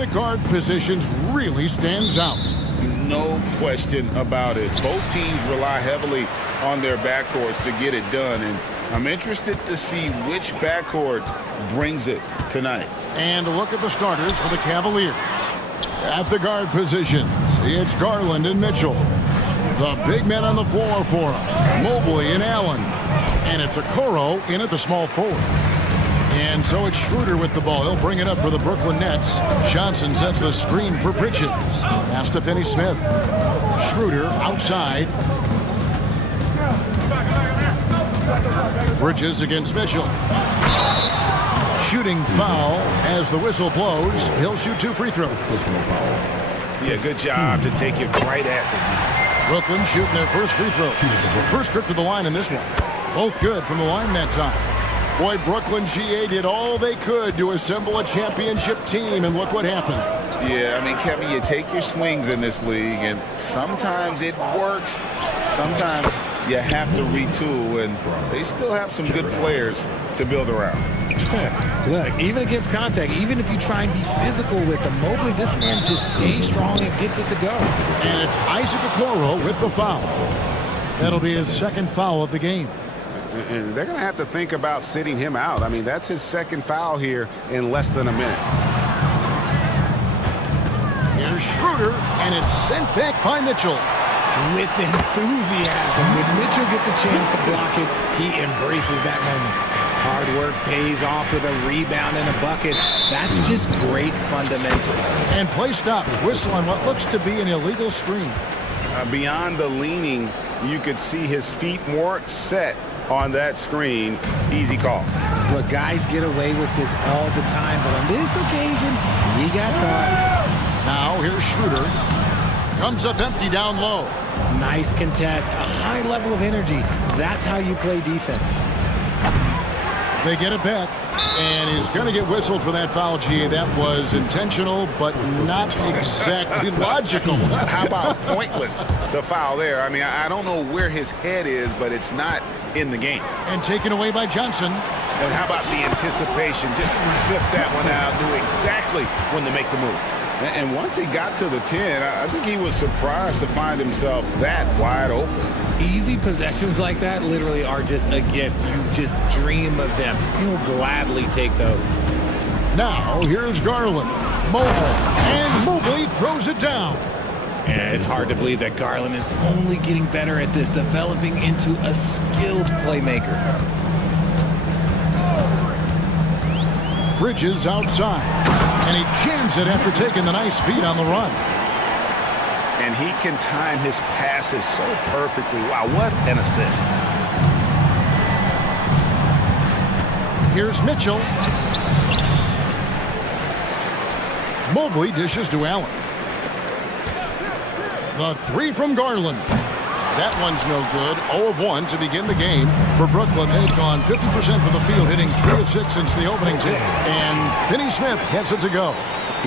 the guard positions really stands out. No question about it. Both teams rely heavily on their backcourts to get it done, and I'm interested to see which backcourt brings it tonight. And a look at the starters for the Cavaliers. At the guard positions, it's Garland and Mitchell. The big men on the floor for them, Mobley and Allen. And it's Okoro in at the small forward. And so it's Schroeder with the ball. He'll bring it up for the Brooklyn Nets. Johnson sets the screen for Bridges. Pass to Finney-Smith. Schroeder outside. Bridges against Mitchell. Shooting foul as the whistle blows. He'll shoot 2 free throws. Yeah, good job to take it right at the Brooklyn shooting their first free throw. First trip to the line in this one. Both good from the line that time. Boy, Brooklyn GA did all they could to assemble a championship team, and look what happened. Yeah, I mean, Kevin, you take your swings in this league, and sometimes it works. Sometimes you have to retool, and they still have some good players to build around. Look, even against contact, even if you try and be physical with them, Mobley, this man just stays strong and gets it to go. And it's Isaac Okoro with the foul. That'll be his second foul of the game. And they're going to have to think about sitting him out. I mean, that's his second foul here in less than a minute. Here's Schroeder, and it's sent back by Mitchell. With enthusiasm, when Mitchell gets a chance to block it, he embraces that moment. Hard work pays off with a rebound and a bucket. That's just great fundamentals. And play stops. Whistle on what looks to be an illegal screen. Beyond the leaning, you could see his feet weren't set on that screen. Easy call. Look, guys get away with this all the time, but on this occasion, he got caught. Now here's Schroeder. Comes up empty down low. Nice contest, a high level of energy. That's how you play defense. They get it back, and he's going to get whistled for that foul, GA. That was intentional, but not exactly logical. How about pointless to foul there? I mean, I don't know where his head is, but it's not in the game. And taken away by Johnson. And how about the anticipation? Just sniffed that one out, knew exactly when to make the move. And once he got to the 10, I think he was surprised to find himself that wide open. Easy possessions like that literally are just a gift. You just dream of them. He'll gladly take those. Now, here's Garland. Mobley. And Mobley throws it down. Yeah, it's hard to believe that Garland is only getting better at this, developing into a skilled playmaker. Bridges outside. And he jams it after taking the nice feed on the run. And he can time his passes so perfectly. Wow, what an assist. Here's Mitchell. Mobley dishes to Allen. The 3 from Garland. That one's no good. 0 of 1 to begin the game. For Brooklyn, they've gone 50% from the field, hitting 3 of 6 since the opening tip. And Finney-Smith gets it to go.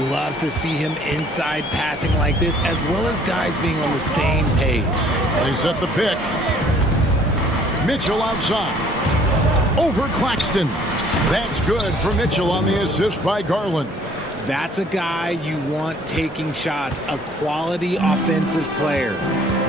Love to see him inside passing like this, as well as guys being on the same page. They set the pick. Mitchell outside. Over Claxton. That's good for Mitchell on the assist by Garland. That's a guy you want taking shots, a quality offensive player.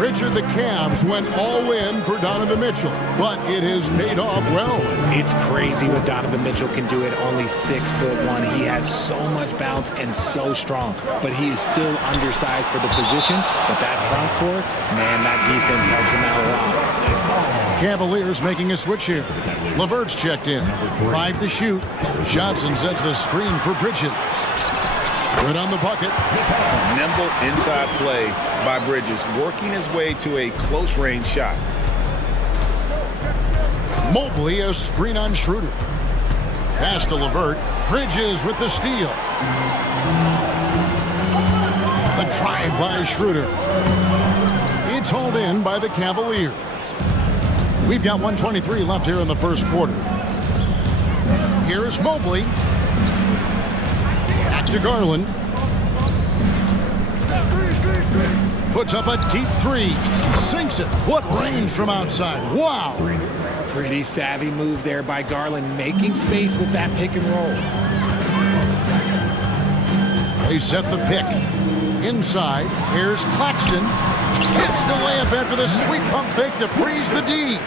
Richard, the Cavs went all in for Donovan Mitchell, but it has paid off well. It's crazy what Donovan Mitchell can do at only 6'1". He has so much bounce and so strong, but he is still undersized for the position. But that front court, man, that defense helps him out a lot. Cavaliers making a switch here. LeVert's checked in. 5 to shoot. Johnson sets the screen for Bridges. Good on the bucket. Nimble inside play by Bridges, working his way to a close-range shot. Mobley, a screen on Schroeder. Pass to LeVert. Bridges with the steal. The drive by Schroeder. It's hauled in by the Cavaliers. We've got 1:23 left here in the first quarter. Here's Mobley. Back to Garland. Puts up a deep 3. Sinks it. What range from outside. Wow. Pretty savvy move there by Garland, making space with that pick and roll. They set the pick. Inside, here's Claxton. Hits the layup after the sweet pump fake to freeze the D.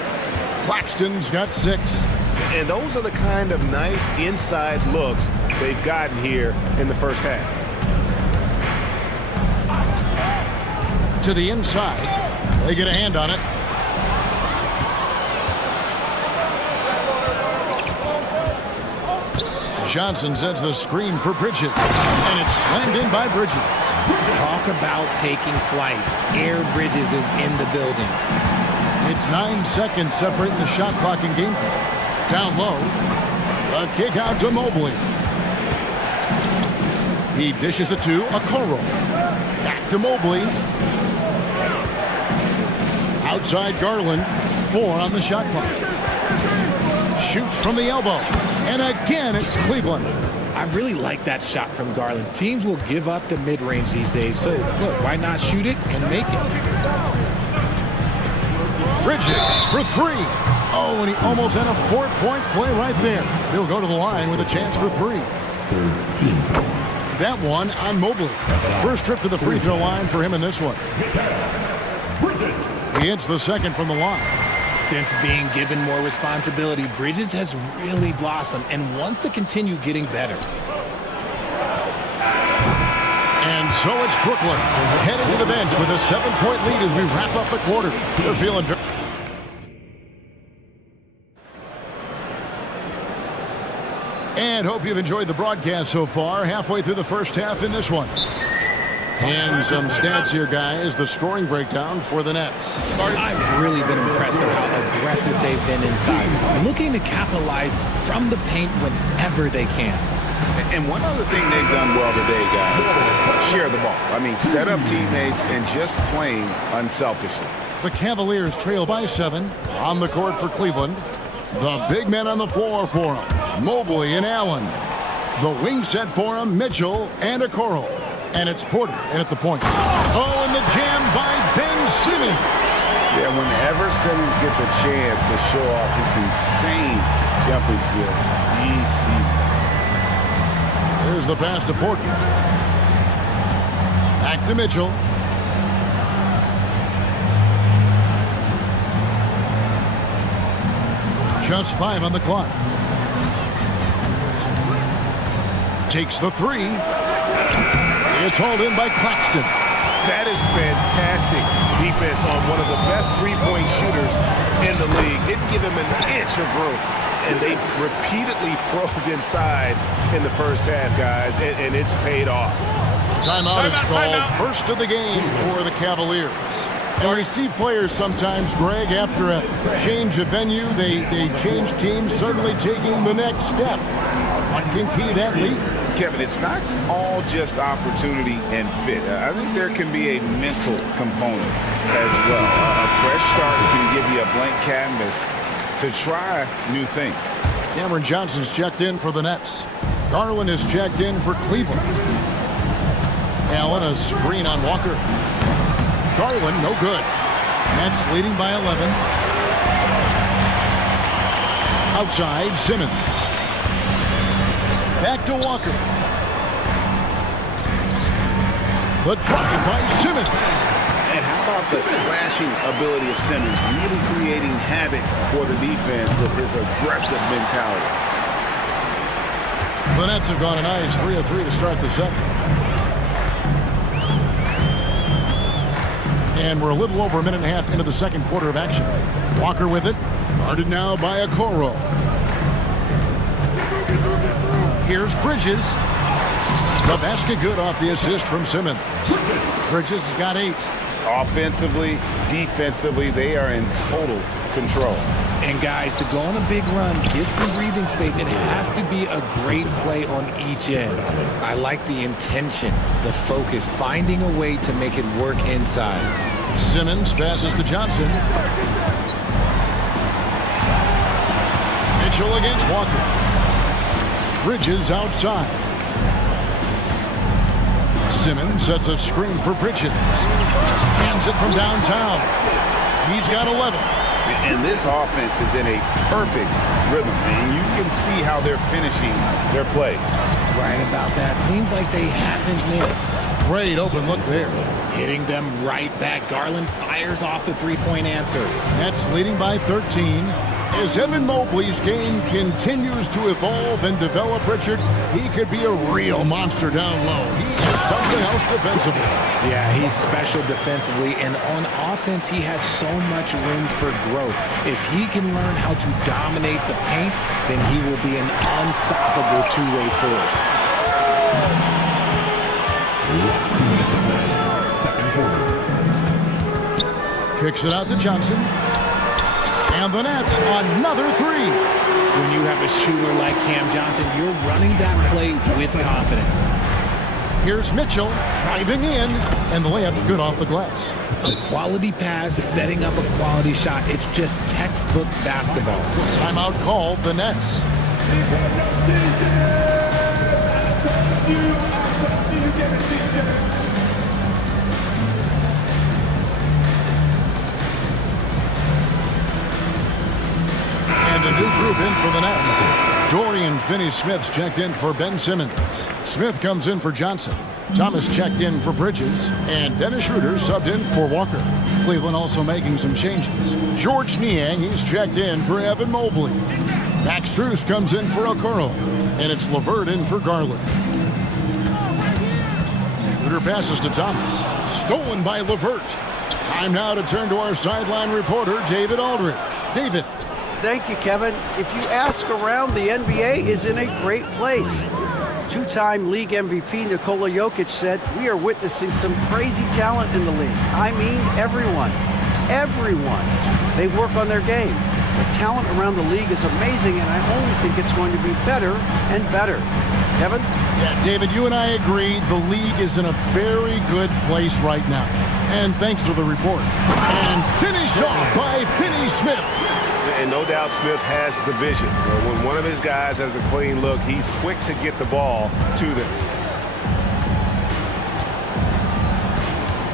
Claxton's got 6. And those are the kind of nice inside looks they've gotten here in the first half. To the inside. They get a hand on it. Johnson sets the screen for Bridges. And it's slammed in by Bridges. Talk about taking flight. Air Bridges is in the building. It's 9 seconds separating the shot clock and game clock. Down low. A kick out to Mobley. He dishes it to Okoro. Back to Mobley. Outside Garland. 4 on the shot clock. Shoots from the elbow. And again, it's Cleveland. I really like that shot from Garland. Teams will give up the mid-range these days, so look, why not shoot it and make it? Bridges for 3. Oh, and he almost had a 4-point play right there. He'll go to the line with a chance for 3. 13. That one on Mobley. First trip to the free throw line for him in this one. He hits the second from the line. Since being given more responsibility, Bridges has really blossomed and wants to continue getting better. And so it's Brooklyn heading to the bench with a 7-point lead as we wrap up the quarter. They're feeling very... And hope you've enjoyed the broadcast so far. Halfway through the first half in this one. And some stats here, guys. The scoring breakdown for the Nets. I've really been impressed with how aggressive they've been inside, looking to capitalize from the paint whenever they can. And one other thing they've done well today, guys, share the ball. I mean, set up teammates and just playing unselfishly. The Cavaliers trail by 7 on the court for Cleveland. The big men on the floor for them, Mobley and Allen. The wing set for them, Mitchell and Okoro. And it's Porter in at the point. Oh, and the jam by Ben Simmons. Yeah, whenever Simmons gets a chance to show off his insane jumping skills, he seizes. Here's the pass to Porter. Back to Mitchell. Just 5 on the clock. Takes the 3. It's hauled in by Claxton. That is fantastic defense on one of the best three-point shooters in the league. Didn't give him an inch of room. And they repeatedly probed inside in the first half, guys, and it's paid off. Timeout is called. First of the game for the Cavaliers. And we see players sometimes, Greg, after a change of venue, they change teams, certainly taking the next step. What can key that lead? Kevin, it's not all just opportunity and fit. I think there can be a mental component as well. A fresh start can give you a blank canvas to try new things. Cameron Johnson's checked in for the Nets. Garland is checked in for Cleveland. Allen, a screen on Walker. Garland, no good. Nets leading by 11. Outside, Simmons. Back to Walker. But blocked by Simmons. And how about the slashing ability of Simmons, really creating havoc for the defense with his aggressive mentality. The Nets have gone a nice 3 of 3 to start the second. And we're a little over a minute and a half into the second quarter of action. Walker with it. Guarded now by Okoro. Here's Bridges. The basket good off the assist from Simmons. Bridges has got 8. Offensively, defensively, they are in total control. And guys, to go on a big run, get some breathing space, it has to be a great play on each end. I like the intention, the focus, finding a way to make it work inside. Simmons passes to Johnson. Mitchell against Walker. Bridges outside. Simmons sets a screen for Bridges. Hands it from downtown. He's got 11. And this offense is in a perfect rhythm, and you can see how they're finishing their play. right about that. Seems like they haven't missed. Great open look there. Hitting them right back. Garland fires off the three-point answer. Nets leading by 13. As Evan Mobley's game continues to evolve and develop, Richard, he could be a real monster down low. He is something else defensively. Yeah, he's special defensively, and on offense, he has so much room for growth. If he can learn how to dominate the paint, then he will be an unstoppable two-way force. Second quarter. Kicks it out to Johnson. And the Nets, another three. When you have a shooter like Cam Johnson, you're running that play with confidence. Here's Mitchell driving in, and the layup's good off the glass. A quality pass, setting up a quality shot. It's just textbook basketball. Timeout called, the Nets. And a new group in for the Nets. Dorian Finney-Smith's checked in for Ben Simmons. Smith comes in for Johnson. Thomas checked in for Bridges. And Dennis Schroeder subbed in for Walker. Cleveland also making some changes. George Niang, he's checked in for Evan Mobley. Max Strus comes in for Okoro. And it's LeVert in for Garland. Schroeder passes to Thomas. Stolen by LeVert. Time now to turn to our sideline reporter, David Aldridge. David. Thank you, Kevin. If you ask around, the NBA is in a great place. Two-time league MVP Nikola Jokic said, "We are witnessing some crazy talent in the league." I mean, everyone. Everyone. They work on their game. The talent around the league is amazing, and I only think it's going to be better and better. Kevin? Yeah, David, you and I agree the league is in a very good place right now. And thanks for the report. And finished off by Finney-Smith. And no doubt Smith has the vision. When one of his guys has a clean look, he's quick to get the ball to them.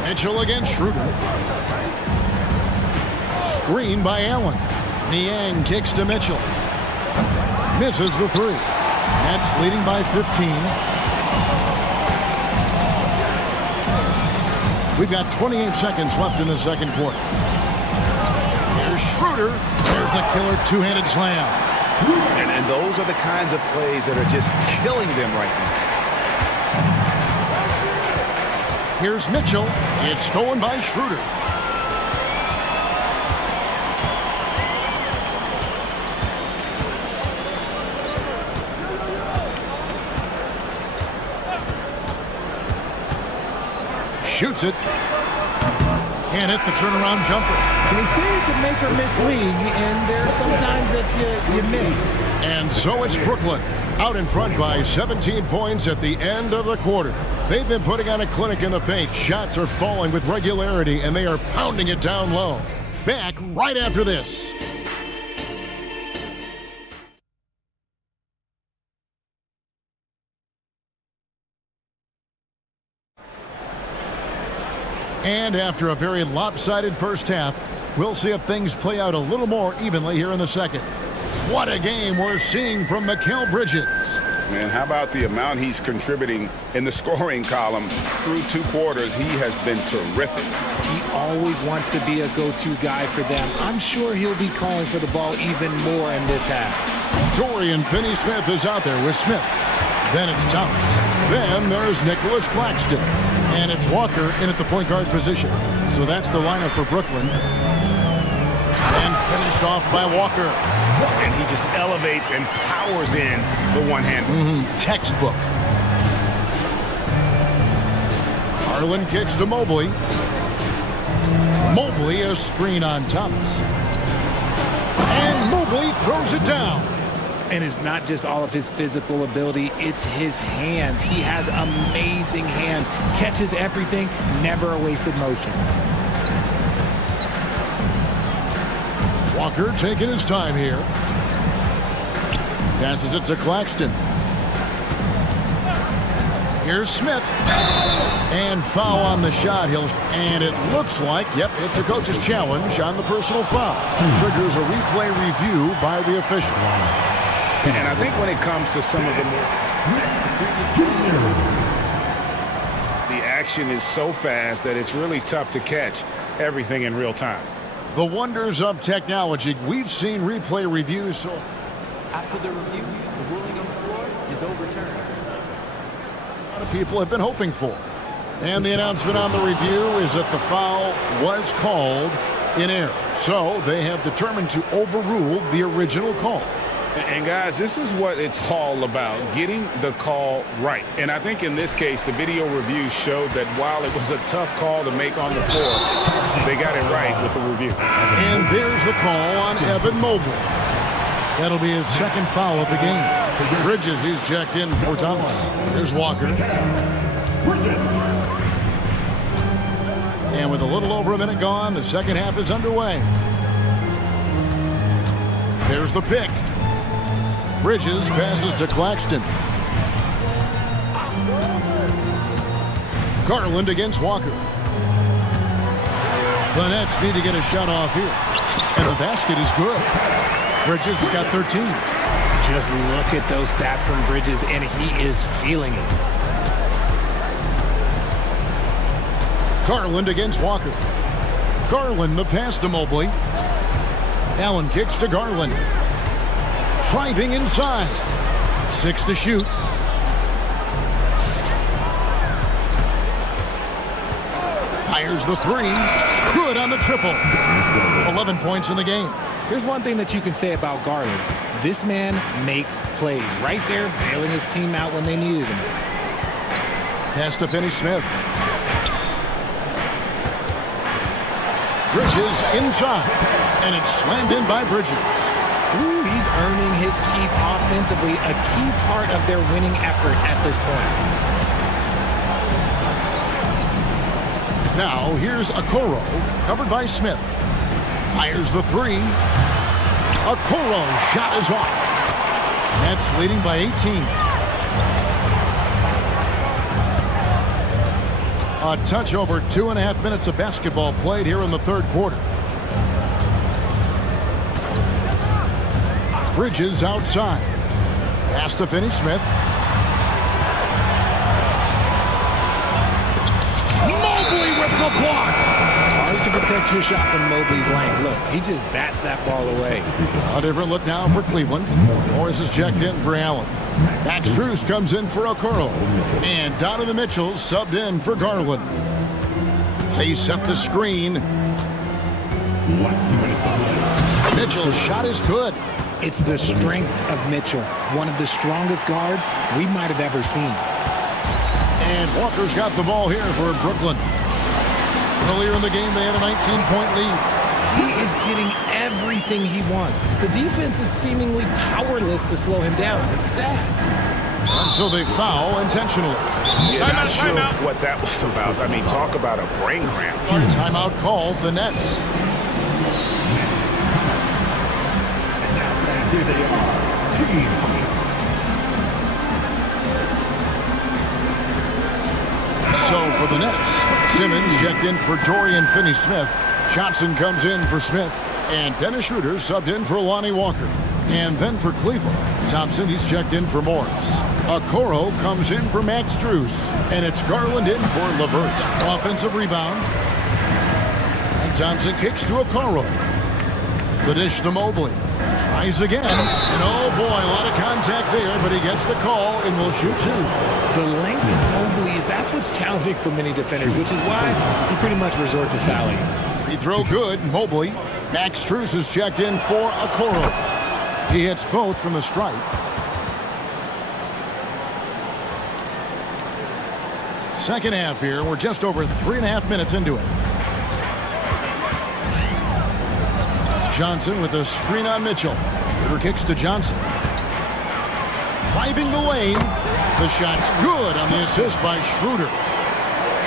Mitchell against Schroeder. Screen by Allen. Niang kicks to Mitchell. Misses the three. Nets leading by 15. We've got 28 seconds left in the second quarter. Here's Schroeder. There's the killer two-handed slam. And those are the kinds of plays that are just killing them right now. Here's Mitchell. It's stolen by Schroeder. Shoots it. Can't hit the turnaround jumper. They say it's a make or miss league, and there's sometimes that you miss. And so it's Brooklyn, out in front by 17 points at the end of the quarter. They've been putting on a clinic in the paint. Shots are falling with regularity, and they are pounding it down low. Back right after this. And after a very lopsided first half, we'll see if things play out a little more evenly here in the second. What a game we're seeing from Mikal Bridges. And how about the amount he's contributing in the scoring column through two quarters? He has been terrific. He always wants to be a go-to guy for them. I'm sure he'll be calling for the ball even more in this half. Dorian Finney-Smith is out there with Smith. Then it's Thomas. Then there's Nicholas Claxton. And it's Walker in at the point guard position. So that's the lineup for Brooklyn. And finished off by Walker. And he just elevates and powers in the one-hander. Textbook. Garland kicks to Mobley. Mobley a screen on Thomas. And Mobley throws it down. And it's not just all of his physical ability, it's his hands. He has amazing hands. Catches everything, never a wasted motion. Walker taking his time here. Passes it to Claxton. Here's Smith. And foul on the shot. And it looks like, yep, it's a coach's challenge on the personal foul. Triggers a replay review by the official. And I think when it comes to some of the more The action is so fast that it's really tough to catch everything in real time. The wonders of technology. We've seen replay reviews. So After the review, the ruling on the floor is overturned. a lot of people have been hoping for. And the announcement on the review is that the foul was called in error. So they have determined to overrule the original call. And guys, this is what it's all about, getting the call right. And I think in this case, the video review showed that while it was a tough call to make on the floor, they got it right with the review. And there's the call on Evan Mobley. That'll be his second foul of the game. Bridges, he's checked in for Thomas. Here's Walker. And with a little over a minute gone, the second half is underway. There's the pick. Bridges passes to Claxton. Garland against Walker. The Nets need to get a shot off here. And the basket is good. Bridges has got 13. Just look at those stats from Bridges, and he is feeling it. Garland against Walker. Garland, the pass to Mobley. Allen kicks to Garland. Driving inside. 6 to shoot. Fires the three. Good on the triple. 11 points in the game. Here's one thing that you can say about Garland. This man makes plays. Right there, bailing his team out when they needed him. Pass to Finney-Smith. Bridges inside. And it's slammed in by Bridges. Ooh, he's earning his keep offensively, a key part of their winning effort at this point. Now, here's Okoro, covered by Smith. Fires the three. Okoro, shot is off. Nets leading by 18. A touch over 2.5 minutes of basketball played here in the third quarter. Bridges outside. Pass to Finney-Smith. Mobley with the block. Hard to protect your shot from Mobley's lane. Look, he just bats that ball away. A different look now for Cleveland. Morris is checked in for Allen. Max Strus comes in for Okoro. And Donovan Mitchell subbed in for Garland. They set the screen. Mitchell's shot is good. It's the strength of Mitchell, one of the strongest guards we might have ever seen. And Walker's got the ball here for Brooklyn. Earlier in the game, they had a 19-point lead. He is getting everything he wants. The defense is seemingly powerless to slow him down. It's sad. And so they foul intentionally. Yeah, not sure what that was about. I mean, talk about a brain cramp. Timeout called the Nets. So for the Nets, Simmons checked in for Dorian Finney-Smith. Johnson comes in for Smith. And Dennis Schroeder subbed in for Lonnie Walker. And then for Cleveland, Thompson, he's checked in for Morris. Okoro comes in for Max Strus. And it's Garland in for LeVert. Offensive rebound. And Thompson kicks to Okoro. The dish to Mobley. Tries again. And oh boy, a lot of contact there, but he gets the call and will shoot two. The length of Mobley that's what's challenging for many defenders, which is why you pretty much resort to fouling. Free throw good, Mobley. Max Strus is checked in for Okoro. He hits both from the stripe. Second half here. We're just over 3.5 minutes into it. Johnson with a screen on Mitchell. Schroeder kicks to Johnson. Driving the lane. The shot's good on the assist by Schroeder.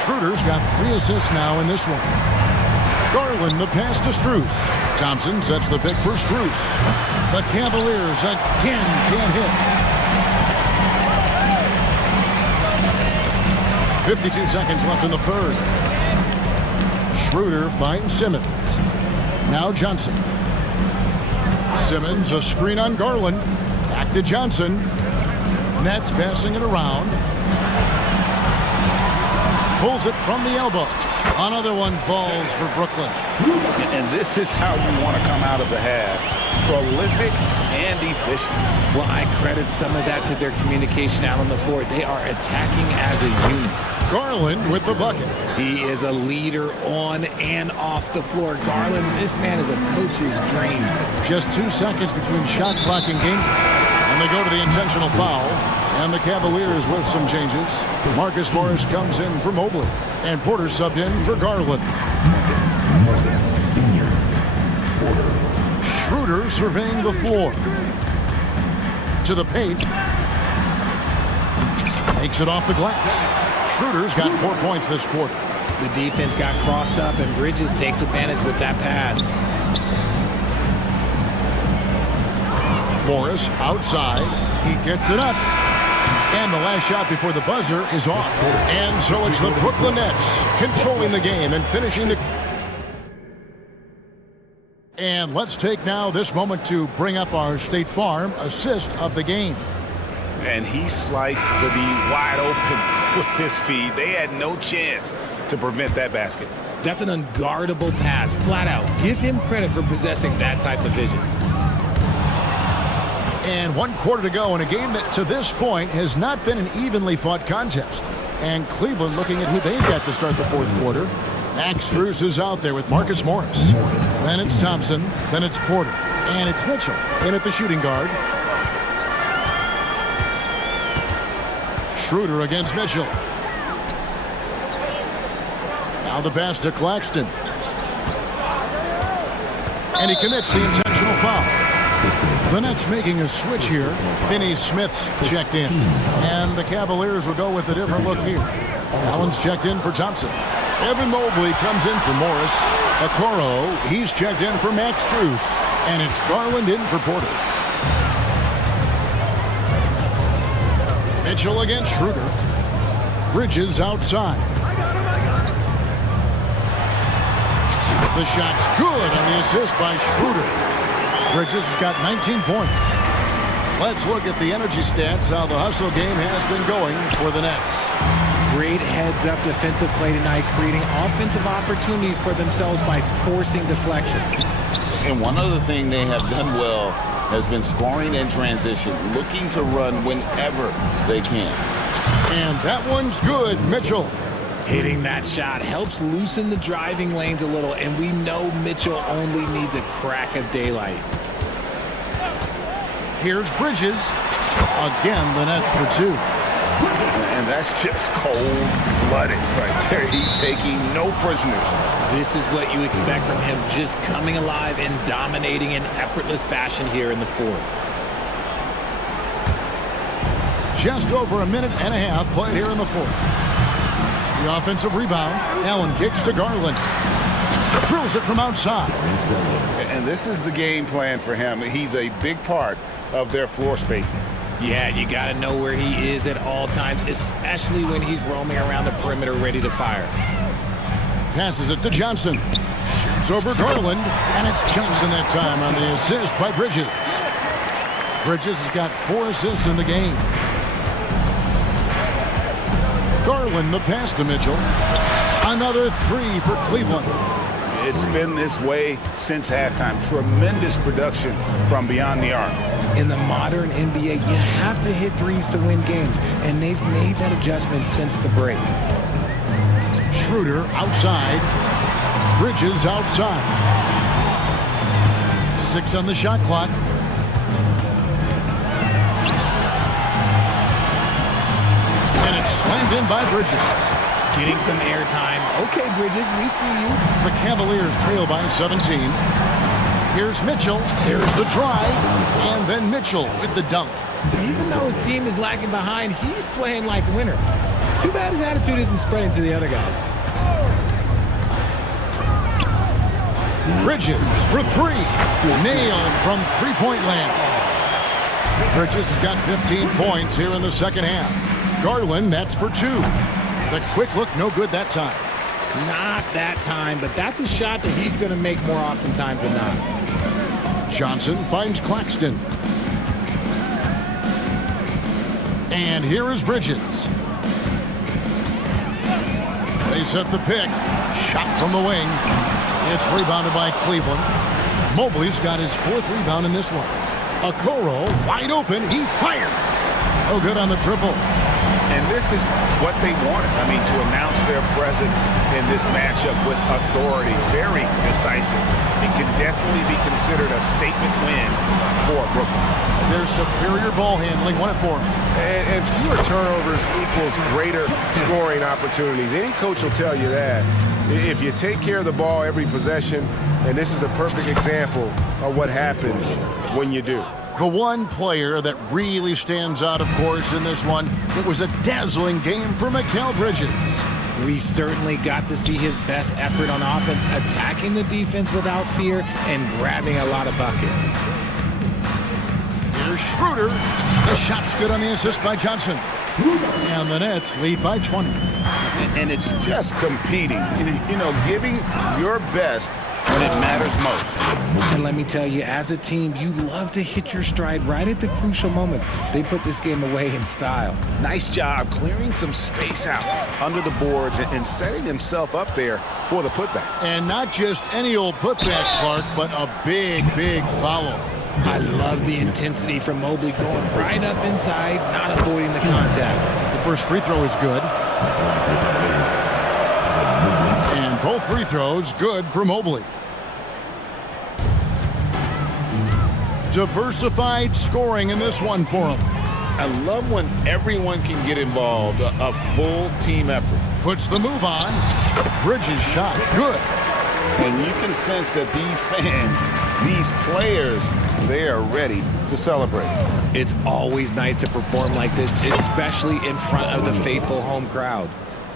Schroeder's got 3 assists now in this one. Garland the pass to Strus. Thompson sets the pick for Strus. The Cavaliers again can't hit. 52 seconds left in the third. Schroeder finds Simmons. Now Johnson. Simmons, a screen on Garland. Back to Johnson. Nets passing it around. Pulls it from the elbow. Another one falls for Brooklyn. And this is how you want to come out of the half. Prolific and efficient. Well, I credit some of that to their communication out on the floor. They are attacking as a unit. Garland with the bucket. He is a leader on and off the floor. Garland, this man is a coach's dream. Just 2 seconds between shot clock and game. And they go to the intentional foul. And the Cavaliers with some changes. Marcus Morris comes in for Mobley. And Porter subbed in for Garland. Schroeder surveying the floor. To the paint. Makes it off the glass. Schroeder's got 4 points this quarter. The defense got crossed up, and Bridges takes advantage with that pass. Morris outside. He gets it up. And the last shot before the buzzer is off. And so it's the Brooklyn Nets controlling the game and finishing the... And let's take now this moment to bring up our State Farm assist of the game. And he sliced the D wide open with his feed. They had no chance to prevent that basket. That's an unguardable pass, flat out. Give him credit for possessing that type of vision. And 1 quarter to go in a game that to this point has not been an evenly fought contest. And Cleveland looking at who they've got to start the fourth quarter. Max Strus is out there with Marcus Morris. Then it's Thompson. Then it's Porter. And it's Mitchell in at the shooting guard. Schroeder against Mitchell. Now the pass to Claxton. And he commits the intentional foul. The Nets making a switch here. Finney Smith's checked in. And the Cavaliers will go with a different look here. Allen's checked in for Thompson. Evan Mobley comes in for Morris. Okoro, he's checked in for Max Strus. And it's Garland in for Porter. Mitchell against Schroeder. Bridges outside. The shot's good on the assist by Schroeder. Bridges has got 19 points. Let's look at the energy stats, how the hustle game has been going for the Nets. Great heads-up defensive play tonight, creating offensive opportunities for themselves by forcing deflections. And one other thing they have done well has been scoring in transition, looking to run whenever they can. And that one's good, Mitchell. Hitting that shot helps loosen the driving lanes a little, and we know Mitchell only needs a crack of daylight. Here's Bridges. Again, the Nets for 2. And that's just cold-blooded right there. He's taking no prisoners. This is what you expect from him, just coming alive and dominating in effortless fashion here in the fourth. Just over a minute and a half played here in the fourth. The offensive rebound. Allen kicks to Garland. Drills it from outside. And this is the game plan for him. He's a big part of their floor spacing. Yeah, you got to know where he is at all times, especially when he's roaming around the perimeter ready to fire. Passes it to Johnson. Shoots over Garland. And it's Johnson that time on the assist by Bridges. Bridges has got 4 assists in the game. Garland the pass to Mitchell. Another 3 for Cleveland. It's been this way since halftime. Tremendous production from beyond the arc. In the modern NBA, you have to hit threes to win games, and they've made that adjustment since the break. Schroeder outside. Bridges outside. 6 on the shot clock. And it's slammed in by Bridges. Getting some airtime. Okay, Bridges, we see you. The Cavaliers trail by 17. Here's Mitchell. There's the drive. And then Mitchell with the dunk. Even though his team is lagging behind, he's playing like winner. Too bad his attitude isn't spreading to the other guys. Bridges for 3. Nailed from three-point land. Bridges has got 15 points here in the second half. Garland, that's for 2. The quick look, no good that time. Not that time, but that's a shot that he's going to make more oftentimes than not. Johnson finds Claxton. And here is Bridges. They set the pick. Shot from the wing. It's rebounded by Cleveland. Mobley's got his fourth rebound in this one. Okoro, wide open. He fires. Oh, good on the triple. And this is what they wanted. I mean, to announce their presence in this matchup with authority. Very decisive. It can definitely be considered a statement win for Brooklyn. Their superior ball handling won it for them. And fewer turnovers equals greater scoring opportunities. Any coach will tell you that. If you take care of the ball every possession, and this is a perfect example of what happens when you do. The one player that really stands out, of course, in this one, it was a dazzling game for Mikal Bridges. We certainly got to see his best effort on offense, attacking the defense without fear and grabbing a lot of buckets. Here's Schroeder. The shot's good on the assist by Johnson. And the Nets lead by 20. And it's just competing, you know, giving your best when it matters most. And let me tell you, as a team, you love to hit your stride right at the crucial moments. They put this game away in style. Nice job clearing some space out under the boards and setting himself up there for the putback. And not just any old putback, Clark, but a big, big foul. I love the intensity from Mobley going right up inside, not avoiding the contact. The first free throw is good. And both free throws good for Mobley. Diversified scoring in this one for him. I love when everyone can get involved, a full team effort. Puts the move on. Bridges shot, good. And you can sense that these fans, these players, they are ready to celebrate. It's always nice to perform like this, especially in front of the faithful home crowd.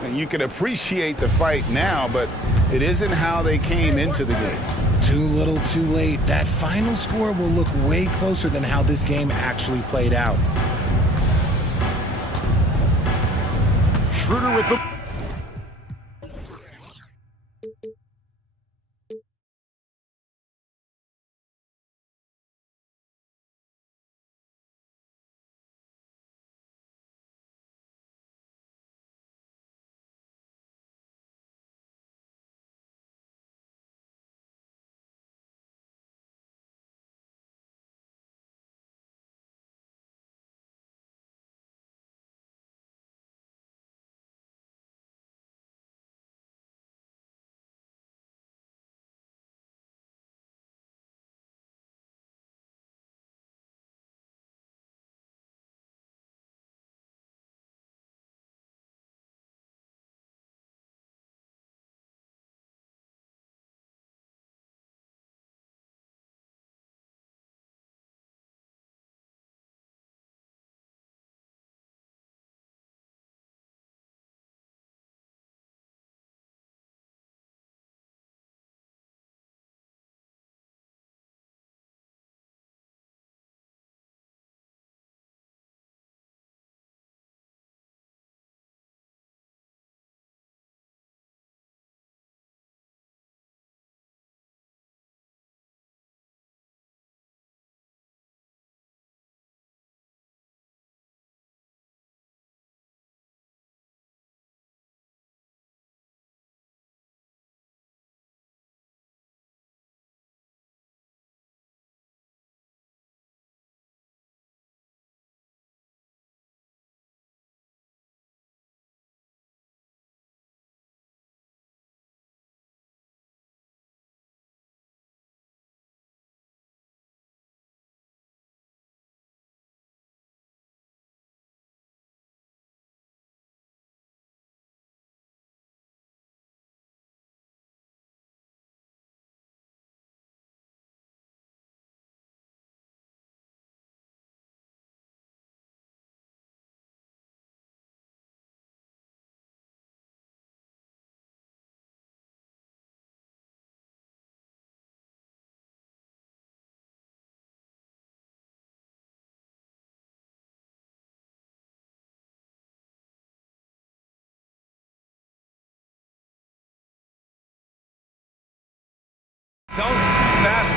And you can appreciate the fight now, but it isn't how they came into the game. Too little, too late. That final score will look way closer than how this game actually played out. Schroeder with the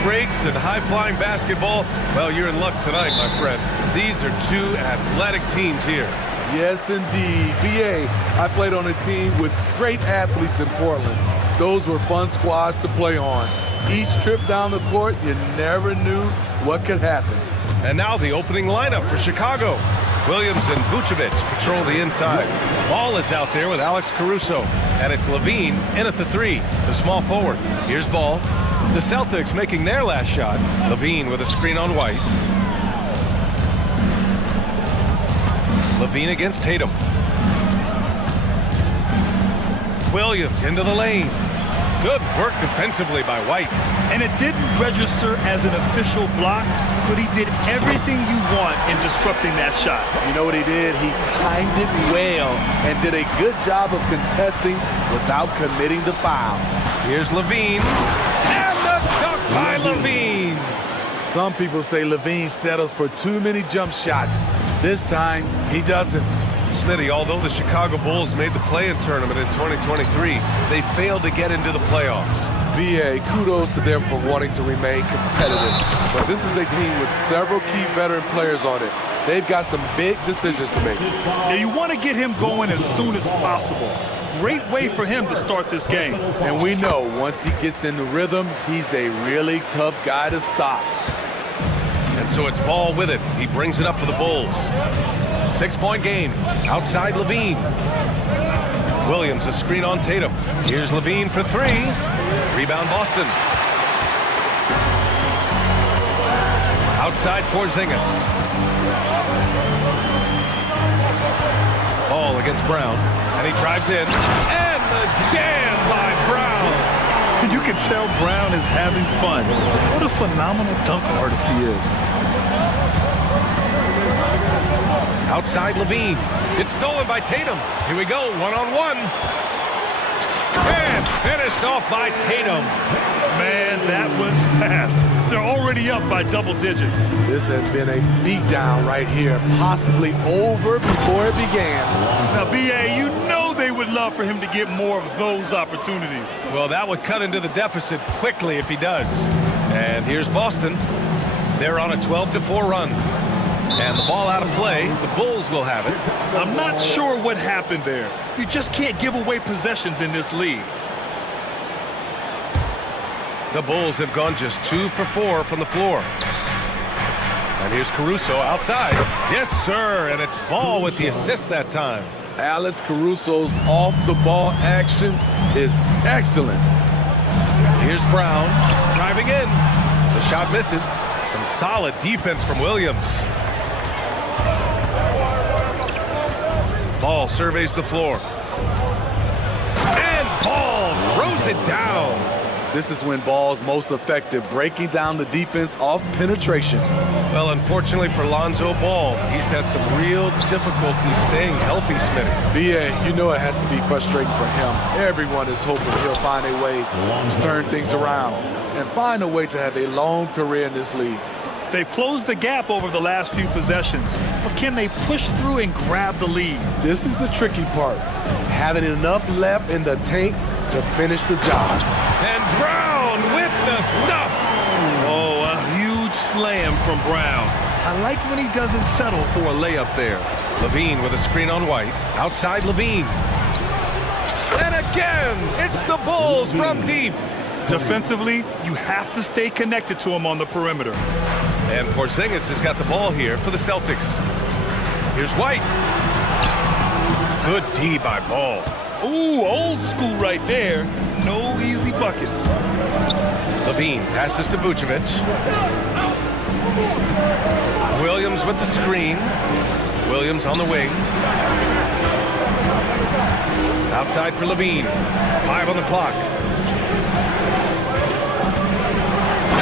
breaks and high-flying basketball, well, you're in luck tonight, my friend. These are two athletic teams here. Yes, indeed. BA, I played on a team with great athletes in Portland. Those were fun squads to play on. Each trip down the court, you never knew what could happen. And now the opening lineup for Chicago. Williams and Vucevic patrol the inside. Ball is out there with Alex Caruso. And it's Levine in at the three, the small forward. Here's Ball. The Celtics making their last shot. Levine with a screen on White. Levine against Tatum. Williams into the lane. Good work defensively by White. And it didn't register as an official block, but he did everything you want in disrupting that shot. You know what he did? He timed it well and did a good job of contesting without committing the foul. Here's Levine. And the dunk by Levine. Some people say Levine settles for too many jump shots. This time, he doesn't. Smitty, although the Chicago Bulls made the play-in tournament in 2023, they failed to get into the playoffs. BA, kudos to them for wanting to remain competitive. But this is a team with several key veteran players on it. They've got some big decisions to make. Yeah, you want to get him going as soon as possible. Great way for him to start this game. And we know once he gets in the rhythm, he's a really tough guy to stop. And so it's Ball with it. He brings it up for the Bulls. 6-point game. Outside Levine. Williams a screen on Tatum. Here's Levine for three. Rebound Boston. Outside Porzingis. Ball against Brown. And he drives in. And the jam by Brown. You can tell Brown is having fun. What a phenomenal dunk artist he is. Outside Levine. It's stolen by Tatum. Here we go, one-on-one. And finished off by Tatum. Man, that was fast. They're already up by double digits. This has been a beatdown right here, possibly over before it began. Now, BA, you know they would love for him to get more of those opportunities. Well, that would cut into the deficit quickly if he does. And here's Boston. They're on a 12-4 run. And the ball out of play. The Bulls will have it. I'm not sure what happened there. You just can't give away possessions in this league. The Bulls have gone just 2 for 4 from the floor. And here's Caruso outside. Yes, sir. And it's Ball with the assist that time. Alex Caruso's off-the-ball action is excellent. Here's Brown driving in. The shot misses. Some solid defense from Williams. Ball surveys the floor. And Ball throws it down. This is when Ball's most effective, breaking down the defense off penetration. Well, unfortunately for Lonzo Ball, he's had some real difficulty staying healthy, Smitty. BA, you know it has to be frustrating for him. Everyone is hoping he'll find a way to turn things around and find a way to have a long career in this league. They've closed the gap over the last few possessions, but can they push through and grab the lead? This is the tricky part, having enough left in the tank to finish the job. And Brown with the stuff. Oh, a huge slam from Brown. I like when he doesn't settle for a layup there. Levine with a screen on White. Outside Levine. And again, it's the Bulls from deep. Defensively, you have to stay connected to him on the perimeter. And Porzingis has got the ball here for the Celtics. Here's White. Good D by Ball. Ooh, old school right there. No easy buckets. Levine passes to Vucevic. Williams with the screen. Williams on the wing. Outside for Levine. 5 on the clock.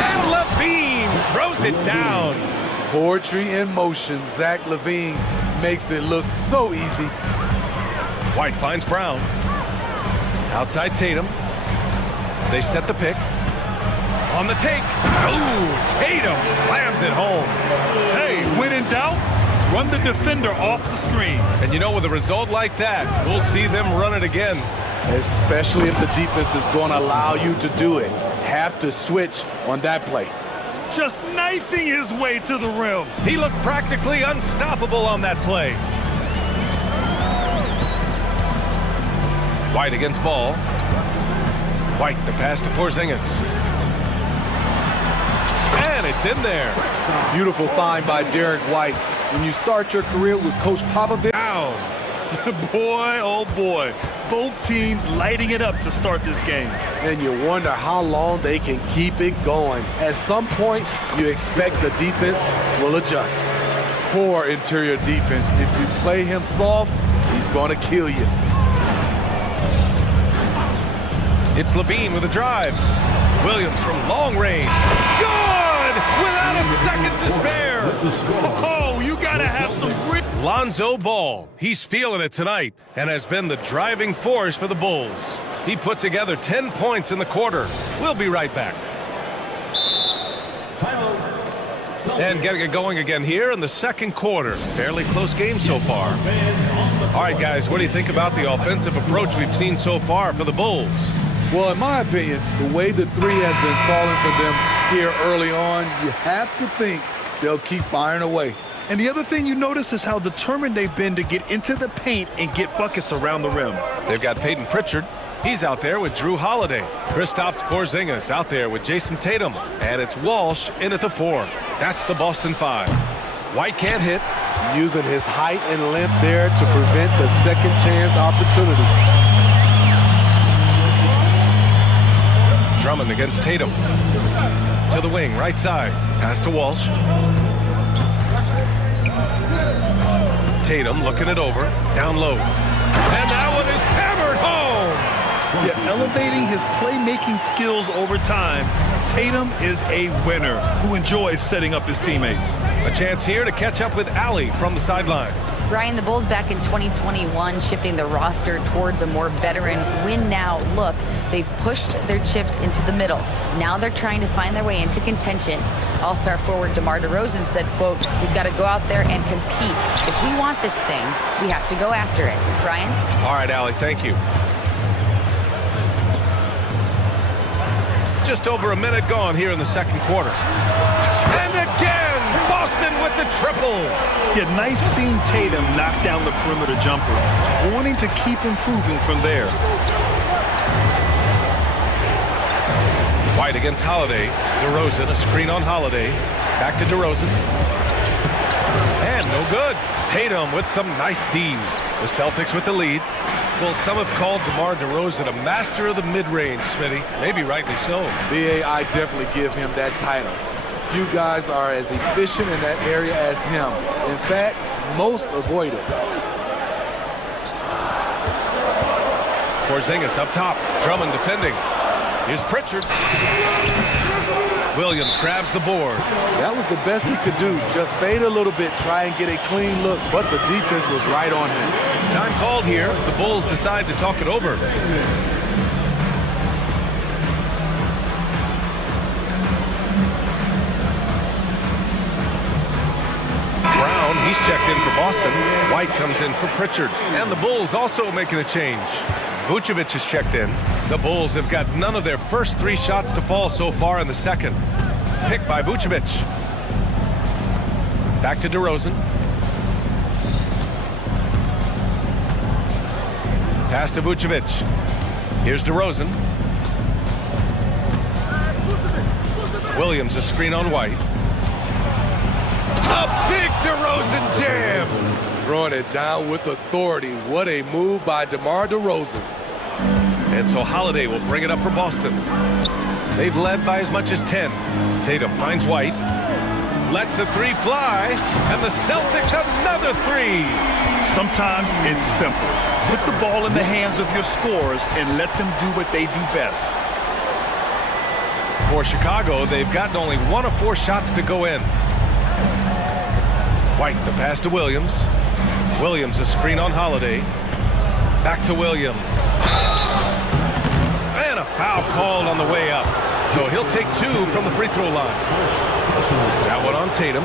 And Levine throws it down. Poetry in motion. Zach LaVine makes it look so easy. White finds Brown. Outside Tatum. They set the pick. On the take. Ooh, Tatum slams it home. Hey, when in doubt, run the defender off the screen. And you know, with a result like that, we'll see them run it again. Especially if the defense is going to allow you to do it. have to switch on that play. Just knifing his way to the rim. He looked practically unstoppable on that play. White against Ball. White, the pass to Porzingis. And it's in there. Beautiful find by Derek White. When you start your career with Coach Popovich. Down. Boy, oh boy. Both teams lighting it up to start this game. And you wonder how long they can keep it going. At some point, you expect the defense will adjust. Poor interior defense. If you play him soft, he's going to kill you. It's Levine with a drive. Williams from long range. Good! Without a second to spare. Oh, you gotta have some Lonzo Ball. He's feeling it tonight and has been the driving force for the Bulls. He put together 10 points in the quarter. We'll be right back. And getting it going again here in the second quarter. Fairly close game so far. All right, guys, what do you think about the offensive approach we've seen so far for the Bulls? Well, in my opinion, the way the three has been falling for them here early on, you have to think they'll keep firing away. And the other thing you notice is how determined they've been to get into the paint and get buckets around the rim. They've got Peyton Pritchard. He's out there with Drew Holiday. Kristaps Porzingis out there with Jason Tatum. And it's Walsh in at the 4. That's the Boston 5. White can't hit. Using his height and length there to prevent the second chance opportunity. Drummond against Tatum. To the wing, right side. Pass to Walsh. Tatum looking it over. Down low. And that one is hammered home. Yeah, elevating his playmaking skills over time, Tatum is a winner who enjoys setting up his teammates. A chance here to catch up with Allie from the sideline. Brian, the Bulls back in 2021 shifting the roster towards a more veteran win-now look. They've pushed their chips into the middle. Now they're trying to find their way into contention. All-star forward DeMar DeRozan said, quote, "We've got to go out there and compete. If we want this thing, we have to go after it." Brian? All right, Allie, thank you. Just over a minute gone here in the second quarter. And again, Boston with the triple. Yeah, nice seeing Tatum knock down the perimeter jumper, wanting to keep improving from there. White against Holiday. DeRozan, a screen on Holiday. Back to DeRozan. And no good. Tatum with some nice D. The Celtics with the lead. Well, some have called DeMar DeRozan a master of the mid-range, Smitty. Maybe rightly so. BA, I definitely give him that title. Few guys are as efficient in that area as him. In fact, most avoid it. Porzingis up top. Drummond defending. Here's Pritchard. Williams grabs the board. That was the best he could do. Just fade a little bit, try and get a clean look, but the defense was right on him. Time called here. The Bulls decide to talk it over. Brown, he's checked in for Boston. White comes in for Pritchard. And the Bulls also making a change. Vucevic is checked in. The Bulls have got none of their first 3 shots to fall so far in the second. Picked by Vucevic. Back to DeRozan. Pass to Vucevic. Here's DeRozan. Williams, a screen on White. A big DeRozan jam! Throwing it down with authority. What a move by DeMar DeRozan. And so Holiday will bring it up for Boston. They've led by as much as 10. Tatum finds White. Lets the 3 fly. And the Celtics another 3. Sometimes it's simple. Put the ball in the hands of your scorers and let them do what they do best. For Chicago, they've gotten only 1 of 4 shots to go in. White, the pass to Williams. Williams, a screen on Holiday. Back to Williams. And a foul called on the way up. So he'll take 2 from the free throw line. That one on Tatum.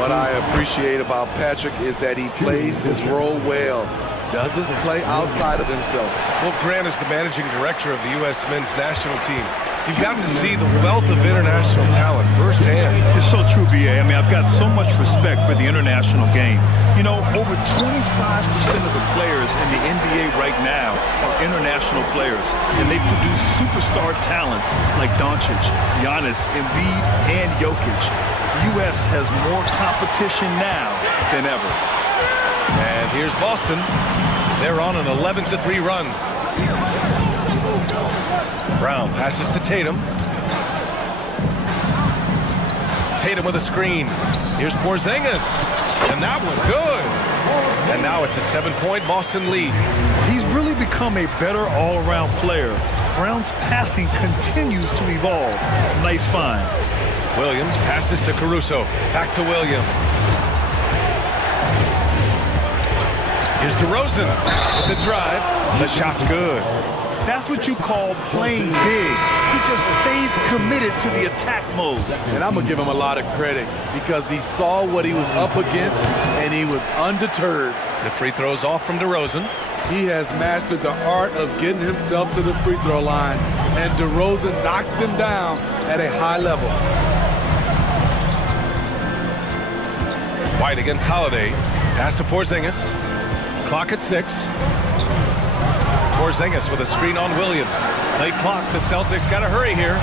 What I appreciate about Patrick is that he plays his role well. Doesn't play outside of himself. Well, Grant is the managing director of the U.S. men's national team. You've gotten to see the wealth of international talent firsthand. It's so true, BA. I mean, I've got so much respect for the international game. You know, over 25% of the players in the NBA right now are international players, and they produce superstar talents like Doncic, Giannis, Embiid, and Jokic. The U.S. has more competition now than ever. And here's Boston. They're on an 11-3 run. Brown passes to Tatum. Tatum with a screen. Here's Porzingis. And that one good. And now it's a 7-point Boston lead. He's really become a better all-around player. Brown's passing continues to evolve. Nice find. Williams passes to Caruso. Back to Williams. Here's DeRozan with the drive. The shot's good. That's what you call playing big. He just stays committed to the attack mode. And I'm going to give him a lot of credit because he saw what he was up against and he was undeterred. The free throw's off from DeRozan. He has mastered the art of getting himself to the free throw line, and DeRozan knocks them down at a high level. White against Holiday. Pass to Porzingis. Clock at 6. Porzingis with a screen on Williams. Late clock. The Celtics got to hurry here.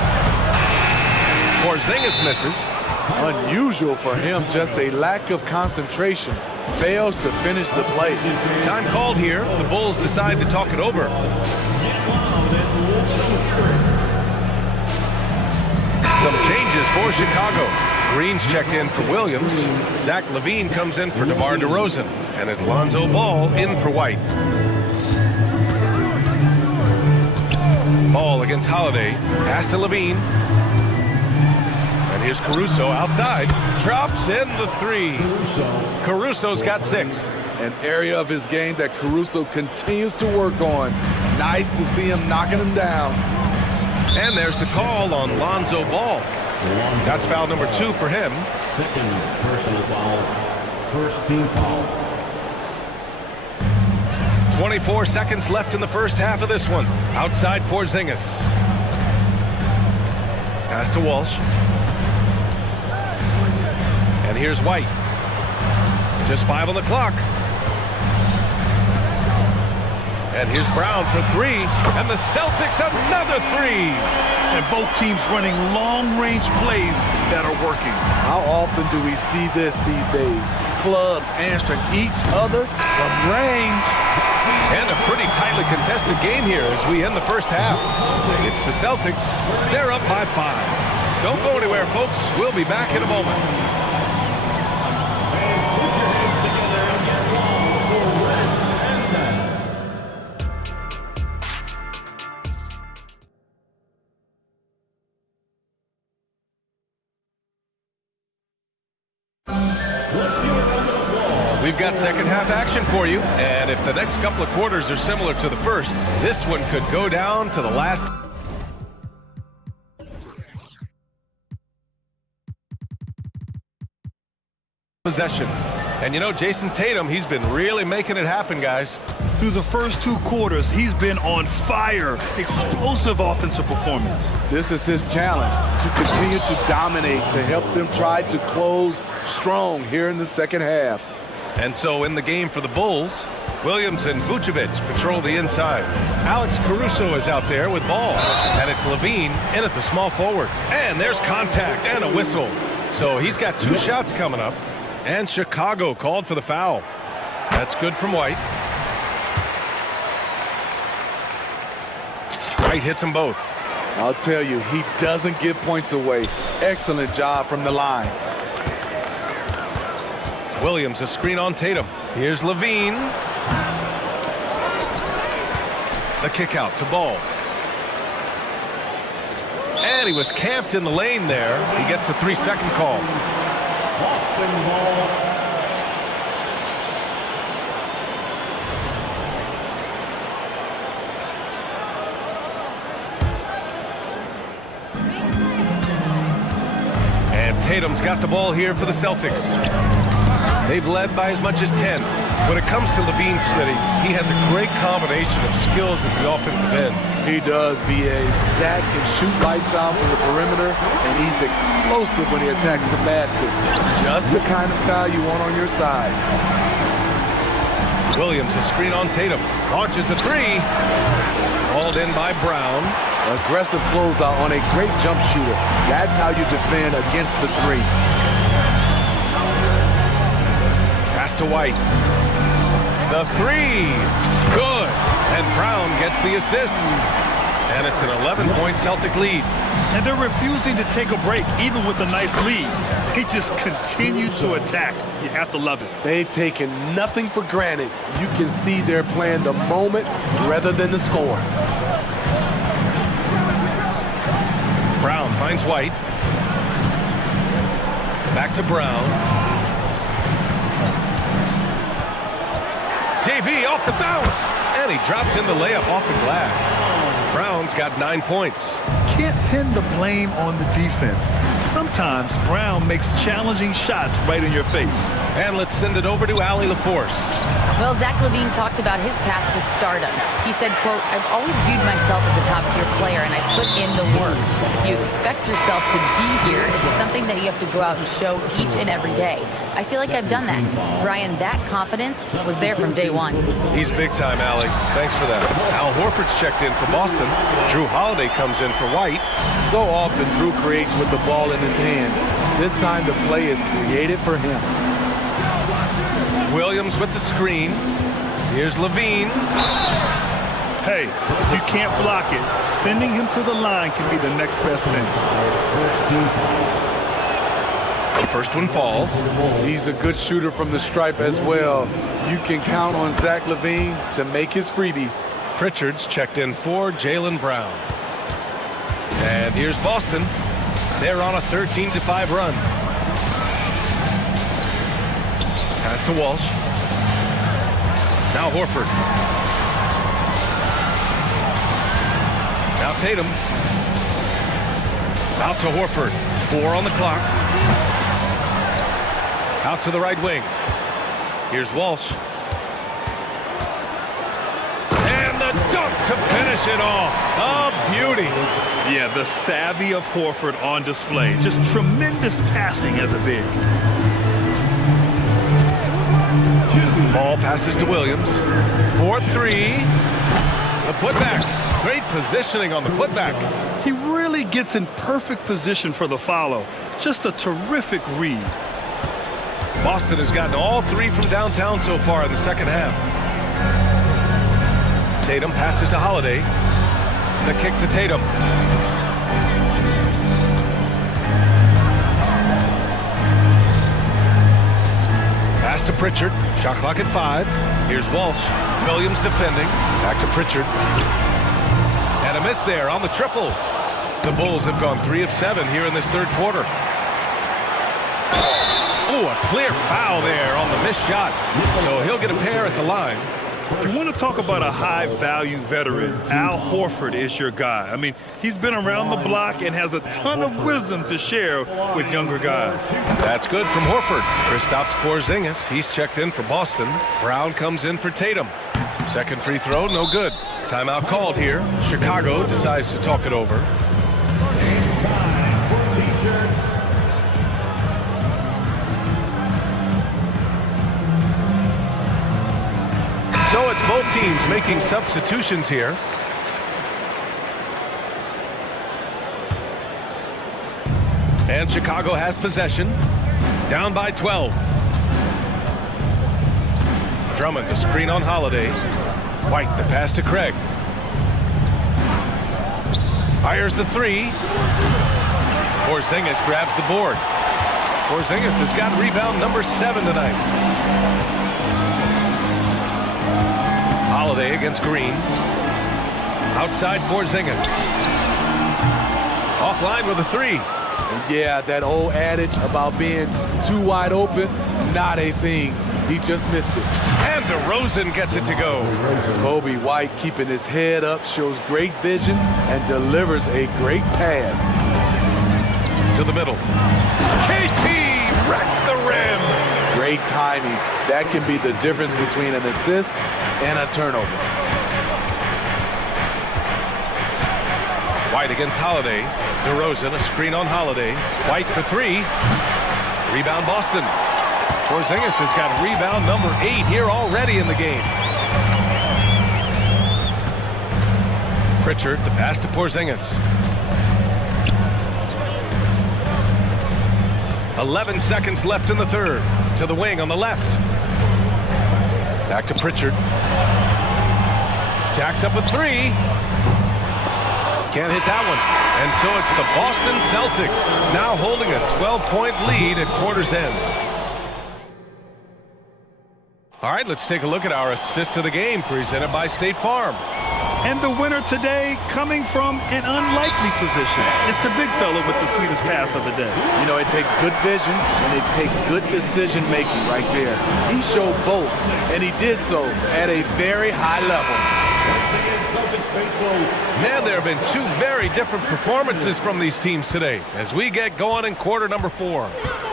Porzingis misses. Unusual for him, just a lack of concentration. Fails to finish the play. Time called here. The Bulls decide to talk it over. Some changes for Chicago. Green's checked in for Williams. Zach LaVine comes in for DeMar DeRozan. And it's Lonzo Ball in for White. Ball against Holiday. Pass to LaVine. And here's Caruso outside. Drops in the 3. Caruso's got 6. An area of his game that Caruso continues to work on. Nice to see him knocking him down. And there's the call on Lonzo Ball. That's foul number 2 for him. Second personal foul. First team foul. 24 seconds left in the first half of this one. Outside Porzingis. Pass to Walsh. And here's White. Just 5 on the clock. And here's Brown for 3. And the Celtics another 3. And both teams running long-range plays that are working. How often do we see this these days? Clubs answering each other from range. And a pretty tightly contested game here as we end the first half. It's the Celtics. They're up by 5. Don't go anywhere, folks. We'll be back in a moment. We've got second half action for you, and if the next couple of quarters are similar to the first, this one could go down to the last possession. And you know, Jason Tatum, he's been really making it happen, guys. Through the first 2 quarters, he's been on fire. Explosive offensive performance. This is his challenge, to continue to dominate, to help them try to close strong here in the second half. And so in the game for the Bulls, Williams and Vucevic patrol the inside. Alex Caruso is out there with ball. And it's LaVine in at the small forward. And there's contact and a whistle. So he's got 2 shots coming up. And Chicago called for the foul. That's good from White. White hits them both. I'll tell you, he doesn't give points away. Excellent job from the line. Williams, a screen on Tatum. Here's LaVine. The kick out to Ball. And he was camped in the lane there. He gets a 3-second call. Boston ball. And Tatum's got the ball here for the Celtics. They've led by as much as 10. When it comes to Levine, Smitty, he has a great combination of skills at the offensive end. He does, B.A. Zach can shoot lights out from the perimeter, and he's explosive when he attacks the basket. Just the kind of guy you want on your side. Williams, a screen on Tatum. Launches a three. Hauled in by Brown. Aggressive closeout on a great jump shooter. That's how you defend against the three. Pass to White. The three. Good. And Brown gets the assist. And it's an 11-point Celtic lead. And they're refusing to take a break, even with a nice lead. They just continue to attack. You have to love it. They've taken nothing for granted. You can see they're playing the moment rather than the score. Brown finds White. Back to Brown. JB off the bounce. And he drops in the layup off the glass. Brown's got 9 points. Can't pin the blame on the defense. Sometimes Brown makes challenging shots right in your face. And let's send it over to Allie LaForce. Well, Zach LaVine talked about his path to stardom. He said, quote, "I've always viewed myself as a top-tier player, and I put in the work. If you expect yourself to be here, it's something that you have to go out and show each and every day. I feel like I've done that." Brian, that confidence was there from day one. He's big time, Allie. Thanks for that. Al Horford's checked in for Boston. Drew Holiday comes in for White. So often Drew creates with the ball in his hands. This time the play is created for him. Williams with the screen. Here's Levine. Hey, if you can't block it, sending him to the line can be the next best thing. The first one falls. He's a good shooter from the stripe as well. You can count on Zach LaVine to make his freebies. Pritchard's checked in for Jaylen Brown. And here's Boston. They're on a 13-5 run. Pass to Walsh. Now Horford. Now Tatum. Out to Horford. 4 on the clock. Out to the right wing. Here's Walsh. And the dunk to finish it off. A beauty. Yeah, the savvy of Horford on display. Just tremendous passing as a big. Ball passes to Williams. 4-3. The putback. Great positioning on the putback. He really gets in perfect position for the follow. Just a terrific read. Boston has gotten all 3 from downtown so far in the second half. Tatum passes to Holiday. The kick to Tatum. Pass to Pritchard. Shot clock at 5. Here's Walsh. Williams defending. Back to Pritchard. And a miss there on the triple. The Bulls have gone 3 of 7 here in this third quarter. Oh, a clear foul there on the missed shot. So he'll get a pair at the line. If you want to talk about a high-value veteran, Al Horford is your guy. I mean, he's been around the block and has a ton of wisdom to share with younger guys. That's good from Horford. Kristaps Porzingis, he's checked in for Boston. Brown comes in for Tatum. Second free throw, no good. Timeout called here. Chicago decides to talk it over. So it's both teams making substitutions here. And Chicago has possession. Down by 12. Drummond, the screen on Holiday. White, the pass to Craig. Fires the 3. Porzingis grabs the board. Porzingis has got rebound number 7 tonight. Holiday against Green. Outside Porzingis. Offline with a 3. And yeah, that old adage about being too wide open, not a thing. He just missed it. And DeRozan gets it to go. Kobe White keeping his head up, shows great vision, and delivers a great pass. To the middle. KP wrecks the rim. Great great timing. That can be the difference between an assist and a turnover. White against Holiday. DeRozan, a screen on Holiday. White for three. Rebound Boston. Porzingis has got rebound number 8 here already in the game. Pritchard, the pass to Porzingis. 11 seconds left in the third. To the wing on the left. Back to Pritchard. Jacks up a three. Can't hit that one. And so it's the Boston Celtics now holding a 12-point lead at quarter's end. All right, let's take a look at our assist of the game presented by State Farm. And the winner today coming from an unlikely position. It's the big fella with the sweetest pass of the day. You know, it takes good vision and it takes good decision making right there. He showed both, and he did so at a very high level. Man, there have been two very different performances from these teams today as we get going in quarter number 4.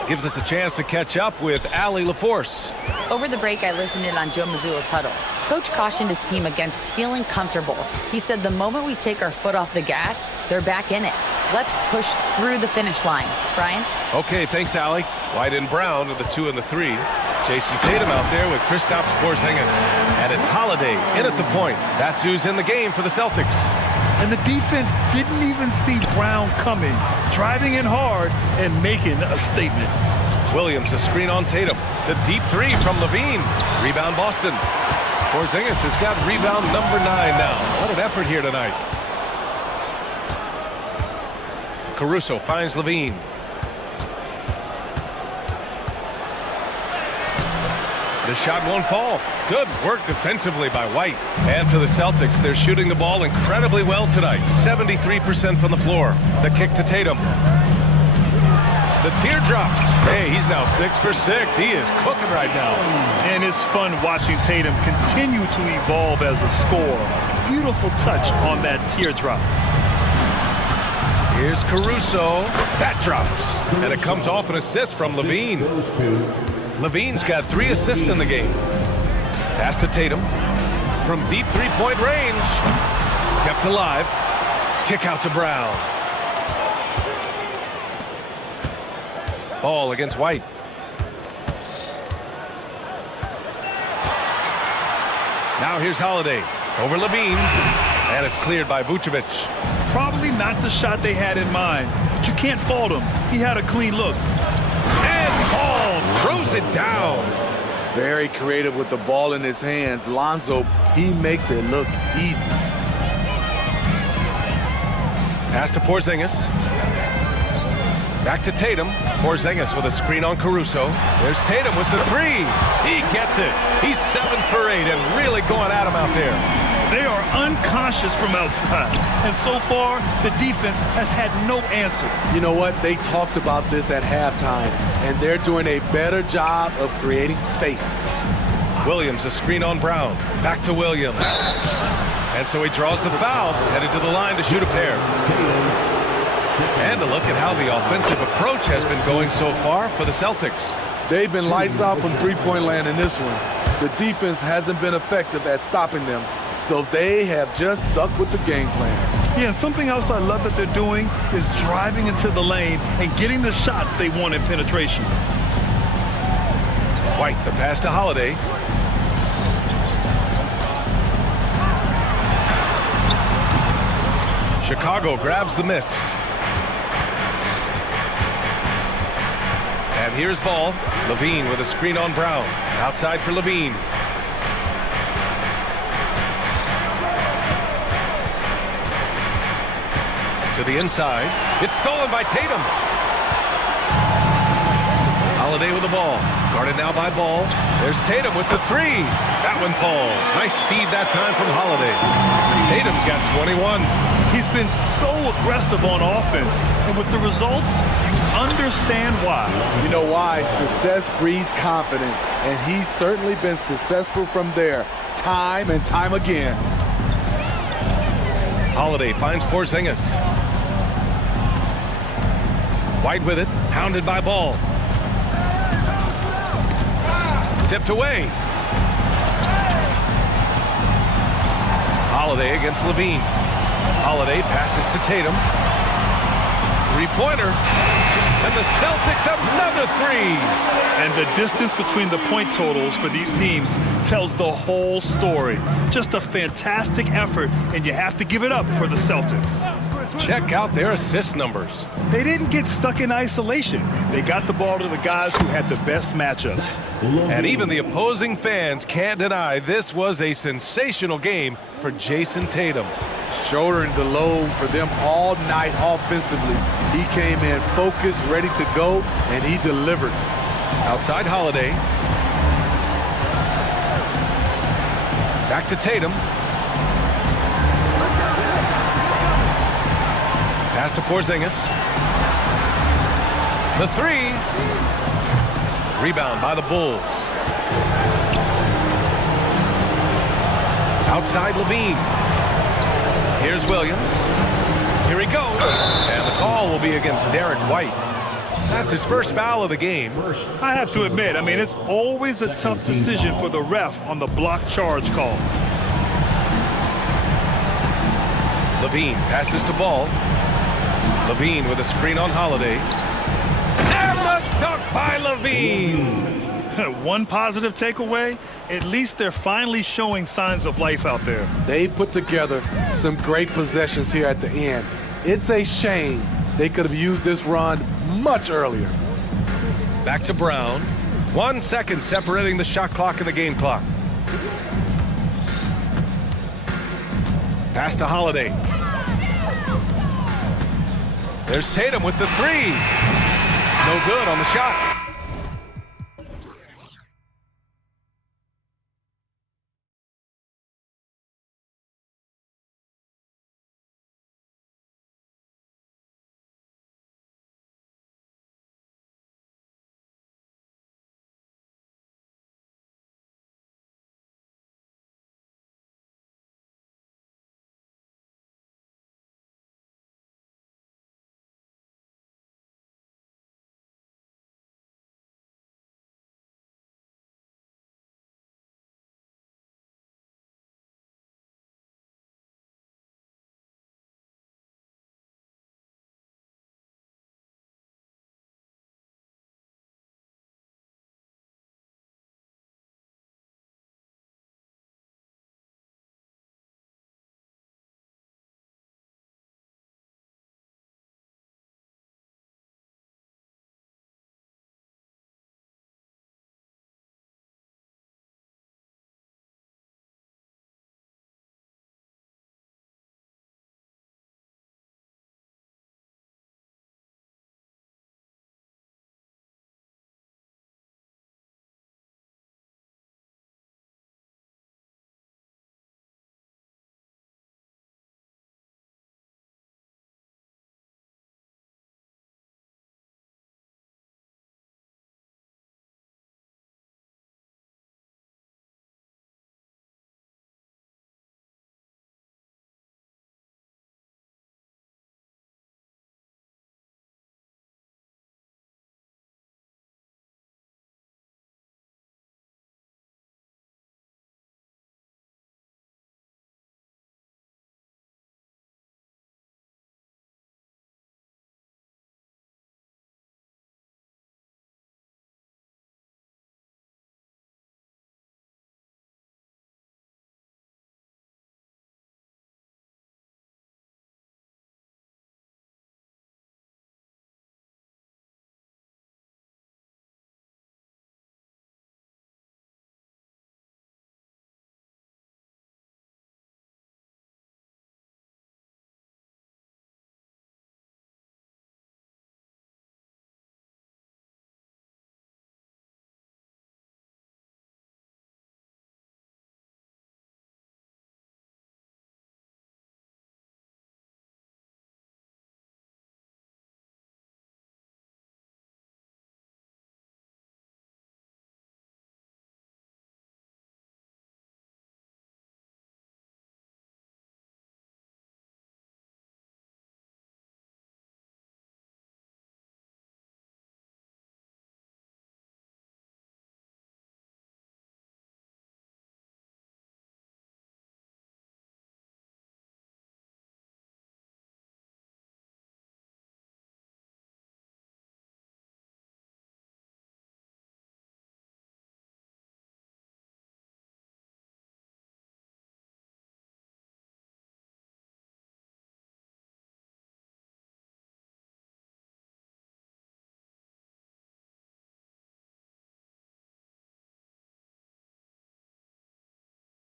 Gives us a chance to catch up with Allie LaForce. Over the break, I listened in on Joe Mazzulla's huddle. Coach cautioned his team against feeling comfortable. He said the moment we take our foot off the gas, they're back in it. Let's push through the finish line. Brian? Okay, thanks, Allie. White and Brown are the 2 and the 3. Jason Tatum out there with Kristaps Porzingis. And it's Holiday in at the point. That's who's in the game for the Celtics. And the defense didn't even see Brown coming, driving in hard and making a statement. Williams, a screen on Tatum. The deep 3 from Levine. Rebound Boston. Porzingis has got rebound number 9 now. What an effort here tonight. Caruso finds Levine. The shot won't fall. Good work defensively by White. And for the Celtics, they're shooting the ball incredibly well tonight. 73% from the floor. The kick to Tatum. The teardrop. Hey, he's now 6 for 6. He is cooking right now. And it's fun watching Tatum continue to evolve as a scorer. Beautiful touch on that teardrop. Here's Caruso. That drops. And it comes off an assist from Levine. Levine's got 3 assists in the game. Pass to Tatum. From deep 3-point range. Kept alive. Kick out to Brown. Ball against White. Now here's Holiday. Over Levine. And it's cleared by Vucevic. Probably not the shot they had in mind, but you can't fault him. He had a clean look. And Ball throws it down. Very creative with the ball in his hands. Lonzo, he makes it look easy. Pass to Porzingis. Back to Tatum. Porzingis with a screen on Caruso. There's Tatum with the 3. He gets it. He's 7 for 8 and really going at him out there. They are unconscious from outside. And so far, the defense has had no answer. You know what? They talked about this at halftime, and they're doing a better job of creating space. Williams, a screen on Brown. Back to Williams. And so he draws the foul, headed to the line to shoot a pair. And a look at how the offensive approach has been going so far for the Celtics. They've been lights out from three-point land in this one. The defense hasn't been effective at stopping them, so they have just stuck with the game plan. Yeah, something else I love that they're doing is driving into the lane and getting the shots they want in penetration. White, the pass to Holiday. Chicago grabs the miss. And here's Ball. Levine with a screen on Brown. Outside for Levine. To the inside. It's stolen by Tatum. Holiday with the ball. Guarded now by Ball. There's Tatum with the 3. That one falls. Nice feed that time from Holiday. Tatum's got 21. He's been so aggressive on offense, and with the results, you understand why. You know why? Success breeds confidence, and he's certainly been successful from there, time and time again. Holiday finds Porzingis. White with it, hounded by Ball. Tipped away. Holiday against Levine. Holiday passes to Tatum. Three-pointer. And the Celtics another three. And the distance between the point totals for these teams tells the whole story. Just a fantastic effort, and you have to give it up for the Celtics. Check out their assist numbers. They didn't get stuck in isolation. They got the ball to the guys who had the best matchups. And even the opposing fans can't deny this was a sensational game for Jason Tatum. Shouldering the load for them all night offensively. He came in focused, ready to go, and he delivered. Outside Holiday. Back to Tatum. Pass to Porzingis. The three. Rebound by the Bulls. Outside Levine. Here's Williams. Here he goes. And the call will be against Derek White. That's his first foul of the game. I have to admit, I mean, it's always a tough decision for the ref on the block charge call. Levine passes to Ball. Levine with a screen on Holiday. And the dunk by Levine. One positive takeaway, at least they're finally showing signs of life out there. They put together some great possessions here at the end. It's a shame they could have used this run much earlier. Back to Brown. 1 second separating the shot clock and the game clock. Pass to Holiday. There's Tatum with the three. No good on the shot.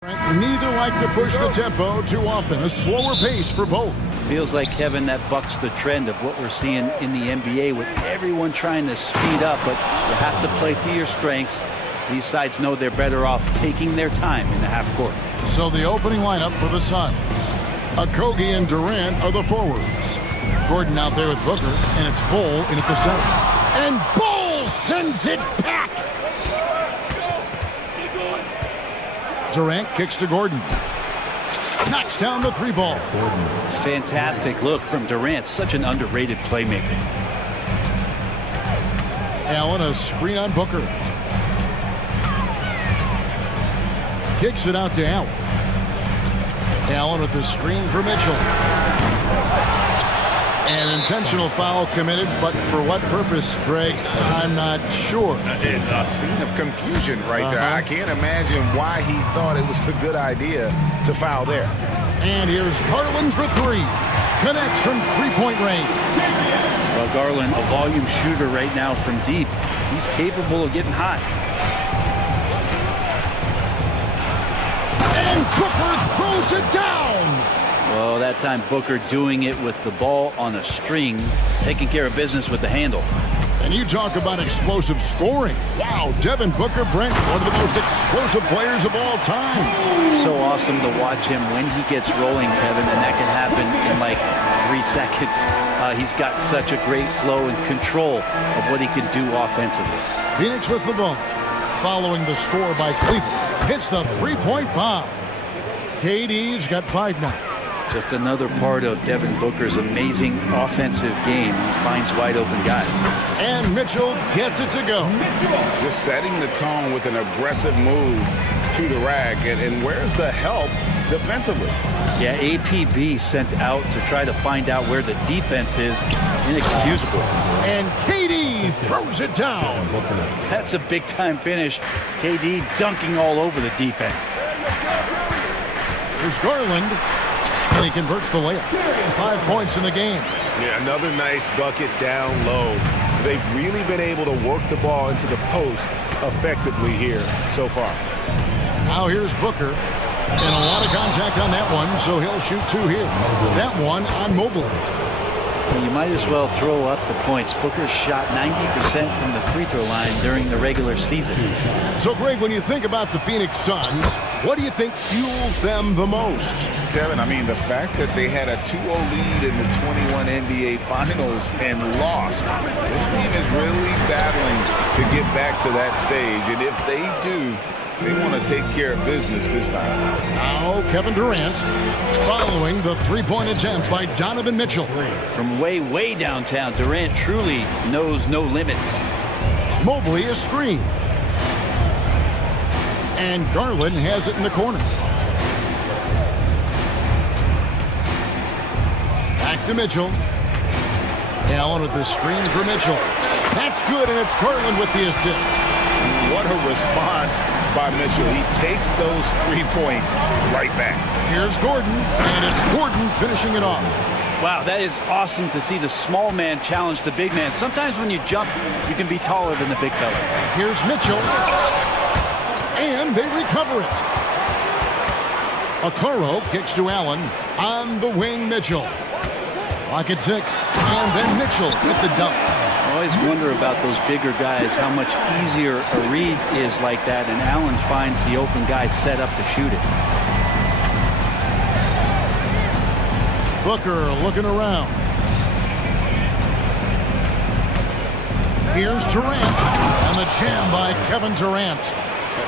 Neither like to push the tempo too often. A slower pace for both. Feels like, Kevin, that bucks the trend of what we're seeing in the NBA with everyone trying to speed up, but you have to play to your strengths. These sides know they're better off taking their time in the half court. So the opening lineup for the Suns. Okogie and Durant are the forwards. Gordon out there with Booker, and it's Bull in at the center. And Bull sends it back! Durant kicks to Gordon. Knocks down the three ball. Fantastic look from Durant, such an underrated playmaker. Allen, a screen on Booker. Kicks it out to Allen. Allen with the screen for Mitchell. An intentional foul committed, but for what purpose, Greg? I'm not sure. A scene of confusion right there. I can't imagine why he thought it was a good idea to foul there. And here's Garland for three. Connects from three-point range. Well, Garland, a volume shooter right now from deep. He's capable of getting hot. And Booker throws it down. Well, that time Booker doing it with the ball on a string, taking care of business with the handle. And you talk about explosive scoring. Wow, Devin Booker, Brent, one of the most explosive players of all time. So awesome to watch him when he gets rolling, Kevin, and that can happen in like 3 seconds. He's got such a great flow and control of what he can do offensively. Phoenix with the ball. Following the score by Cleveland. Hits the three-point bomb. KD's got 5 now. Just another part of Devin Booker's amazing offensive game. He finds wide open guys. And Mitchell gets it to go. Just setting the tone with an aggressive move to the rack. And where's the help defensively? Yeah, APB sent out to try to find out where the defense is. Inexcusable. And KD throws it down. That's a big-time finish. KD dunking all over the defense. There's Garland. And he converts the layup. 5 points in the game. Yeah, another nice bucket down low. They've really been able to work the ball into the post effectively here so far. Now here's Booker. And a lot of contact on that one, so he'll shoot 2 here. That one on Mobley. Well, you might as well throw up the points. Booker shot 90% from the free throw line during the regular season. So, Greg, when you think about the Phoenix Suns, what do you think fuels them the most? Kevin, I mean, the fact that they had a 2-0 lead in the 21 NBA Finals and lost. This team is really battling to get back to that stage. And if they do, they want to take care of business this time. Now Kevin Durant following the three-point attempt by Donovan Mitchell. From way, way downtown, Durant truly knows no limits. Mobley is screen. And Garland has it in the corner. Back to Mitchell. Allen with the screen for Mitchell. That's good, and it's Garland with the assist. What a response by Mitchell. He takes those 3 points right back. Here's Gordon, and it's Gordon finishing it off. Wow, that is awesome to see the small man challenge the big man. Sometimes when you jump, you can be taller than the big fella. Here's Mitchell, and they recover it. Okoro kicks to Allen. On the wing, Mitchell. Clock at 6, and then Mitchell with the dunk. I always wonder about those bigger guys, how much easier a read is like that, and Allen finds the open guy set up to shoot it. Booker looking around. Here's Durant, and the jam by Kevin Durant.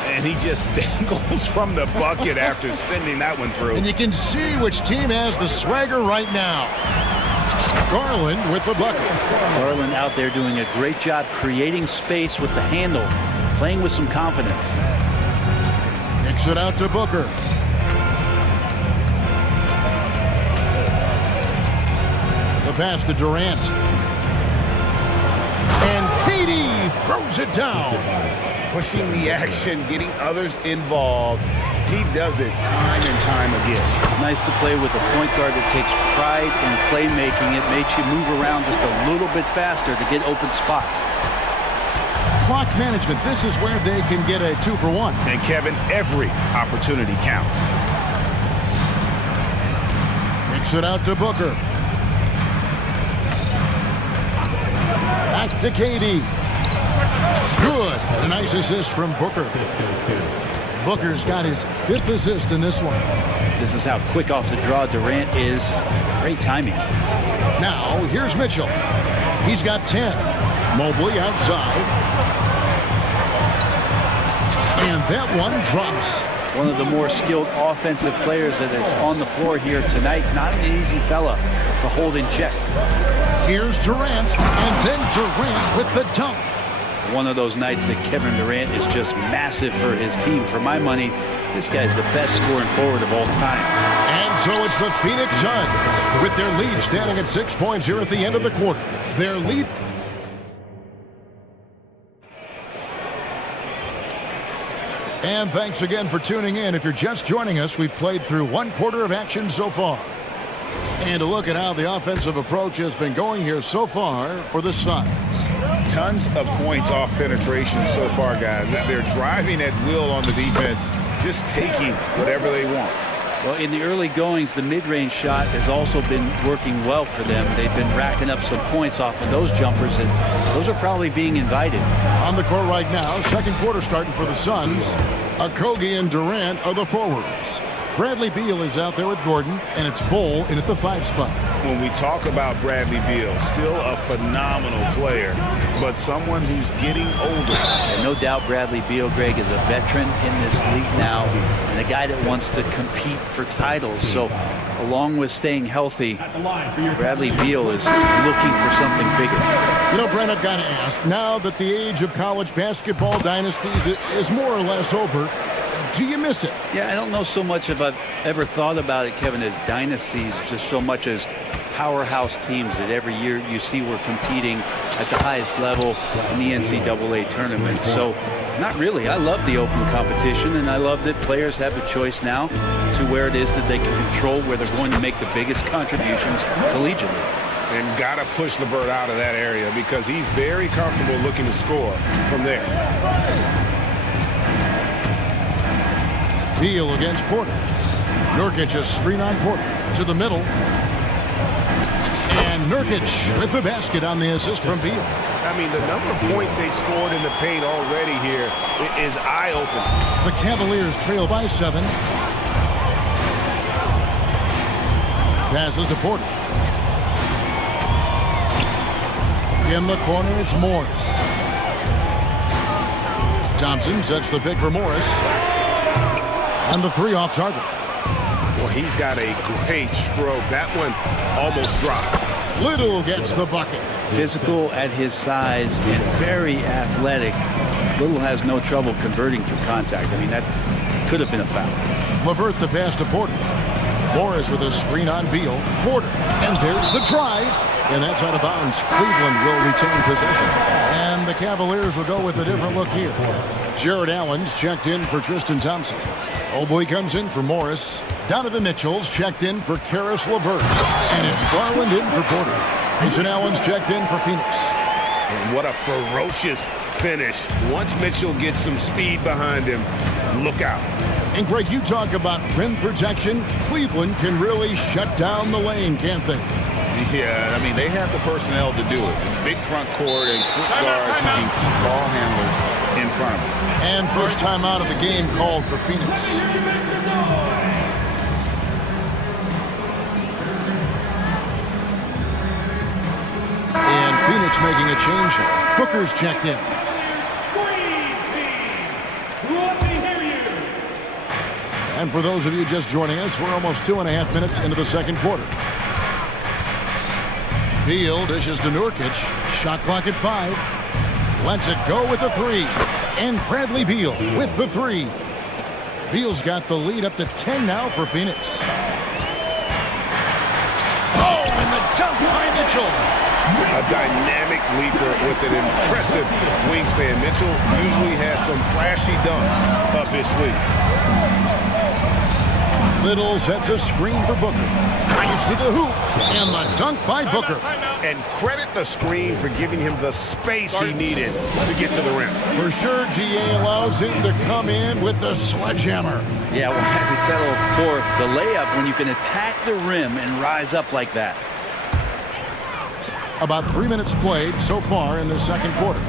And he just dangles from the bucket after sending that one through. And you can see which team has the swagger right now. Garland with the bucket. Garland out there doing a great job creating space with the handle, playing with some confidence. Kicks it out to Booker. The pass to Durant. And KD throws it down. Pushing the action, getting others involved. He does it time and time again. Nice to play with a point guard that takes pride in playmaking. It makes you move around just a little bit faster to get open spots. clock management. This is where they can get a 2-for-1. And Kevin, every opportunity counts. Kicks it out to Booker. Back to KD. Good. A nice assist from Booker. Booker's got his 5th assist in this one. This is how quick off the draw Durant is. Great timing. Now, here's Mitchell. He's got 10. Mobley outside. And that one drops. One of the more skilled offensive players that is on the floor here tonight. Not an easy fella to hold in check. Here's Durant, and then Durant with the dunk. One of those nights that Kevin Durant is just massive for his team. For my money, this guy's the best scoring forward of all time. And so it's the Phoenix Suns with their lead standing at 6 points here at the end of the quarter. Their lead. And thanks again for tuning in. If you're just joining us, we've played through 1 quarter of action so far. And a look at how the offensive approach has been going here so far for the Suns. Tons of points off penetration so far, guys. They're driving at will on the defense, just taking whatever they want. Well, in the early goings, the mid-range shot has also been working well for them. They've been racking up some points off of those jumpers, and those are probably being invited. On the court right now, second quarter starting for the Suns. Okogie and Durant are the forwards. Bradley Beal is out there with Gordon, and it's Bull in at the 5 spot. When we talk about Bradley Beal, still a phenomenal player, but someone who's getting older. And no doubt Bradley Beal, Greg, is a veteran in this league now, and a guy that wants to compete for titles. So along with staying healthy, Bradley Beal is looking for something bigger. You know, Brent, I've got to ask, now that the age of college basketball dynasties is more or less over, do you miss it? Yeah, I don't know so much if I've ever thought about it, Kevin, as dynasties, just so much as powerhouse teams that every year you see we're competing at the highest level in the NCAA tournament. So not really. I love the open competition, and I love that players have a choice now to where it is that they can control where they're going to make the biggest contributions collegiately. And got to push LeVert out of that area because he's very comfortable looking to score from there. Beal against Porter. Nurkic a screen on Porter to the middle. And Nurkic with the basket on the assist from Beal. I mean, the number of points they've scored in the paint already here is eye-opening. The Cavaliers trail by 7. Passes to Porter. In the corner, it's Morris. Thompson sets the pick for Morris. And the 3 off target. Well, he's got a great stroke. That one almost dropped. Little gets the bucket. Physical at his size and very athletic. Little has no trouble converting through contact. I mean, that could have been a foul. LeVert the pass to Porter. Morris with a screen on Beal. Porter. And there's the drive. And that's out of bounds. Cleveland will retain possession. And the Cavaliers will go with a different look here. Jared Allen's checked in for Tristan Thompson. Mobley comes in for Morris. Donovan Mitchell's checked in for Karis LeVert. And it's Garland in for Porter. Jason Allen's checked in for Phoenix. And what a ferocious finish. Once Mitchell gets some speed behind him, look out. And Greg, you talk about rim protection. Cleveland can really shut down the lane, can't they? Yeah, I mean, they have the personnel to do it. Big front court and quick guards who can keep ball handlers in front of them. And first time out of the game called for Phoenix. And Phoenix making a change here. Booker's checked in. And for those of you just joining us, we're almost 2.5 minutes into the second quarter. Beal dishes to Nurkic. Shot clock at 5. Lets it go with the 3. And Bradley Beal with the 3. Beal's got the lead up to 10 now for Phoenix. Oh, and the dunk by Mitchell. A dynamic leaper with an impressive wingspan. Mitchell usually has some flashy dunks up his sleeve. Little sets a screen for Booker. Drives to the hoop. And the dunk by Booker. And credit the screen for giving him the space he needed to get to the rim. For sure, GA allows him to come in with the sledgehammer. Yeah, well, we settle for the layup when you can attack the rim and rise up like that. About 3 minutes played so far in the second quarter. 2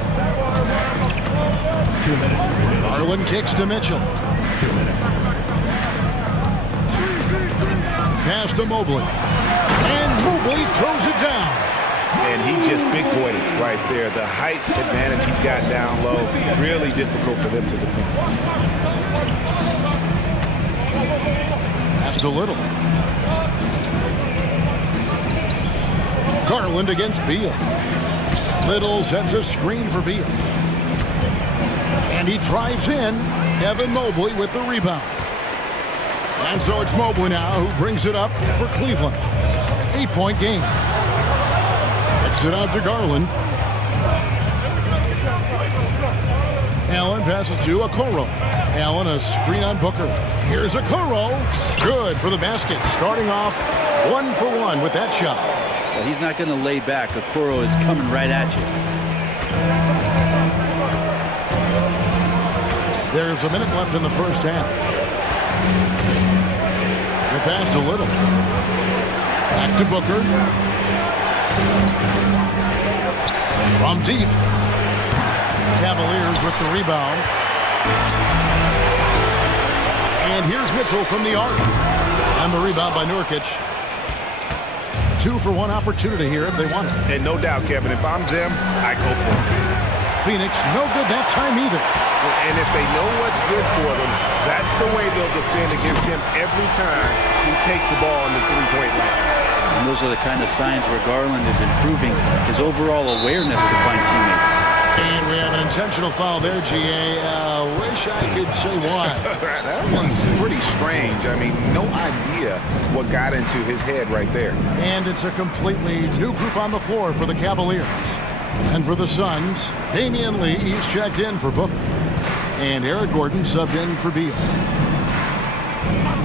minutes. Garland kicks to Mitchell. Pass to Mobley. And Mobley throws it down. And he just big-boyed it right there. The height advantage he's got down low, really difficult for them to defend. Pass to Little. Garland against Beal. Little sets a screen for Beal. And he drives in. Evan Mobley with the rebound. And so it's Mobley now who brings it up for Cleveland. 8-point game. Kicks it out to Garland. Allen passes to Okoro. Allen a screen on Booker. Here's Okoro. Good for the basket. Starting off 1 for 1 with that shot. Well, he's not going to lay back. Okoro is coming right at you. There's a minute left in the first half. The pass to Little. Back to Booker. From deep. Cavaliers with the rebound. And here's Mitchell from the arc. And the rebound by Nurkic. 2 for 1 opportunity here if they want it. And no doubt, Kevin, if I'm them, I go for it. Phoenix, no good that time either. And if they know what's good for them, that's the way they'll defend against him every time he takes the ball on the three-point line. And those are the kind of signs where Garland is improving his overall awareness to find teammates. And we have an intentional foul there, GA. Wish I could say why. That one's pretty strange. I mean, no idea what got into his head right there. And it's a completely new group on the floor for the Cavaliers. And for the Suns, Damian Lee, he's checked in for Booker. And Eric Gordon subbed in for Beal.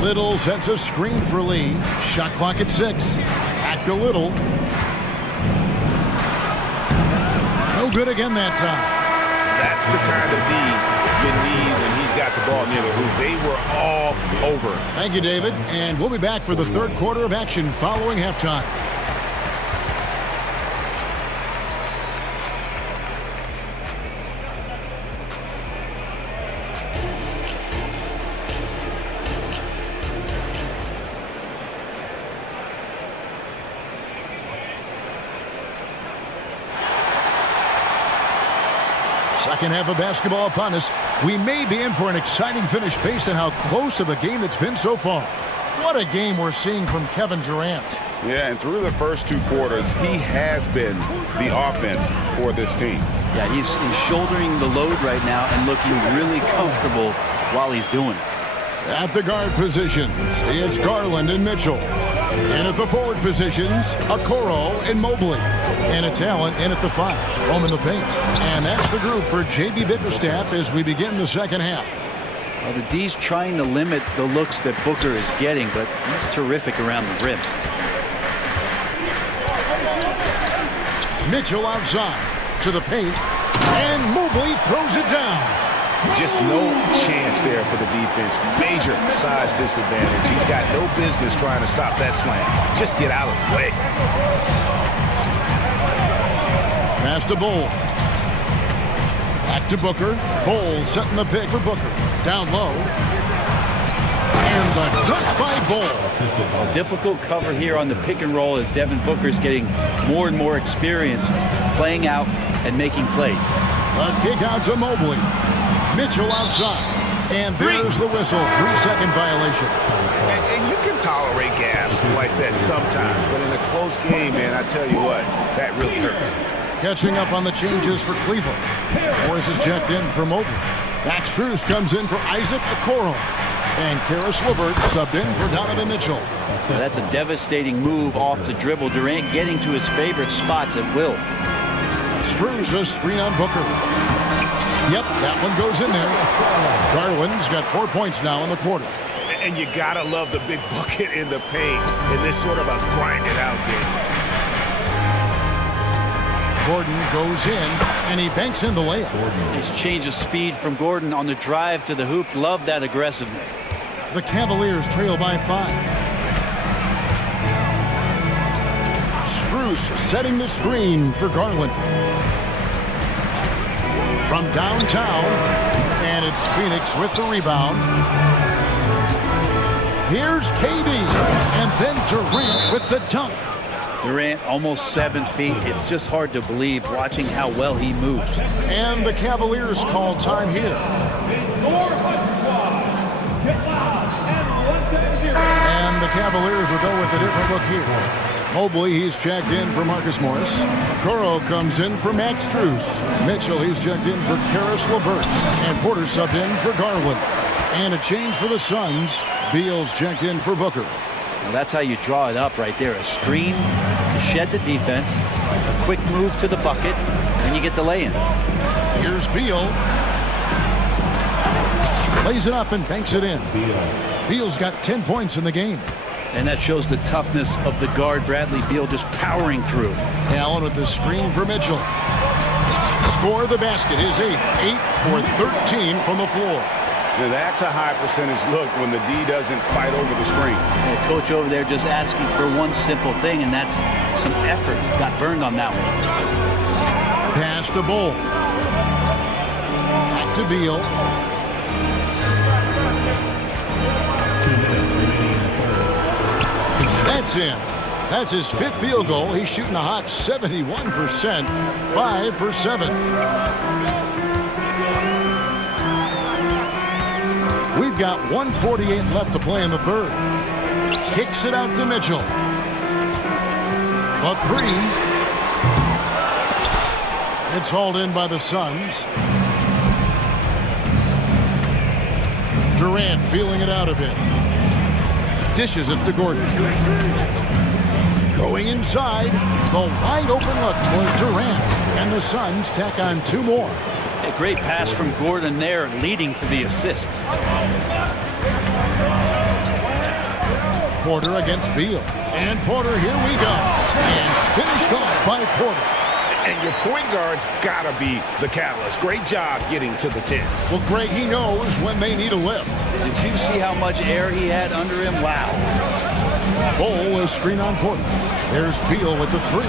Little sets a screen for Lee. Shot clock at 6. Back to Little. No good again that time. That's the kind of D you need when he's got the ball near the hoop. They were all over. Thank you, David. And we'll be back for the third quarter of action following halftime. Second half of basketball upon us. We may be in for an exciting finish based on how close of a game it's been so far. What a game we're seeing from Kevin Durant. Yeah, and through the first 2 quarters, he has been the offense for this team. Yeah, he's shouldering the load right now and looking really comfortable while he's doing it. At the guard positions, it's Garland and Mitchell. And at the forward positions, Okoro and Mobley. And it's Allen in at the 5, home in the paint. And that's the group for J.B. Bickerstaff as we begin the second half. Well, the D's trying to limit the looks that Booker is getting, but he's terrific around the rim. Mitchell outside to the paint. And Mobley throws it down. Just no chance there for the defense. Major size disadvantage. He's got no business trying to stop that slam. Just get out of the way. Pass to Bull. Back to Booker. Bull setting the pick for Booker. Down low. And the dunk by Bull. A difficult cover here on the pick and roll as Devin Booker's getting more and more experience playing out and making plays. A kick out to Mobley. Mitchell outside. And there's the whistle. 3-second violation. And you can tolerate gaps like that sometimes, but in a close game, man, I tell you what, that really hurts. Catching up on the changes for Cleveland. Morris is checked in for Mobley. Max Strus comes in for Isaac Okoro. And Karis LeVert subbed in for Donovan Mitchell. Well, that's a devastating move off the dribble. Durant getting to his favorite spots at will. Strus a screen on Booker. Yep, that one goes in there. Garland's got 4 points now in the quarter. And you gotta love the big bucket in the paint in this sort of a grind-it-out game. Gordon goes in, and he banks in the layup. Nice change of speed from Gordon on the drive to the hoop. Love that aggressiveness. The Cavaliers trail by 5. Strus setting the screen for Garland. From downtown, and it's Phoenix with the rebound. Here's KD, and then Durant with the dunk. Durant almost 7 feet. It's just hard to believe watching how well he moves. And the Cavaliers call time here. And the Cavaliers will go with a different look here. Mobley, he's checked in for Marcus Morris. Okoro comes in for Max Strus. Mitchell, he's checked in for Karis LeVert. And Porter subbed in for Garland. And a change for the Suns. Beal's checked in for Booker. Well, that's how you draw it up right there. A screen to shed the defense, a quick move to the bucket, and you get the lay-in. Here's Beal. Lays it up and banks it in. Beal's got 10 points in the game. And that shows the toughness of the guard, Bradley Beal, just powering through. Allen with the screen for Mitchell. Score the basket, his 8th. 8 for 13 from the floor. Now that's a high percentage look when the D doesn't fight over the screen. The coach over there just asking for one simple thing, and that's some effort. Got burned on that one. Pass to Bull. Back to Beal. 2 minutes remaining in the third. That's in. That's his 5th field goal. He's shooting a hot 71%. 5 for 7. We've got 1:48 left to play in the third. Kicks it out to Mitchell. A 3. It's hauled in by the Suns. Durant feeling it out a bit. Dishes it to Gordon. Going inside. The wide open look for Durant. And the Suns tack on 2 more. A great pass from Gordon there, leading to the assist. Porter against Beal. And Porter, here we go. And finished off by Porter. And your point guard's got to be the catalyst. Great job getting to the 10. Well, Greg, he knows when they need a lift. Did you see how much air he had under him? Wow. Bull is screen on Porter. There's Beal with the 3.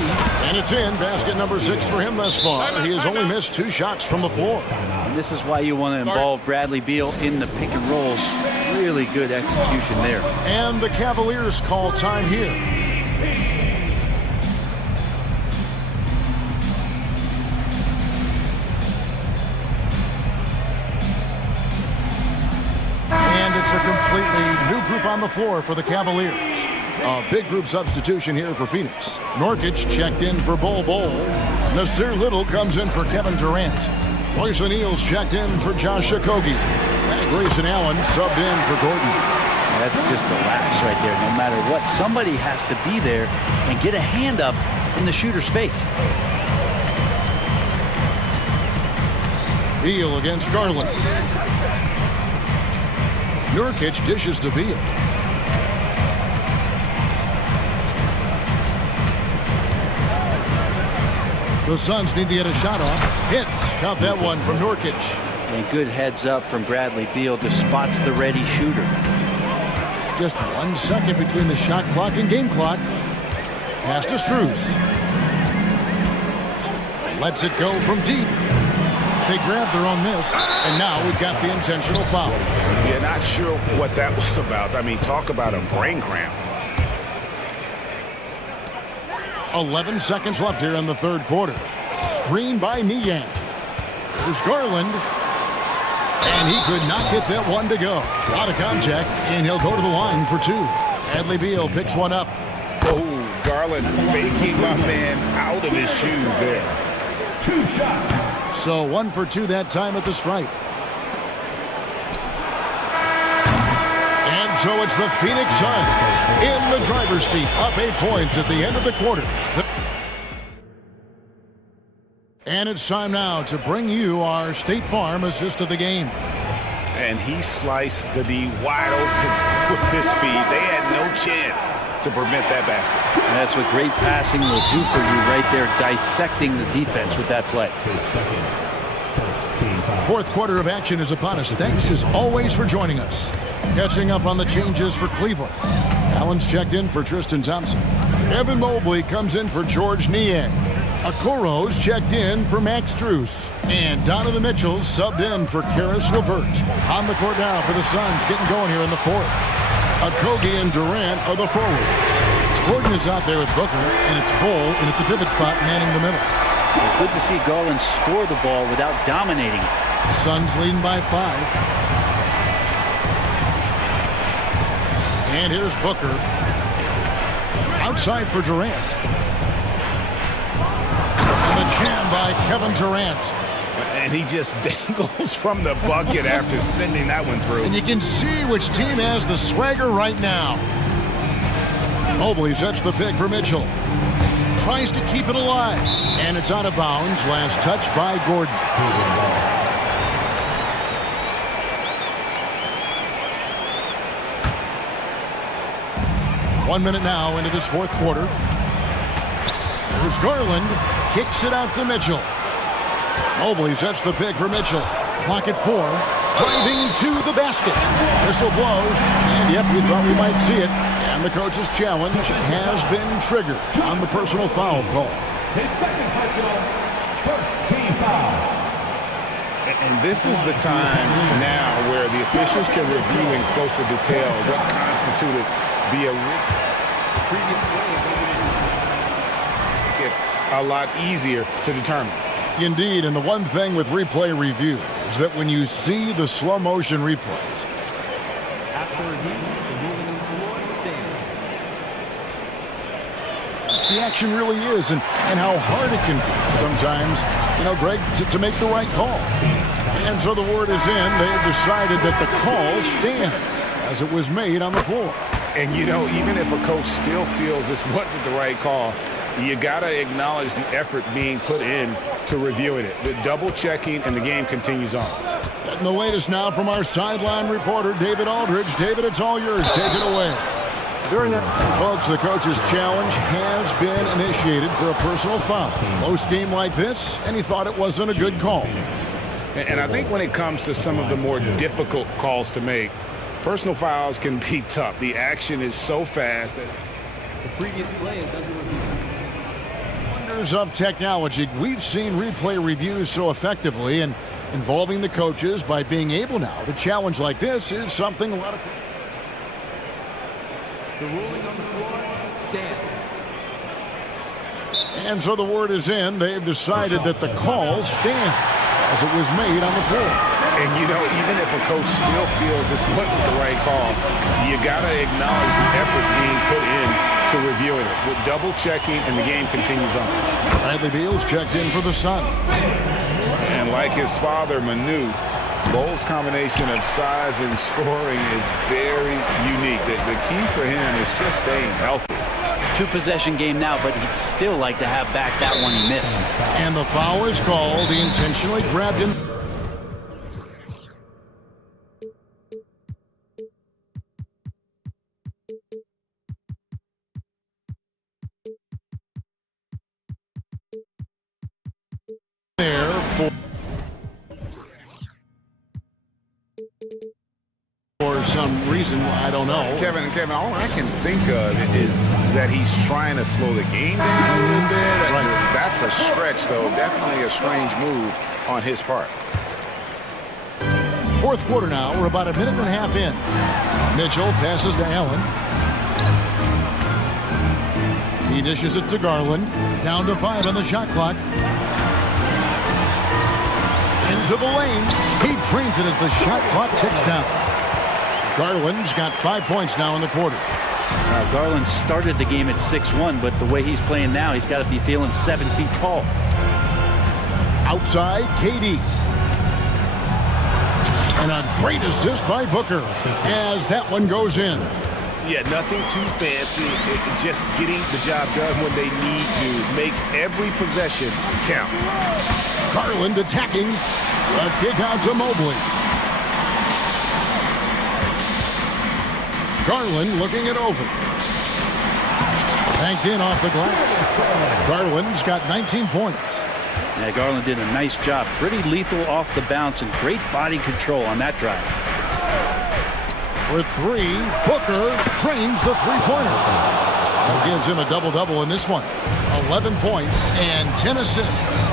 And it's in. Basket number 6 for him thus far. He has only missed 2 shots from the floor. And this is why you want to involve Bradley Beal in the pick and rolls. Really good execution there. And the Cavaliers call time here. And it's a completely new group on the floor for the Cavaliers. A big group substitution here for Phoenix. Nurkic checked in for Bol Bol. Nasir Little comes in for Kevin Durant. Royce O'Neal's checked in for Josh Okogie. And Grayson Allen subbed in for Gordon. That's just a lapse right there. No matter what, somebody has to be there and get a hand up in the shooter's face. Beal against Garland. Nurkic dishes to Beal. The Suns need to get a shot off. Hits. Count that one from Nurkic. And good heads up from Bradley Beal. Just spots the ready shooter. Just 1 second between the shot clock and game clock. Pass to Strus. Lets it go from deep. They grabbed their own miss, and now we've got the intentional foul. Yeah, not sure what that was about. I mean, talk about a brain cramp. 11 seconds left here in the third quarter. Screen by Niang. There's Garland. And he could not get that one to go. A lot of contact, and he'll go to the line for 2. Bradley Beal picks one up. Oh, Garland faking my man out of his shoes there. 2 shots. So 1 for 2 that time at the stripe. And so it's the Phoenix Suns in the driver's seat, up 8 points at the end of the quarter. And it's time now to bring you our State Farm assist of the game. And he sliced the D wide open with his feed. They had no chance to prevent that basket. And that's what great passing will do for you right there, dissecting the defense with that play. Fourth quarter of action is upon us. Thanks as always for joining us. Catching up on the changes for Cleveland. Allen's checked in for Tristan Thompson. Evan Mobley comes in for George Niang. Okoro's checked in for Max Strus. And Donovan Mitchell's subbed in for Karis LeVert. On the court now for the Suns, getting going here in the fourth. Okogie and Durant are the forwards. Gordon is out there with Booker, and it's Bull in at the pivot spot manning the middle. Well, good to see Garland score the ball without dominating it. Suns leading by 5. And here's Booker. Outside for Durant. And the jam by Kevin Durant. And he just dangles from the bucket after sending that one through. And you can see which team has the swagger right now. Mobley sets the pick for Mitchell. Tries to keep it alive. And it's out of bounds. Last touch by Gordon. 1 minute now into this fourth quarter. There's Garland. Kicks it out to Mitchell. Mobley sets the pick for Mitchell. Clock at 4. Driving to the basket. Whistle blows. And yep, we thought we might see it. And the coach's challenge has been triggered on the personal foul call. His second personal, first team foul. And this is the time now where the officials can review in closer detail what constituted the previous play. Make it a lot easier to determine. Indeed, and the one thing with replay review is that when you see the slow motion replays, After review, the ruling on the floor stands. the action really is and how hard it can be sometimes, Greg, to make the right call. And so the word is in. They've decided that the call stands as it was made on the floor. And, even if a coach still feels this wasn't the right call, you got to acknowledge the effort being put in to reviewing it. The double checking, and the game continues on. And the latest now from our sideline reporter, David Aldridge. David, it's all yours. Take it away. During that, Folks, the coach's challenge has been initiated for a personal foul. Close game like this, and he thought it wasn't a good call. And I think when it comes to some of the more difficult calls to make, personal fouls can be tough. The action is so fast that The previous play is under review. Wonders of technology. We've seen replay reviews so effectively, and involving the coaches by being able now to challenge like this is something a lot of people. The ruling on the floor stands. And so the word is in. They've decided that the call stands as it was made on the floor. And even if a coach still feels this wasn't the right call, you got to acknowledge the effort being put in to reviewing it. With double checking, and the game continues on. Bradley Beal's checked in for the Suns. And like his father, Manu, Bowles' combination of size and scoring is very unique. The key for him is just staying healthy. 2-possession game now, but he'd still like to have back that one he missed. And the foul is called. He intentionally grabbed him. There for some reason, I don't know. Kevin, all I can think of is that he's trying to slow the game down a little bit. Right. That's a stretch, though. Definitely a strange move on his part. Fourth quarter now. We're about a minute and a half in. Mitchell passes to Allen. He dishes it to Garland. Down to 5 on the shot clock. Into the lane. He drains it as the shot clock ticks down. Garland's got 5 points now in the quarter. Garland started the game at 6'1", but the way he's playing now, he's got to be feeling 7 feet tall. Outside, KD. And a great assist by Booker as that one goes in. Yeah, nothing too fancy. Just getting the job done when they need to. Make every possession count. Garland attacking. A kick out to Mobley. Garland looking it over. Banked in off the glass. Garland's got 19 points. Yeah, Garland did a nice job. Pretty lethal off the bounce and great body control on that drive. For three, Booker trains the three-pointer. That gives him a double-double in this one. 11 points and 10 assists.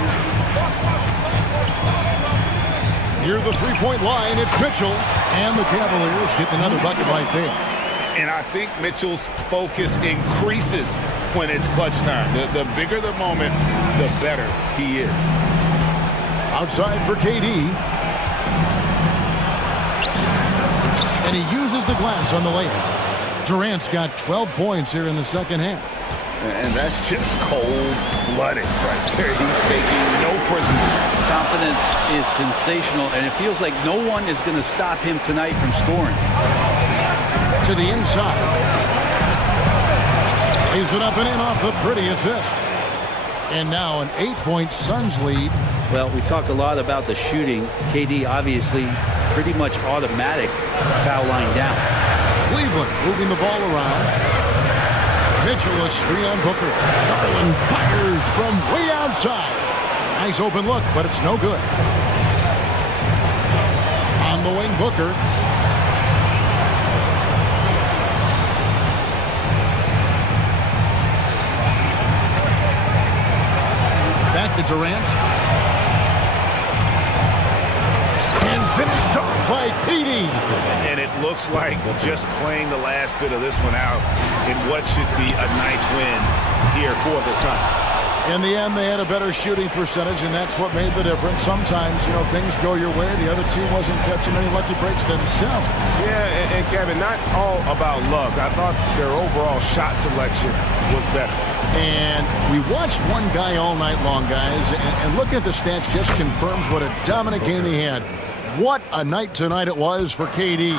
Near the three-point line, it's Mitchell. And the Cavaliers get another bucket right there. And I think Mitchell's focus increases when it's clutch time. The bigger the moment, the better he is. Outside for KD. And he uses the glass on the layup. Durant's got 12 points here in the second half. And that's just cold-blooded right there. He's taking no prisoners. Confidence is sensational, and it feels like no one is going to stop him tonight from scoring. To the inside. Lays it up and in off the pretty assist. And now an 8-point Suns lead. Well, we talk a lot about the shooting. KD obviously pretty much automatic foul line down. Cleveland moving the ball around. Mitchell a screen on Booker. Garland fires from way outside. Nice open look, but it's no good. On the wing, Booker. Back to Durant. And finished off by KD. And it looks like just playing the last bit of this one out in what should be a nice win here for the Suns. In the end, they had a better shooting percentage, and that's what made the difference. Sometimes, things go your way. The other team wasn't catching any lucky breaks themselves. Yeah, and Kevin, not all about luck. I thought their overall shot selection was better. And we watched one guy all night long, guys, and looking at the stats just confirms what a dominant game he had. What a night tonight it was for KD.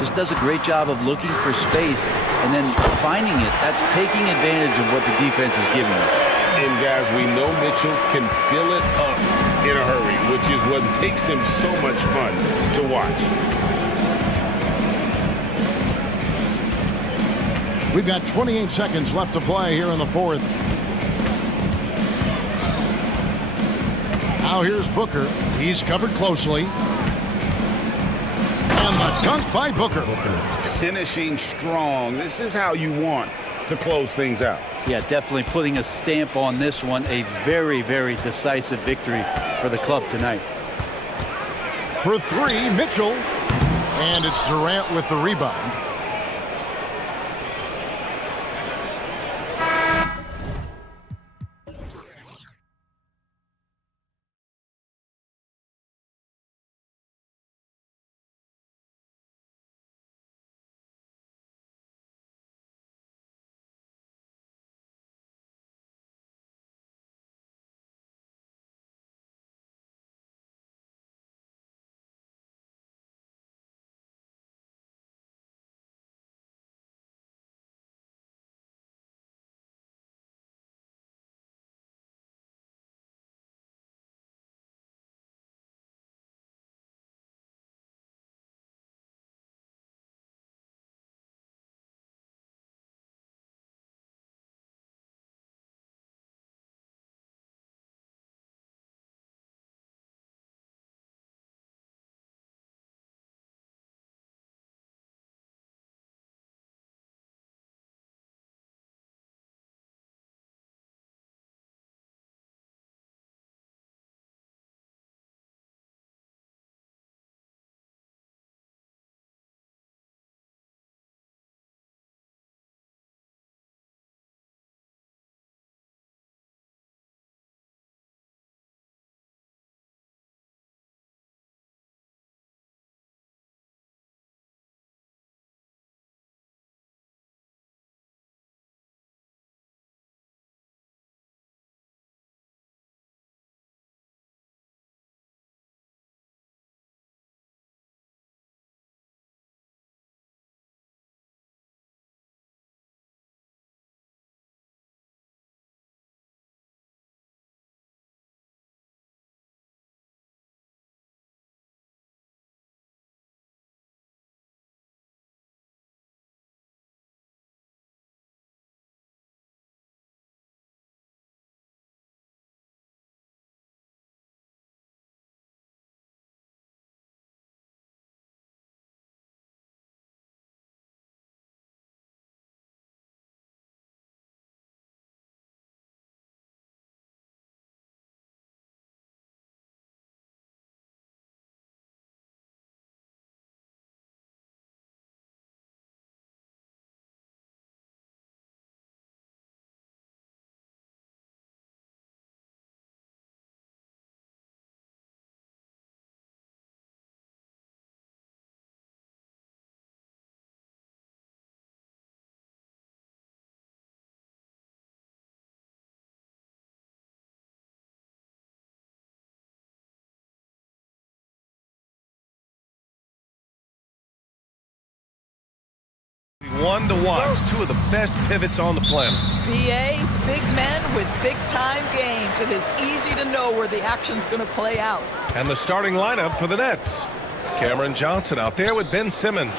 Just does a great job of looking for space and then finding it. That's taking advantage of what the defense is giving him. And guys, we know Mitchell can fill it up in a hurry, which is what makes him so much fun to watch. We've got 28 seconds left to play here in the fourth. Now here's Booker. He's covered closely. And the dunk by Booker. Finishing strong. This is how you want to close things out. Yeah, definitely putting a stamp on this one. A very, very decisive victory for the club tonight. For three, Mitchell. And it's Durant with the rebound. fun to watch. Two of the best pivots on the planet. BA, big men with big-time games. It is easy to know where the action's going to play out. And the starting lineup for the Nets. Cameron Johnson out there with Ben Simmons.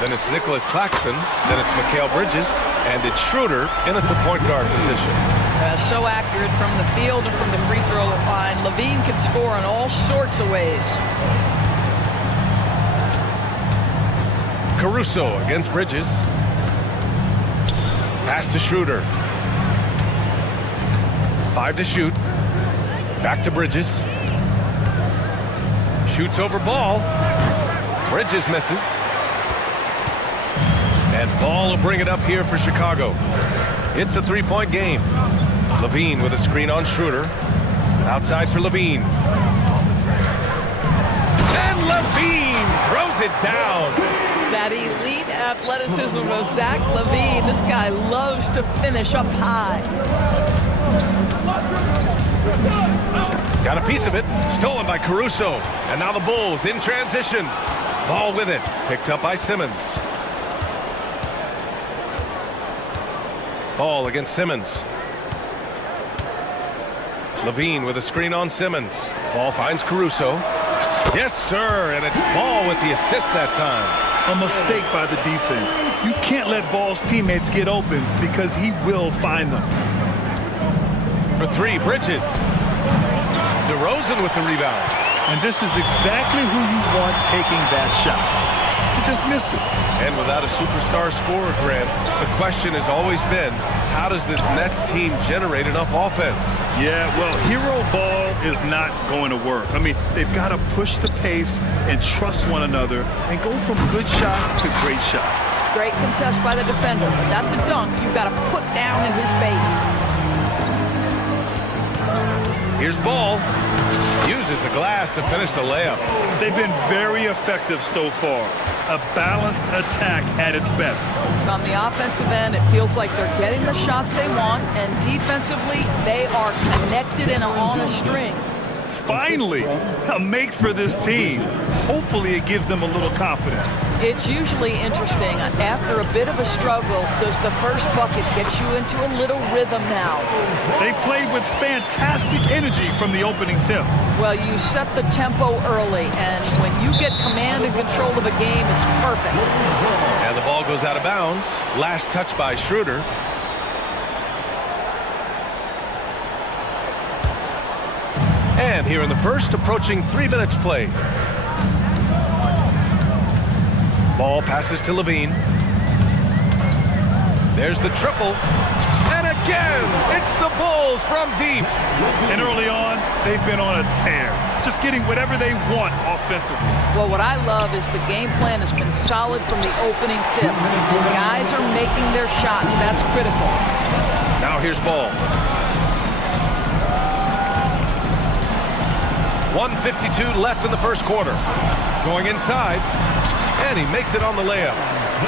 Then it's Nicholas Claxton. Then it's Mikal Bridges. And it's Schroeder in at the point guard position. So accurate from the field and from the free throw line. Levine can score in all sorts of ways. Caruso against Bridges. Pass to Schroeder. 5 to shoot. Back to Bridges. Shoots over Ball. Bridges misses. And Ball will bring it up here for Chicago. It's a three-point game. Levine with a screen on Schroeder. Outside for Levine. And Levine throws it down. That elite athleticism of Zach Levine. This guy loves to finish up high. Got a piece of it. Stolen by Caruso. And now the Bulls in transition. Ball with it. Picked up by Simmons. Ball against Simmons. Levine with a screen on Simmons. Ball finds Caruso. Yes, sir, and it's Ball with the assist that time. A mistake by the defense. You can't let Ball's teammates get open because he will find them. For three, Bridges. DeRozan with the rebound. And this is exactly who you want taking that shot. He just missed it. And without a superstar scorer, Grant, the question has always been, how does this Nets team generate enough offense? Yeah, well, hero ball is not going to work. I mean, they've got to push the pace and trust one another and go from good shot to great shot. Great contest by the defender, but that's a dunk you've got to put down in his face. Here's Ball. Uses the glass to finish the layup. They've been very effective so far. A balanced attack at its best. On the offensive end, it feels like they're getting the shots they want, and defensively, they are connected and on a string. Finally, a make for this team. Hopefully it gives them a little confidence. It's usually interesting. After a bit of a struggle, does the first bucket get you into a little rhythm now? They played with fantastic energy from the opening tip. Well, you set the tempo early, and when you get command and control of a game, it's perfect. And the ball goes out of bounds. Last touch by Schroeder. And here in the first, approaching 3 minutes played. Ball passes to Levine. There's the triple. And again, it's the Bulls from deep. And early on, they've been on a tear. Just getting whatever they want offensively. Well, what I love is the game plan has been solid from the opening tip. Guys are making their shots. That's critical. Now here's Ball. 1:52 left in the first quarter. Going inside, and he makes it on the layup.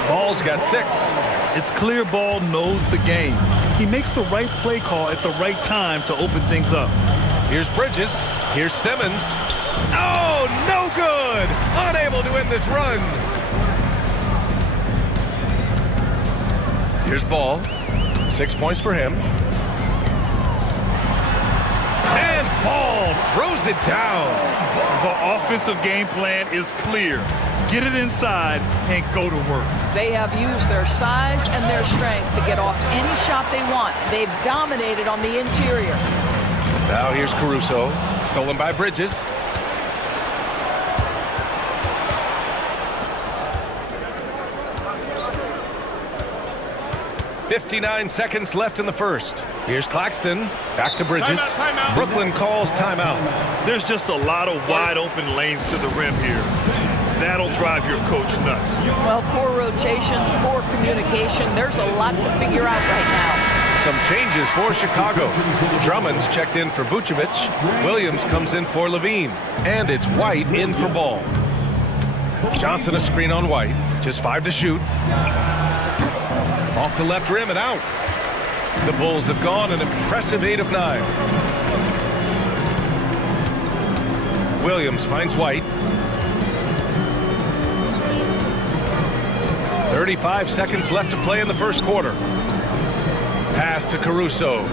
Ball's got 6. It's clear Ball knows the game. He makes the right play call at the right time to open things up. Here's Bridges. Here's Simmons. Oh, no good! Unable to end this run. Here's Ball. 6 points for him. And Ball throws it down. The offensive game plan is clear. Get it inside and go to work. They have used their size and their strength to get off any shot they want. They've dominated on the interior. Now here's Caruso. Stolen by Bridges. .59 seconds left in the first. Here's Claxton. Back to Bridges. Timeout. Brooklyn calls timeout. There's just a lot of wide open lanes to the rim here. That'll drive your coach nuts. Well, poor rotations, poor communication. There's a lot to figure out right now. Some changes for Chicago. Drummond's checked in for Vucevic. Williams comes in for Levine. And it's White in for Ball. Johnson a screen on White. Just 5 to shoot. Off the left rim and out. The Bulls have gone an impressive 8 of 9. Williams finds White. 30 35 seconds left to play in the first quarter. Pass to Caruso.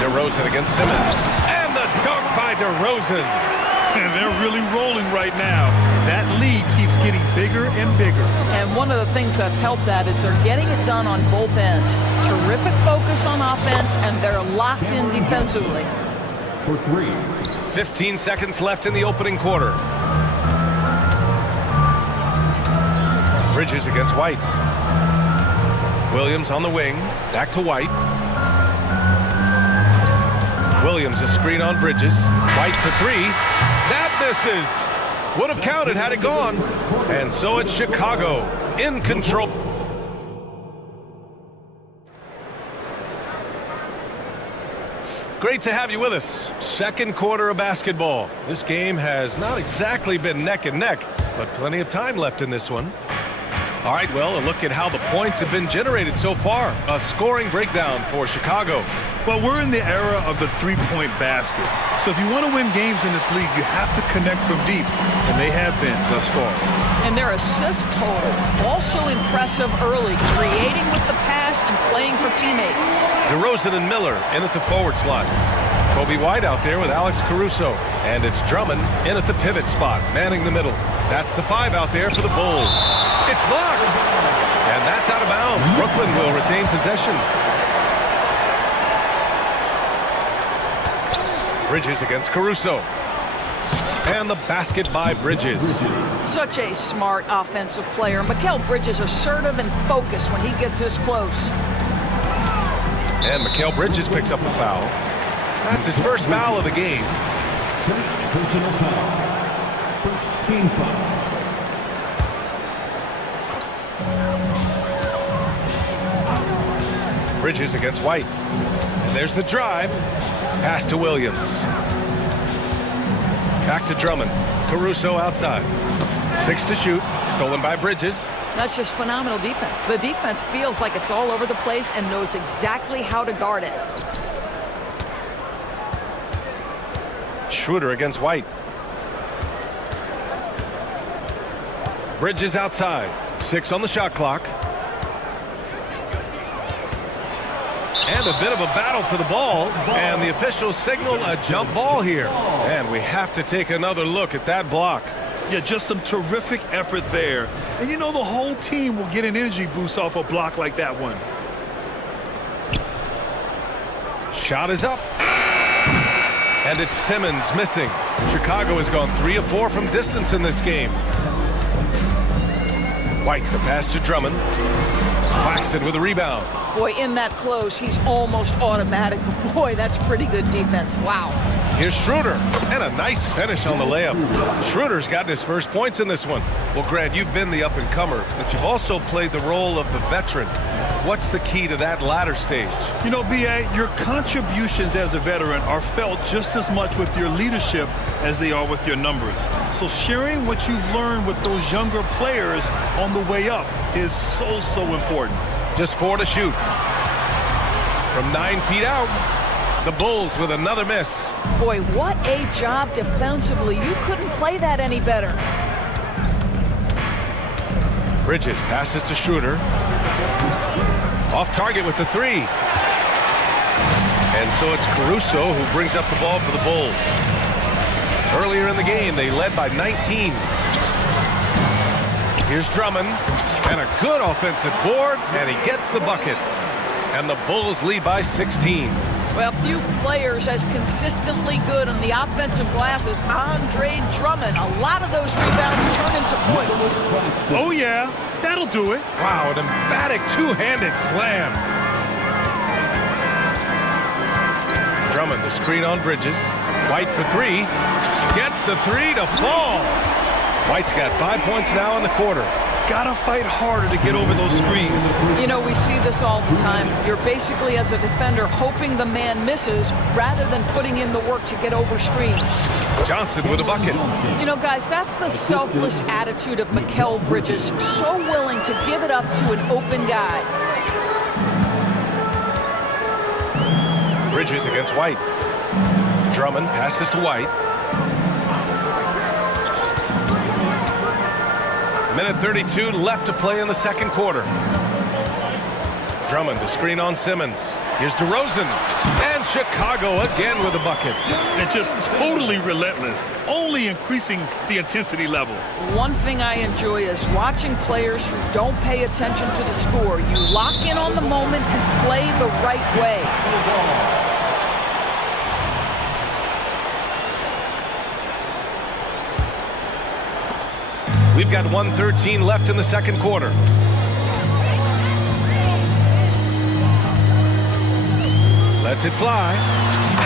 DeRozan against Simmons. And the dunk by DeRozan. And they're really rolling right now. That lead keeps getting bigger and bigger. And one of the things that's helped that is they're getting it done on both ends. Terrific focus on offense, and they're locked in defensively. For 3. 15 seconds left in the opening quarter. Bridges against White. Williams on the wing. Back to White. Williams a screen on Bridges. White for 3. That misses. Would have counted had it gone. And so it's Chicago in control. Great to have you with us. Second quarter of basketball. This game has not exactly been neck and neck, but plenty of time left in this one. All right, well, a look at how the points have been generated so far. A scoring breakdown for Chicago. Well, we're in the era of the three-point basket. So if you want to win games in this league, you have to connect from deep, and they have been thus far. And their assist total, also impressive early, creating with the pass and playing for teammates. DeRozan and Miller in at the forward slots. Kobe White out there with Alex Caruso. And it's Drummond in at the pivot spot, manning the middle. That's the 5 out there for the Bulls. It's blocked. And that's out of bounds. Brooklyn will retain possession. Bridges against Caruso. And the basket by Bridges. Such a smart offensive player. Mikal Bridges assertive and focused when he gets this close. And Mikal Bridges picks up the foul. That's his first foul of the game. First personal foul. First team foul. Bridges against White. And there's the drive. Pass to Williams. Back to Drummond. Caruso outside. 6 to shoot. Stolen by Bridges. That's just phenomenal defense. The defense feels like it's all over the place and knows exactly how to guard it. Schroeder against White. Bridges outside. 6 on the shot clock. And a bit of a battle for the ball. And the officials signal a jump ball here. And we have to take another look at that block. Yeah, just some terrific effort there. And you know the whole team will get an energy boost off a block like that one. Shot is up. And it's Simmons missing. Chicago has gone 3 of 4 from distance in this game. White, the pass to Drummond. Claxton with a rebound. Boy, in that close, he's almost automatic. But boy, that's pretty good defense. Wow. Here's Schroeder, and a nice finish on the layup. Schroeder's gotten his first points in this one. Well, Grant, you've been the up-and-comer, but you've also played the role of the veteran. What's the key to that latter stage? You know, B.A., your contributions as a veteran are felt just as much with your leadership as they are with your numbers. So sharing what you've learned with those younger players on the way up is so important. Just 4 to shoot. From 9 feet out, the Bulls with another miss. Boy, what a job defensively. You couldn't play that any better. Bridges passes to Schroeder. Off target with the 3. And so it's Caruso who brings up the ball for the Bulls. Earlier in the game, they led by 19. Here's Drummond, and a good offensive board, and he gets the bucket. And the Bulls lead by 16. Well, few players as consistently good on the offensive glass as Andre Drummond. A lot of those rebounds turn into points. Oh, yeah, that'll do it. Wow, an emphatic two-handed slam. Drummond, the screen on Bridges. White for 3. Gets the 3 to fall. White's got 5 points now in the quarter. Gotta fight harder to get over those screens. You know, we see this all the time. You're basically, as a defender, hoping the man misses rather than putting in the work to get over screens. Johnson with a bucket. You know, guys, that's the selfless attitude of Mikal Bridges. So willing to give it up to an open guy. Bridges against White. Drummond passes to White. 1:32 left to play in the second quarter. Drummond, the screen on Simmons. Here's DeRozan. And Chicago again with a bucket. And just totally relentless, only increasing the intensity level. One thing I enjoy is watching players who don't pay attention to the score. You lock in on the moment and play the right way. We've got 1:13 left in the second quarter. Lets it fly.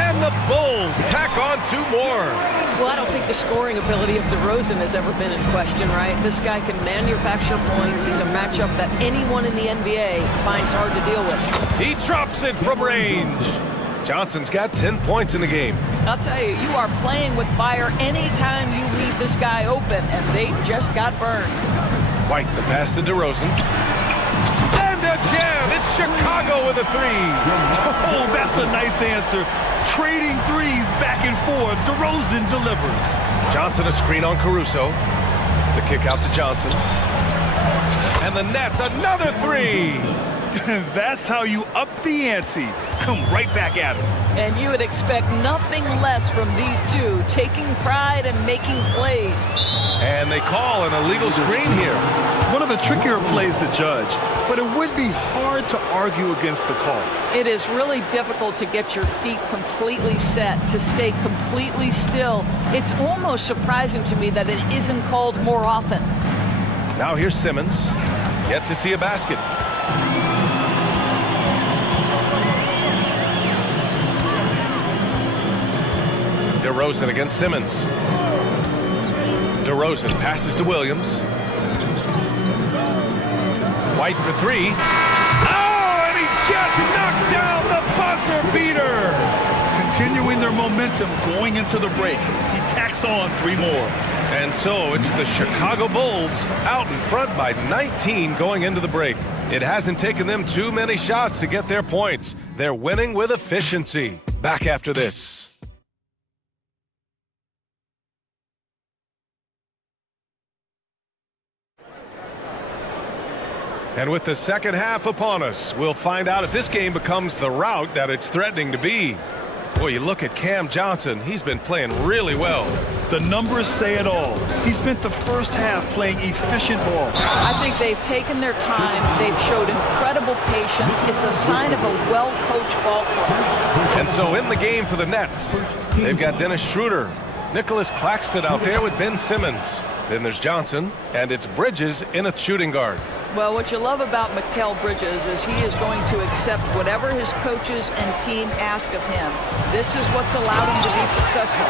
And the Bulls tack on 2 more. Well, I don't think the scoring ability of DeRozan has ever been in question, right? This guy can manufacture points. He's a matchup that anyone in the NBA finds hard to deal with. He drops it from range. Johnson's got 10 points in the game. I'll tell you, you are playing with fire anytime you leave this guy open, and they just got burned. White, the pass to DeRozan. And again, it's Chicago with a 3. Oh, that's a nice answer. Trading threes back and forth. DeRozan delivers. Johnson a screen on Caruso. The kick out to Johnson. And the Nets, another 3. That's how you up the ante. Come right back at him. And you would expect nothing less from these two, taking pride and making plays. And they call an illegal screen here. One of the trickier plays to judge, but it would be hard to argue against the call. It is really difficult to get your feet completely set, to stay completely still. It's almost surprising to me that it isn't called more often. Now here's Simmons. Yet to see a basket. DeRozan against Simmons. DeRozan passes to Williams. White for 3. Oh, and he just knocked down the buzzer beater. Continuing their momentum going into the break. He tacks on 3 more. And so it's the Chicago Bulls out in front by 19 going into the break. It hasn't taken them too many shots to get their points. They're winning with efficiency. Back after this. And with the second half upon us, we'll find out if this game becomes the rout that it's threatening to be. Boy, you look at Cam Johnson, he's been playing really well. The numbers say it all. He spent the first half playing efficient ball. I think they've taken their time. They've showed incredible patience. It's a sign of a well-coached ball club. And so in the game for the Nets, they've got Dennis Schroeder, Nicholas Claxton out there with Ben Simmons. Then there's Johnson, and it's Bridges in a shooting guard. Well, what you love about Mikal Bridges is he is going to accept whatever his coaches and team ask of him. This is what's allowed him to be successful.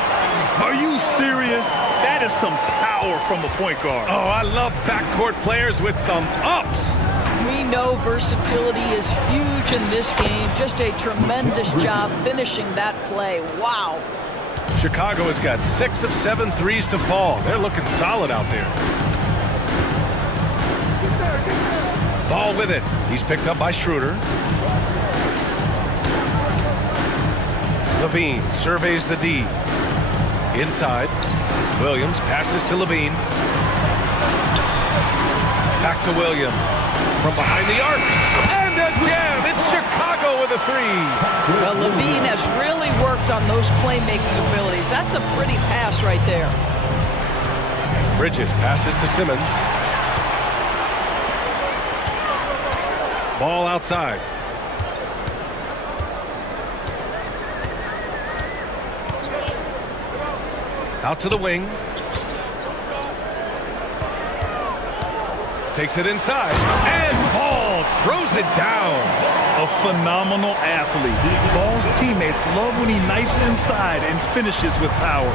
Are you serious? That is some power from a point guard. Oh, I love backcourt players with some ups. We know versatility is huge in this game. Just a tremendous job finishing that play. Wow. Chicago has got 6 of 7 threes to fall. They're looking solid out there. Ball with it. He's picked up by Schroeder. Levine surveys the D. Inside. Williams passes to Levine. Back to Williams. From behind the arc. And again, it's Chicago with a 3. Well, Levine has really worked on those playmaking abilities. That's a pretty pass right there. Bridges passes to Simmons. Ball outside. Out to the wing. Takes it inside. And Ball throws it down. A phenomenal athlete. Ball's teammates love when he knifes inside and finishes with power.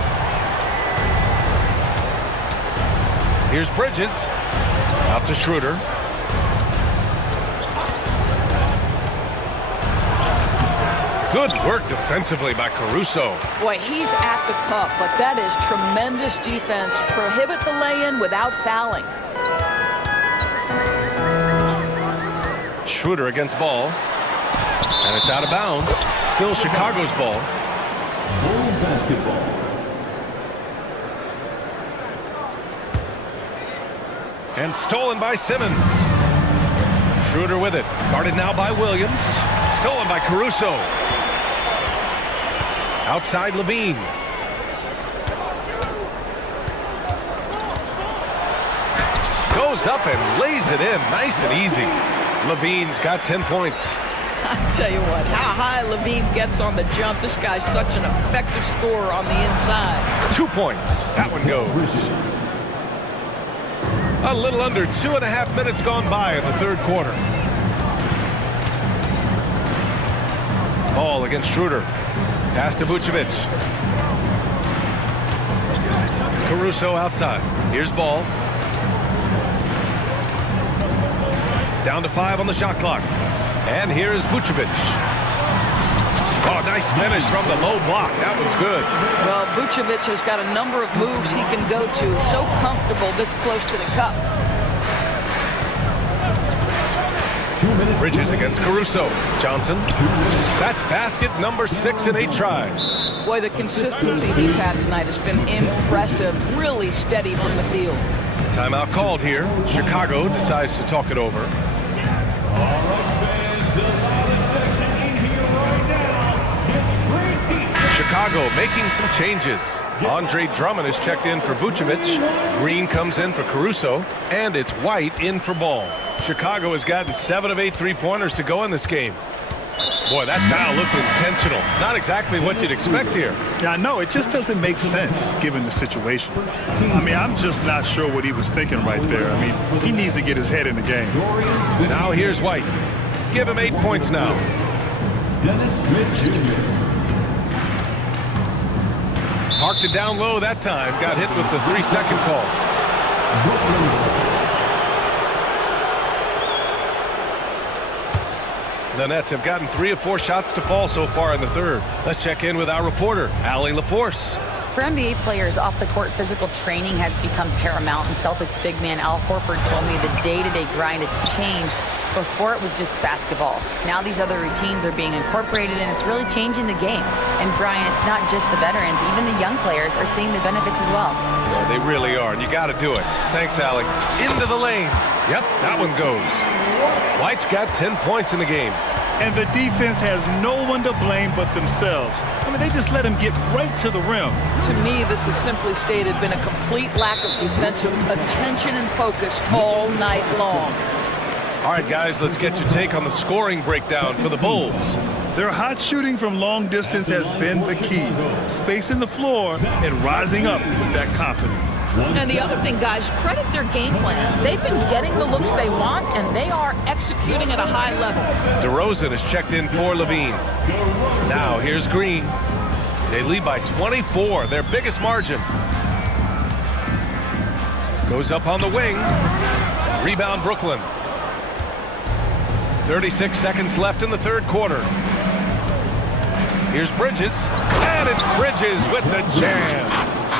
Here's Bridges. Out to Schroeder. Good work defensively by Caruso. Boy, he's at the cup, but that is tremendous defense. Prohibit the lay-in without fouling. Schroeder against Ball. And it's out of bounds. Still Chicago's ball. Bulls basketball. And stolen by Simmons. Schroeder with it. Guarded now by Williams. Stolen by Caruso. Outside Levine. Goes up and lays it in. Nice and easy. Levine's got 10 points. I tell you what, how high Levine gets on the jump. This guy's such an effective scorer on the inside. 2 points. That one goes. A little under 2.5 minutes gone by in the third quarter. Ball against Schroeder. Pass to Vucevic. Caruso outside. Here's Ball. Down to 5 on the shot clock. And here's Vucevic. Oh, nice finish from the low block. That was good. Well, Vucevic has got a number of moves he can go to. So comfortable this close to the cup. Bridges against Caruso. Johnson. That's basket number 6 in 8 tries. Boy, the consistency he's had tonight has been impressive. Really steady from the field. Timeout called here. Chicago decides to talk it over. Chicago making some changes. Andre Drummond is checked in for Vucevic. Green comes in for Caruso. And it's White in for Ball. Chicago has gotten 7 of 8 three-pointers to go in this game. Boy, that foul looked intentional. Not exactly what you'd expect here. Yeah, I know. It just doesn't make sense given the situation. I mean, I'm just not sure what he was thinking right there. I mean, he needs to get his head in the game. Now here's White. Give him 8 points now. Dennis Smith Jr. Parked it down low that time. Got hit with the 3-second call. The Nets have gotten 3 of 4 shots to fall so far in the third. Let's check in with our reporter, Allie LaForce. For NBA players, off-the-court physical training has become paramount, and Celtics big man Al Horford told me the day-to-day grind has changed. Before it was just basketball. Now these other routines are being incorporated, and it's really changing the game. And Brian, it's not just the veterans, even the young players are seeing the benefits as well. Yeah, they really are, and you got to do it. Thanks, Allie. Into the lane. Yep, that one goes. White's got 10 points in the game. And the defense has no one to blame but themselves. I mean, they just let him get right to the rim. To me, this has simply stated been a complete lack of defensive attention and focus all night long. All right, guys, let's get your take on the scoring breakdown for the Bulls. Their hot shooting from long distance has been the key. Spacing the floor and rising up with that confidence. And the other thing, guys, credit their game plan. They've been getting the looks they want, and they are executing at a high level. DeRozan is checked in for Levine. Now here's Green. They lead by 24, their biggest margin. Goes up on the wing. Rebound Brooklyn. 36 seconds left in the third quarter. Here's Bridges, and it's Bridges with the jam.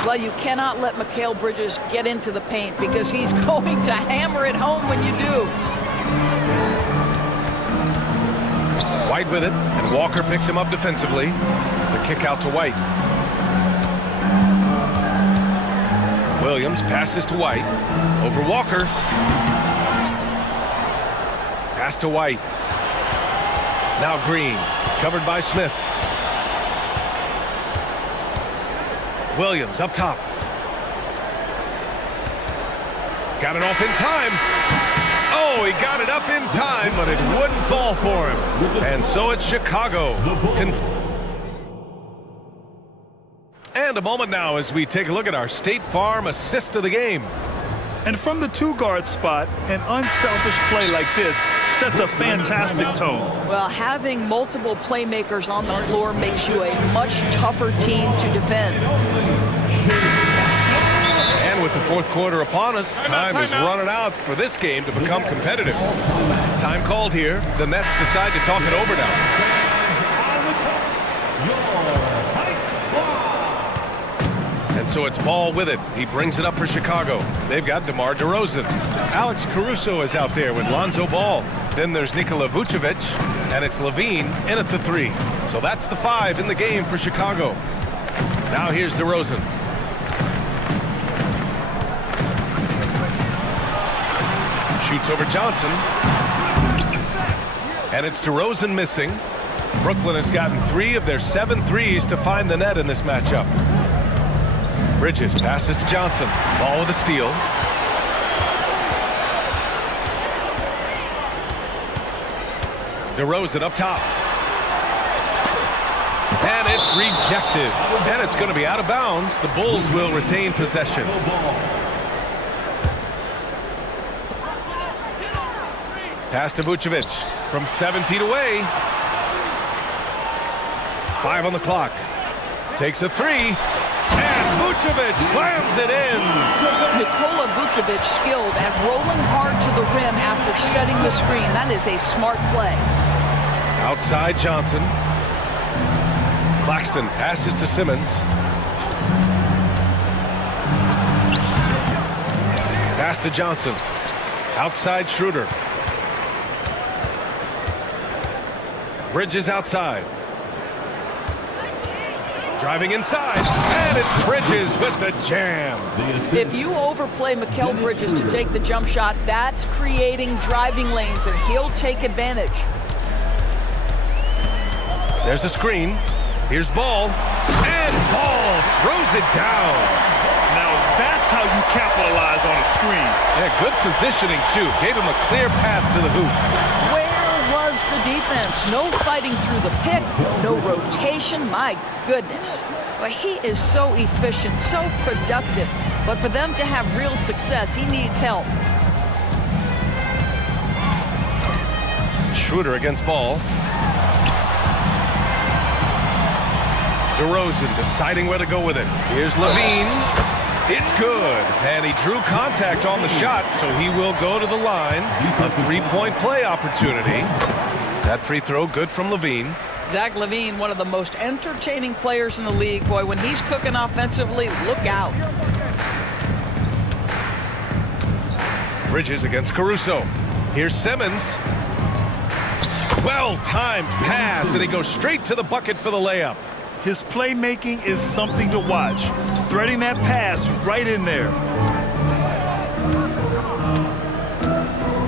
Well, you cannot let Mikal Bridges get into the paint because he's going to hammer it home when you do. White with it, and Walker picks him up defensively. The kick out to White. Williams passes to White. Over Walker. Pass to White. Now Green, covered by Smith. Williams up top. Got it off in time. Oh, he got it up in time, but it wouldn't fall for him. And so it's Chicago. And a moment now as we take a look at our State Farm assist of the game. And from the two-guard spot, an unselfish play like this sets a fantastic tone. Well, having multiple playmakers on the floor makes you a much tougher team to defend. And with the fourth quarter upon us, time is running out for this game to become competitive. Time called here. The Nets decide to talk it over now. And so it's Ball with it. He brings it up for Chicago. They've got DeMar DeRozan. Alex Caruso is out there with Lonzo Ball. Then there's Nikola Vucevic, and it's Levine in at the 3. So that's the 5 in the game for Chicago. Now here's DeRozan. shoots over Johnson. And it's DeRozan missing. Brooklyn has gotten 3 of their 7 threes to find the net in this matchup. Bridges passes to Johnson. Ball with a steal. DeRozan up top. And it's rejected. And it's going to be out of bounds. The Bulls will retain possession. Pass to Vucevic from 7 feet away. 5 on the clock. Takes a 3. And Vucevic slams it in. Nikola Vucevic skilled at rolling hard to the rim after setting the screen. That is a smart play. Outside Johnson. Claxton passes to Simmons. Pass to Johnson. Outside Schroeder. Bridges outside. Driving inside, and it's Bridges with the jam. If you overplay Mikal Bridges to take the jump shot, that's creating driving lanes, and he'll take advantage. There's a screen. Here's Ball, and Ball throws it down. Now that's how you capitalize on a screen. Yeah, good positioning, too. Gave him a clear path to the hoop. Where was the defense? No fighting through the pick, no rotation. My goodness. Well, he is so efficient, so productive. But for them to have real success, he needs help. Schroeder against Ball. DeRozan deciding where to go with it. Here's Levine. It's good. And he drew contact on the shot, so he will go to the line. A 3-point play opportunity. That free throw good from Levine. Zach LaVine, one of the most entertaining players in the league. Boy, when he's cooking offensively, look out. Bridges against Caruso. Here's Simmons. Well-timed pass, and he goes straight to the bucket for the layup. His playmaking is something to watch. Threading that pass right in there.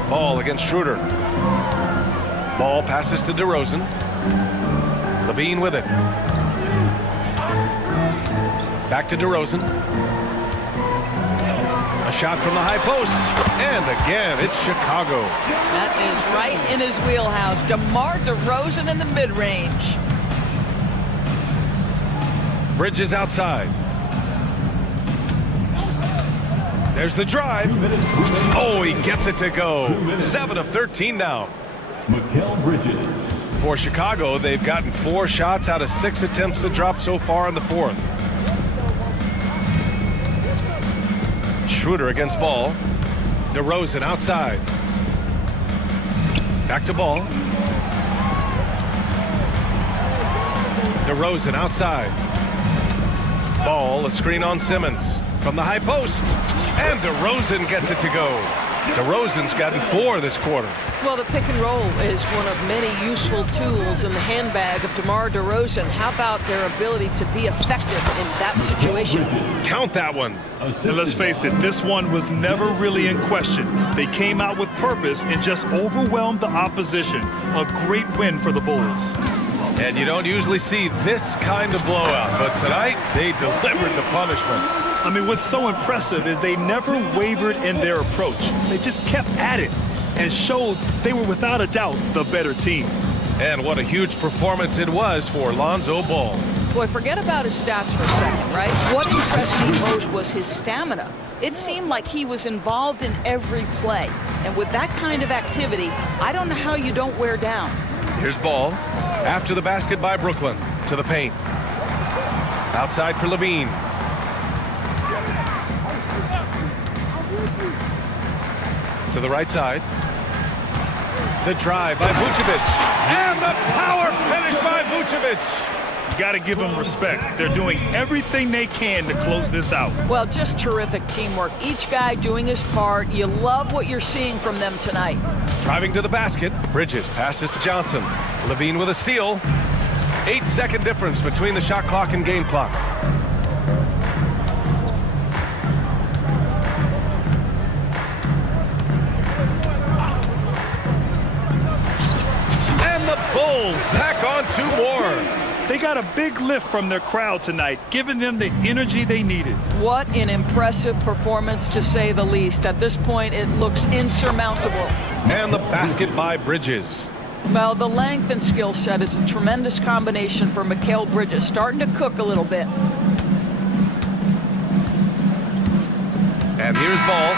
Ball against Schroeder. Ball passes to DeRozan. Levine with it. Back to DeRozan. A shot from the high post. And again, it's Chicago. That is right in his wheelhouse. DeMar DeRozan in the mid-range. Bridges outside. There's the drive. Oh, he gets it to go. 7 of 13 now. Mikal Bridges. For Chicago, they've gotten 4 shots out of 6 attempts to drop so far in the 4th. Schroeder against Ball. DeRozan outside. Back to Ball. DeRozan outside. Ball, a screen on Simmons. From the high post. And DeRozan gets it to go. DeRozan's gotten 4 this quarter. Well, the pick and roll is one of many useful tools in the handbag of DeMar DeRozan. How about their ability to be effective in that situation? Count that one. And let's face it, this one was never really in question. They came out with purpose and just overwhelmed the opposition. A great win for the Bulls. And you don't usually see this kind of blowout, but tonight they delivered the punishment. I mean, what's so impressive is they never wavered in their approach. They just kept at it and showed they were without a doubt the better team. And what a huge performance it was for Lonzo Ball. Boy, forget about his stats for a second, right? What impressed me most was his stamina. It seemed like he was involved in every play. And with that kind of activity, I don't know how you don't wear down. Here's Ball. After the basket by Brooklyn. To the paint. Outside for Levine. To the right side. The drive by Vucevic. And the power finish by Vucevic. You got to give them respect. They're doing everything they can to close this out. Well, just terrific teamwork. Each guy doing his part. You love what you're seeing from them tonight. Driving to the basket. Bridges passes to Johnson. Levine with a steal. 8-second difference between the shot clock and game clock. 2 more. They got a big lift from their crowd tonight, giving them the energy they needed. What an impressive performance, to say the least. At this point, it looks insurmountable. And the basket by Bridges. Well, the length and skill set is a tremendous combination for Mikal Bridges, starting to cook a little bit. And here's ball.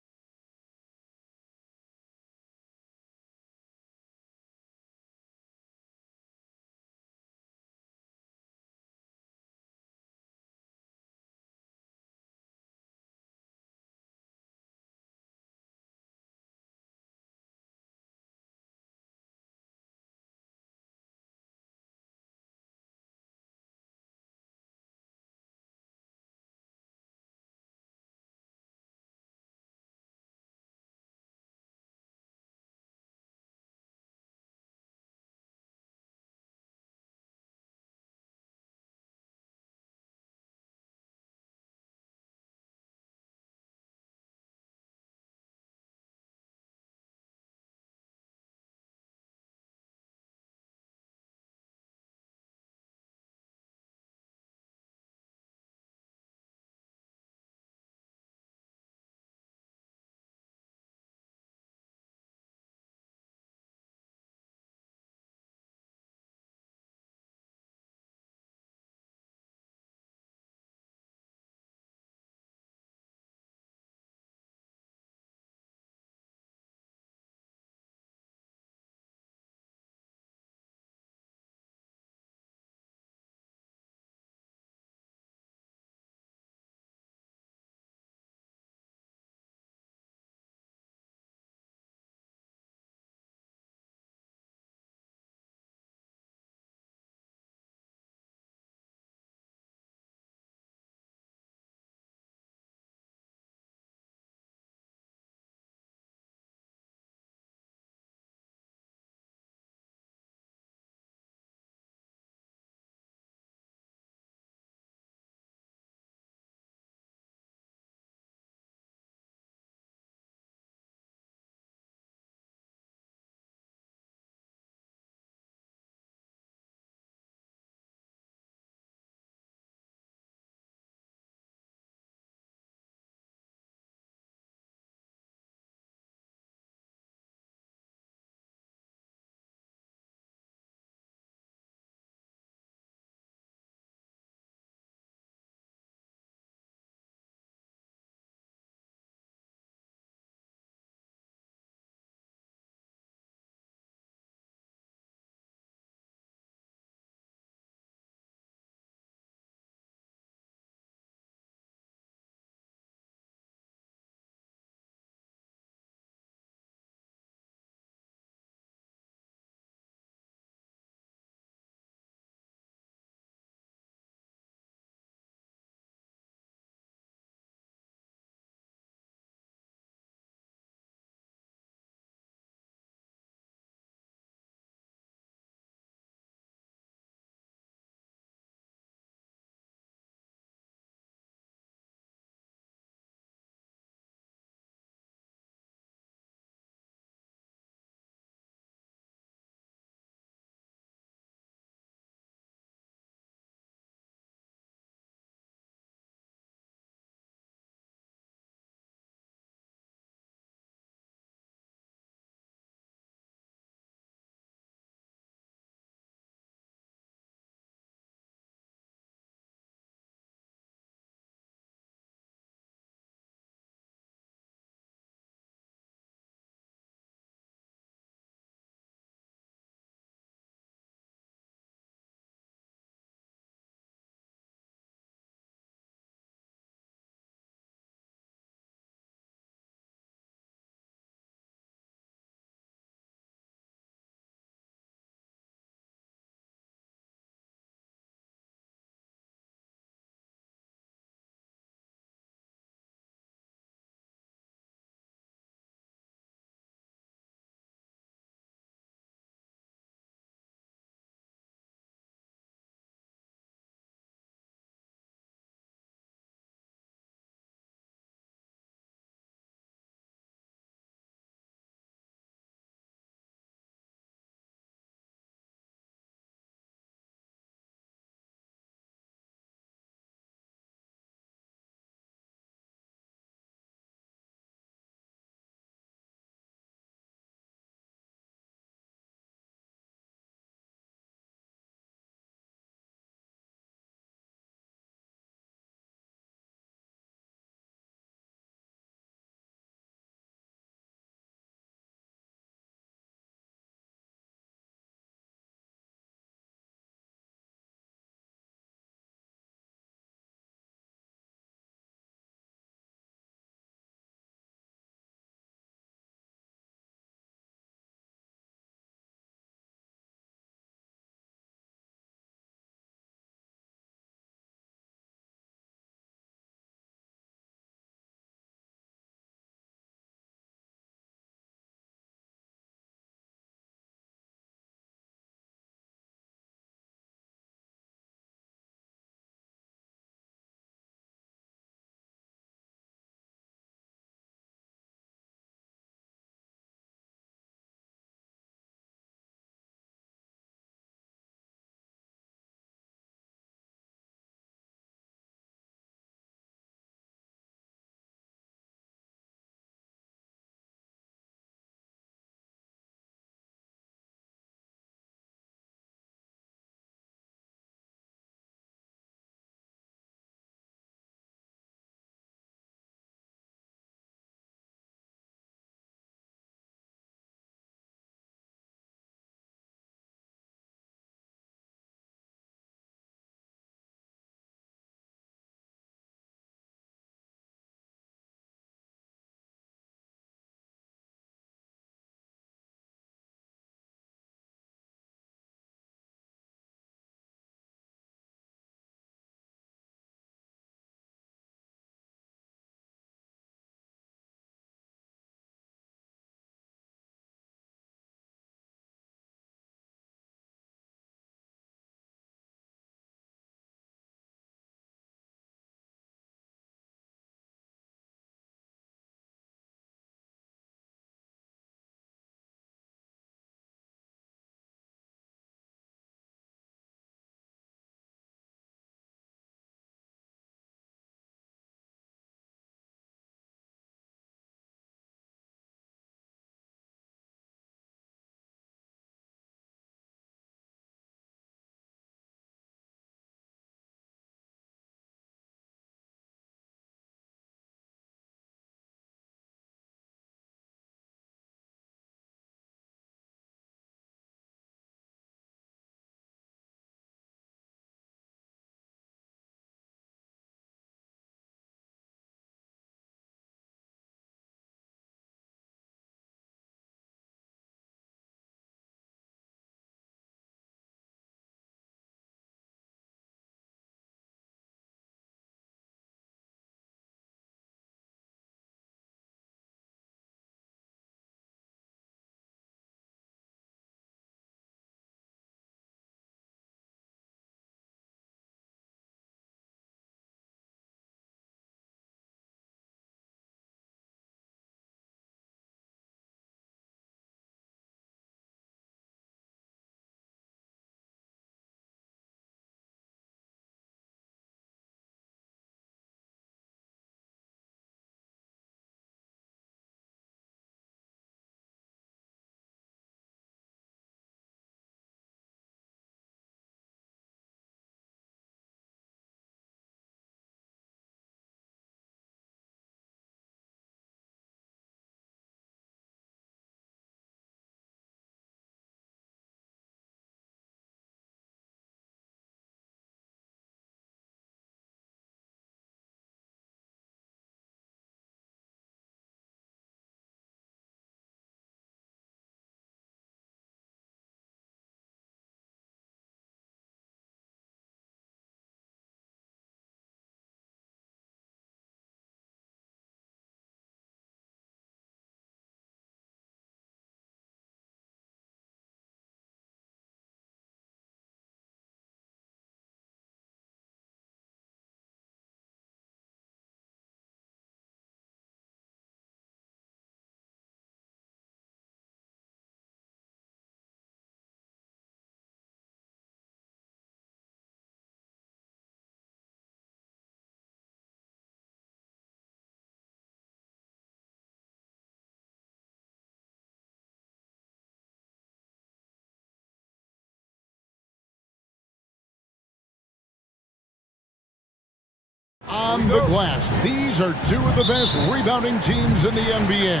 on the glass. These are two of the best rebounding teams in the NBA.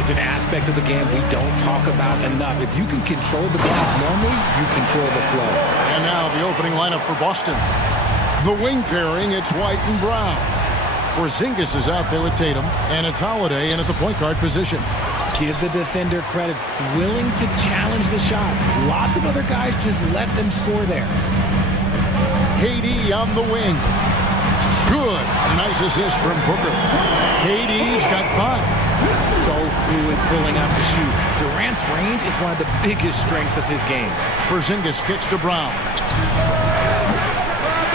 It's an aspect of the game we don't talk about enough. If you can control the glass normally, you control the flow. And now the opening lineup for Boston. The wing pairing, it's White and Brown. Porzingis is out there with Tatum, and it's Holiday in at the point guard position. Give the defender credit, willing to challenge the shot. Lots of other guys just let them score there. KD on the wing. Good. A nice assist from Booker. KD's got 5. So fluid pulling up to shoot. Durant's range is one of the biggest strengths of his game. Porzingis kicks to Brown.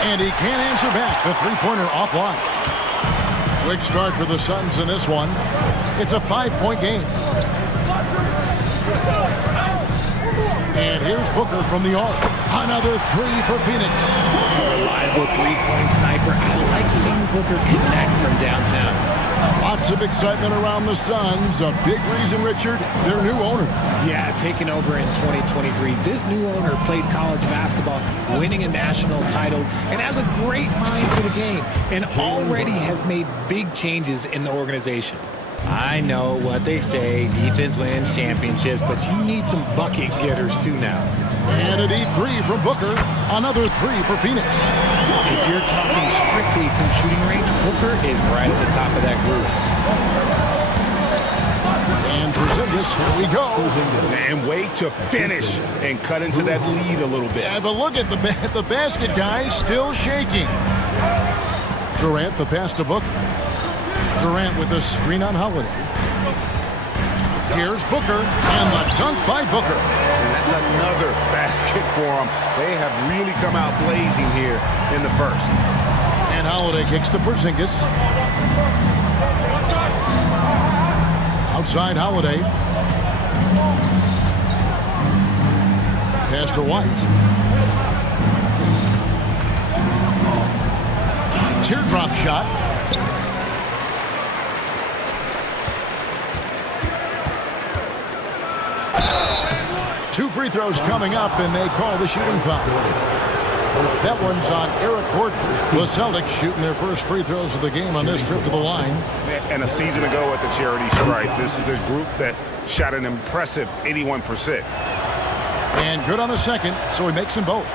And he can't answer back. The three-pointer offline. Quick start for the Suns in this one. It's a 5-point game. And here's Booker from the arc. Another 3 for Phoenix. A reliable three-point sniper. I like seeing Booker connect from downtown. Lots of excitement around the Suns. A big reason, Richard, their new owner. Yeah, taking over in 2023. This new owner played college basketball, winning a national title, and has a great mind for the game, and already has made big changes in the organization. I know what they say, defense wins championships, but you need some bucket getters too now. And a deep 3 from Booker. Another 3 for Phoenix. If you're talking strictly from shooting range, Booker is right at the top of that group. And Porzingis, here we go. And wait to finish and cut into that lead a little bit. Yeah, but look at the basket guy still shaking. Durant, the pass to Booker. Durant with a screen on Holiday. Here's Booker, and the dunk by Booker. And that's another basket for them. They have really come out blazing here in the first. And Holiday kicks to Porzingis. Outside Holiday. Pass to White. Teardrop shot. Two free throws coming up, and they call the shooting foul. That one's on Eric Gordon. The Celtics shooting their first free throws of the game on this trip to the line. And a season ago at the charity stripe, this is a group that shot an impressive 81%. And good on the second, so he makes them both.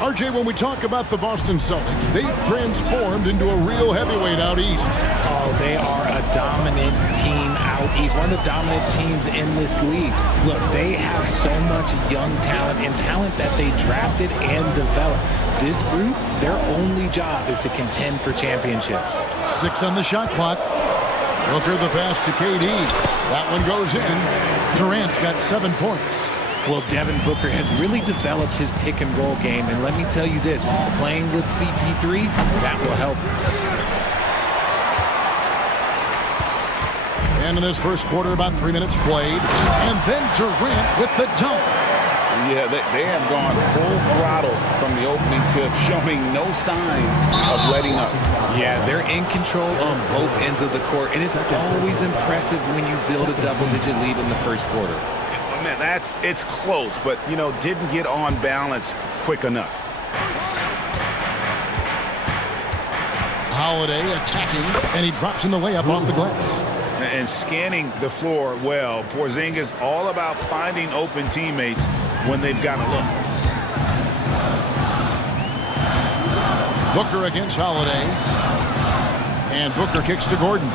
RJ, when we talk about the Boston Celtics, they've transformed into a real heavyweight out east. Oh, they are a dominant team out east, one of the dominant teams in this league. Look, they have so much young talent and talent that they drafted and developed. This group, their only job is to contend for championships. 6 on the shot clock. Booker the pass to KD. That one goes in. Durant's got 7 points. Well, Devin Booker has really developed his pick and roll game, and let me tell you this, playing with CP3, that will help. And in this first quarter, about 3 minutes played. And then Durant with the dunk. Yeah, they have gone full throttle from the opening tip, showing no signs of letting up. Yeah, they're in control on both ends of the court, and it's always impressive when you build a double-digit lead in the first quarter. Man, it's close, but, you know, didn't get on balance quick enough. Holiday attacking, and he drops in the layup off the glass. And scanning the floor well. Porzingis all about finding open teammates when they've got a look. Booker against Holiday. And Booker kicks to Gordon.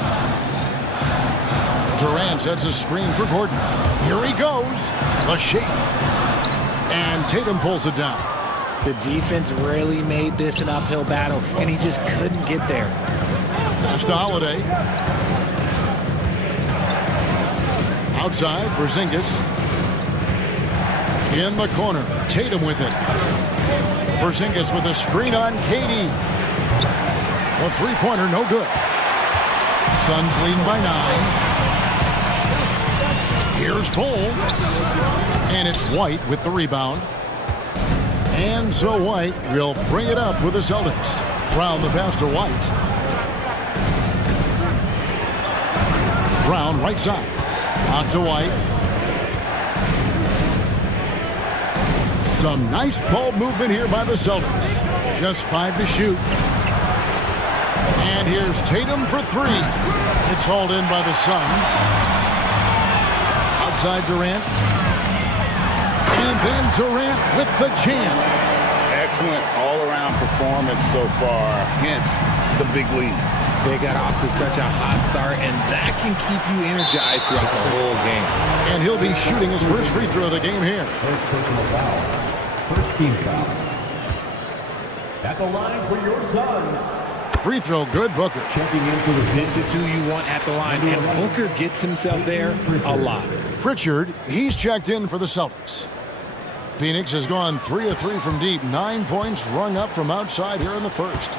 Durant sets a screen for Gordon. Here he goes. The shake. And Tatum pulls it down. The defense really made this an uphill battle, and he just couldn't get there. Pass to Holiday. Outside, Porzingis. In the corner, Tatum with it. Porzingis with a screen on KD. The three-pointer, no good. Suns leading by 9. Here's Cole. And it's White with the rebound. And so White will bring it up with the Celtics. Brown the pass to White. Brown right side. On to White. Some nice ball movement here by the Celtics. Just 5 to shoot. And here's Tatum for three. It's hauled in by the Suns. Outside Durant. And then Durant with the jam. Excellent all-around performance so far, hence the big lead. They got off to such a hot start, and that can keep you energized throughout the whole game. And he'll be shooting his first free throw of the game here. First personal foul. First team foul. At the line for your Suns. Free throw good, Booker. Checking in for the This is who you want at the line, and Booker gets himself there a lot. Pritchard, he's checked in for the Celtics. Phoenix has gone 3 of 3 from deep. 9 points rung up from outside here in the first.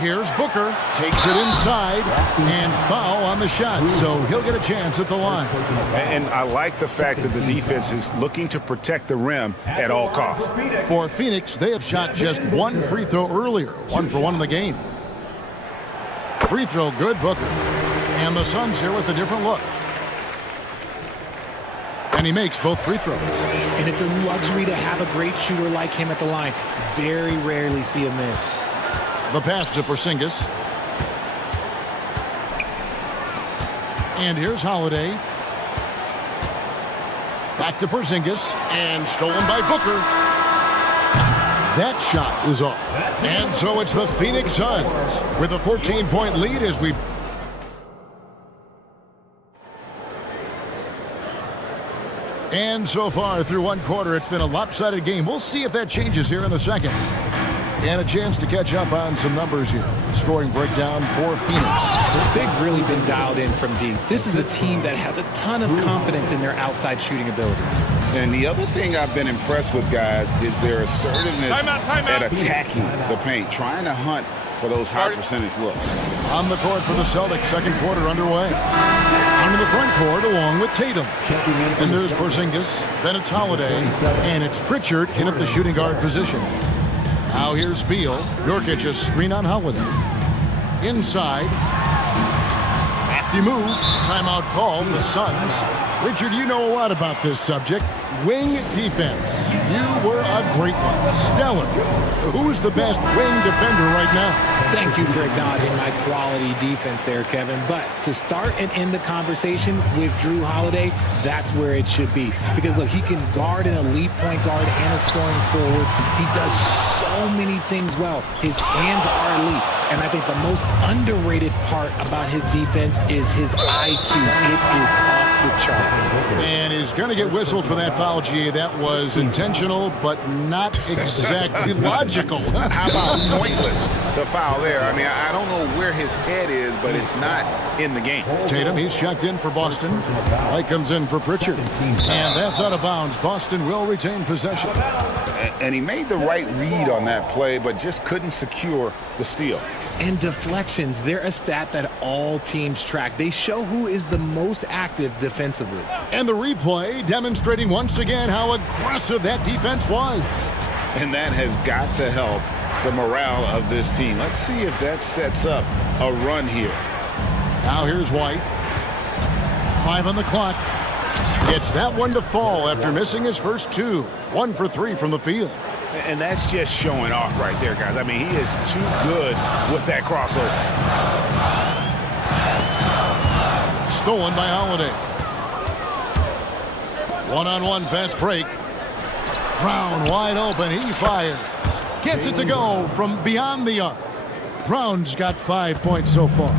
Here's Booker, takes it inside, and foul on the shot, so he'll get a chance at the line. And I like the fact that the defense is looking to protect the rim at all costs. For Phoenix, they have shot just one free throw earlier, 1 for 1 in the game. Free throw good, Booker. And the Suns here with a different look. And he makes both free throws. And it's a luxury to have a great shooter like him at the line. Very rarely see a miss. The pass to Porzingis. And here's Holiday. Back to Porzingis. And stolen by Booker. That shot is off. And so it's the Phoenix Suns with a 14-point lead as we... And so far through one quarter, it's been a lopsided game. We'll see if that changes here in the second. And a chance to catch up on some numbers here. Scoring breakdown for Phoenix. They've really been dialed in from deep. This is a team that has a ton of confidence in their outside shooting ability. And the other thing I've been impressed with, guys, is their assertiveness at attacking the paint, trying to hunt for those high percentage looks. On the court for the Celtics, second quarter underway. Onto the front court along with Tatum. And there's Porzingis, then it's Holiday, and it's Pritchard in at the shooting guard position. Now here's Beal. Nurkic a screen on Holiday. Inside. Crafty move. Timeout called. The Suns. Richard, you know a lot about this subject. Wing defense. You were a great one. Stellar. Who's the best wing defender right now? Thank you for acknowledging my quality defense there, Kevin. But to start and end the conversation with Drew Holiday, that's where it should be. Because, look, he can guard an elite point guard and a scoring forward. He does so many things well. His hands are elite. And I think the most underrated part about his defense is his IQ. It is off the charts. And he's going to get whistled for that foul, G. That was intentional, but not exactly logical. How about pointless to foul there? I mean, I don't know where his head is, but it's not in the game. Tatum, he's checked in for Boston. Light comes in for Pritchard. And that's out of bounds. Boston will retain possession. And he made the right read on that play, but just couldn't secure the steal. And deflections, they're a stat that all teams track. They show who is the most active defensively. And the replay demonstrating once again how aggressive that defense was. And that has got to help the morale of this team. Let's see if that sets up a run here. Now here's White. 5 on the clock. Gets that one to fall after missing his first 2. 1 for 3 from the field. And that's just showing off right there, guys. I mean, he is too good with that crossover. Stolen by Holiday. One-on-one fast break. Brown wide open. He fires. Gets it to go from beyond the arc. Brown's got 5 points so far.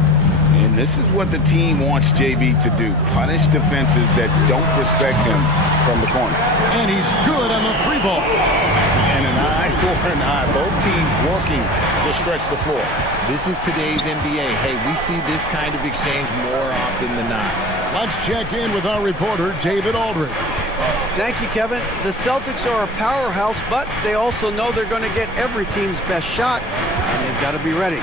And this is what the team wants JB to do. Punish defenses that don't respect him from the corner. And he's good on the 3 ball. And an eye for an eye. Both teams working to stretch the floor. This is today's NBA. Hey, we see this kind of exchange more often than not. Let's check in with our reporter, David Aldridge. Thank you, Kevin. The Celtics are a powerhouse, but they also know they're going to get every team's best shot, and they've got to be ready.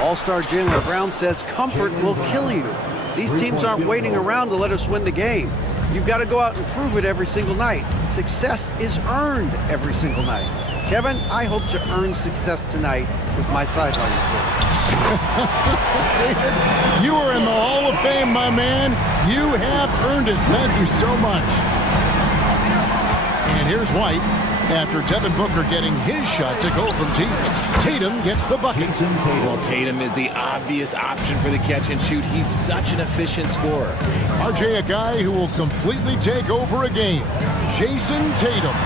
All-star Jaylen Brown says comfort will kill you. These teams aren't waiting around to let us win the game. You've got to go out and prove it every single night. Success is earned every single night. Kevin, I hope to earn success tonight with my sideline report. David, you are in the Hall of Fame, my man. You have earned it. Thank you so much. And here's White. after Devin Booker getting his shot to go from deep. Tatum gets the bucket. Well, Tatum is the obvious option for the catch and shoot. He's such an efficient scorer. RJ, a guy who will completely take over a game. Jason Tatum.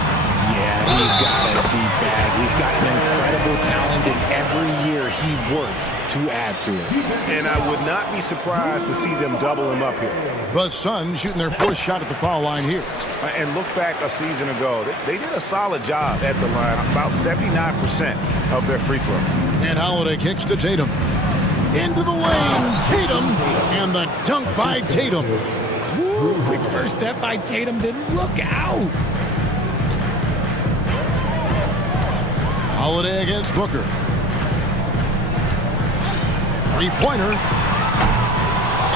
Yeah, he's got a deep bag. He's got an incredible talent, and every year he works to add to it. And I would not be surprised to see them double him up here. The Suns shooting their fourth shot at the foul line here. And look back a season ago. They did a solid job at the line, about 79% of their free throws. And Holiday kicks to Tatum. Into the lane, Tatum, and the dunk by Tatum. Woo, quick first step by Tatum, then look out. Holiday against Booker. Three-pointer.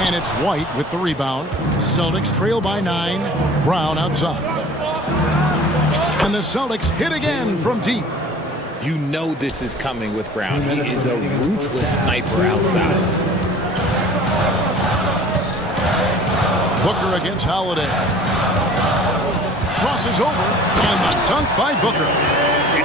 And it's White with the rebound. Celtics trail by 9. Brown outside. And the Celtics hit again from deep. You know this is coming with Brown. He is a ruthless sniper outside. Booker against Holiday. Crosses over. And the dunk by Booker.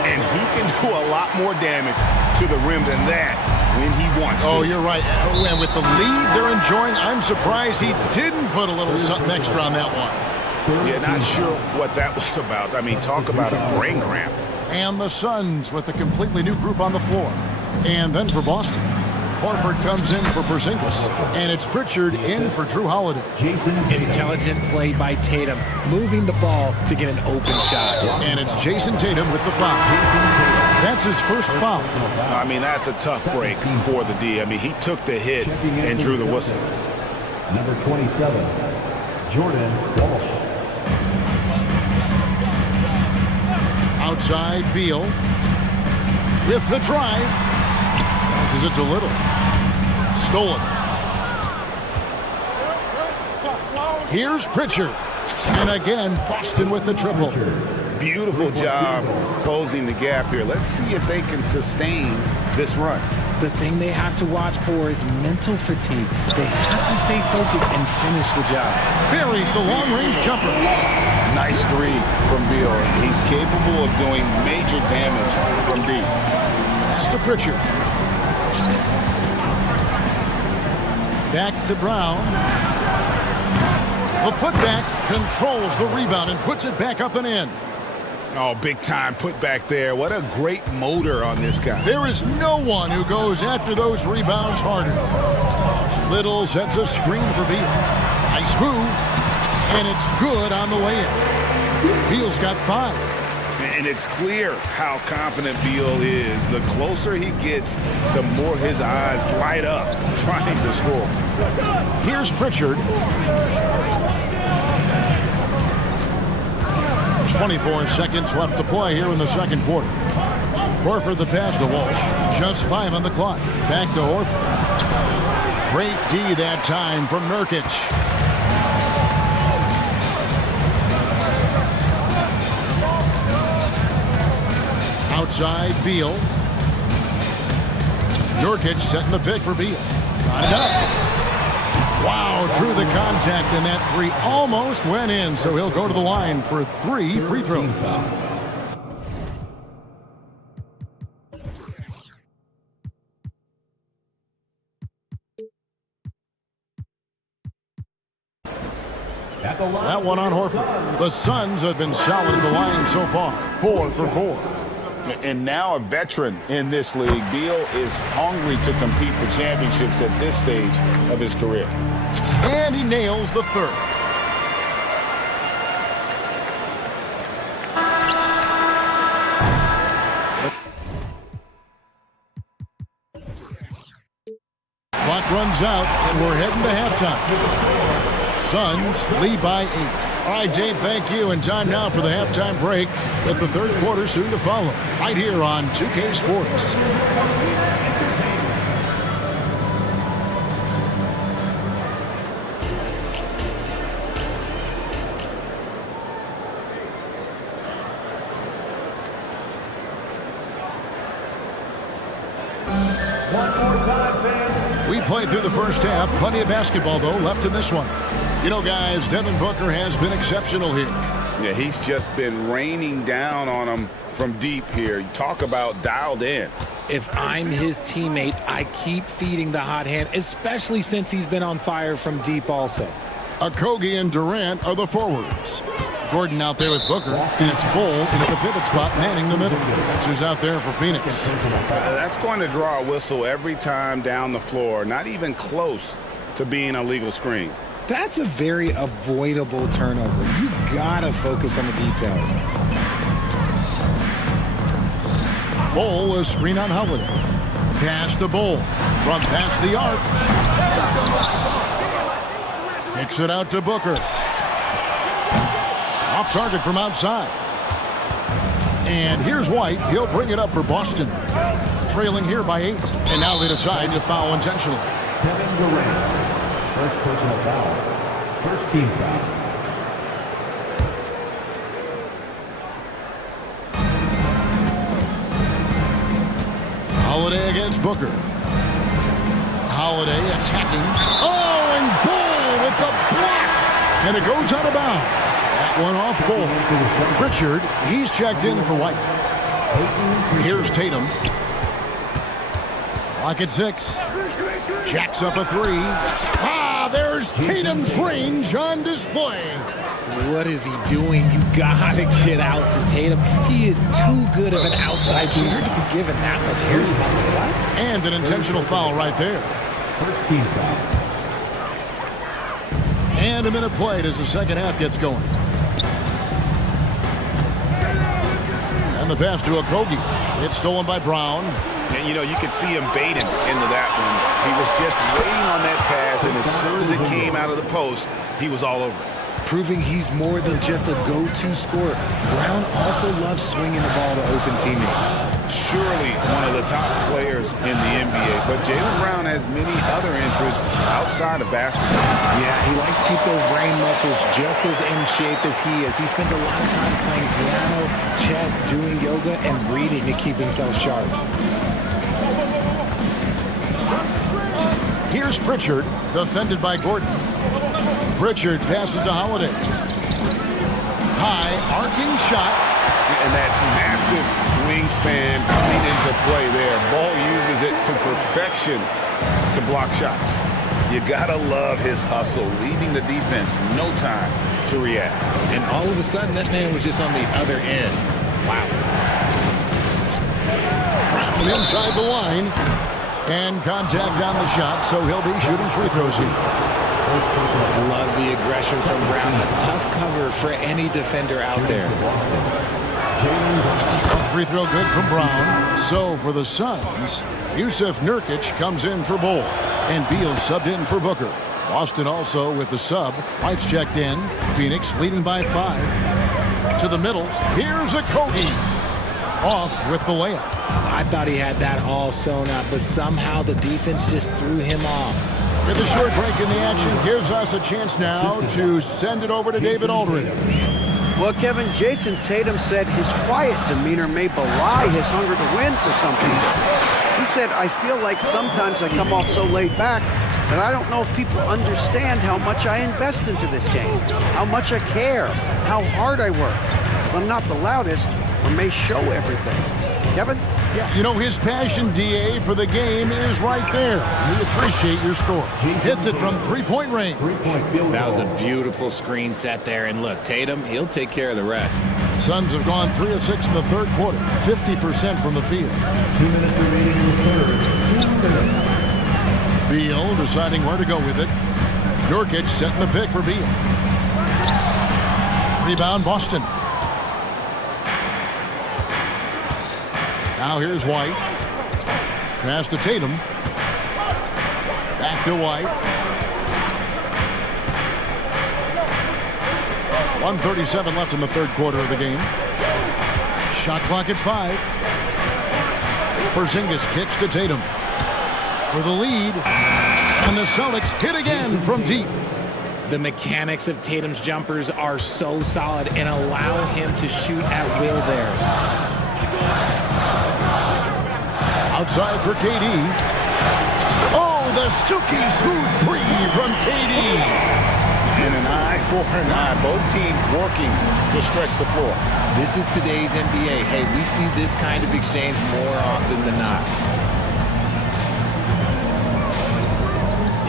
And he can do a lot more damage to the rim than that when he wants to. Oh, you're right. And with the lead they're enjoying, I'm surprised he didn't put a little something extra on that one. Yeah, not sure what that was about. I mean, talk about a brain cramp. And the Suns with a completely new group on the floor. And then for Boston, Horford comes in for Porzingis. And it's Pritchard in for Drew Holiday. Intelligent play by Tatum, moving the ball to get an open shot. And it's Jason Tatum with the foul. That's his first foul. I mean, that's a tough break for the D. I mean, he took the hit and drew the whistle. Number 27, Jordan Walsh. Outside, Beal with the drive. Passes it to Little. Stolen. Here's Pritchard. And again, Boston with the triple. Beautiful job closing the gap here. Let's see if they can sustain this run. The thing they have to watch for is mental fatigue. They have to stay focused and finish the job. Buries the long-range jumper. Nice three from Beal. He's capable of doing major damage from deep. Pass to Pritchard. Back to Brown. The putback controls the rebound and puts it back up and in. Oh, big time put back there. What a great motor on this guy. There is no one who goes after those rebounds harder. Little sets a screen for Beal. Nice move. And it's good on the way in. Beal's got 5. And it's clear how confident Beal is. The closer he gets, the more his eyes light up trying to score. Here's Pritchard. 24 seconds left to play here in the second quarter. Horford the pass to Walsh. Just 5 on the clock. Back to Horford. Great D that time from Nurkic. Outside, Beal. Nurkic setting the pick for Beal. Got it up. Wow, drew the contact, and that 3 almost went in, so he'll go to the line for 3 free throws. That one on Horford. The Suns have been solid at the line so far. 4 for 4. And now a veteran in this league. Beal is hungry to compete for championships at this stage of his career. And he nails the 3rd. Clock runs out, and we're heading to halftime. Suns lead by 8. All right, Dave, thank you. And time now for the halftime break, with the third quarter soon to follow, right here on 2K Sports. We played through the first half. Plenty of basketball, though, left in this one. You know, guys, Devin Booker has been exceptional here. Yeah, he's just been raining down on him from deep here. You talk about dialed in. If I'm his teammate, I keep feeding the hot hand, especially since he's been on fire from deep also. Okogie and Durant are the forwards. Gordon out there with Booker, and it's Bull in at the pivot spot, manning the middle. That's who's out there for Phoenix. That's going to draw a whistle every time down the floor, not even close to being a legal screen. That's a very avoidable turnover. You gotta focus on the details. Bull will screen on Holiday. Pass to Bull. From past the arc. Kicks it out to Booker. Off target from outside. And here's White. He'll bring it up for Boston. Trailing here by 8. And now they decide to foul intentionally. Kevin Durant. First personal foul. First team foul. Holiday against Booker. Holiday attacking. Oh, and Bull with the block. And it goes out of bounds. That one off Bull. Pritchard, he's checked in for White. Here's Tatum. Clock at 6. Jacks up a 3. There's Tatum's range on display. What is he doing? You gotta get out to Tatum. He is too good of an outside shooter to be given that much air responsibility. And an intentional foul right there. First team foul. And a minute played as the second half gets going. And the pass to Okogie. It's stolen by Brown. And, you know, you could see him baiting into that one. He was just waiting on that pass, and as soon as it came out of the post, he was all over it. Proving he's more than just a go-to scorer. Brown also loves swinging the ball to open teammates. Surely one of the top players in the NBA, but Jaylen Brown has many other interests outside of basketball. Yeah, he likes to keep those brain muscles just as in shape as he is. He spends a lot of time playing piano, chess, doing yoga, and reading to keep himself sharp. Here's Pritchard, defended by Gordon. Pritchard passes to Holiday. High, arcing shot. And that massive wingspan coming into play there. Ball uses it to perfection to block shots. You gotta love his hustle, leaving the defense no time to react. And all of a sudden, that man was just on the other end. Wow. Brown inside the line. And contact on the shot, so he'll be shooting free throws here. Love the aggression from Brown. A tough cover for any defender out there. Free throw good from Brown. So for the Suns, Yusuf Nurkic comes in for Bull. And Beal subbed in for Booker. Boston also with the sub. White's checked in. Phoenix leading by 5. To the middle. Here's Okogie. Off with the layup. I thought he had that all sewn up, but somehow the defense just threw him off. With a short break in the action gives us a chance now to send it over to David Aldridge. Well, Kevin, Jason Tatum said his quiet demeanor may belie his hunger to win for some people. He said, I feel like sometimes I come off so laid back that I don't know if people understand how much I invest into this game, how much I care, how hard I work. Because I'm not the loudest or may show everything. Kevin? Yeah, you know, his passion, DA, for the game is right there. We appreciate your score. Hits it from three-point range. That was a beautiful screen set there. And look, Tatum, he'll take care of the rest. Suns have gone 3 of 6 in the third quarter, 50% from the field. 2 minutes remaining in the third. 2 minutes. Beal deciding where to go with it. Nurkic setting the pick for Beal. Rebound, Boston. Now here's White. Pass to Tatum. Back to White. 1:37 left in the third quarter of the game. Shot clock at 5. Porzingis kicks to Tatum for the lead. And the Celtics hit again from deep. The mechanics of Tatum's jumpers are so solid and allow him to shoot at will there. Outside for KD. Oh, the silky smooth 3 from KD. And an eye for an eye. Both teams working to stretch the floor. This is today's NBA. Hey, we see this kind of exchange more often than not.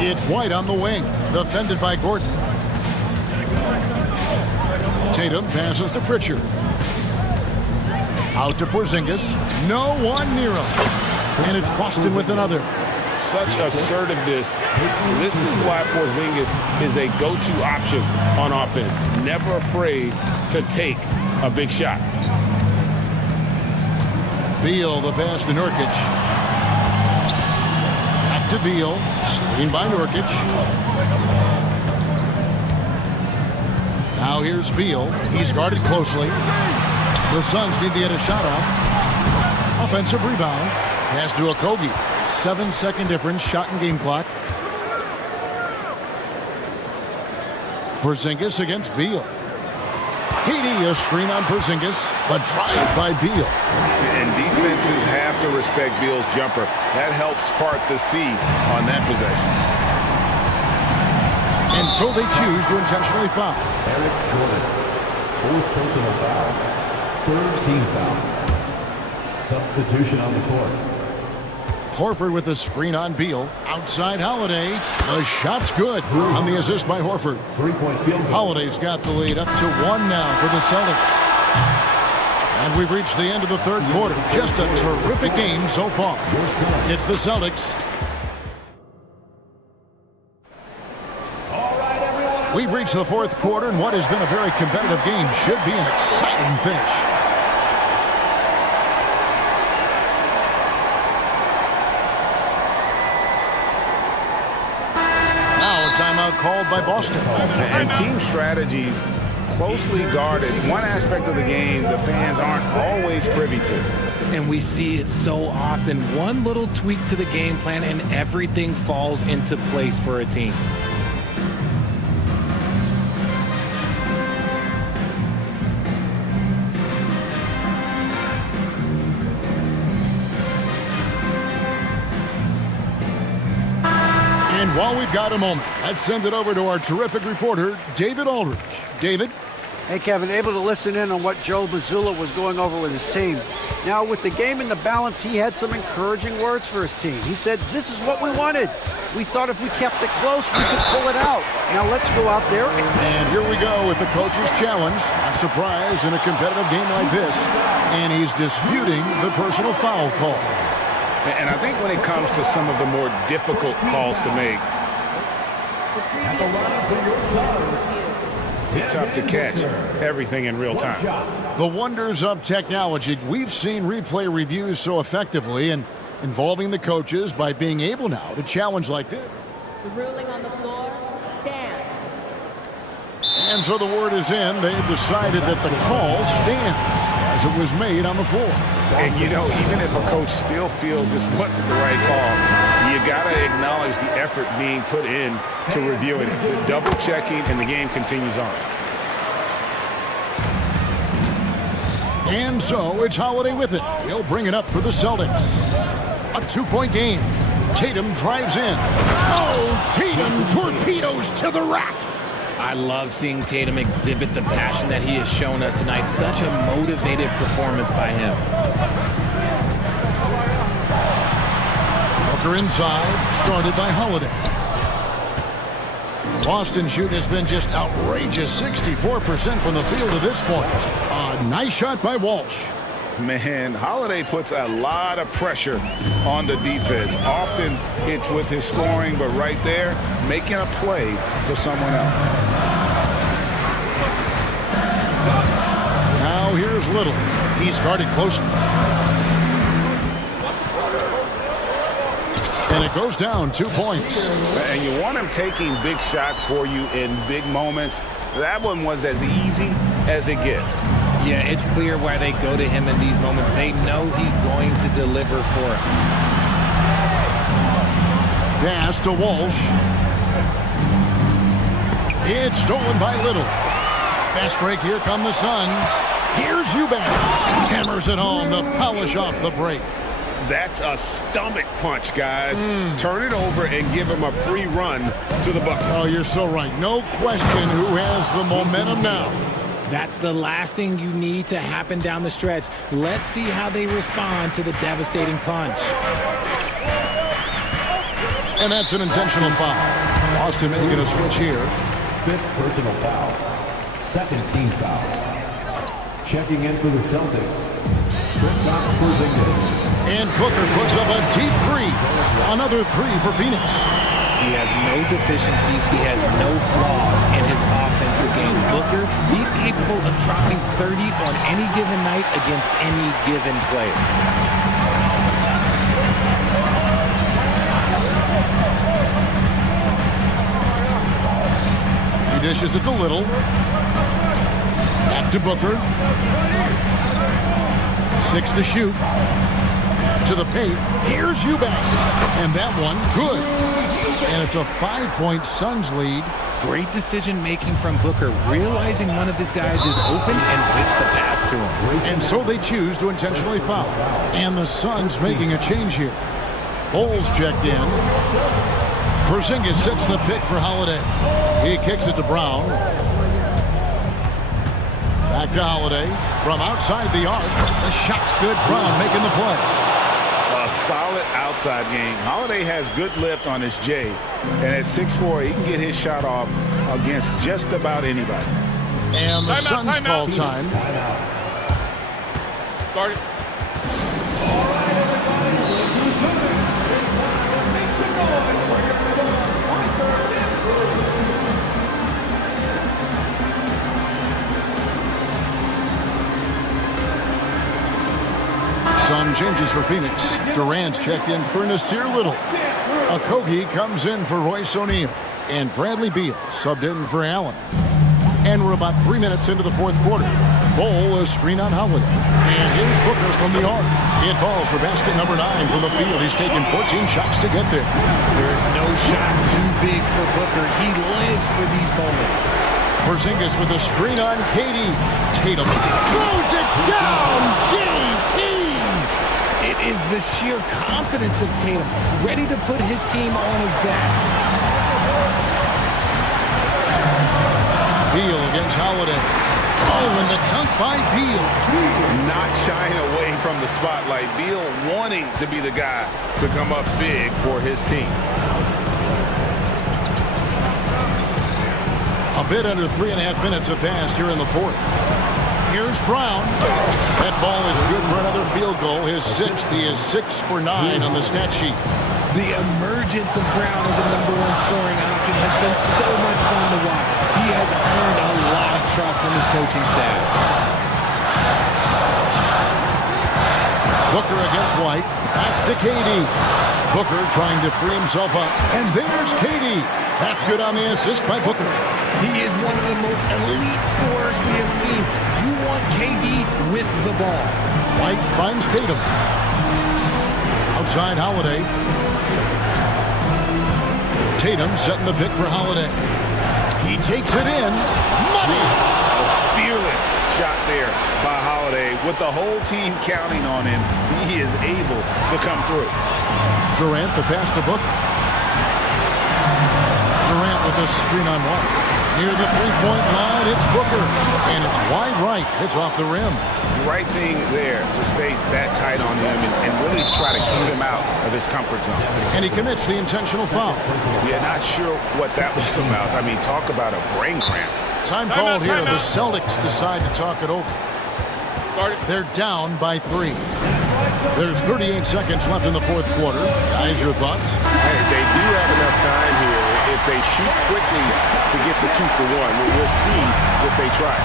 It's White on the wing, defended by Gordon. Tatum passes to Pritchard. Out to Porzingis. No one near him. And it's Boston with another. Such assertiveness. This is why Porzingis is a go-to option on offense. Never afraid to take a big shot. Beal, the pass to Nurkic. Back to Beal. Screen by Nurkic. Now here's Beal. He's guarded closely. The Suns need to get a shot off. Offensive rebound. Pass to Okogie. 7-second difference, shot and game clock. Porzingis against Beal. KD, a screen on Porzingis. A drive by Beal. And defenses have to respect Beal's jumper. That helps part the sea on that possession. And so they choose to intentionally foul. Eric Jordan, 4th personal foul, 3rd team foul. Substitution on the court. Horford with a screen on Beal. Outside Holiday. The shot's good on the assist by Horford. 3-point field goal. Holiday's got the lead up to 1 now for the Celtics. And we've reached the end of the third quarter. Just a terrific game so far. It's the Celtics. We've reached the fourth quarter, and what has been a very competitive game should be an exciting finish. Now a timeout called by Boston. And team strategies closely guarded. One aspect of the game the fans aren't always privy to. And we see it so often. One little tweak to the game plan and everything falls into place for a team. And while we've got a moment, let's send it over to our terrific reporter, David Aldridge. David? Hey, Kevin, able to listen in on what Joe Mazzulla was going over with his team. Now, with the game in the balance, he had some encouraging words for his team. He said, this is what we wanted. We thought if we kept it close, we could pull it out. Now let's go out there. And here we go with the coach's challenge. Not surprised in a competitive game like this. And he's disputing the personal foul call. And I think when it comes to some of the more difficult calls to make, it's tough to catch everything in real time. The wonders of technology. We've seen replay reviews so effectively and involving the coaches by being able now to challenge like this. The ruling on the floor stands. And so the word is in. They've decided that the call stands as it was made on the floor. And you know, even if a coach still feels this wasn't the right call, you got to acknowledge the effort being put in to reviewing it. The double checking, and the game continues on. And so it's Holiday with it. He'll bring it up for the Celtics. A 2-point game. Tatum drives in. Oh, Tatum torpedoes to the rack. I love seeing Tatum exhibit the passion that he has shown us tonight. Such a motivated performance by him. Booker inside, guarded by Holiday. Boston shoot has been just outrageous. 64% from the field to this point. A nice shot by Walsh. Man, Holiday puts a lot of pressure on the defense. Often it's with his scoring, but right there, making a play for someone else. Now here's Little. He's guarded closely. And it goes down 2 points. And you want him taking big shots for you in big moments. That one was as easy as it gets. Yeah, it's clear why they go to him in these moments. They know he's going to deliver for it. Pass to Walsh. It's stolen by Little. Fast break, here come the Suns. Here's Eubanks. Hammers it home to polish off the break. That's a stomach punch, guys. Turn it over and give him a free run to the bucket. Oh, you're so right. No question who has the momentum now. That's the last thing you need to happen down the stretch. Let's see how they respond to the devastating punch. And that's an intentional foul. Boston making a switch here. 5th personal foul. 2nd team foul. Checking in for the Celtics. And Booker puts up a deep three. Another three for Phoenix. He has no deficiencies. He has no flaws in his offensive game. Booker, he's capable of dropping 30 on any given night against any given player. He dishes it to Little. Back to Booker. 6 to shoot. To the paint. Here's Eubanks. And that one, good. And it's a 5-point Suns lead. Great decision-making from Booker, realizing one of his guys is open and whips the pass to him. And so they choose to intentionally foul. And the Suns making a change here. Bowles checked in. Porzingis sets the pick for Holiday. He kicks it to Brown. Back to Holiday. From outside the arc. The shot's good. Brown making the play. A solid outside game. Holiday has good lift on his J. And at 6'4", he can get his shot off against just about anybody. And the Suns call time. Start it. Some changes for Phoenix. Durant's checked in for Nasir Little. Okogie comes in for Royce O'Neal. And Bradley Beal subbed in for Allen. And we're about 3 minutes into the fourth quarter. Bol, a screen on Holiday. And here's Booker from the arc. It falls for basket number 9 from the field. He's taken 14 shots to get there. There's no shot too big for Booker. He lives for these moments. Porzingis with a screen on Katie. Tatum throws it down. JT! It is the sheer confidence of Tatum, ready to put his team on his back. Beal against Holiday. Oh, and the dunk by Beal. Not shying away from the spotlight. Beal wanting to be the guy to come up big for his team. A bit under 3.5 minutes have passed here in the fourth. Here's Brown. That ball is good for another field goal. His 6th. He is 6 for 9 on the stat sheet. The emergence of Brown as a #1 scoring option has been so much fun to watch. He has earned a lot of trust from his coaching staff. Booker against White. Back to KD. Booker trying to free himself up. And there's KD. That's good on the assist by Booker. He is one of the most elite scorers we have seen. You want KD with the ball. White finds Tatum. Outside Holiday. Tatum setting the pick for Holiday. He takes it in. Money! Fearless shot there by Holiday. With the whole team counting on him, he is able to come through. Durant the pass to Booker. Durant with a screen on White. Near the three-point line, it's Booker. And it's wide right. It's off the rim. The right thing there to stay that tight on him and really try to keep him out of his comfort zone. And he commits the intentional foul. Yeah, not sure what that was about. I mean, talk about a brain cramp. Time called here. The Celtics decide to talk it over. They're down by 3. There's 38 seconds left in the fourth quarter. Guys, your thoughts? Hey, they do have enough time here. If they shoot quickly to get the 2 for 1, we'll see if they try.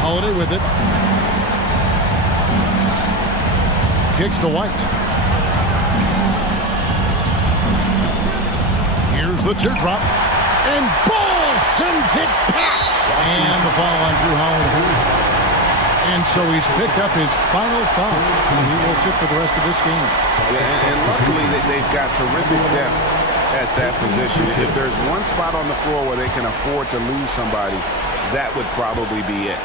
Holiday with it. Kicks to White. Here's the teardrop. And Ball sends it back. And the foul on Drew Holiday. And so he's picked up his final foul. He will sit for the rest of this game. Yeah, and luckily they've got terrific depth at that position. If there's one spot on the floor where they can afford to lose somebody, that would probably be it.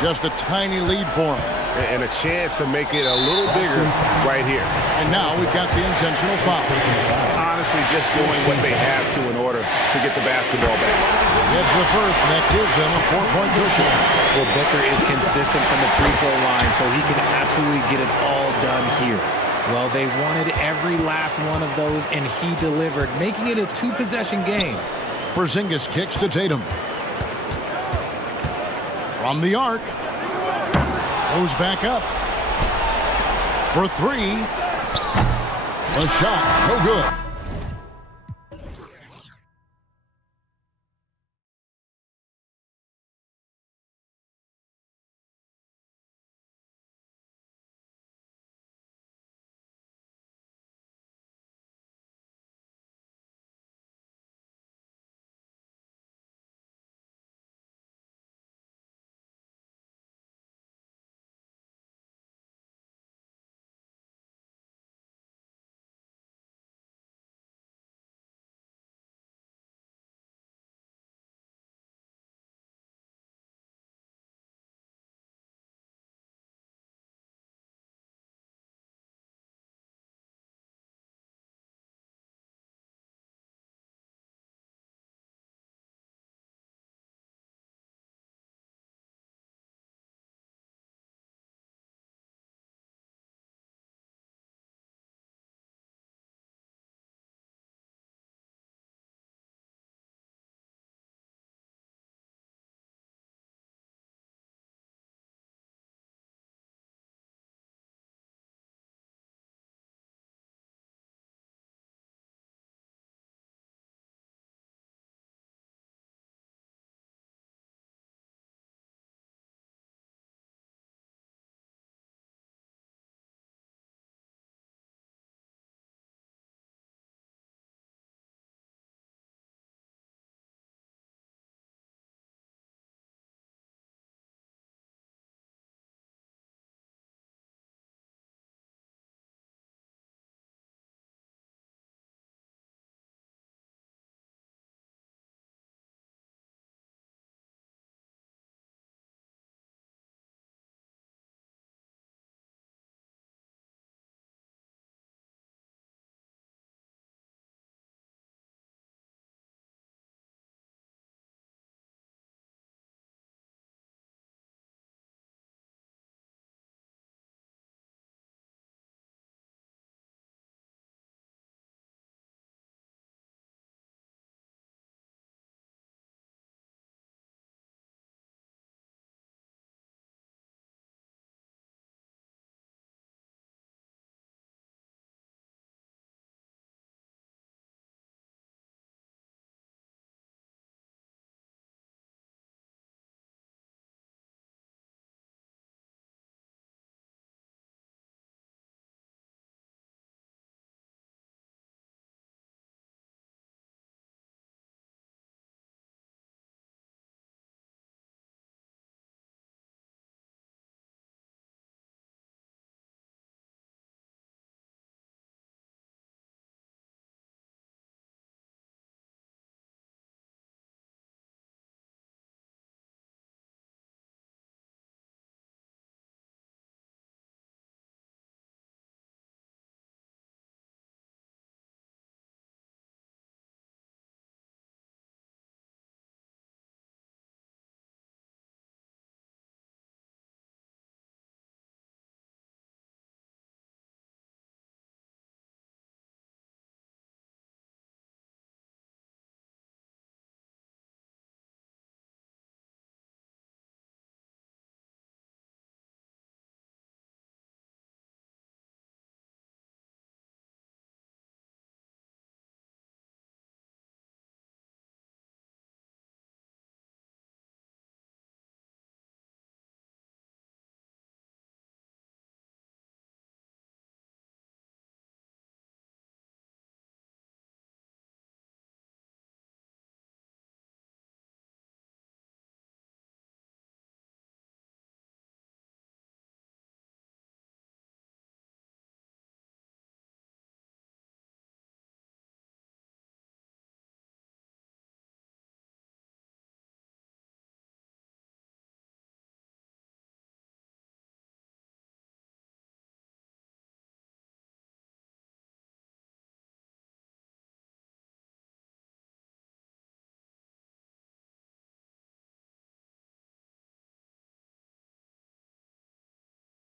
Just a tiny lead for him. And a chance to make it a little bigger right here. And now we've got the intentional foul. Honestly, just doing what they have to in order to get the basketball back. It's the first, and that gives them a 4-point cushion. Well, Booker is consistent from the free throw line, so he can absolutely get it all done here. Well, they wanted every last one of those, and he delivered, making it a two-possession game. Porzingis kicks to Tatum. From the arc. Goes back up. For three. The shot, no good.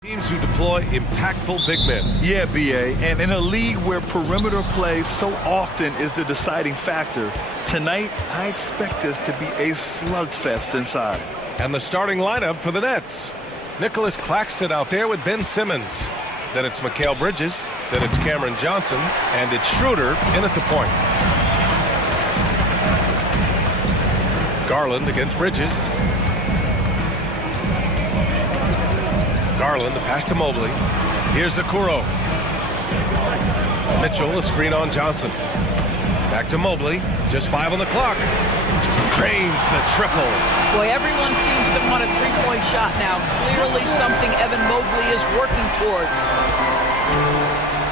Teams who deploy impactful big men. Yeah, BA, and in a league where perimeter play so often is the deciding factor, tonight I expect this to be a slugfest inside. And the starting lineup for the Nets. Nicholas Claxton out there with Ben Simmons. Then it's Mikal Bridges. Then it's Cameron Johnson. And it's Schroeder in at the point. Garland against Bridges. Garland, the pass to Mobley. Here's Okoro. Mitchell, a screen on Johnson. Back to Mobley. Just 5 on the clock. Drains the triple. Boy, everyone seems to want a three-point shot now. Clearly something Evan Mobley is working towards.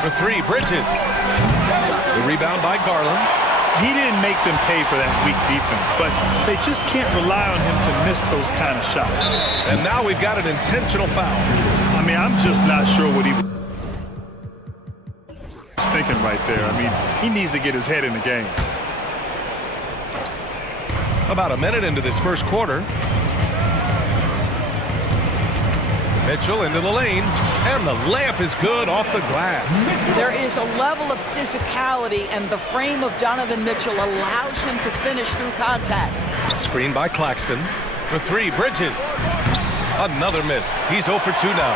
For 3, Bridges. The rebound by Garland. He didn't make them pay for that weak defense, but they just can't rely on him to miss those kind of shots. And now we've got an intentional foul. I mean, I'm just not sure what he was thinking right there. I mean, he needs to get his head in the game. About a minute into this first quarter. Mitchell into the lane, and the layup is good off the glass. There is a level of physicality, and the frame of Donovan Mitchell allows him to finish through contact. Screen by Claxton. For 3, Bridges. Another miss. He's 0 for 2 now.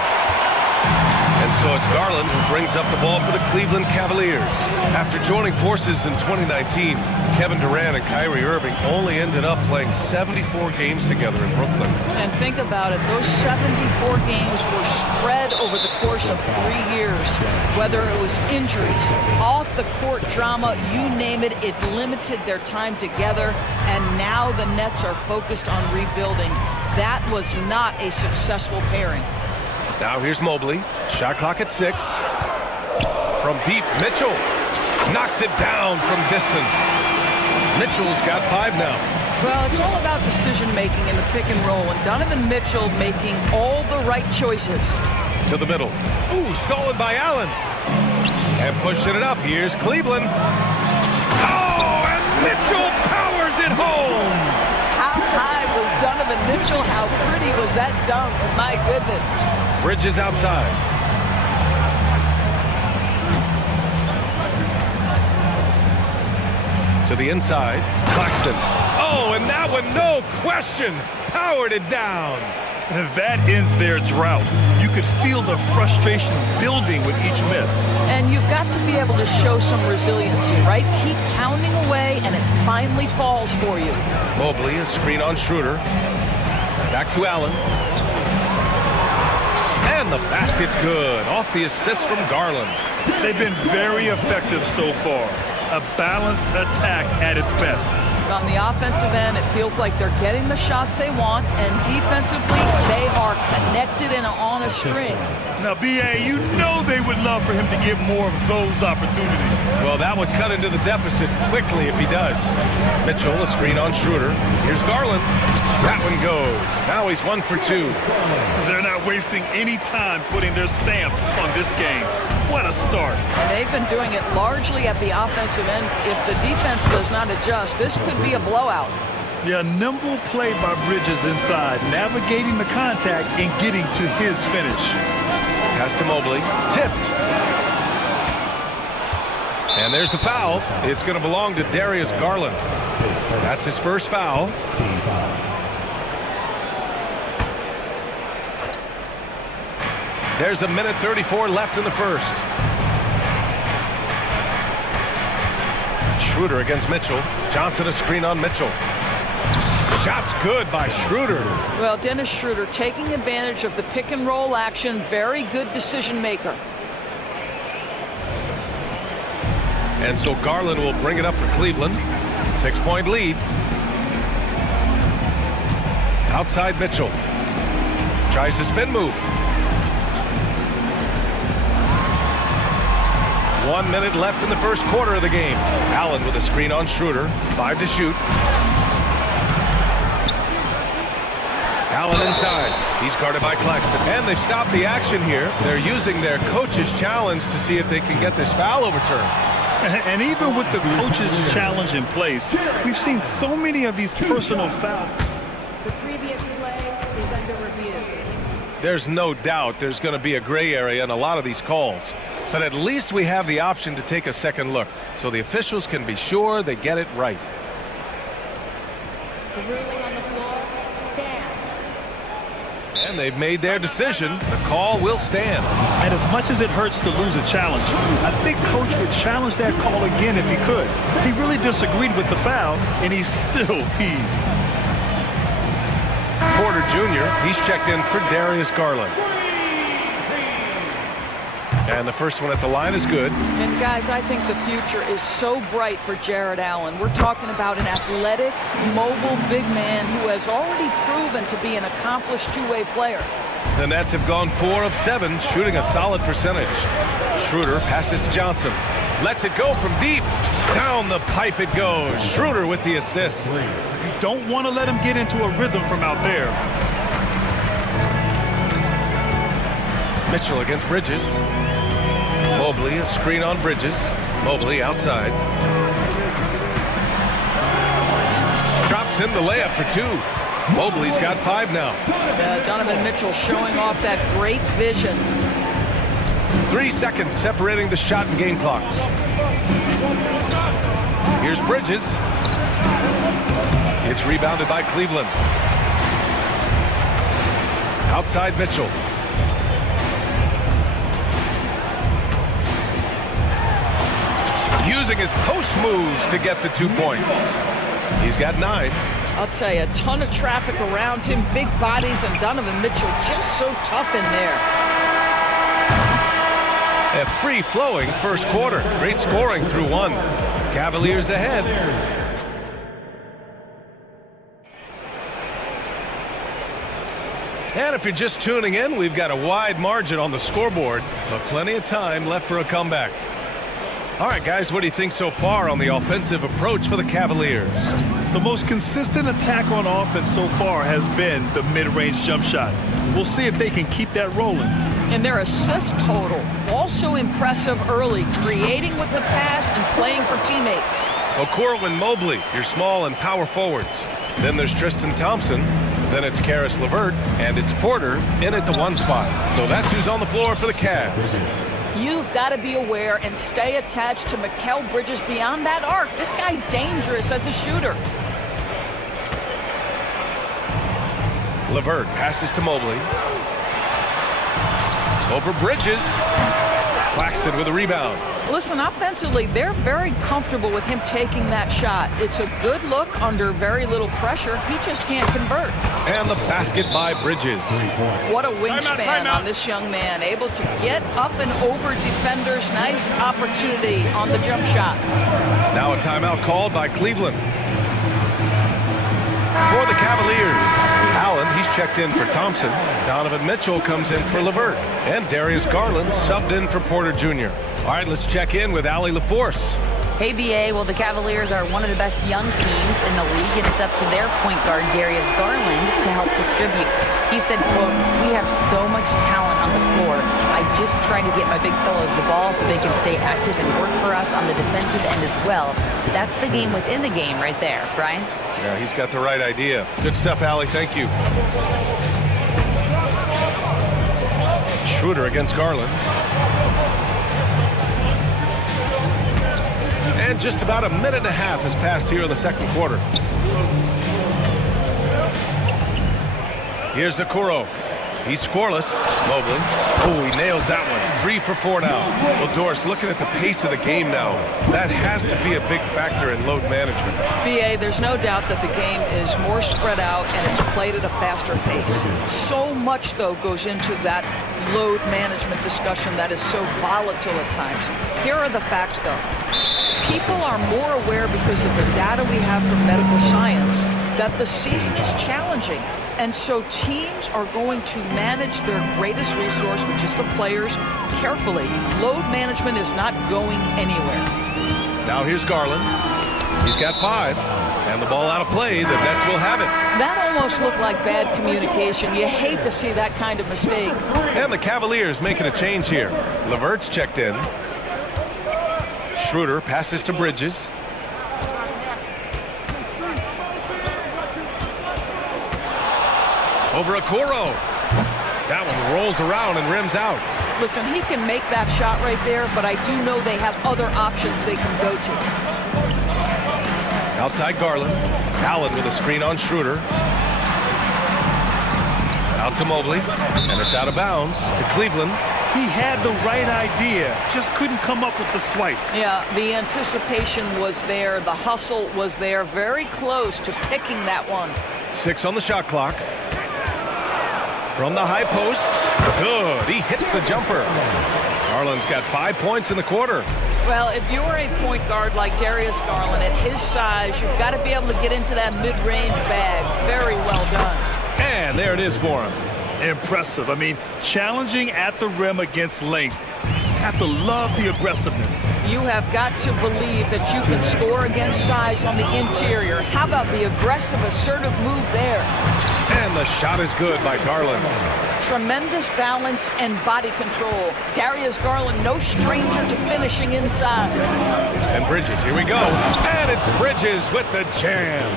And so it's Garland who brings up the ball for the Cleveland Cavaliers. After joining forces in 2019, Kevin Durant and Kyrie Irving only ended up playing 74 games together in Brooklyn. And think about it, those 74 games were spread over the course of 3 years. Whether it was injuries, off-the-court drama, you name it, it limited their time together. And now the Nets are focused on rebuilding. That was not a successful pairing. Now here's Mobley. Shot clock at 6. From deep, Mitchell knocks it down from distance. Mitchell's got 5 now. Well, it's all about decision-making in the pick and roll, and Donovan Mitchell making all the right choices. To the middle. Ooh, stolen by Allen. And pushing it up. Here's Cleveland. Oh, and Mitchell powers it home. How high was Donovan Mitchell? How pretty was that dunk? My goodness. Bridges outside. To the inside. Claxton. Oh, and that one, no question, powered it down. That ends their drought. You could feel the frustration building with each miss. And you've got to be able to show some resiliency, right? Keep pounding away, and it finally falls for you. Mobley, a screen on Schroeder. Back to Allen. And the basket's good. Off the assist from Garland. They've been very effective so far. A balanced attack at its best. On the offensive end, it feels like they're getting the shots they want, and defensively, they are connected and on a string. Now, BA, you know they would love for him to get more of those opportunities. Well, that would cut into the deficit quickly if he does. Mitchell, a screen on Schroeder. Here's Garland. That one goes. Now he's 1 for 2. They're not wasting any time putting their stamp on this game. What a start. And they've been doing it largely at the offensive end. If the defense does not adjust, this could be a blowout. Yeah, nimble play by Bridges inside, navigating the contact and getting to his finish. Pass to Mobley. Tipped. And there's the foul. It's going to belong to Darius Garland. That's his first foul. There's 1:34 left in the first. Schroeder against Mitchell. Johnson a screen on Mitchell. Shot's good by Schroeder. Well, Dennis Schroeder taking advantage of the pick and roll action. Very good decision maker. And so Garland will bring it up for Cleveland. 6-point lead. Outside Mitchell. Tries the spin move. 1 minute left in the first quarter of the game. Allen with a screen on Schroeder. 5 to shoot. Allen inside. He's guarded by Claxton. And they've stopped the action here. They're using their coach's challenge to see if they can get this foul overturned. And even with the coach's challenge in place, we've seen so many of these personal fouls. The previous play is under review. There's no doubt there's going to be a gray area in a lot of these calls. But at least we have the option to take a second look, so the officials can be sure they get it right. The ruling on the floor stands. And they've made their decision. The call will stand. And as much as it hurts to lose a challenge, I think Coach would challenge that call again if he could. He really disagreed with the foul, and he's still peeved. Porter Jr., he's checked in for Darius Garland. And the first one at the line is good. And guys, I think the future is so bright for Jared Allen. We're talking about an athletic, mobile big man who has already proven to be an accomplished two-way player. The Nets have gone 4 of 7, shooting a solid percentage. Schroeder passes to Johnson. Lets it go from deep. Down the pipe it goes. Schroeder with the assist. You don't want to let him get into a rhythm from out there. Mitchell against Bridges. Mobley, a screen on Bridges. Mobley outside. Drops in the layup for 2. Mobley's got 5 now. Donovan Mitchell showing off that great vision. 3 seconds separating the shot and game clocks. Here's Bridges. It's rebounded by Cleveland. Outside Mitchell. Using his post moves to get the 2 points. He's got 9. I'll tell you, a ton of traffic around him, big bodies, and Donovan Mitchell just so tough in there. A free-flowing first quarter. Great scoring through 1. Cavaliers ahead. And if you're just tuning in, we've got a wide margin on the scoreboard, but plenty of time left for a comeback. All right, guys, what do you think so far on the offensive approach for the Cavaliers? The most consistent attack on offense so far has been the mid-range jump shot. We'll see if they can keep that rolling. And their assist total, also impressive early, creating with the pass and playing for teammates. Okoro and Mobley, your small and power forwards. Then there's Tristan Thompson. Then it's Karis LeVert, and it's Porter in at the 1 spot. So that's who's on the floor for the Cavs. You've got to be aware and stay attached to Mikal Bridges beyond that arc. This guy dangerous as a shooter. LeVert passes to Mobley. Over Bridges. Claxton with a rebound. Listen, offensively, they're very comfortable with him taking that shot. It's a good look under very little pressure. He just can't convert. And the basket by Bridges. What a wingspan on this young man. Able to get up and over defenders. Nice opportunity on the jump shot. Now a timeout called by Cleveland. For the Cavaliers, Allen, he's checked in for Thompson. Donovan Mitchell comes in for LeVert. And Darius Garland subbed in for Porter Jr. All right, let's check in with Allie LaForce. Hey, BA. Well, the Cavaliers are one of the best young teams in the league, and it's up to their point guard, Darius Garland, to help distribute. He said, quote, "We have so much talent on the floor. I just try to get my big fellows the ball so they can stay active and work for us on the defensive end as well." That's the game within the game right there, Brian. Yeah, he's got the right idea. Good stuff, Allie. Thank you. Schroeder against Garland. And just about a minute and a half has passed here in the second quarter. Here's Okoro. He's scoreless. Mobley. Oh, he nails that one. 3 for 4 now. Well, Doris, looking at the pace of the game now, that has to be a big factor in load management. BA, there's no doubt that the game is more spread out and it's played at a faster pace. So much, though, goes into that load management discussion that is so volatile at times. Here are the facts, though. People are more aware because of the data we have from medical science that the season is challenging. And so teams are going to manage their greatest resource, which is the players, carefully. Load management is not going anywhere. Now here's Garland. He's got 5. And the ball out of play. The Nets will have it. That almost looked like bad communication. You hate to see that kind of mistake. And the Cavaliers making a change here. LeVert's checked in. Schroeder passes to Bridges. Over Okoro. That one rolls around and rims out. Listen, he can make that shot right there, but I do know they have other options they can go to. Outside Garland. Allen with a screen on Schroeder. Out to Mobley, and it's out of bounds to Cleveland. He had the right idea, just couldn't come up with the swipe. Yeah, the anticipation was there, the hustle was there, very close to picking that one. 6 on the shot clock. From the high post, good, he hits the jumper. Garland's got 5 points in the quarter. Well, if you're a point guard like Darius Garland, at his size, you've got to be able to get into that mid-range bag. Very well done. And there it is for him. Impressive. I mean, challenging at the rim against length. You just have to love the aggressiveness. You have got to believe that you can score against size on the interior. How about the aggressive, assertive move there? And the shot is good by Garland. Tremendous balance and body control. Darius Garland, no stranger to finishing inside. And Bridges, here we go. And it's Bridges with the jam.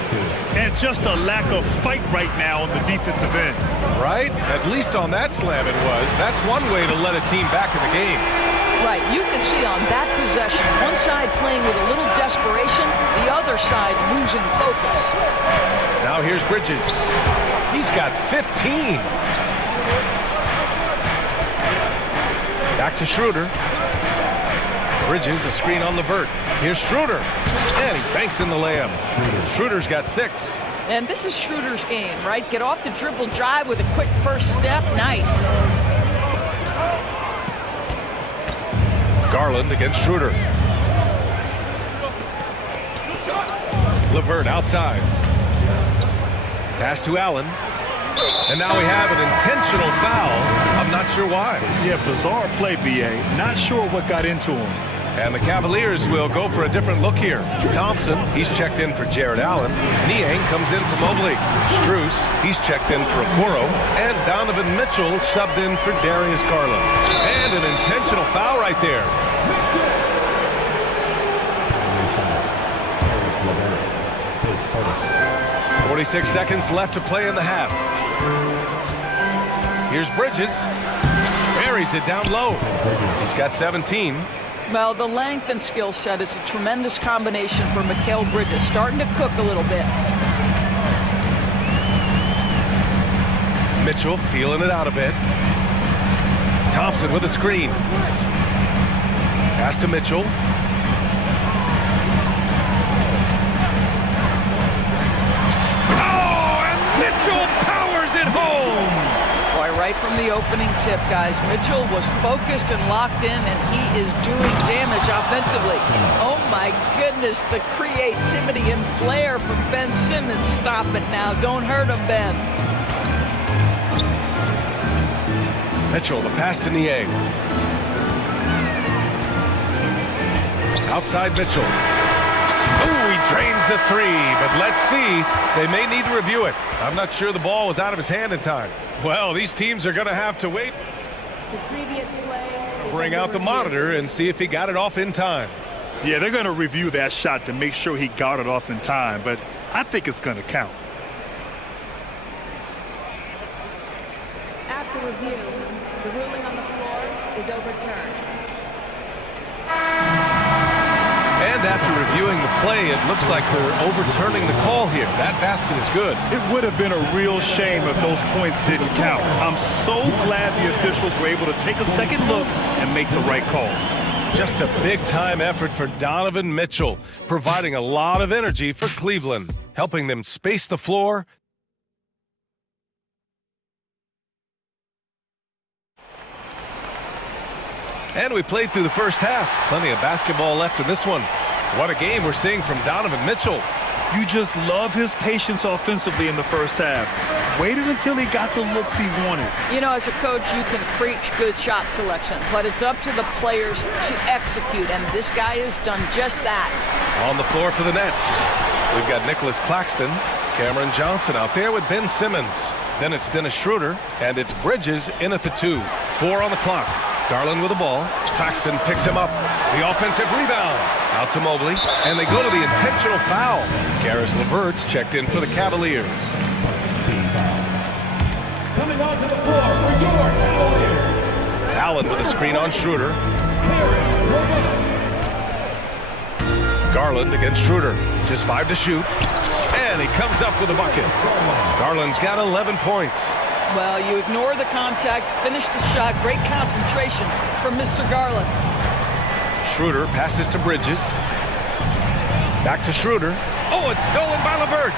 And just a lack of fight right now on the defensive end. Right? At least on that slam it was. That's one way to let a team back in the game. Right, you can see on that possession, one side playing with a little desperation, the other side losing focus. Now here's Bridges. He's got 15. Back to Schroeder. Bridges, a screen on Levert. Here's Schroeder. And he banks in the layup. Schroeder's got 6. And this is Schroeder's game, right? Get off the dribble drive with a quick first step. Nice. Garland against Schroeder. Levert outside. Pass to Allen. And now we have an intentional foul. I'm not sure why. Yeah, bizarre play, B.A. Not sure what got into him. And the Cavaliers will go for a different look here. Thompson, he's checked in for Jared Allen. Niang comes in for Mobley. Strus, he's checked in for Okoro. And Donovan Mitchell subbed in for Darius Garland. And an intentional foul right there. 46 seconds left to play in the half. Here's Bridges. Buries it down low. He's got 17. Well, the length and skill set is a tremendous combination for Mikal Bridges. Starting to cook a little bit. Mitchell feeling it out a bit. Thompson with a screen. Pass to Mitchell. Mitchell powers it home! Boy, right from the opening tip, guys, Mitchell was focused and locked in, and he is doing damage offensively. Oh, my goodness, the creativity and flair from Ben Simmons. Stop it now. Don't hurt him, Ben. Mitchell, the pass to Niang. Outside Mitchell. Ooh, he drains the 3, but let's see. They may need to review it. I'm not sure the ball was out of his hand in time. Well, these teams are going to have to wait. The previous play. Bring out the monitor and see if he got it off in time. Yeah, they're going to review that shot to make sure he got it off in time, but I think it's going to count. After review, the ruling on the floor is overturned. And after reviewing the play, it looks like they're overturning the call here. That basket is good. It would have been a real shame if those points didn't count. I'm so glad the officials were able to take a second look and make the right call. Just a big-time effort for Donovan Mitchell, providing a lot of energy for Cleveland, helping them space the floor. And we played through the first half. Plenty of basketball left in this one. What a game we're seeing from Donovan Mitchell. You just love his patience offensively in the first half. Waited until he got the looks he wanted. You know, as a coach, you can preach good shot selection, but it's up to the players to execute, and this guy has done just that. On the floor for the Nets, we've got Nicholas Claxton, Cameron Johnson out there with Ben Simmons. Then it's Dennis Schroeder, and it's Bridges in at the 2. 4 on the clock. Garland with the ball. Claxton picks him up. The offensive rebound. Out to Mobley. And they go to the intentional foul. Karis LeVert's checked in for the Cavaliers. Coming onto the floor for your Allen with a screen on Schroeder. Garland against Schroeder. Just 5 to shoot. And he comes up with a bucket. Garland's got 11 points. Well, you ignore the contact, finish the shot. Great concentration from Mr. Garland. Schroeder passes to Bridges. Back to Schroeder. Oh, it's stolen by LeVert.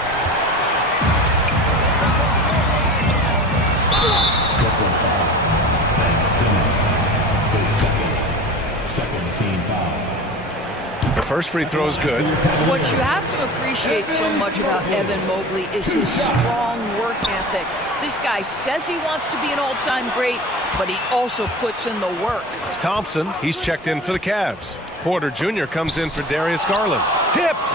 Second team foul. The first free throw is good. What you have to appreciate so much about Evan Mobley is his strong work ethic. This guy says he wants to be an all-time great, but he also puts in the work. Thompson, he's checked in for the Cavs. Porter Jr. comes in for Darius Garland. Tipped!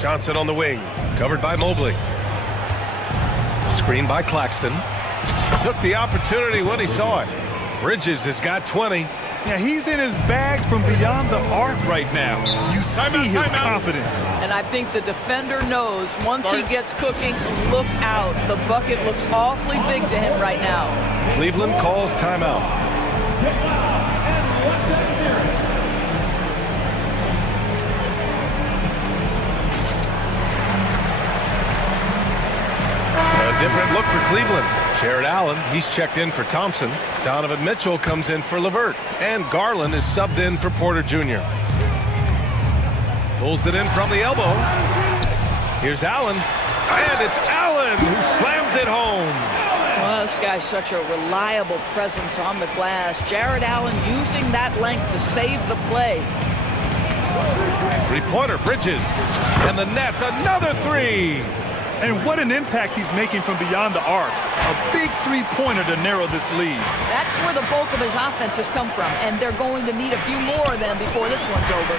Johnson on the wing, covered by Mobley. Screen by Claxton. Took the opportunity when he saw it. Bridges has got 20. Yeah, he's in his bag from beyond the arc right now. You see his confidence. And I think the defender knows once he gets cooking, look out. The bucket looks awfully big to him right now. Cleveland calls timeout. A different look for Cleveland. Jared Allen, he's checked in for Thompson. Donovan Mitchell comes in for LeVert. And Garland is subbed in for Porter Jr. Pulls it in from the elbow. Here's Allen. And it's Allen who slams it home. Well, this guy's such a reliable presence on the glass. Jared Allen using that length to save the play. Three-pointer, Bridges. And the net's another three. And what an impact he's making from beyond the arc. A big three-pointer to narrow this lead. That's where the bulk of his offense has come from, and they're going to need a few more of them before this one's over.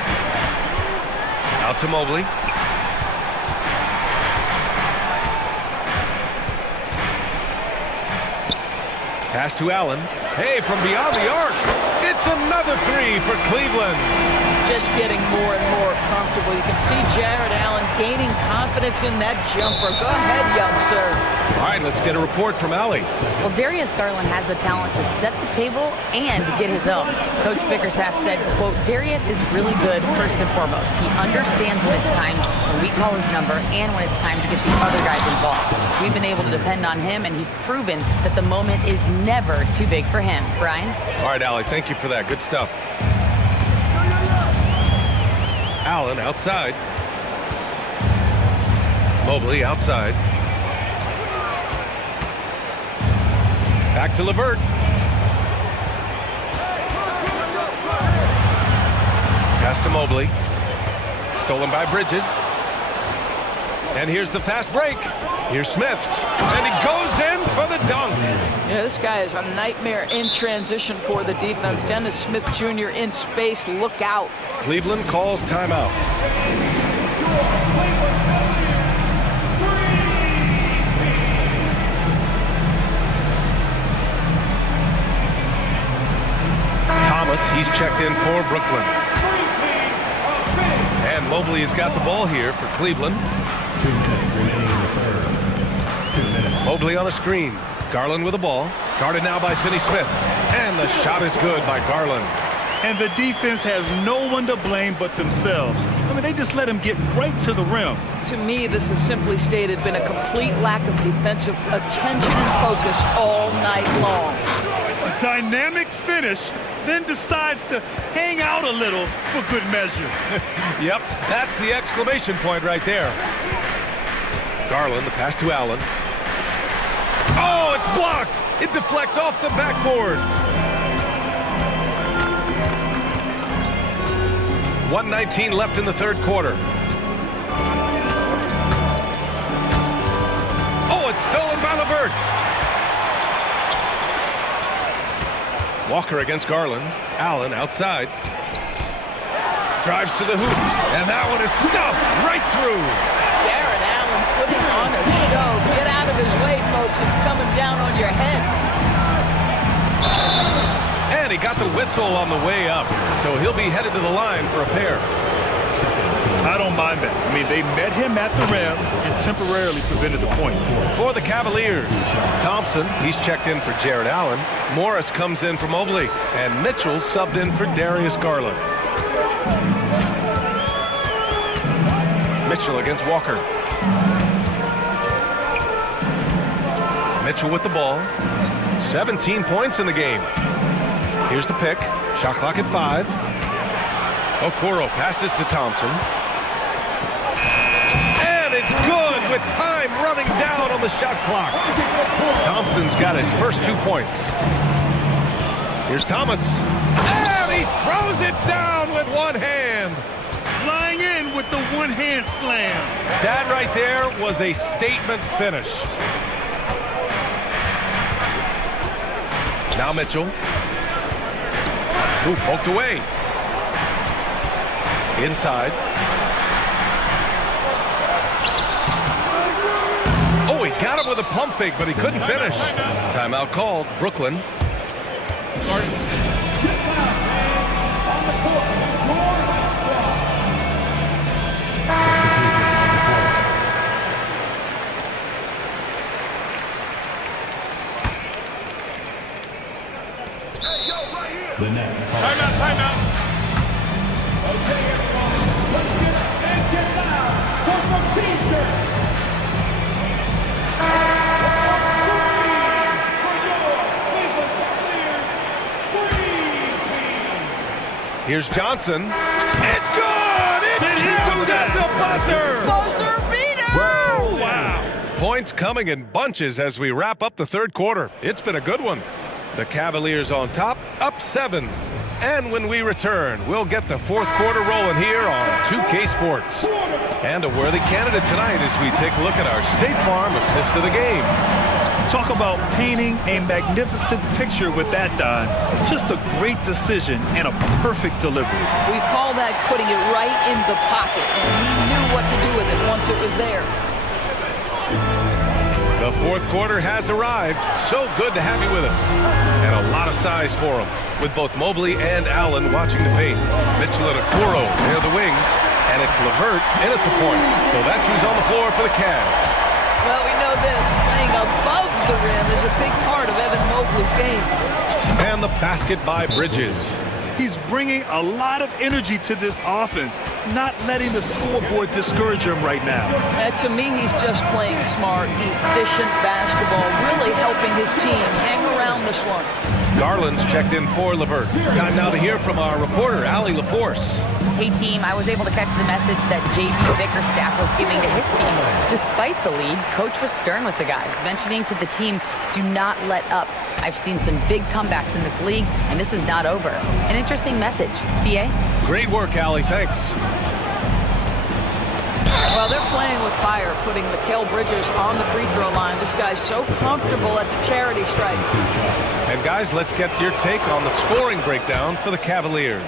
Out to Mobley. Pass to Allen. Hey, from beyond the arc. It's another three for Cleveland. Just getting more and more comfortable. You can see Jared Allen gaining confidence in that jumper. Go ahead, young sir. All right, let's get a report from Allie. Well, Darius Garland has the talent to set the table and get his own. Coach Bickerstaff said, quote, Darius is really good first and foremost. He understands when it's time, when we call his number, and when it's time to get the other guys involved. We've been able to depend on him, and he's proven that the moment is never too big for him. Brian? All right, Allie, thank you for that. Good stuff. Allen outside. Mobley outside. Back to LeVert. Pass to Mobley. Stolen by Bridges. And here's the fast break. Here's Smith. And he goes in for the dunk. Yeah, this guy is a nightmare in transition for the defense. Dennis Smith Jr. in space. Look out. Cleveland calls timeout. Thomas, he's checked in for Brooklyn. And Mobley has got the ball here for Cleveland. 2 minutes remaining in the third. 2 minutes. Mobley on the screen. Garland with the ball. Guarded now by Finney Smith. And the shot is good by Garland. And the defense has no one to blame but themselves. I mean, they just let him get right to the rim. To me, this has simply stated been a complete lack of defensive attention and focus all night long. A dynamic finish, then decides to hang out a little for good measure. Yep, that's the exclamation point right there. Garland, the pass to Allen. Oh, it's blocked! It deflects off the backboard. 1:19 left in the third quarter. Oh, it's stolen by LeVert. Walker against Garland. Allen outside. Drives to the hoop. And that one is stuffed right through. Jared Allen putting on a show. Get out of his way, folks. It's coming down on your head. And he got the whistle on the way up. So he'll be headed to the line for a pair. I don't mind that. I mean, they met him at the rim and temporarily prevented the points. For the Cavaliers, Thompson, he's checked in for Jared Allen. Morris comes in for Mobley. And Mitchell subbed in for Darius Garland. Mitchell against Walker. Mitchell with the ball. 17 points in the game. Here's the pick. Shot clock at 5. Okoro passes to Thompson. And it's good with time running down on the shot clock. Thompson's got his first 2 points. Here's Thomas. And he throws it down with one hand. Flying in with the one-hand slam. That right there was a statement finish. Now Mitchell. Ooh, poked away. Inside. Oh, he got him with a pump fake, but he couldn't finish. Timeout called. Brooklyn. The next. Timeout. Okay, everyone. Let's get down. From Here's Johnson. It's good! It comes at the buzzer! Buzzer beater! Wow! Points coming in bunches as we wrap up the third quarter. It's been a good one. The Cavaliers on top, up 7. And when we return, we'll get the fourth quarter rolling here on 2K Sports. And a worthy candidate tonight as we take a look at our State Farm assist of the game. Talk about painting a magnificent picture with that dime. Just a great decision and a perfect delivery. We call that putting it right in the pocket, and he knew what to do with it once it was there. The fourth quarter has arrived. So good to have you with us. And a lot of size for him, with both Mobley and Allen watching the paint. Mitchell and Okoro near the wings, and it's LeVert in at the point. So that's who's on the floor for the Cavs. Well, we know this. Playing above the rim is a big part of Evan Mobley's game. And the basket by Bridges. He's bringing a lot of energy to this offense, not letting the scoreboard discourage him right now. And to me, he's just playing smart, efficient basketball, really helping his team hang around this one. Garland's checked in for LeVert. Time now to hear from our reporter, Allie LaForce. Hey team, I was able to catch the message that JB Bickerstaff was giving to his team. Despite the lead, coach was stern with the guys, mentioning to the team, do not let up. I've seen some big comebacks in this league, and this is not over. An interesting message. BA? Great work, Allie. Thanks. Well, they're playing with fire, putting Mikal Bridges on the free throw line. This guy's so comfortable at the charity stripe. And guys, let's get your take on the scoring breakdown for the Cavaliers.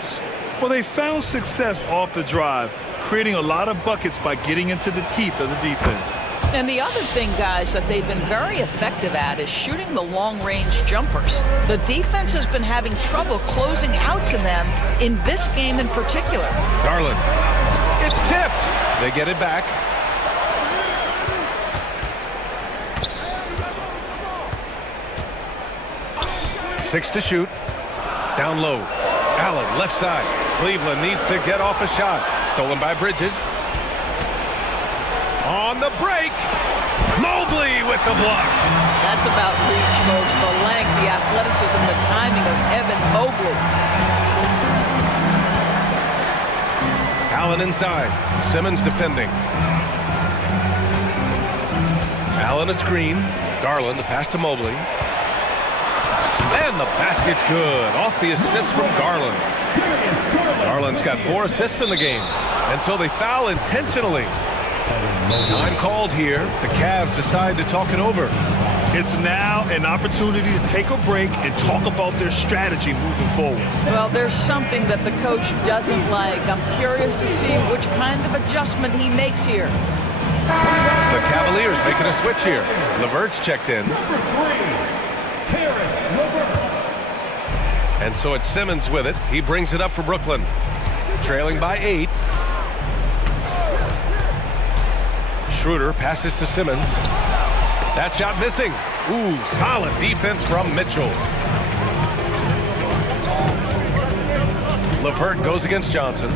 Well, they found success off the drive, creating a lot of buckets by getting into the teeth of the defense. And the other thing, guys, that they've been very effective at is shooting the long-range jumpers. The defense has been having trouble closing out to them in this game in particular. Garland. It's tipped. They get it back. Six to shoot. Down low. Allen, left side. Cleveland needs to get off a shot. Stolen by Bridges. On the break. Mobley with the block. That's about reach, folks. The length, the athleticism, the timing of Evan Mobley. Allen inside. Simmons defending. Allen a screen. Garland, the pass to Mobley. And the basket's good. Off the assist from Garland. Garland's got 4 assists in the game. And so they foul intentionally. Time called here. The Cavs decide to talk it over. It's now an opportunity to take a break and talk about their strategy moving forward. Well, there's something that the coach doesn't like. I'm curious to see which kind of adjustment he makes here. The Cavaliers making a switch here. LeVert's checked in. And so it's Simmons with it. He brings it up for Brooklyn. Trailing by 8. Schroeder passes to Simmons. That shot missing. Ooh, solid defense from Mitchell. LeVert goes against Johnson.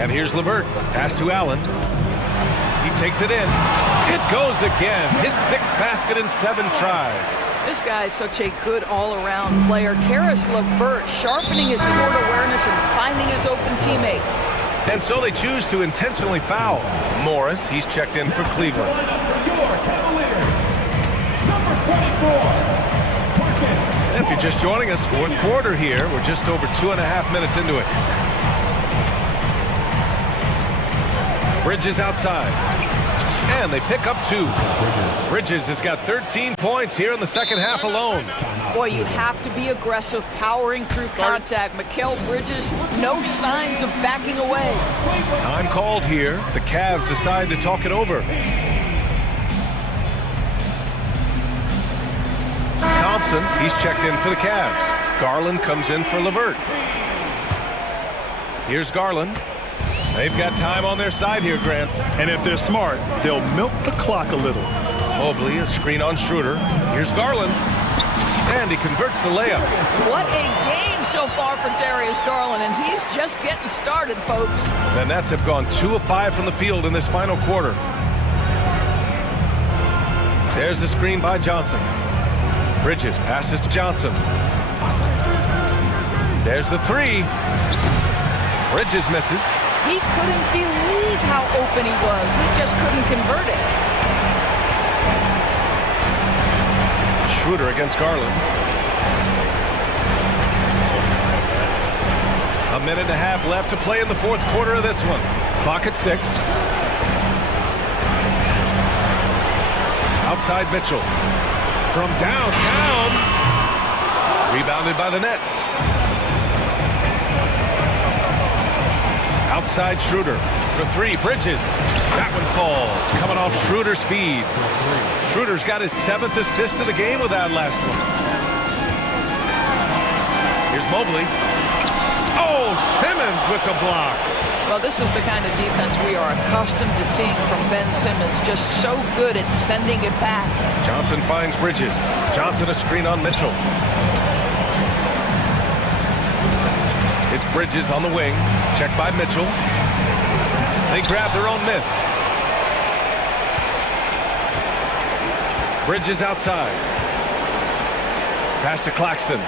And here's LeVert. Pass to Allen. He takes it in. It goes again. His 6th basket in 7 tries. This guy is such a good all-around player. Karis LeVert sharpening his court awareness and finding his open teammates. And so they choose to intentionally foul. Morris, he's checked in for Cleveland. If you're just joining us, 4th quarter here. We're just over 2.5 minutes into it. Bridges outside. And they pick up 2. Bridges has got 13 points here in the second half alone. Boy, you have to be aggressive, powering through contact. Mikal Bridges, no signs of backing away. Time called here. The Cavs decide to talk it over. Thompson, he's checked in for the Cavs. Garland comes in for LeVert. Here's Garland. They've got time on their side here, Grant. And if they're smart, they'll milk the clock a little. Mobley, a screen on Schroeder. Here's Garland. And he converts the layup. What a game so far for Darius Garland, and he's just getting started, folks. The Nets have gone 2 of 5 from the field in this final quarter. There's the screen by Johnson. Bridges passes to Johnson. There's the 3. Bridges misses. He couldn't believe how open he was. He just couldn't convert it. Schroeder against Garland. 1.5 minutes left to play in the 4th quarter of this one. Clock at 6. Outside Mitchell. From downtown. Rebounded by the Nets. Outside Schroeder for 3. Bridges. That one falls. Coming off Schroeder's feed. Schroeder's got his 7th assist of the game with that last one. Here's Mobley. Oh, Simmons with the block. Well, this is the kind of defense we are accustomed to seeing from Ben Simmons. Just so good at sending it back. Johnson finds Bridges. Johnson a screen on Mitchell. It's Bridges on the wing. Checked by Mitchell. They grab their own miss. Bridges outside. Pass to Claxton.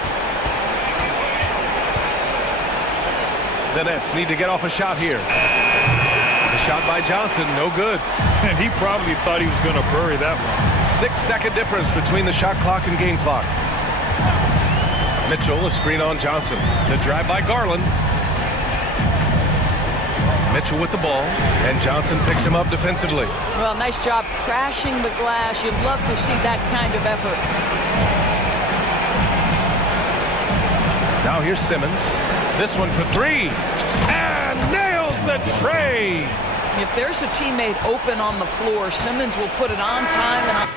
The Nets need to get off a shot here. The shot by Johnson, no good. And he probably thought he was going to bury that one. 6-second difference between the shot clock and game clock. Mitchell, a screen on Johnson. The drive by Garland. Mitchell with the ball, and Johnson picks him up defensively. Well, nice job crashing the glass. You'd love to see that kind of effort. Now here's Simmons. This one for 3. And nails the tray. If there's a teammate open on the floor, Simmons will put it on time and on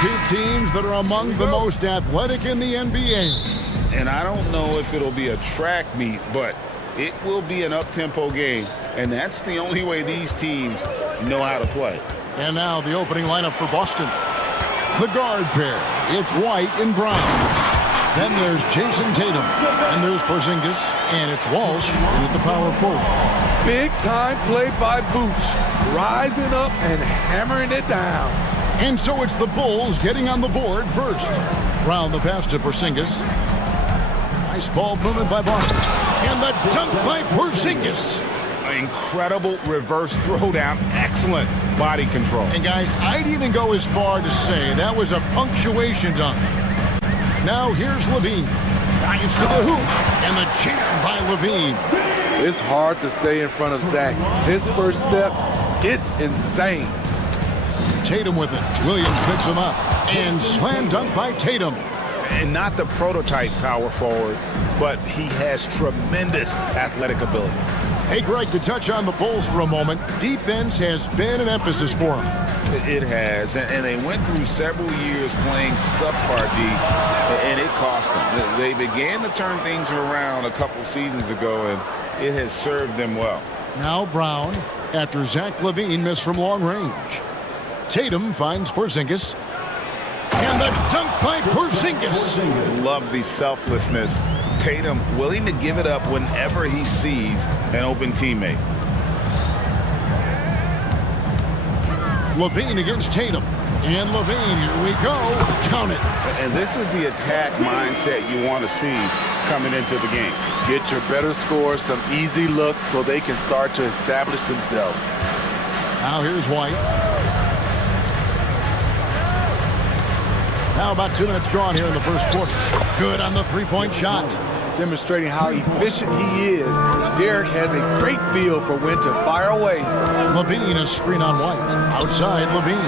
Two teams that are among the most athletic in the NBA. And I don't know if it'll be a track meet, but it will be an up-tempo game. And that's the only way these teams know how to play. And now the opening lineup for Boston. The guard pair, it's White and Brown. Then there's Jason Tatum, and there's Porzingis, and it's Walsh at the power forward. Big time play by Vooch, rising up and hammering it down. And so it's the Bulls getting on the board first. Brown the pass to Porzingis. Nice ball movement by Boston. And the dunk by Porzingis. Incredible reverse throwdown. Excellent body control. And guys, I'd even go as far to say that was a punctuation dunk. Now here's Levine. Dives to the hoop. And the jam by Levine. It's hard to stay in front of Zach. His first step, it's insane. Tatum with it. Williams picks him up. And slam dunk by Tatum. And not the prototype power forward, but he has tremendous athletic ability. Hey, Greg, to touch on the Bulls for a moment, defense has been an emphasis for them. It has, and they went through several years playing subpar D, and it cost them. They began to turn things around a couple seasons ago, and it has served them well. Now Brown, after Zach LaVine missed from long range. Tatum finds Porzingis. And the dunk by Porzingis. Love the selflessness. Tatum willing to give it up whenever he sees an open teammate. LaVine against Tatum. And LaVine, here we go. Count it. And this is the attack mindset you want to see coming into the game. Get your better scores some easy looks so they can start to establish themselves. Now here's White. Now about 2 minutes gone here in the first quarter. Good on the three-point shot. Demonstrating how efficient he is. Derek has a great feel for when to fire away. LaVine, a screen on White. Outside LaVine.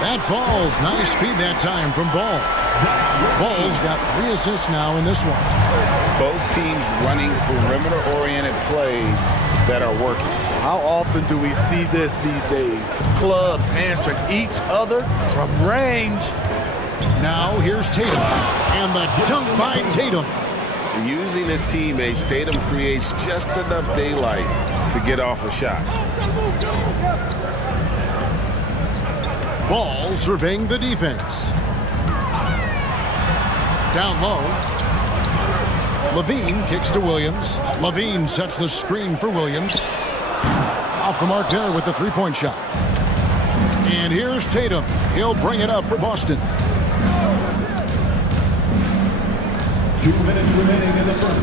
That falls. Nice feed that time from Ball. Ball's got 3 assists now in this one. Both teams running perimeter-oriented plays that are working. How often do we see this these days? Clubs answering each other from range. Now here's Tatum. And the dunk by Tatum. Using his teammates, Tatum creates just enough daylight to get off a shot. Ball surveying the defense. Down low. LaVine kicks to Williams. LaVine sets the screen for Williams. Off the mark there with the three-point shot. And here's Tatum. He'll bring it up for Boston. 2 minutes remaining in the first.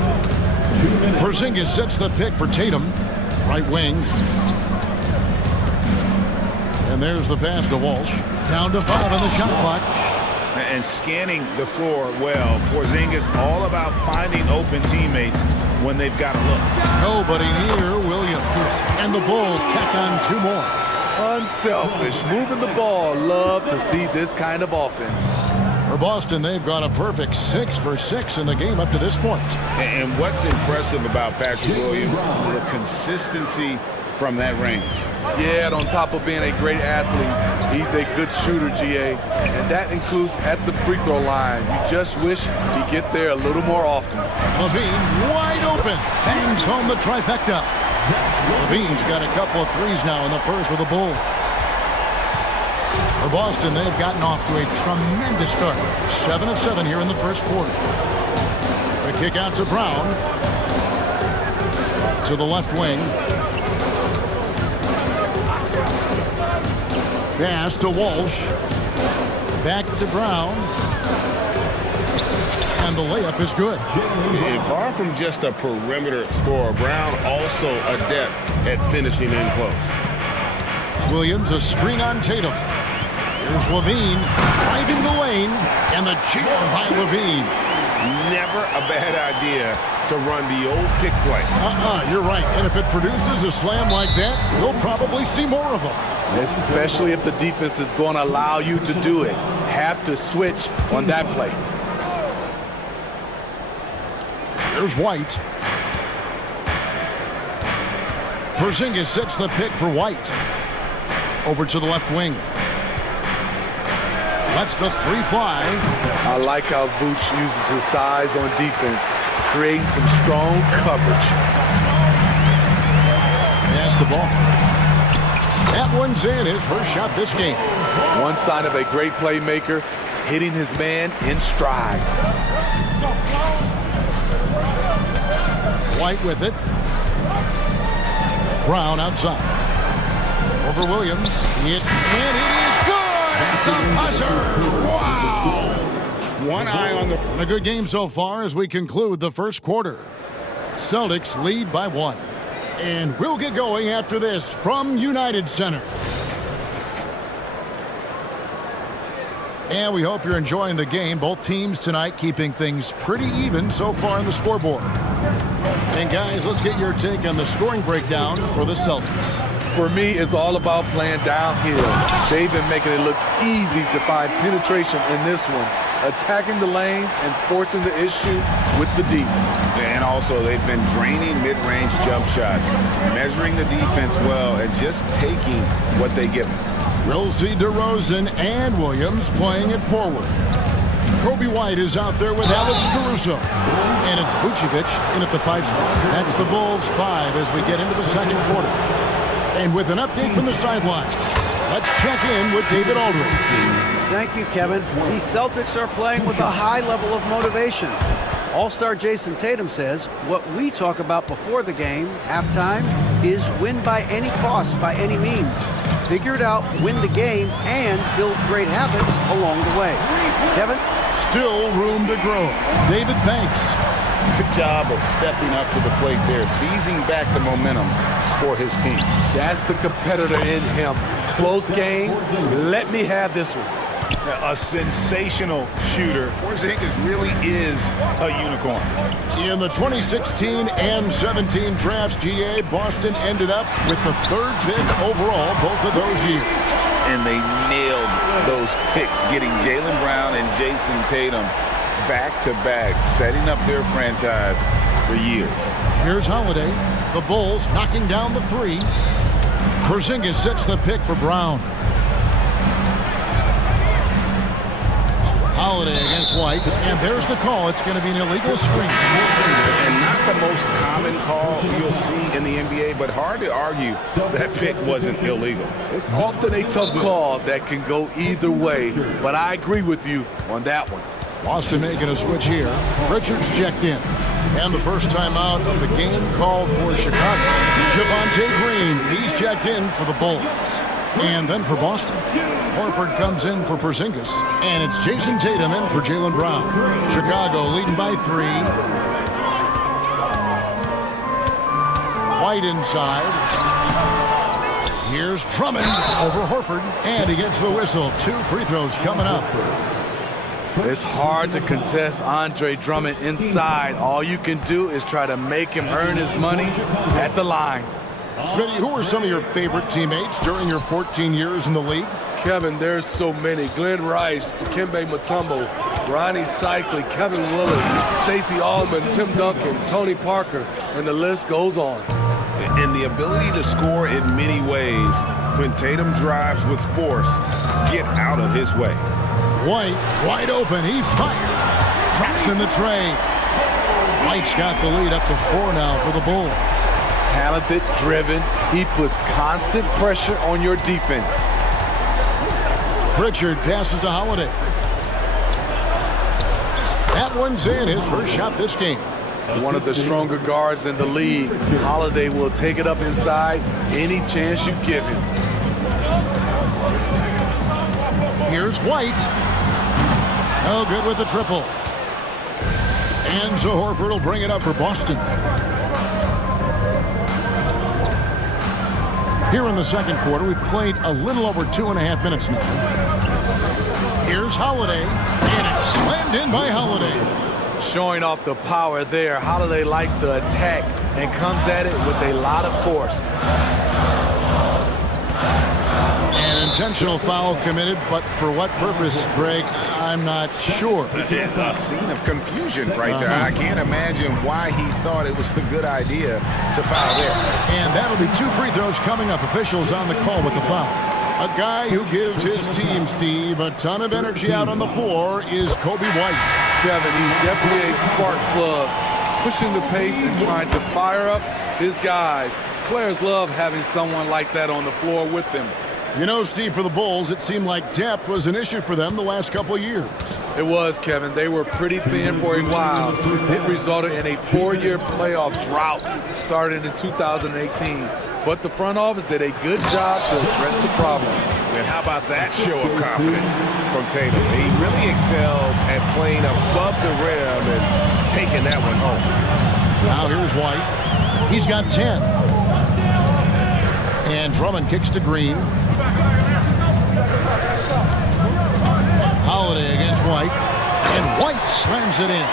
2 minutes. Porzingis sets the pick for Tatum. Right wing. And there's the pass to Walsh. Down to 5 on the shot clock. And scanning the floor well. Porzingis all about finding open teammates when they've got a look. Nobody near Williams. And the Bulls tack on 2 more. Unselfish, moving the ball. Love to see this kind of offense. For Boston, they've got a perfect 6 for 6 in the game up to this point. And what's impressive about Patrick Williams, the consistency from that range. Yeah, and on top of being a great athlete, he's a good shooter, GA. And that includes at the free throw line. You just wish he'd get there a little more often. LaVine wide open. Bangs home the trifecta. LaVine's got a couple of threes now in the first with the Bulls. For Boston, they've gotten off to a tremendous start. 7 of 7 here in the first quarter. The kick out to Brown. To the left wing. Pass to Walsh. Back to Brown. And the layup is good. And far from just a perimeter scorer, Brown also adept at finishing in close. Williams, a screen on Tatum. Here's LaVine driving the lane, and the jam by LaVine. Never a bad idea to run the old pick play. You're right. And if it produces a slam like that, we'll probably see more of them. Especially if the defense is going to allow you to do it. Have to switch on that play. Here's White. Porzingis sets the pick for White. Over to the left wing. Lets the three fly. I like how Vooch uses his size on defense, creating some strong coverage. Pass the ball. That one's in, his first shot this game. One sign of a great playmaker, hitting his man in stride. White with it. Brown outside. Over Williams. Hits, and it is good at the buzzer. Wow! One eye on the... A good game so far as we conclude the first quarter. Celtics lead by 1. And we'll get going after this from United Center. And we hope you're enjoying the game. Both teams tonight keeping things pretty even so far on the scoreboard. And guys, let's get your take on the scoring breakdown for the Celtics. For me, it's all about playing downhill. They've been making it look easy to find penetration in this one, attacking the lanes and forcing the issue with the deep. And also, they've been draining mid-range jump shots, measuring the defense well, and just taking what they give them. We'll see DeRozan and Williams playing it forward. Kobe White is out there with Alex Caruso. And it's Vucevic in at the 5 spot. That's the Bulls 5 as we get into the second quarter. And with an update from the sidelines, let's check in with David Aldridge. Thank you, Kevin. The Celtics are playing with a high level of motivation. All-star Jason Tatum says, what we talk about before the game, halftime, is win by any cost, by any means. Figure it out, win the game, and build great habits along the way. Kevin? Still room to grow. David, thanks. Good job of stepping up to the plate there, seizing back the momentum for his team. That's the competitor in him. Close game. Let me have this one. A sensational shooter. Porzingis really is a unicorn. In the 2016 and 17 drafts, GA, Boston ended up with the 3rd pick overall both of those years. And they nailed those picks, getting Jaylen Brown and Jason Tatum back-to-back, setting up their franchise for years. Here's Holiday. The Bulls knocking down the 3. Porzingis sets the pick for Brown. Holiday against White, and there's the call. It's going to be an illegal screen. And not the most common call you'll see in the NBA, but hard to argue that pick wasn't illegal. It's often a tough call that can go either way, but I agree with you on that one. Boston making a switch here. Richards checked in. And the first time out of the game called for Chicago. Javonte Green, he's checked in for the Bulls. And then for Boston, Horford comes in for Porzingis. And it's Jason Tatum in for Jaylen Brown. Chicago leading by 3. White inside. Here's Drummond over Horford. And he gets the whistle. 2 free throws coming up. It's hard to contest Andre Drummond inside. All you can do is try to make him earn his money at the line. Smitty, who are some of your favorite teammates during your 14 years in the league? Kevin, there's so many. Glenn Rice, Dikembe Mutombo, Ronnie Cycli, Kevin Willis, Stacey Allman, Tim Duncan, Tony Parker, and the list goes on. And the ability to score in many ways. When Tatum drives with force, get out of his way. White, wide open, he fires. Drops in the tray. White's got the lead up to 4 now for the Bulls. Talented, driven, he puts constant pressure on your defense. Pritchard passes to Holiday. That one's in, his first shot this game. One of the stronger guards in the league. Holiday will take it up inside any chance you give him. Here's White. No good with the triple. And so Horford will bring it up for Boston. Here in the second quarter, we've played a little over 2.5 minutes now. Here's Holiday, and it's slammed in by Holiday. Showing off the power there. Holiday likes to attack and comes at it with a lot of force. An intentional foul committed, but for what purpose, Greg, I'm not sure. A scene of confusion right there. I can't imagine why he thought it was a good idea to foul there. And that'll be 2 free throws coming up. Officials on the call with the foul. A guy who gives his team, Steve, a ton of energy out on the floor is Kobe White. Kevin, he's definitely a spark plug, pushing the pace and trying to fire up his guys. Players love having someone like that on the floor with them. You know, Steve, for the Bulls, it seemed like depth was an issue for them the last couple of years. It was, Kevin. They were pretty thin for a while. It resulted in a 4-year playoff drought starting in 2018. But the front office did a good job to address the problem. And how about that show of confidence from Tatum? He really excels at playing above the rim and taking that one home. Now here's White. He's got 10. And Drummond kicks to Green. Holiday against White. And White slams it in.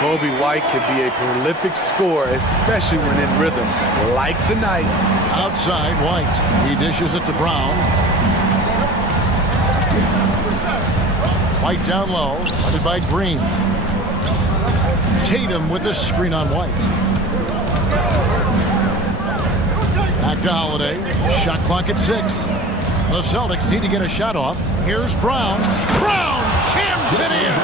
Kobe White can be a prolific scorer, especially when in rhythm, like tonight. Outside, White. He dishes it to Brown. White down low, guarded by Green. Tatum with the screen on White. Back to Holiday. Shot clock at 6. The Celtics need to get a shot off. Here's Brown. Brown jams it in.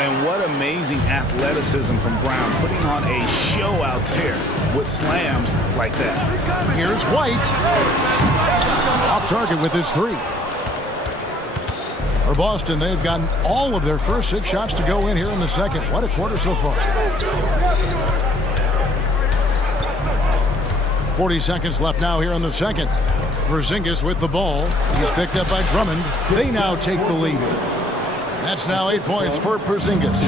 And what amazing athleticism from Brown, putting on a show out there with slams like that. Here's White. Off target with his 3. For Boston, they've gotten all of their first 6 shots to go in here in the second. What a quarter so far. 40 seconds left now here in the second. Porzingis with the ball. He's picked up by Drummond. They now take the lead. That's now 8 points for Porzingis.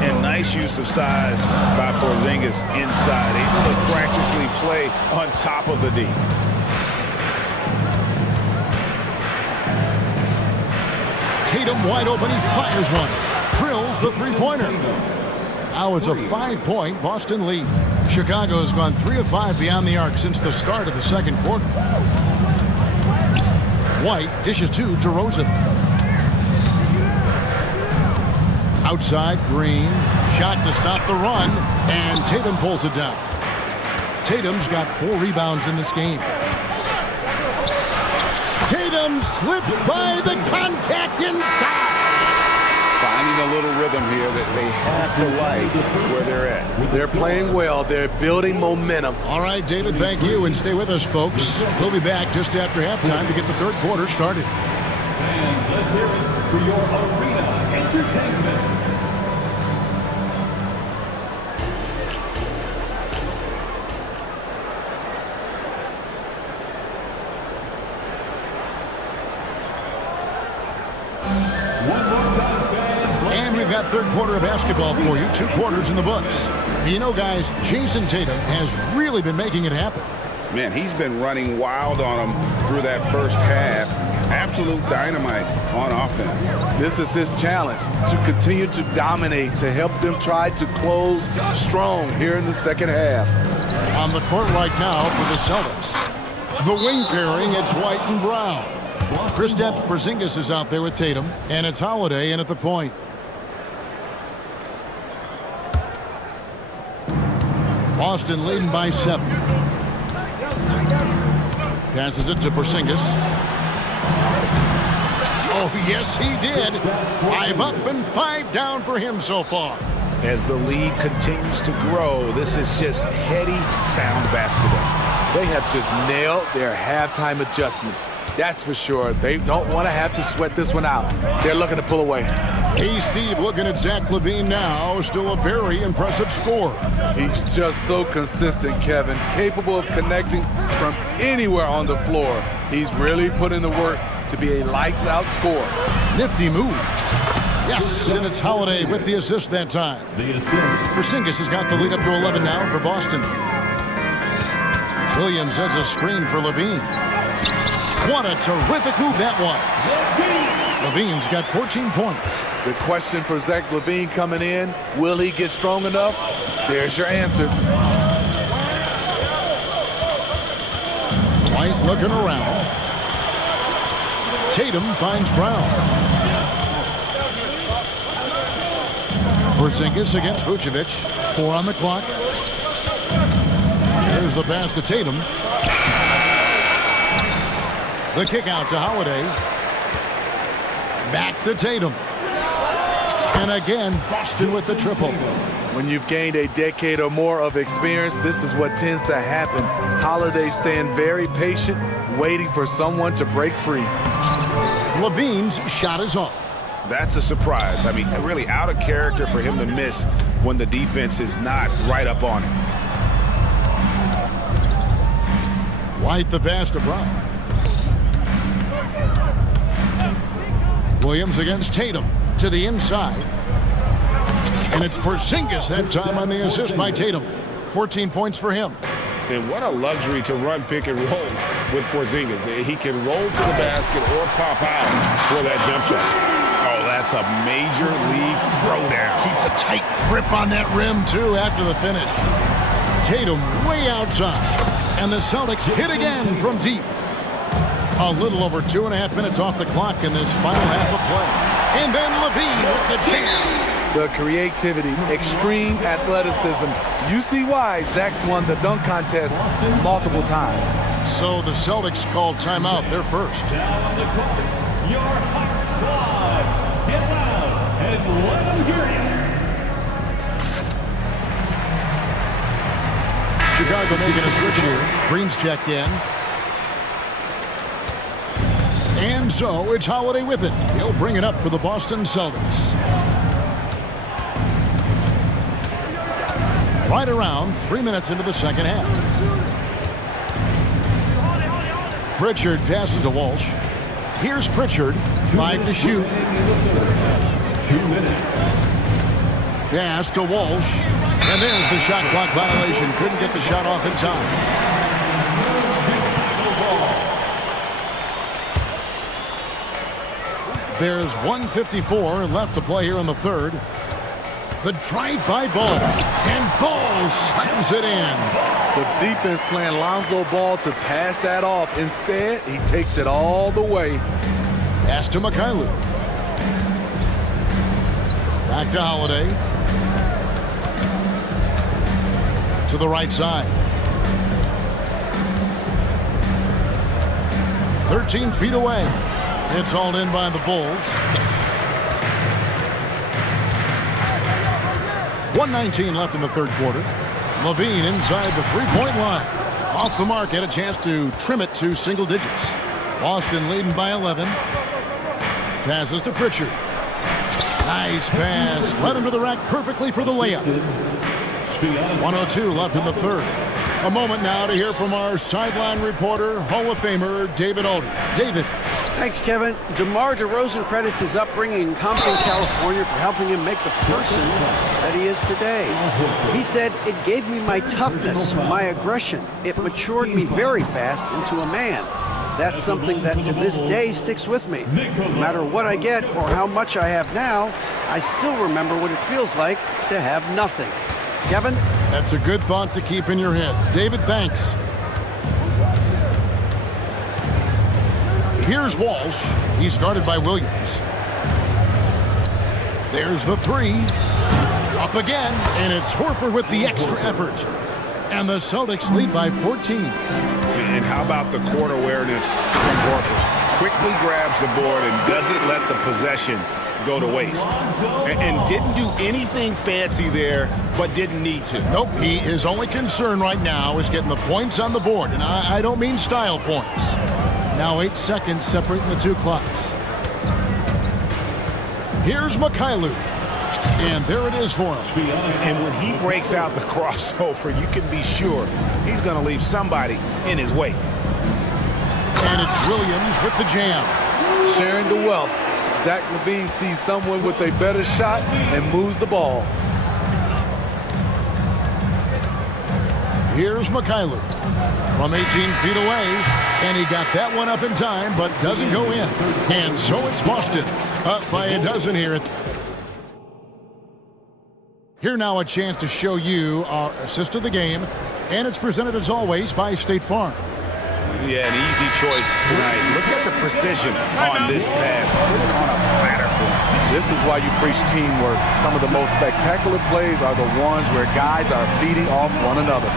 And nice use of size by Porzingis inside, able to practically play on top of the D. Tatum wide open, he fires one. Drills the three-pointer. Now it's a 5-point Boston lead. Chicago's gone 3 of 5 beyond the arc since the start of the second quarter. White dishes to DeRozan. Outside, Green. Shot to stop the run, and Tatum pulls it down. Tatum's got 4 rebounds in this game. Tatum slips by the contact inside. Finding a little rhythm here that they have to like where they're at. They're playing well. They're building momentum. All right, David, thank you, and stay with us, folks. We'll be back just after halftime to get the third quarter started. And let's hear it for your arena entertainment. And we've got third quarter of basketball for you. 2 quarters in the books. You know, guys, Jason Tatum has really been making it happen. Man, he's been running wild on them through that first half. Absolute dynamite on offense. This is his challenge, to continue to dominate, to help them try to close strong here in the second half. On the court right now for the Celtics. The wing pairing, it's White and Brown. Kristaps Porzingis is out there with Tatum, and it's Holiday in at the point. Boston leading by 7. Passes it to Porzingis. Oh, yes, he did. 5 up and 5 down for him so far. As the lead continues to grow, this is just heady, sound basketball. They have just nailed their halftime adjustments. That's for sure. They don't want to have to sweat this one out. They're looking to pull away. Hey, Steve, looking at Zach LaVine now. Still a very impressive scorer. He's just so consistent, Kevin. Capable of connecting from anywhere on the floor. He's really put in the work to be a lights-out scorer. Nifty move. Yes, and it's Holiday with the assist that time. Porzingis has got the lead up to 11 now for Boston. Williams has a screen for LaVine. What a terrific move that was. LaVine's got 14 points. The question for Zach LaVine coming in, will he get strong enough? There's your answer. White looking around. Tatum finds Brown. Porzingis against Vucevic. 4 on the clock. There's the pass to Tatum. The kick out to Holiday. Back to Tatum. And again, Boston with the triple. When you've gained a decade or more of experience, this is what tends to happen. Holiday staying very patient, waiting for someone to break free. Levine's shot is off. That's a surprise. I mean, really out of character for him to miss when the defense is not right up on him. White the pass to Brown. Williams against Tatum to the inside. And it's Porzingis that time on the assist by Tatum. 14 points for him. And what a luxury to run pick and rolls with Porzingis. He can roll to the basket or pop out for that jump shot. Oh, that's a major league throwdown. Keeps a tight grip on that rim, too, after the finish. Tatum way outside. And the Celtics hit again from deep. A little over 2.5 minutes off the clock in this final half of play. And then Levine with the jam. The creativity, extreme athleticism. You see why Zach's won the dunk contest multiple times. So the Celtics called timeout. They're first. Down on the court, your hot squad. Get loud and let them hear you. Chicago making a switch here. Green's checked in. And so it's Holiday with it. He'll bring it up for the Boston Celtics. Right around 3 minutes into the second half. Pritchard passes to Walsh. Here's Pritchard. 5 to shoot. 2 minutes. Pass to Walsh. And there's the shot clock violation. Couldn't get the shot off in time. There's 1:54 left to play here in the third. The drive by Ball. And Ball slams it in. The defense playing Lonzo Ball to pass that off. Instead, he takes it all the way. Pass to Mikhailuk. Back to Holiday. To the right side. 13 feet away. It's hauled in by the Bulls. 1:19 left in the third quarter. Levine inside the three-point line. Off the mark, had a chance to trim it to single digits. Boston leading by 11. Passes to Pritchard. Nice pass. Led him to the rack perfectly for the layup. 1:02 left in the third. A moment now to hear from our sideline reporter, Hall of Famer David Aldridge. David. Thanks, Kevin. DeMar DeRozan credits his upbringing in Compton, California for helping him make the person that he is today. He said, "It gave me my toughness, my aggression. It matured me very fast into a man. That's something that to this day sticks with me. No matter what I get or how much I have now, I still remember what it feels like to have nothing." Kevin? That's a good thought to keep in your head. David, thanks. Here's Walsh. He's guarded by Williams. There's the three. Up again, and it's Horford with the extra effort. And the Celtics lead by 14. And how about the court awareness from Horford? Quickly grabs the board and doesn't let the possession go to waste. And didn't do anything fancy there, but didn't need to. Nope, his only concern right now is getting the points on the board. And I don't mean style points. Now 8 seconds separating the two clocks. Here's Mikhailuk. And there it is for him. And when he breaks out the crossover, you can be sure he's going to leave somebody in his wake. And it's Williams with the jam. Sharing the wealth. Zach LaVine sees someone with a better shot and moves the ball. Here's Mikhailuk from 18 feet away, and he got that one up in time, but doesn't go in. And so it's Boston, up by a dozen here. Here now a chance to show you our assist of the game, and it's presented as always by State Farm. Yeah, an easy choice tonight. Look at the precision on this pass. Put it on a platter for him. This is why you preach teamwork. Some of the most spectacular plays are the ones where guys are feeding off one another.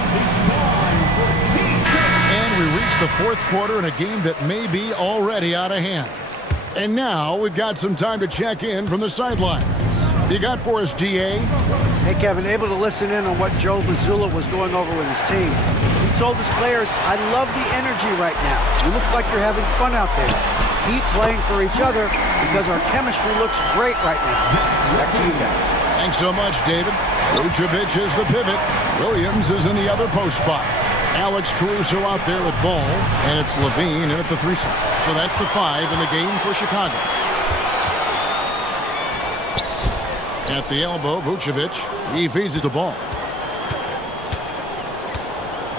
And we reach It's the fourth quarter in a game that may be already out of hand. And now we've got some time to check in from the sidelines. You got for us, DA? Hey, Kevin, able to listen in on what Joe Mazzulla was going over with his team. He told his players, I love the energy right now. You look like you're having fun out there. Keep playing for each other because our chemistry looks great right now. Back to you guys. Thanks so much, David. Vucevic is the pivot. Williams is in the other post spot. Alex Caruso out there with ball, and it's Levine in at the 3 slot. So that's the 5 in the game for Chicago. At the elbow, Vucevic. He feeds it the ball.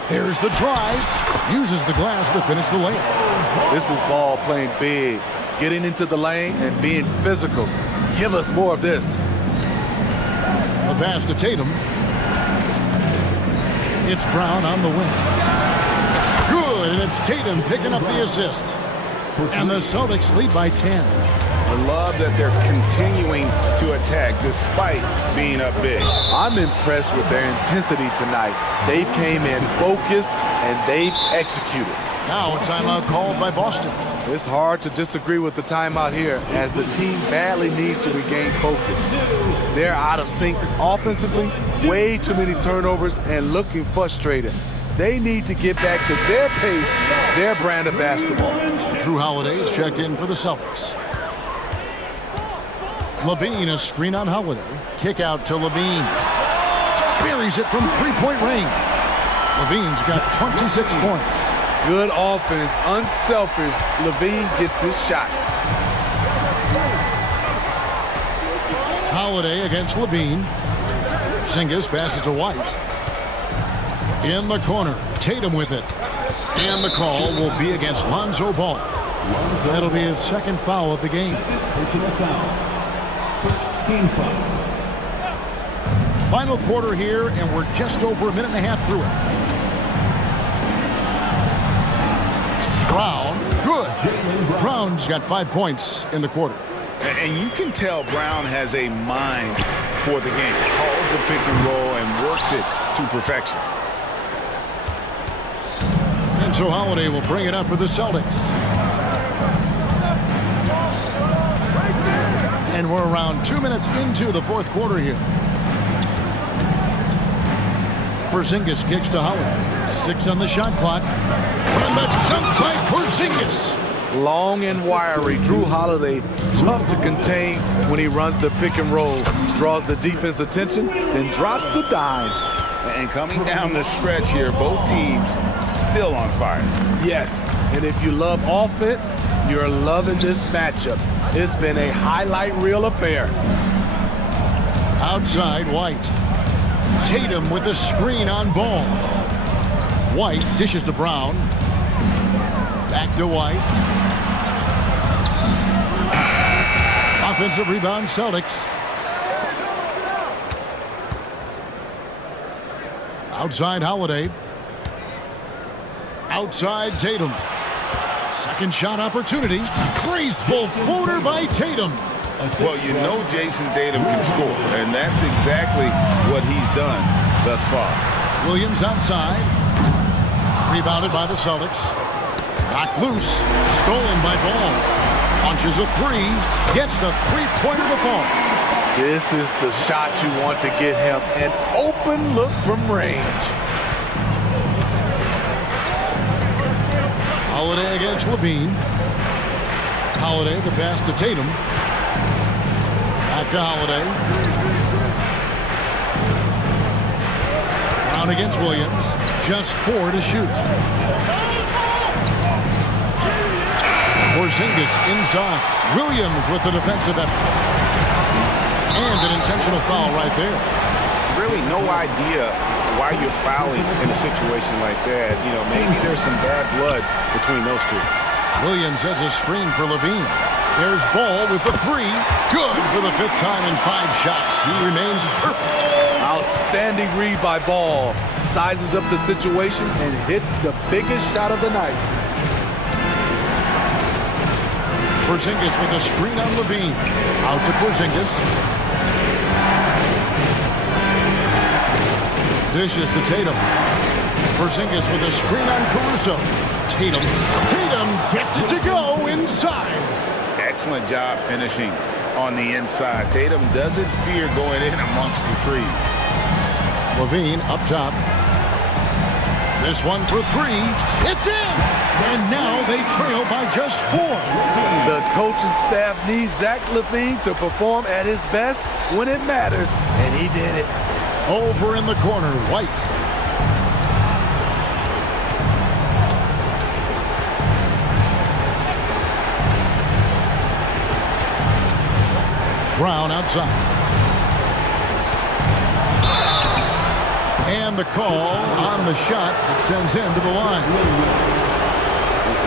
There's the drive. Uses the glass to finish the layup. This is Ball playing big, getting into the lane and being physical. Give us more of this. The pass to Tatum. It's Brown on the wing. Good, and it's Tatum picking up the assist. And the Celtics lead by 10. I love that they're continuing to attack despite being up big. I'm impressed with their intensity tonight. They've came in focused and they've executed. Now a timeout called by Boston. It's hard to disagree with the timeout here as the team badly needs to regain focus. They're out of sync offensively, way too many turnovers and looking frustrated. They need to get back to their pace, their brand of basketball. Drew Holiday is checked in for the Celtics. Levine, a screen on Holiday. Kick out to Levine. Buries it from three-point range. Levine's got 26 points. Good offense, unselfish. Levine gets his shot. Holiday against Levine. Porzingis passes to White. In the corner, Tatum with it. And the call will be against Lonzo Ball. That'll be his second foul of the game. Personal foul. First team foul. Final quarter here, and we're just over a minute and a half through it. Brown, good. Brown's got 5 points in the quarter. And you can tell Brown has a mind for the game. Calls the pick and roll and works it to perfection. And so Holiday will bring it up for the Celtics. And we're around 2 minutes into the fourth quarter here. Porzingis kicks to Holiday. 6 on the shot clock. And the dunk by Porzingis. Long and wiry. Drew Holiday, tough to contain when he runs the pick and roll. Draws the defense attention, then drops the dime. And coming down the stretch here, both teams still on fire. Yes, and if you love offense, you're loving this matchup. It's been a highlight reel affair. Outside, White. Tatum with a screen on Ball. White dishes to Brown. Back to White. Offensive rebound, Celtics. Outside, Holiday. Outside, Tatum. Second shot opportunity. Graceful floater by Tatum. Well, you know Jason Tatum can score, and that's exactly what he's done thus far. Williams outside. Rebounded by the Celtics. Knocked loose. Stolen by Ball. Punches a three. Gets the three-pointer to fall. This is the shot you want to get him. An open look from range. Holiday against Levine. Holiday, the pass to Tatum. Back to Holiday. Brown against Williams. Just 4 to shoot. Porzingis inside. Williams with the defensive effort. And an intentional foul right there. Really no idea why you're fouling in a situation like that. You know, maybe there's some bad blood between those two. Williams has a screen for Levine. There's Ball with the three. Good for the 5th time in 5 shots. He remains perfect. Outstanding read by Ball. Sizes up the situation and hits the biggest shot of the night. Porzingis with a screen on Levine. Out to Porzingis. Dishes to Tatum. Porzingis with a screen on Caruso. Tatum. Tatum gets it to go inside. Excellent job finishing on the inside. Tatum doesn't fear going in amongst the trees. Levine up top. This one for three. It's in! And now they trail by just 4. The coaching staff needs Zach LaVine to perform at his best when it matters, and he did it. Over in the corner, White. Brown outside. And the call on the shot that sends him to the line.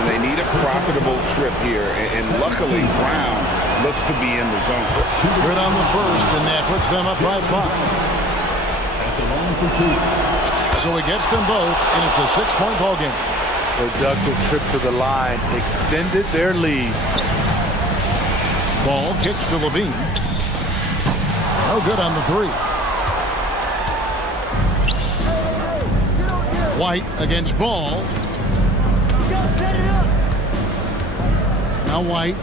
They need a profitable trip here, and luckily Brown looks to be in the zone. Good on the first, and that puts them up by 5. So he gets them both, and it's a 6-point ball game. Productive trip to the line extended their lead. Ball kicks to Levine. No good on the 3. White against Ball. Now White.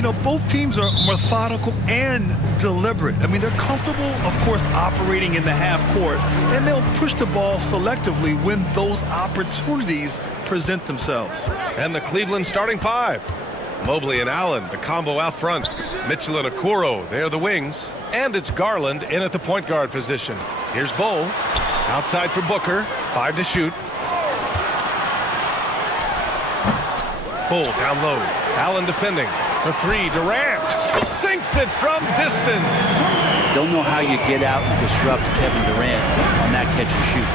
you know, both teams are methodical and deliberate. I mean, they're comfortable, of course, operating in the half court, and they'll push the ball selectively when those opportunities present themselves. And the Cleveland starting five. Mobley and Allen, the combo out front. Mitchell and Okoro, they're the wings. And it's Garland in at the point guard position. Here's Bull. Outside for Booker. 5 to shoot. Bull down low. Allen defending. For 3, Durant. Sinks it from distance. Don't know how you get out and disrupt Kevin Durant on that catch and shoot.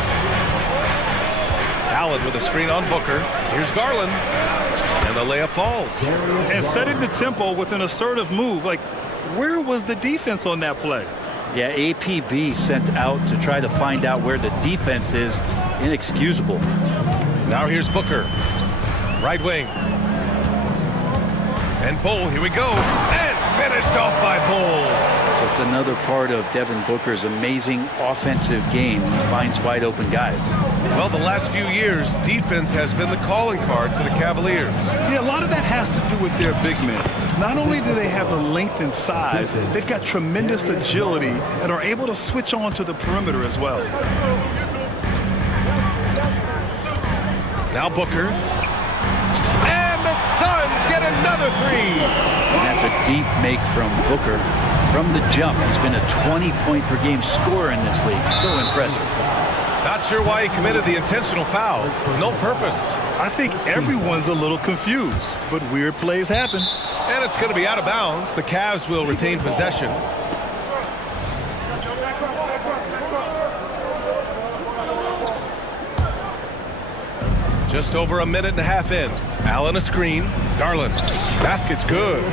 Allen with a screen on Booker. Here's Garland. And the layup falls. And setting the tempo with an assertive move. Like, where was the defense on that play? Yeah, APB sent out to try to find out where the defense is. Inexcusable. Now here's Booker. Right wing. And Bull, here we go. And finished off by Bull. Just another part of Devin Booker's amazing offensive game. He finds wide open guys. Well, the last few years, defense has been the calling card for the Cavaliers. Yeah, a lot of that has to do with their big men. Not only do they have the length and size, they've got tremendous agility and are able to switch on to the perimeter as well. Now Booker. And the Suns get another 3. And that's a deep make from Booker. From the jump, he's been a 20-point-per-game scorer in this league. So impressive. Not sure why he committed the intentional foul. No purpose. I think everyone's a little confused, but weird plays happen. And it's going to be out of bounds. The Cavs will retain possession. Just over a minute and a half in. Allen a screen. Garland. Basket's good.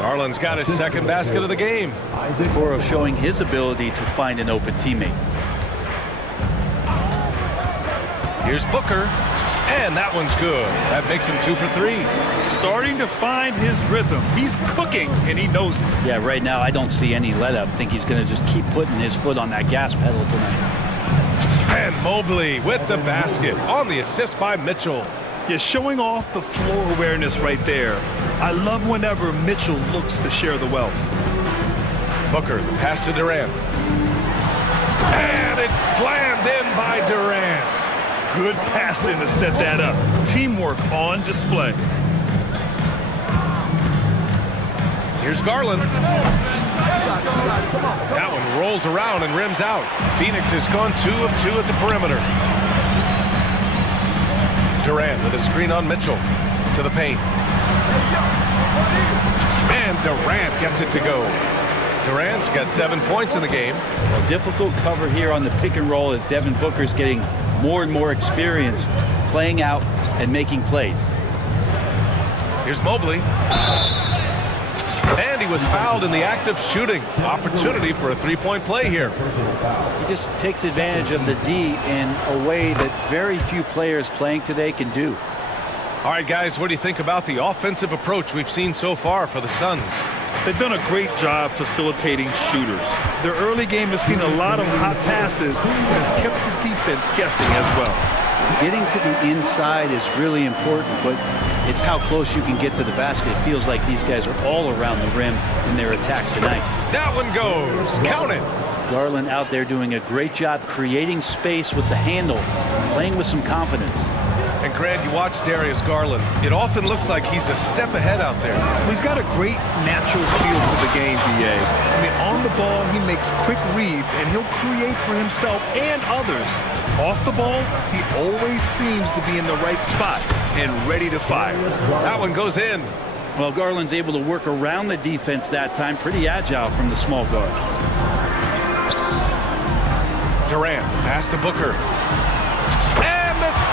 Garland's got his second basket of the game. Okoro showing his ability to find an open teammate. Here's Booker. And that one's good. That makes him 2 for 3. Starting to find his rhythm. He's cooking, and he knows it. Yeah, right now I don't see any let-up. I think he's going to just keep putting his foot on that gas pedal tonight. And Mobley with the basket on the assist by Mitchell. Yeah, showing off the floor awareness right there. I love whenever Mitchell looks to share the wealth. Booker, the pass to Durant. And it's slammed in by Durant. Good passing to set that up. Teamwork on display. Here's Garland. That one rolls around and rims out. Phoenix has gone 2 of 2 at the perimeter. Durant with a screen on Mitchell. To the paint. And Durant gets it to go. Durant's got 7 points in the game. A difficult cover here on the pick and roll as Devin Booker's getting more and more experience playing out and making plays. Here's Mobley. And he was fouled in the act of shooting. Opportunity for a 3-point play here. He just takes advantage of the D in a way that very few players playing today can do. All right, guys, what do you think about the offensive approach we've seen so far for the Suns? They've done a great job facilitating shooters. Their early game has seen a lot of hot passes and has kept the defense guessing as well. Getting to the inside is really important, but it's how close you can get to the basket. It feels like these guys are all around the rim in their attack tonight. That one goes. Count it. Garland out there doing a great job creating space with the handle, playing with some confidence. And Grant, you watch Darius Garland. It often looks like he's a step ahead out there. He's got a great natural feel for the game, BA. I mean, on the ball, he makes quick reads, and he'll create for himself and others. Off the ball, he always seems to be in the right spot and ready to fire. That one goes in. Well, Garland's able to work around the defense that time. Pretty agile from the small guard. Durant, pass to Booker.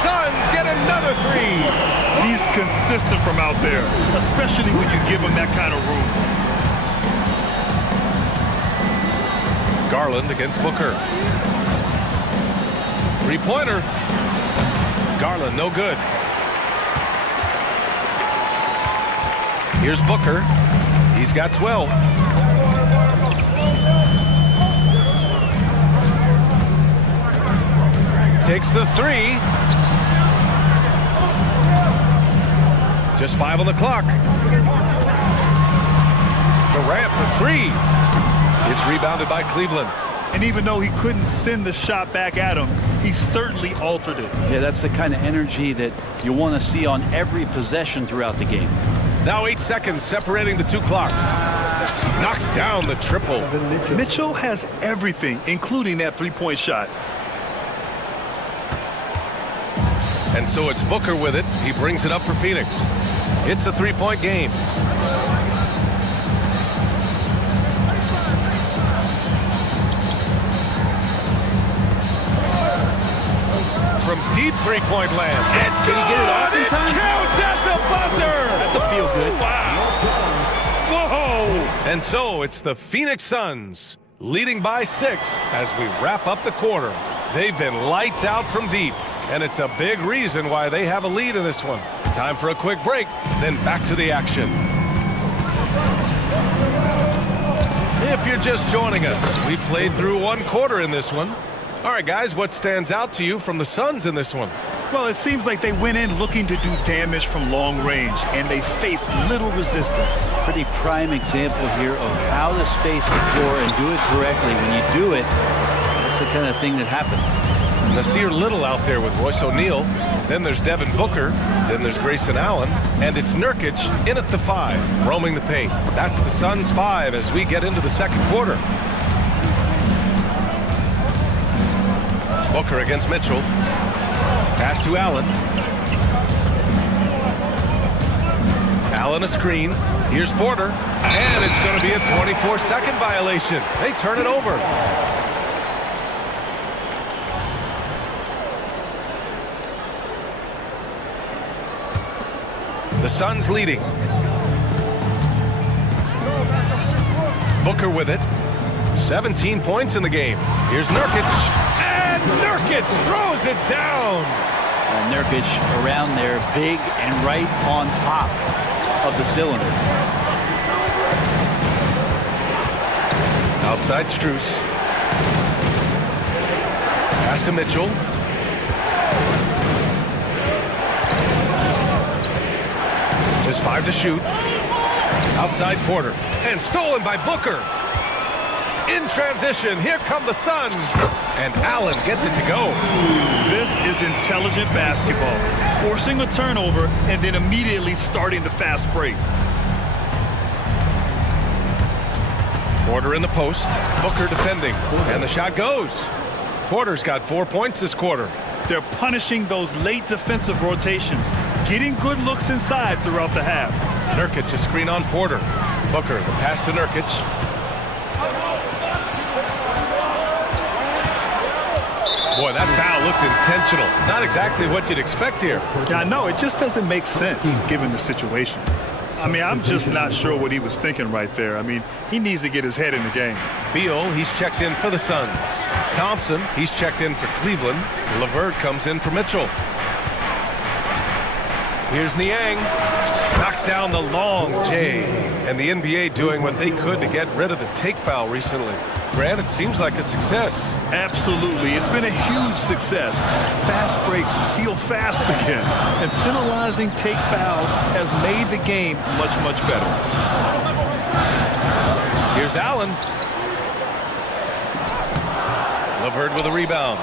Suns get another 3. He's consistent from out there, especially when you give him that kind of room. Garland against Booker. 3-pointer. Garland, no good. Here's Booker. He's got 12. Takes the 3. Just 5 on the clock. Durant for three. It's rebounded by Cleveland. And even though he couldn't send the shot back at him, he certainly altered it. Yeah, that's the kind of energy that you want to see on every possession throughout the game. Now 8 seconds separating the two clocks. Knocks down the triple. Mitchell has everything, including that three-point shot. And so it's Booker with it. He brings it up for Phoenix. It's a three-point game. From deep three-point land. It's Did he get it off in time? Counts at the buzzer. That's a feel good. Wow. Whoa. And so it's the Phoenix Suns leading by 6 as we wrap up the quarter. They've been lights out from deep, and it's a big reason why they have a lead in this one. Time for a quick break, then back to the action. If you're just joining us, we've played through one quarter in this one. All right, guys, what stands out to you from the Suns in this one? Well, it seems like they went in looking to do damage from long range, and they faced little resistance. Pretty prime example here of how to space the floor and do it correctly. When you do it, that's the kind of thing that happens. Nasir Little out there with Royce O'Neal. Then there's Devin Booker. Then there's Grayson Allen. And it's Nurkic in at the 5, roaming the paint. That's the Suns' 5 as we get into the second quarter. Booker against Mitchell. Pass to Allen. Allen a screen. Here's Porter. And it's going to be a 24-second violation. They turn it over. The Suns leading. Booker with it. 17 points in the game. Here's Nurkic. And Nurkic throws it down. Nurkic around there, big and right on top of the cylinder. Outside Strus. Pass to Mitchell. Just 5 to shoot. Outside Porter. And stolen by Booker. In transition, here come the Suns. And Allen gets it to go. This is intelligent basketball. Forcing a turnover and then immediately starting the fast break. Porter in the post. Booker defending. And the shot goes. Porter's got 4 points this quarter. They're punishing those late defensive rotations, getting good looks inside throughout the half. Nurkic a screen on Porter. Booker, the pass to Nurkic. Boy, that foul looked intentional. Not exactly what you'd expect here. Yeah, no, it just doesn't make sense given the situation. I mean, I'm just not sure what he was thinking right there. I mean, he needs to get his head in the game. Beal, he's checked in for the Suns. Thompson, he's checked in for Cleveland. LeVert comes in for Mitchell. Here's Niang. Knocks down the long J. And the NBA doing what they could to get rid of the take foul recently. Grant, it seems like a success. Absolutely. It's been a huge success. Fast breaks feel fast again. And penalizing take fouls has made the game much, much better. Here's Allen. LeVert with a rebound.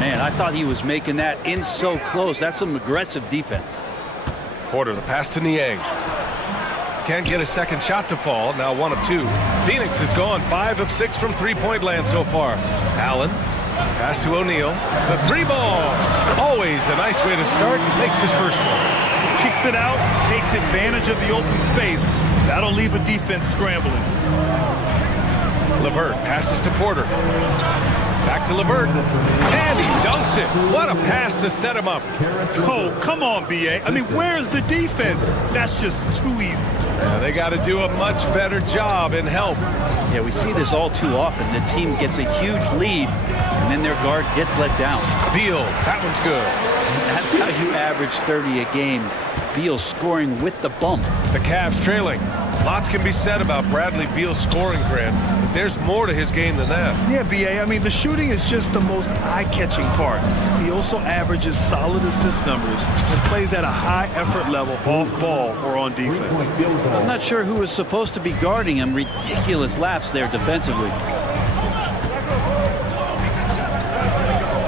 Man, I thought he was making that in so close. That's some aggressive defense. Porter, the pass to Niang. Can't get a second shot to fall. Now 1 of 2. Phoenix has gone 5 of 6 from three-point land so far. Allen. Pass to O'Neal. The 3 ball. Always a nice way to start. Makes his first one. Kicks it out. Takes advantage of the open space. That'll leave a defense scrambling. LeVert passes to Porter. Back to LeVert. And he dunks it. What a pass to set him up. Oh, come on, B.A. I mean, where's the defense? That's just too easy. Yeah, they got to do a much better job in help. Yeah, we see this all too often. The team gets a huge lead, and then their guard gets let down. Beal, that one's good. That's how you average 30 a game. Beal scoring with the bump. The Cavs trailing. Lots can be said about Bradley Beal's scoring, Grant, but there's more to his game than that. Yeah, BA, I mean, the shooting is just the most eye-catching part. He also averages solid assist numbers and plays at a high effort level off ball or on defense. I'm not sure who was supposed to be guarding him. Ridiculous laps there defensively.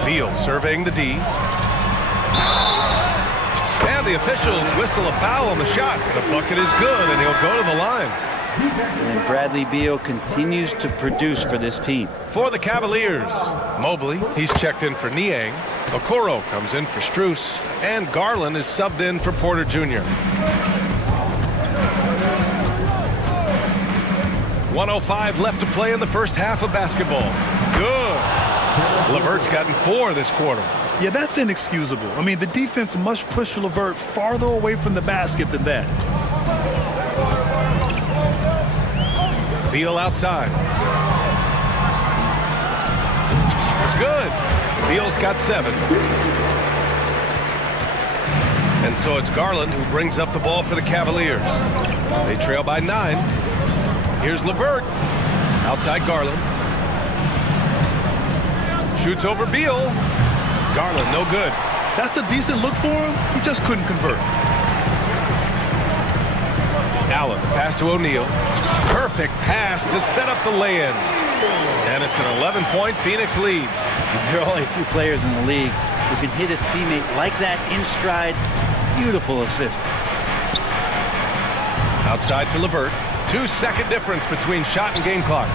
Beal surveying the D. And the officials whistle a foul on the shot. The bucket is good, and he'll go to the line. And Bradley Beal continues to produce for this team. For the Cavaliers, Mobley, he's checked in for Niang. Okoro comes in for Strus. And Garland is subbed in for Porter Jr. 1:05 left to play in the first half of basketball. Good. LeVert's gotten 4 this quarter. Yeah, that's inexcusable. I mean, the defense must push LeVert farther away from the basket than that. Beal outside. It's good. Beal's got 7. And so it's Garland who brings up the ball for the Cavaliers. They trail by 9. Here's LeVert. Outside Garland. Shoots over Beal. Garland, no good. That's a decent look for him. He just couldn't convert. Allen, the pass to O'Neal. Perfect pass to set up the lay-in. And it's an 11-point Phoenix lead. There are only a few players in the league who can hit a teammate like that in stride. Beautiful assist. Outside for LeVert. 2-second difference between shot and game clock.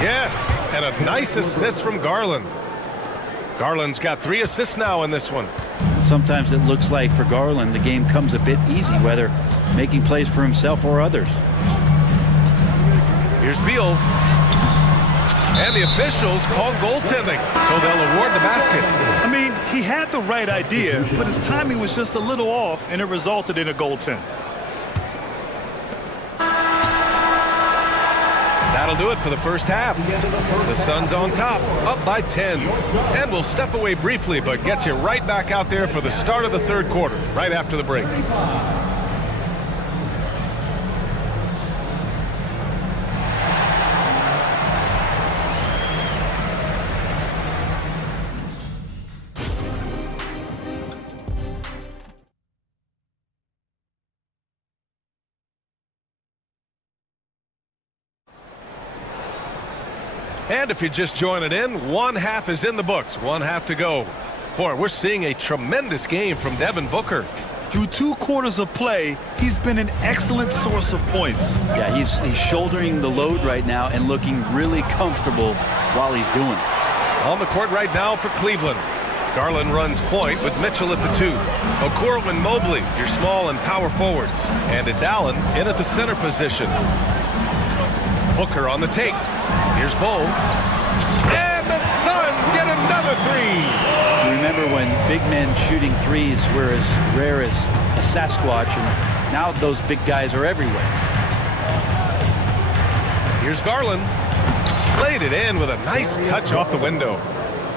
Yes, and a nice assist from Garland. Garland's got 3 assists now in this one. Sometimes it looks like for Garland the game comes a bit easy, whether making plays for himself or others. Here's Beal. And the officials call goaltending, so they'll award the basket. I mean, he had the right idea, but his timing was just a little off, and it resulted in a goaltend. That'll do it for the first half. The Suns on top, up by 10. And we'll step away briefly, but get you right back out there for the start of the third quarter, right after the break. And if you're just joining in, 1 half is in the books, 1 half to go. Boy, we're seeing a tremendous game from Devin Booker. Through 2 quarters of play, he's been an excellent source of points. Yeah, he's shouldering the load right now and looking really comfortable while he's doing it. On the court right now for Cleveland. Garland runs point with Mitchell at the 2. Okoro and Mobley, your small and power forwards. And it's Allen in at the center position. Booker on the take. Here's Bo. And the Suns get another 3. You remember when big men shooting threes were as rare as a Sasquatch, and now those big guys are everywhere. Here's Garland. Played it in with a nice touch off the window.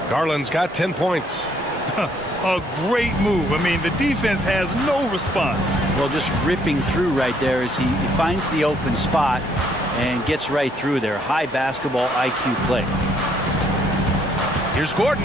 Garland's got 10 points. A great move. I mean, the defense has no response. Well, just ripping through right there as he finds the open spot and gets right through there. High basketball IQ play. Here's Gordon.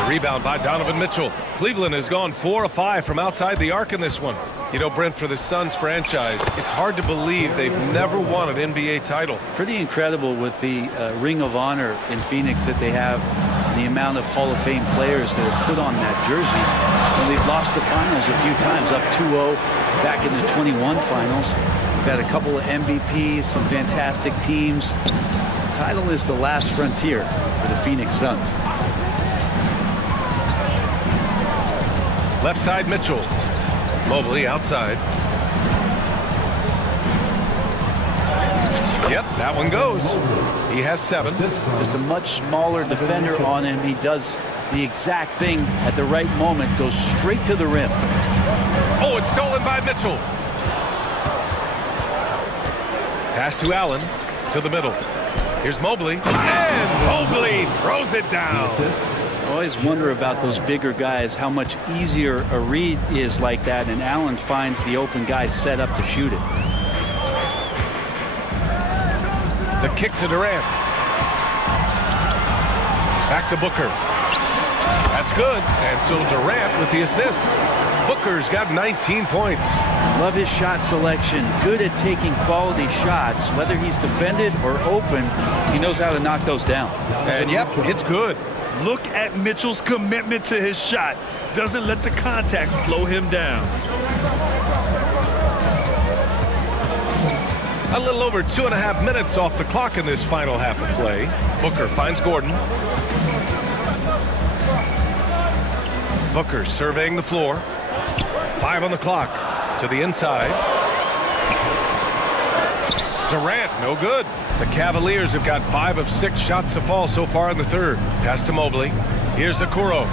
The rebound by Donovan Mitchell. Cleveland has gone 4 of 5 from outside the arc in this one. You know, Brent, for the Suns franchise, it's hard to believe they've never won an NBA title. Pretty incredible with the Ring of Honor in Phoenix that they have, and the amount of Hall of Fame players that have put on that jersey. And they've lost the finals a few times, up 2-0 back in the 21 finals. We've got a couple of MVPs, some fantastic teams. The title is the last frontier for the Phoenix Suns. Left side, Mitchell. Mobley outside. Yep, that one goes. He has 7. Just a much smaller defender on him. He does the exact thing at the right moment, goes straight to the rim. Oh, it's stolen by Mitchell. Pass to Allen, to the middle. Here's Mobley, and Mobley throws it down. I always wonder about those bigger guys, how much easier a read is like that, and Allen finds the open guy set up to shoot it. The kick to Durant. Back to Booker. That's good. And so Durant with the assist. Booker's got 19 points. Love his shot selection. Good at taking quality shots. Whether he's defended or open, he knows how to knock those down. And yep, it's good. Look at Mitchell's commitment to his shot. Doesn't let the contact slow him down. A little over 2.5 minutes off the clock in this final half of play. Booker finds Gordon. Booker surveying the floor. 5 on the clock. To the inside. Durant, no good. The Cavaliers have got 5 of 6 shots to fall so far in the third. Pass to Mobley. Here's Okoro.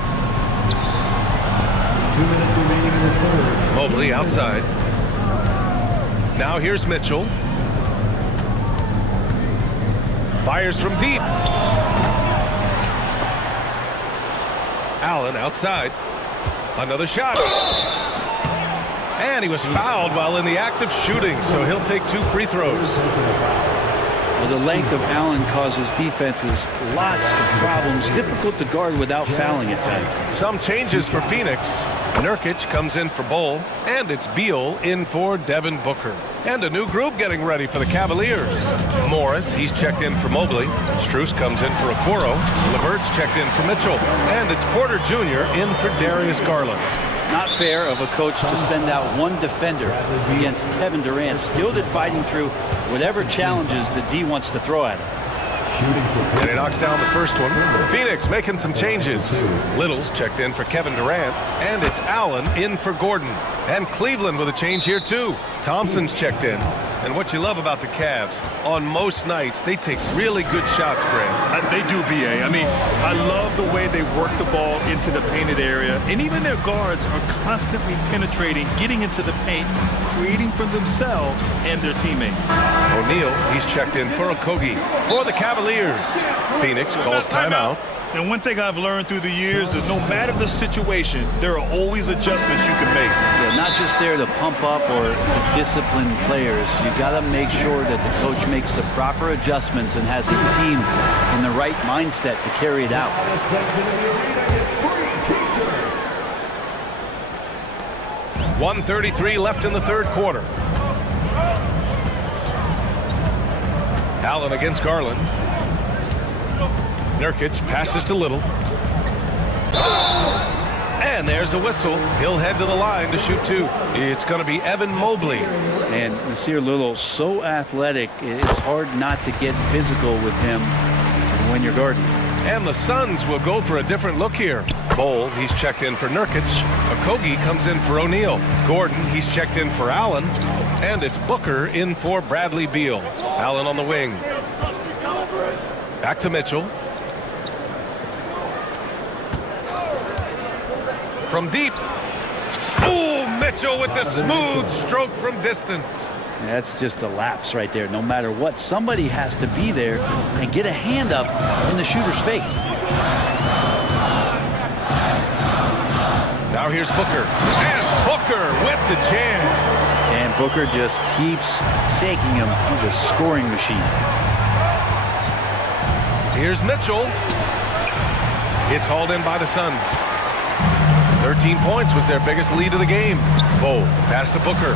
2 minutes remaining in the third. Mobley outside. Now here's Mitchell. Fires from deep. Allen outside. Another shot. And he was fouled while in the act of shooting, so he'll take 2 free throws. Well, the length of Allen causes defenses lots of problems. Difficult to guard without fouling at times. Some changes for Phoenix. Nurkic comes in for Bol, and it's Beal in for Devin Booker. And a new group getting ready for the Cavaliers. Morris, he's checked in for Mobley. Strus comes in for Okoro. LeVert's checked in for Mitchell. And it's Porter Jr. in for Darius Garland. Not fair of a coach to send out one defender against Kevin Durant, skilled at fighting through whatever challenges the D wants to throw at him. And he knocks down the first one. Phoenix making some changes. Little's checked in for Kevin Durant, and it's Allen in for Gordon. And Cleveland with a change here too. Thompson's checked in. And what you love about the Cavs, on most nights, they take really good shots, Graham. They do, BA. I mean, I love the way they work the ball into the painted area. And even their guards are constantly penetrating, getting into the paint, creating for themselves and their teammates. O'Neal, he's checked in for Okogie. For the Cavaliers, Phoenix calls timeout. And one thing I've learned through the years is no matter the situation, there are always adjustments you can make. Yeah, not just there to pump up or to discipline players. You got to make sure that the coach makes the proper adjustments and has his team in the right mindset to carry it out. .133 left in the third quarter. Allen against Garland. Nurkic passes to Little. And there's a whistle. He'll head to the line to shoot 2. It's going to be Evan Mobley. And Nasir Little, so athletic, it's hard not to get physical with him when you're guarding. And the Suns will go for a different look here. Bol, he's checked in for Nurkic. Okogie comes in for O'Neal. Gordon, he's checked in for Allen. And it's Booker in for Bradley Beal. Allen on the wing. Back to Mitchell. From deep. Oh, Mitchell with the smooth stroke from distance. That's just a lapse right there. No matter what, somebody has to be there and get a hand up in the shooter's face. Now here's Booker. And Booker with the jam. And Booker just keeps taking him. He's a scoring machine. Here's Mitchell. It's hauled in by the Suns. 13 points was their biggest lead of the game. Bol, pass to Booker.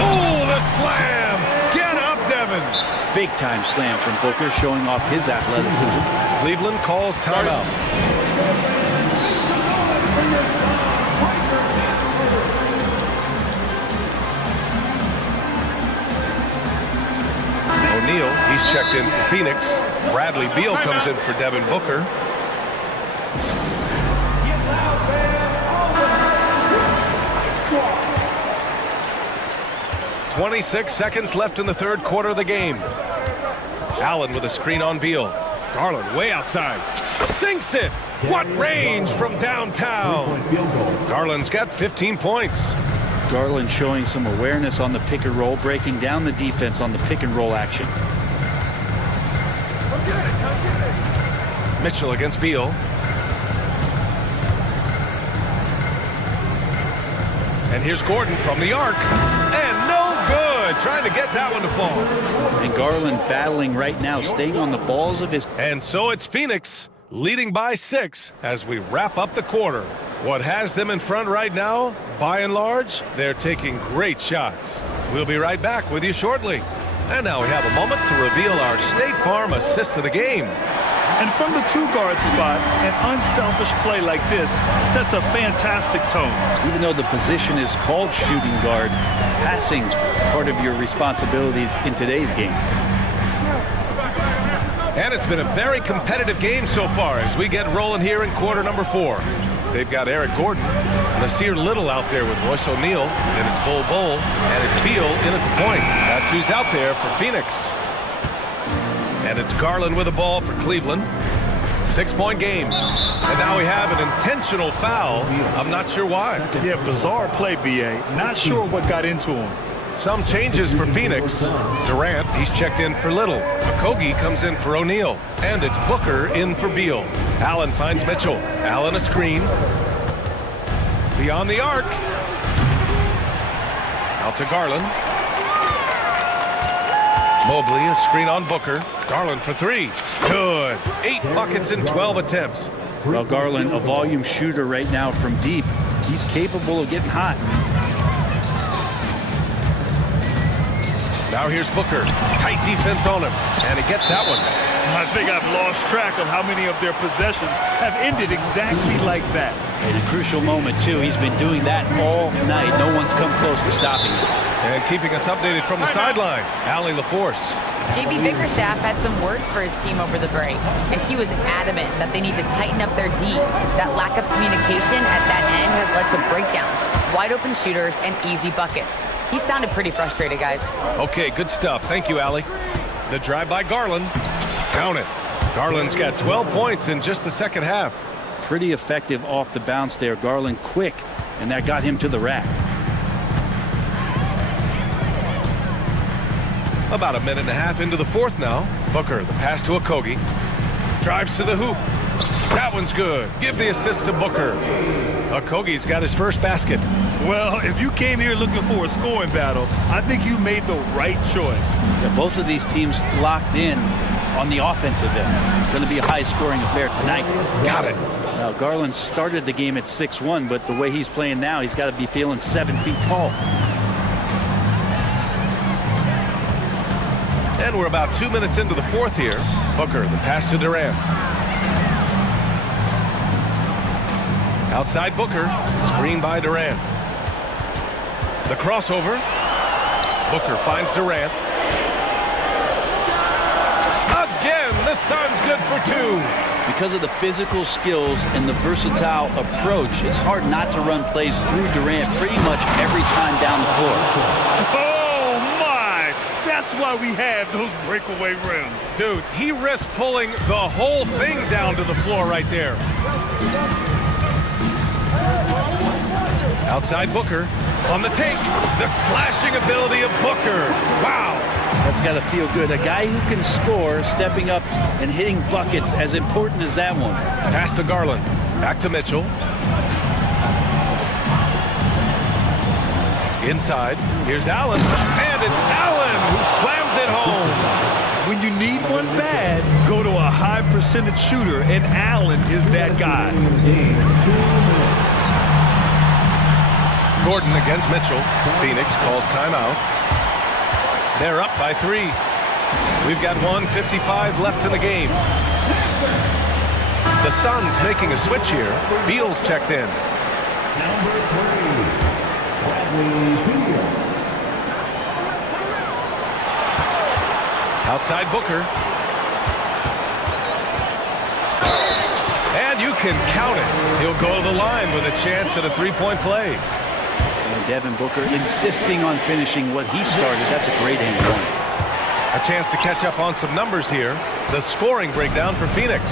Oh, the slam! Get up, Devin! Big time slam from Booker, showing off his athleticism. Cleveland calls timeout. O'Neal, he's checked in for Phoenix. Bradley Beal comes in for Devin Booker. .26 seconds left in the third quarter of the game. Allen with a screen on Beal. Garland way outside. Sinks it! What range from downtown! Garland's got 15 points. Garland showing some awareness on the pick and roll, breaking down the defense on the pick and roll action. Mitchell against Beal. And here's Gordon from the arc. And no good. Trying to get that one to fall. And Garland battling right now, staying on the balls of his... And so it's Phoenix leading by 6 as we wrap up the quarter. What has them in front right now, by and large, they're taking great shots. We'll be right back with you shortly. And now we have a moment to reveal our State Farm assist of the game. And from the two-guard spot, an unselfish play like this sets a fantastic tone. Even though the position is called shooting guard, passing part of your responsibilities in today's game. And it's been a very competitive game so far as we get rolling here in quarter number 4. They've got Eric Gordon, Nasir Little out there with Royce O'Neal, then it's Bol Bol, and it's Beal in at the point. That's who's out there for Phoenix. And it's Garland with the ball for Cleveland. 6-point game. And now we have an intentional foul. I'm not sure why. Yeah, bizarre play, B.A. Not sure what got into him. Some changes for Phoenix. Durant, he's checked in for Little. Okogie comes in for O'Neal. And it's Booker in for Beal. Allen finds Mitchell. Allen a screen. Beyond the arc. Out to Garland. Mobley, a screen on Booker. Garland for 3. Good. 8 buckets in 12 attempts. Well, Garland, a volume shooter right now from deep. He's capable of getting hot. Now here's Booker. Tight defense on him. And he gets that one. I think I've lost track of how many of their possessions have ended exactly like that. In a crucial moment, too. He's been doing that all night. No one's come close to stopping him. And keeping us updated from the sideline, Allie LaForce. JB Bickerstaff had some words for his team over the break, and he was adamant that they need to tighten up their D. That lack of communication at that end has led to breakdowns, wide open shooters, and easy buckets. He sounded pretty frustrated, guys. Okay, good stuff. Thank you, Allie. The drive by Garland. Count it. Garland's got 12 points in just the second half. Pretty effective off the bounce there. Garland quick, and that got him to the rack. About a minute and a half into the fourth now. Booker, the pass to Okogie. Drives to the hoop. That one's good. Give the assist to Booker. Okogie's got his first basket. Well, if you came here looking for a scoring battle, I think you made the right choice. Yeah, both of these teams locked in on the offensive end. Going to be a high-scoring affair tonight. Got it. Now, Garland started the game at 6'1", but the way he's playing now, he's got to be feeling 7 feet tall. And we're about 2 minutes into the fourth here. Booker, the pass to Durant. Outside Booker, screen by Durant. The crossover. Booker finds Durant. Again, the Suns good for 2. Because of the physical skills and the versatile approach, it's hard not to run plays through Durant pretty much every time down the floor. That's why we have those breakaway rims. Dude, he risked pulling the whole thing down to the floor right there. Outside Booker on the take. The slashing ability of Booker. Wow. That's got to feel good. A guy who can score, stepping up and hitting buckets, as important as that one. Pass to Garland. Back to Mitchell. Inside, here's Allen, and it's Allen who slams it home. When you need one bad, go to a high percentage shooter, and Allen is that guy. Gordon against Mitchell. Phoenix calls timeout. They're up by 3. We've got 1:55 left in the game. The Suns making a switch here. Beal's checked in. Number 3. Outside Booker. And you can count it. He'll go to the line with a chance at a 3-point play. And Devin Booker insisting on finishing what he started. That's a great end one. A chance to catch up on some numbers here. The scoring breakdown for Phoenix.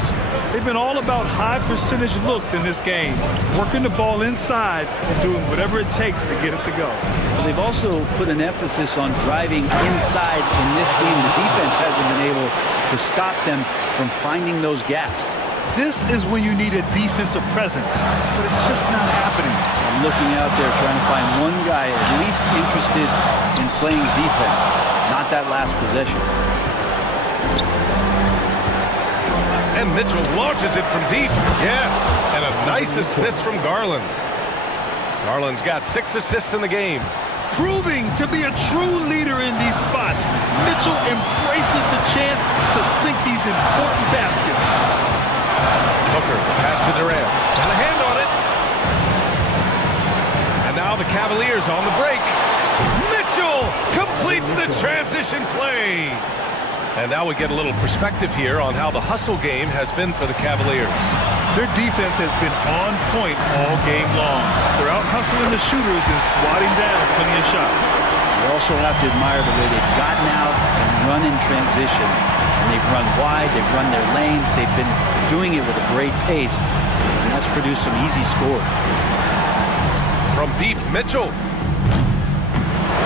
They've been all about high percentage looks in this game, working the ball inside and doing whatever it takes to get it to go. Well, they've also put an emphasis on driving inside in this game. The defense hasn't been able to stop them from finding those gaps. This is when you need a defensive presence, but it's just not happening. I'm looking out there trying to find one guy at least interested in playing defense, not that last possession. And Mitchell launches it from deep. Yes, and a nice assist from Garland. Garland's got 6 assists in the game. Proving to be a true leader in these spots, Mitchell embraces the chance to sink these important baskets. Booker, pass to Durant, and a hand on it. And now the Cavaliers on the break. Mitchell completes the transition play. And now we get a little perspective here on how the hustle game has been for the Cavaliers. Their defense has been on point all game long. They're out hustling the shooters and swatting down plenty of shots. You also have to admire the way they've gotten out and run in transition. And they've run wide, they've run their lanes, they've been doing it with a great pace, and that's produced some easy scores. From deep, Mitchell.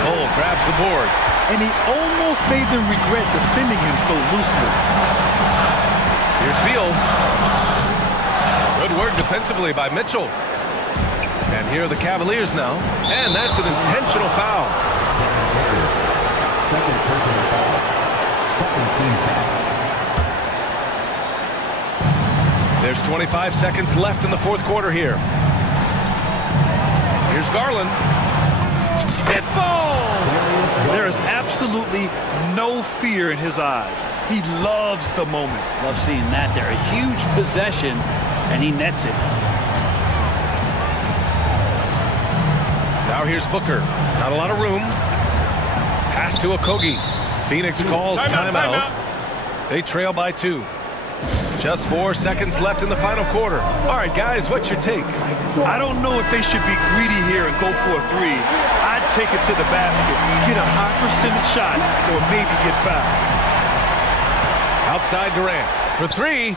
Cole grabs the board. And he almost made them regret defending him so loosely. Here's Beal. Good work defensively by Mitchell. And here are the Cavaliers now. And that's an intentional foul. Second personal foul. Second team foul. There's 25 seconds left in the fourth quarter here. Here's Garland. It falls! There is absolutely no fear in his eyes. He loves the moment. Love seeing that there. A huge possession, and he nets it. Now here's Booker. Not a lot of room. Pass to Okogie. Phoenix calls timeout. They trail by 2. Just 4 seconds left in the final quarter. All right, guys, what's your take? I don't know if they should be greedy here and go for a 3. I'd take it to the basket, get a high percentage shot, or maybe get fouled. Outside Durant for 3.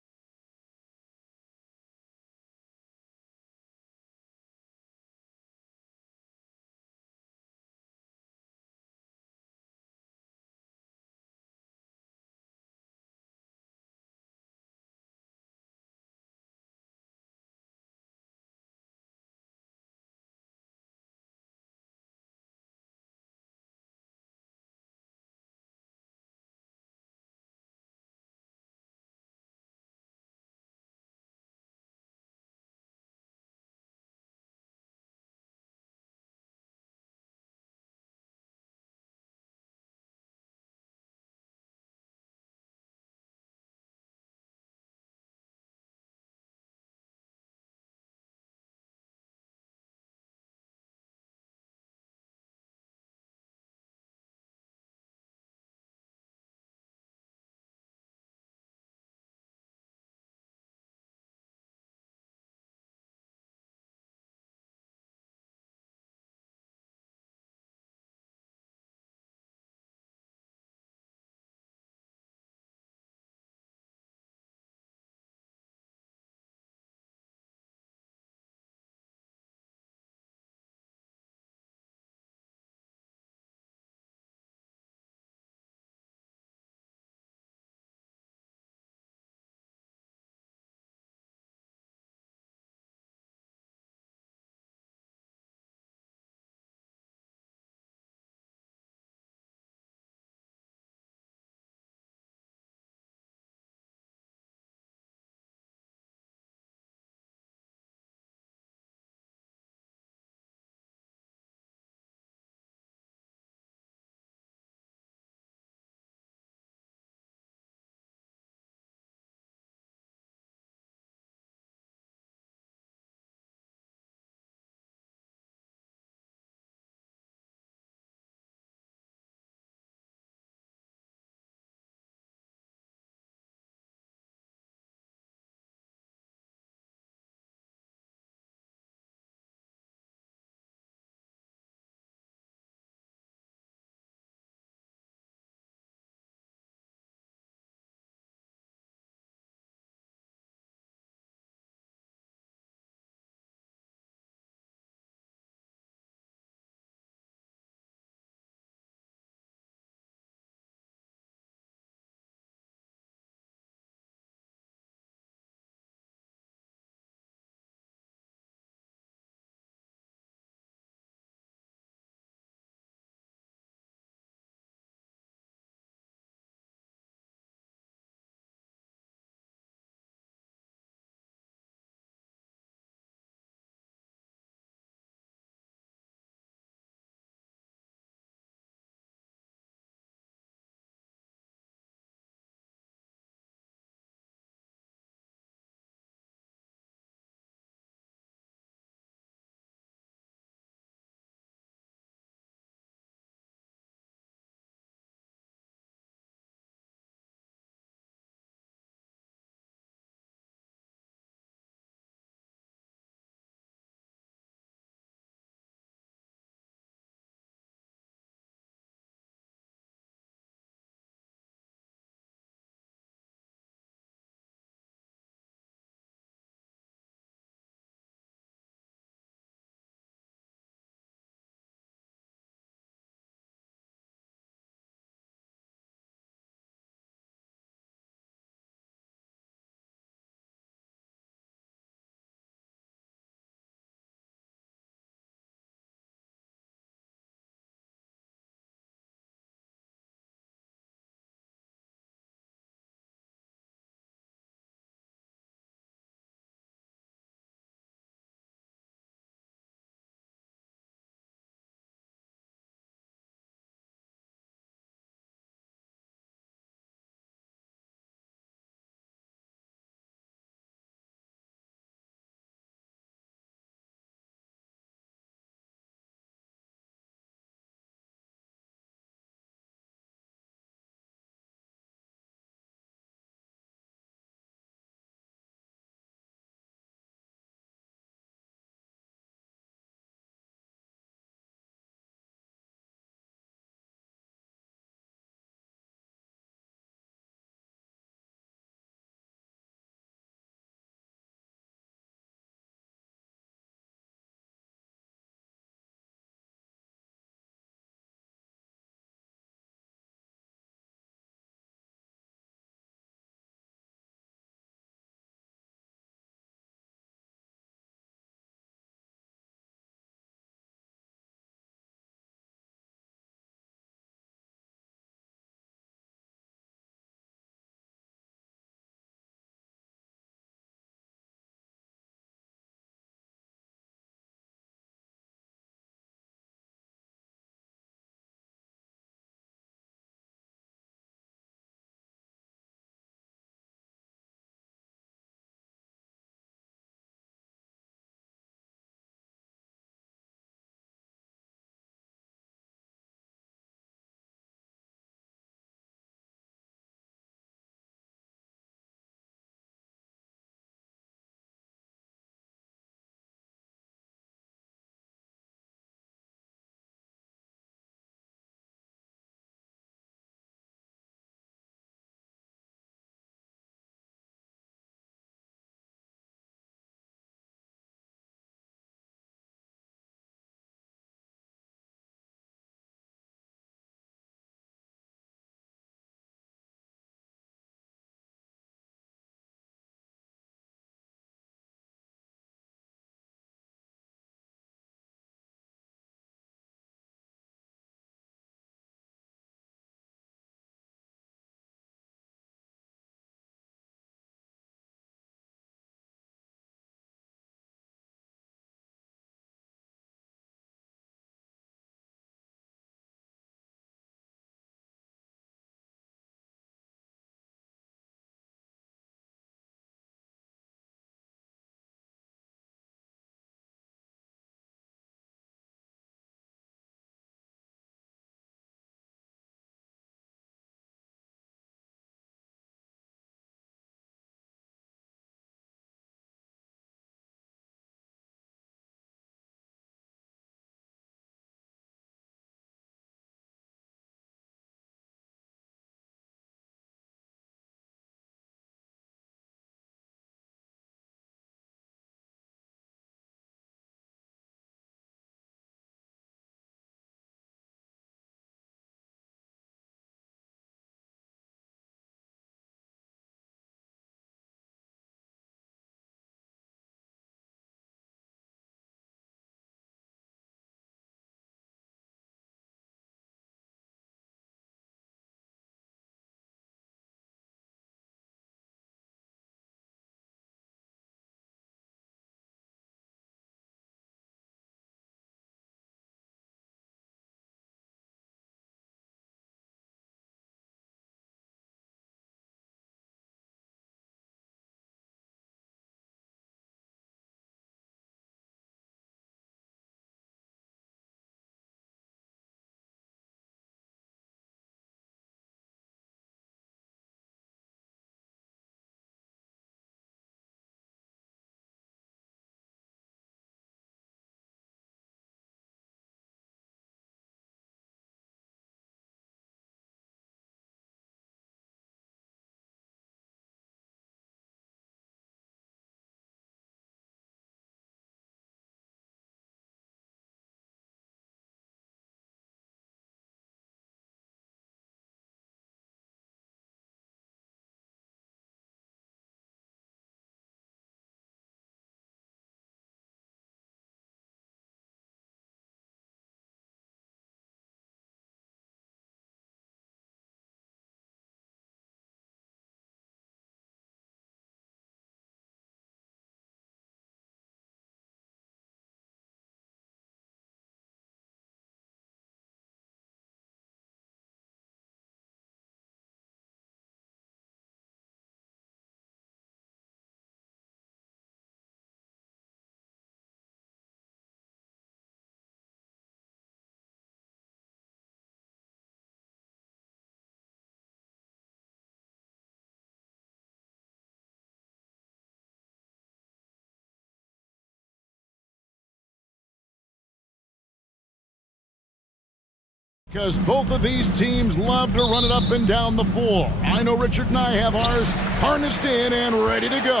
Because both of these teams love to run it up and down the floor. I know Richard and I have ours harnessed in and ready to go.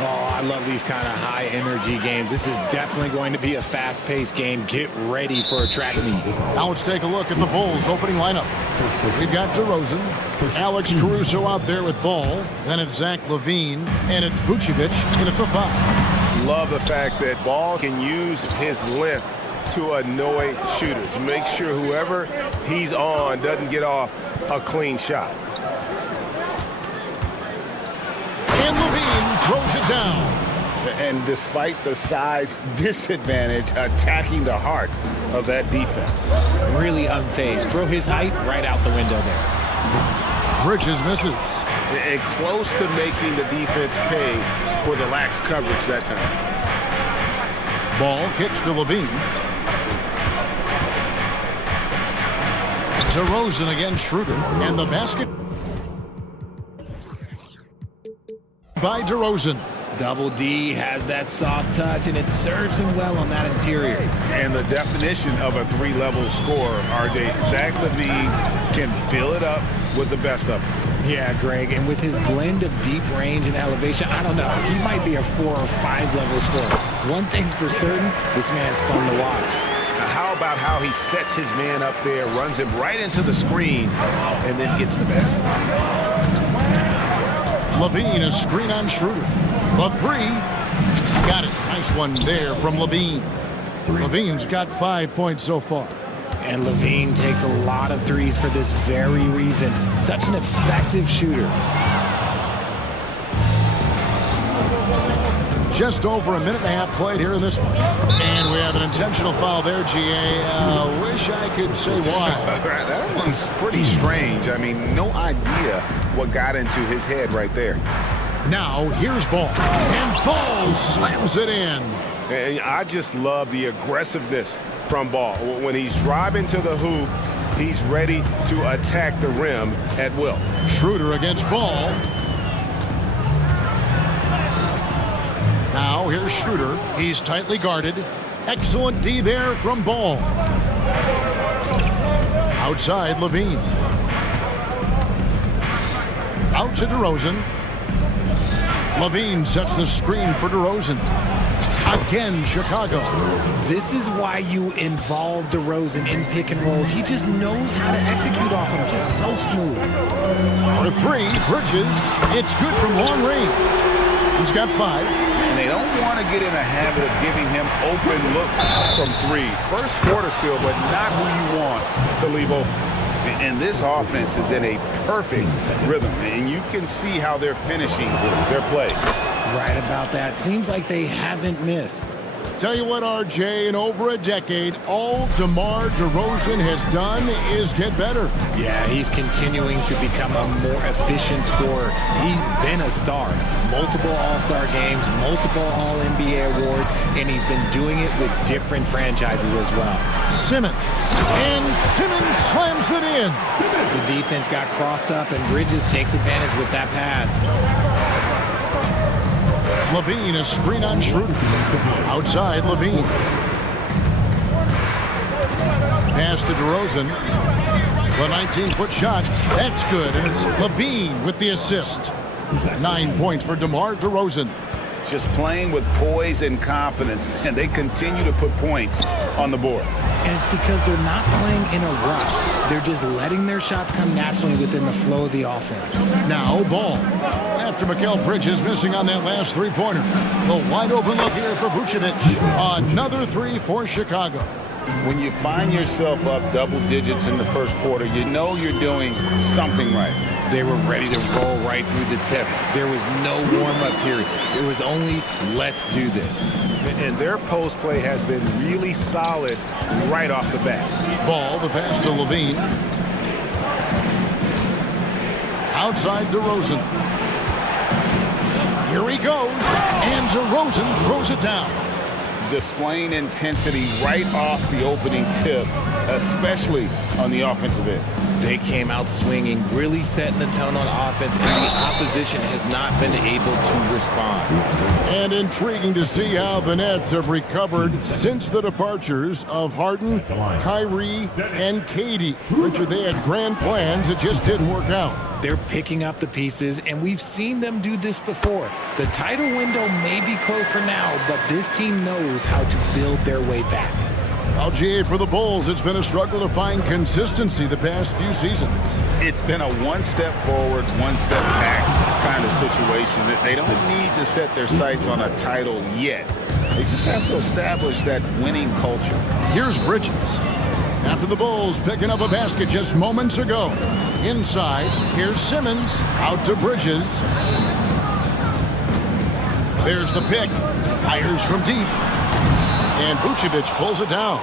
Oh, I love these kind of high-energy games. This is definitely going to be a fast-paced game. Get ready for a track meet. Now let's take a look at the Bulls' opening lineup. We've got DeRozan, Alex Caruso out there with ball. Then it's Zach LaVine, and it's Vucevic in at the 5. Love the fact that Ball can use his length to annoy shooters. Make sure whoever he's on doesn't get off a clean shot. And LaVine throws it down. And despite the size disadvantage, attacking the heart of that defense. Really unfazed. Throw his height right out the window there. Bridges misses. And close to making the defense pay for the lax coverage that time. Ball kicks to LaVine. DeRozan against Schroeder. And the basket by DeRozan. Double D has that soft touch, and it serves him well on that interior. And the definition of a three-level scorer, RJ, Zach LaVine can fill it up with the best of them. Yeah, Greg, and with his blend of deep range and elevation, I don't know, he might be a 4 or 5 level scorer. One thing's for certain, this man's fun to watch. Now, how about how he sets his man up there, runs him right into the screen, and then gets the basketball. LaVine, a screen on Schroeder. The 3. Got it. Nice one there from LaVine. LaVine's got 5 points so far. And LaVine takes a lot of threes for this very reason. Such an effective shooter. Just over a minute and a half played here in this one. And we have an intentional foul there, GA. Wish I could say why. That one's pretty strange. I mean, no idea what got into his head right there. Now, here's Ball. And Ball slams it in. And I just love the aggressiveness from Ball. When he's driving to the hoop, he's ready to attack the rim at will. Schroeder against Ball. Now, here's Schroeder. He's tightly guarded. Excellent D there from Ball. Outside, LaVine. Out to DeRozan. LaVine sets the screen for DeRozan. Again, Chicago. This is why you involve DeRozan in pick and rolls. He just knows how to execute off them. Just so smooth. For 3, Bridges. It's good from long range. He's got 5. And they don't want to get in a habit of giving him open looks from 3. First quarter still, but not who you want to leave open. And this offense is in a perfect rhythm, and you can see how they're finishing their play. Right about that. Seems like they haven't missed. Tell you what, RJ, in over a decade, all DeMar DeRozan has done is get better. Yeah, he's continuing to become a more efficient scorer. He's been a star. Multiple All-Star games, multiple All-NBA awards, and he's been doing it with different franchises as well. Simmons. And Simmons slams it in. The defense got crossed up, and Bridges takes advantage with that pass. LaVine, a screen on Schroeder. Outside, LaVine. Pass to DeRozan. The 19-foot shot. That's good, and it's LaVine with the assist. 9 points for DeMar DeRozan. Just playing with poise and confidence, and they continue to put points on the board. And it's because they're not playing in a rush. They're just letting their shots come naturally within the flow of the offense. Now, Ball. After Mikal Bridges missing on that last three-pointer. The wide open look here for Vucevic. Another 3 for Chicago. When you find yourself up double digits in the first quarter, you know you're doing something right. They were ready to roll right through the tip. There was no warm-up period. It was only, let's do this. And their post play has been really solid right off the bat. Ball, the pass to LaVine. Outside DeRozan. Here he goes. And DeRozan throws it down. Displaying intensity right off the opening tip, especially on the offensive end. They came out swinging, really setting the tone on offense, and the opposition has not been able to respond. And intriguing to see how the Nets have recovered since the departures of Harden, Kyrie, and Katie. Richard, they had grand plans. It just didn't work out. They're picking up the pieces, and we've seen them do this before. The title window may be closed for now, but this team knows how to build their way back. LGA for the Bulls, it's been a struggle to find consistency the past few seasons. It's been a one step forward, one step back kind of situation. That they don't need to set their sights on a title yet. They just have to establish that winning culture. Here's Bridges. After the Bulls picking up a basket just moments ago. Inside, here's Simmons, out to Bridges. There's the pick, fires from deep. And Vucevic pulls it down.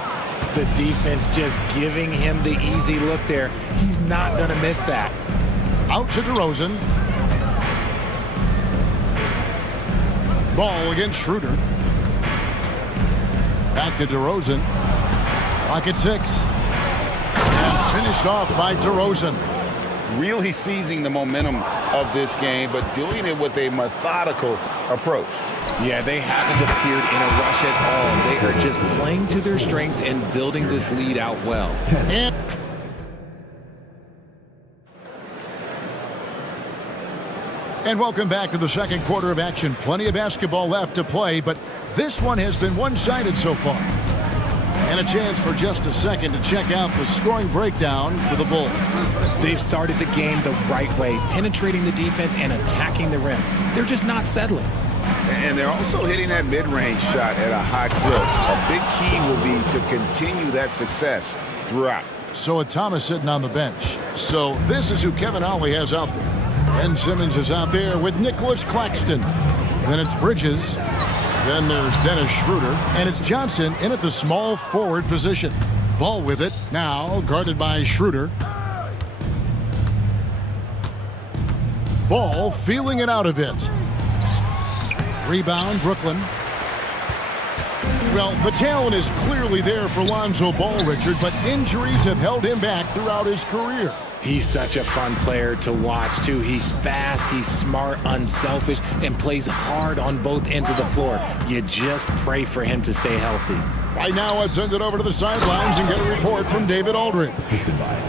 The defense just giving him the easy look there. He's not going to miss that. Out to DeRozan. Ball against Schroeder. Back to DeRozan. Clock at 6. And finished off by DeRozan. Really seizing the momentum of this game, but doing it with a methodical approach. Yeah, they haven't appeared in a rush at all. They are just playing to their strengths and building this lead out well. And welcome back to the second quarter of action. Plenty of basketball left to play, but this one has been one-sided so far. And a chance for just a second to check out the scoring breakdown for the Bulls. They've started the game the right way, penetrating the defense and attacking the rim. They're just not settling. And they're also hitting that mid-range shot at a high clip. A big key will be to continue that success throughout. So with Thomas sitting on the bench. So this is who Kevin Ollie has out there. Ben Simmons is out there with Nicholas Claxton. Then it's Bridges. Then there's Dennis Schroeder. And it's Johnson in at the small forward position. Ball with it. Now guarded by Schroeder. Ball feeling it out a bit. Rebound, Brooklyn. Well, the talent is clearly there for Lonzo Ball, Richard, but injuries have held him back throughout his career. He's such a fun player to watch, too. He's fast, he's smart, unselfish, and plays hard on both ends of the floor. You just pray for him to stay healthy. Right now, let's send it over to the sidelines and get a report from David Aldridge.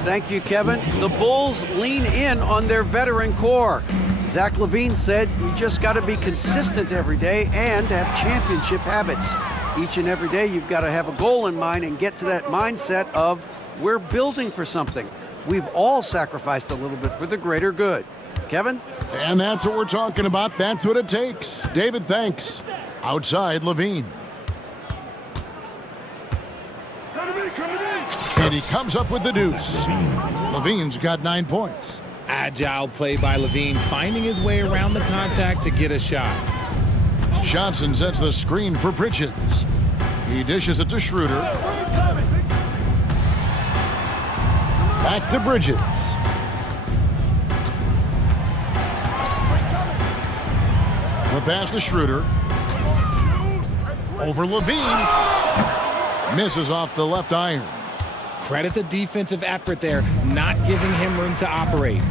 Thank you, Kevin. The Bulls lean in on their veteran core. Zach LaVine said, you just got to be consistent every day and have championship habits. Each and every day, you've got to have a goal in mind and get to that mindset of, we're building for something. We've all sacrificed a little bit for the greater good. Kevin? And that's what we're talking about. That's what it takes. David, thanks. Outside, LaVine. And he comes up with the deuce. LaVine's got 9 points. Agile play by LaVine, finding his way around the contact to get a shot. Johnson sets the screen for Bridges. He dishes it to Schroeder. Back to Bridges. The pass to Schroeder. Over LaVine. Misses off the left iron. Credit the defensive effort there, not giving him room to operate.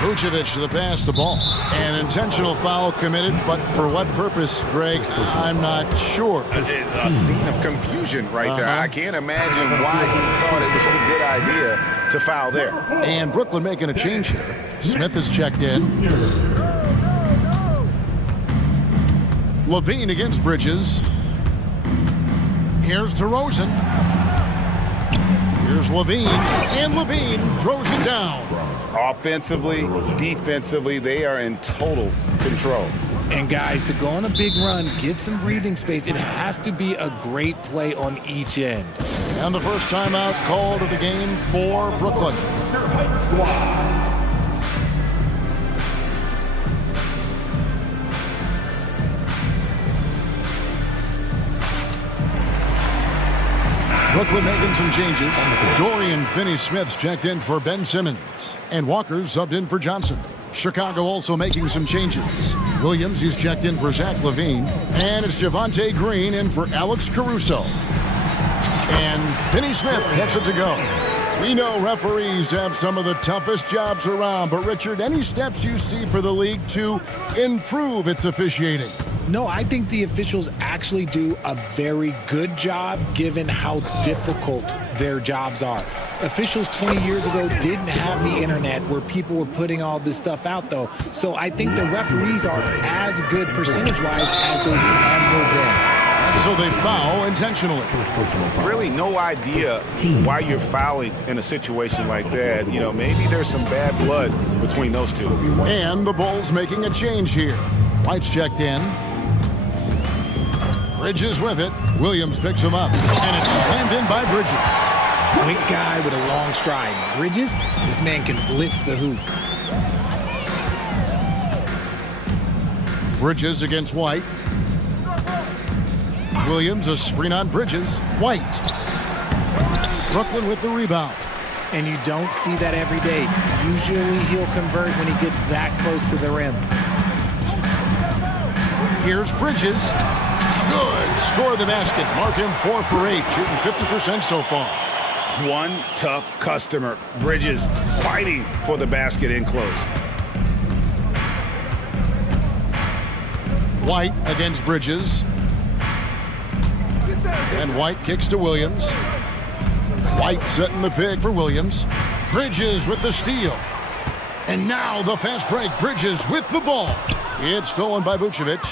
Vucevic to the pass to Ball. An intentional foul committed, but for what purpose, Greg, I'm not sure. A scene of confusion right there. I can't imagine why he thought it was a good idea to foul there. And Brooklyn making a change here. Smith is checked in. LaVine against Bridges. Here's DeRozan. Here's LaVine, and LaVine throws it down. Offensively, defensively, they are in total control. And guys, to go on a big run, get some breathing space, it has to be a great play on each end. And the first timeout called of the game for Brooklyn. Brooklyn making some changes. Dorian Finney-Smith's checked in for Ben Simmons. And Walker subbed in for Johnson. Chicago also making some changes. Williams, he's checked in for Zach LaVine. And it's Javonte Green in for Alex Caruso. And Finney-Smith gets it to go. We know referees have some of the toughest jobs around, but Richard, any steps you see for the league to improve its officiating? No, I think the officials actually do a very good job given how difficult their jobs are. Officials 20 years ago didn't have the internet where people were putting all this stuff out, though. So I think the referees are as good percentage-wise as they've ever been. So they foul intentionally. Really no idea why you're fouling in a situation like that. You know, maybe there's some bad blood between those two. And the Bulls making a change here. White's checked in. Bridges with it. Williams picks him up. And it's slammed in by Bridges. Quick guy with a long stride. Bridges, this man can blitz the hoop. Bridges against White. Williams, a screen on Bridges. White. Brooklyn with the rebound. And you don't see that every day. Usually he'll convert when he gets that close to the rim. Here's Bridges. Good. Score the basket. Mark him 4 for 8, shooting 50% so far. One tough customer. Bridges fighting for the basket in close. White against Bridges. And White kicks to Williams. White setting the pick for Williams. Bridges with the steal. And now the fast break. Bridges with the ball. It's stolen by Vucevic.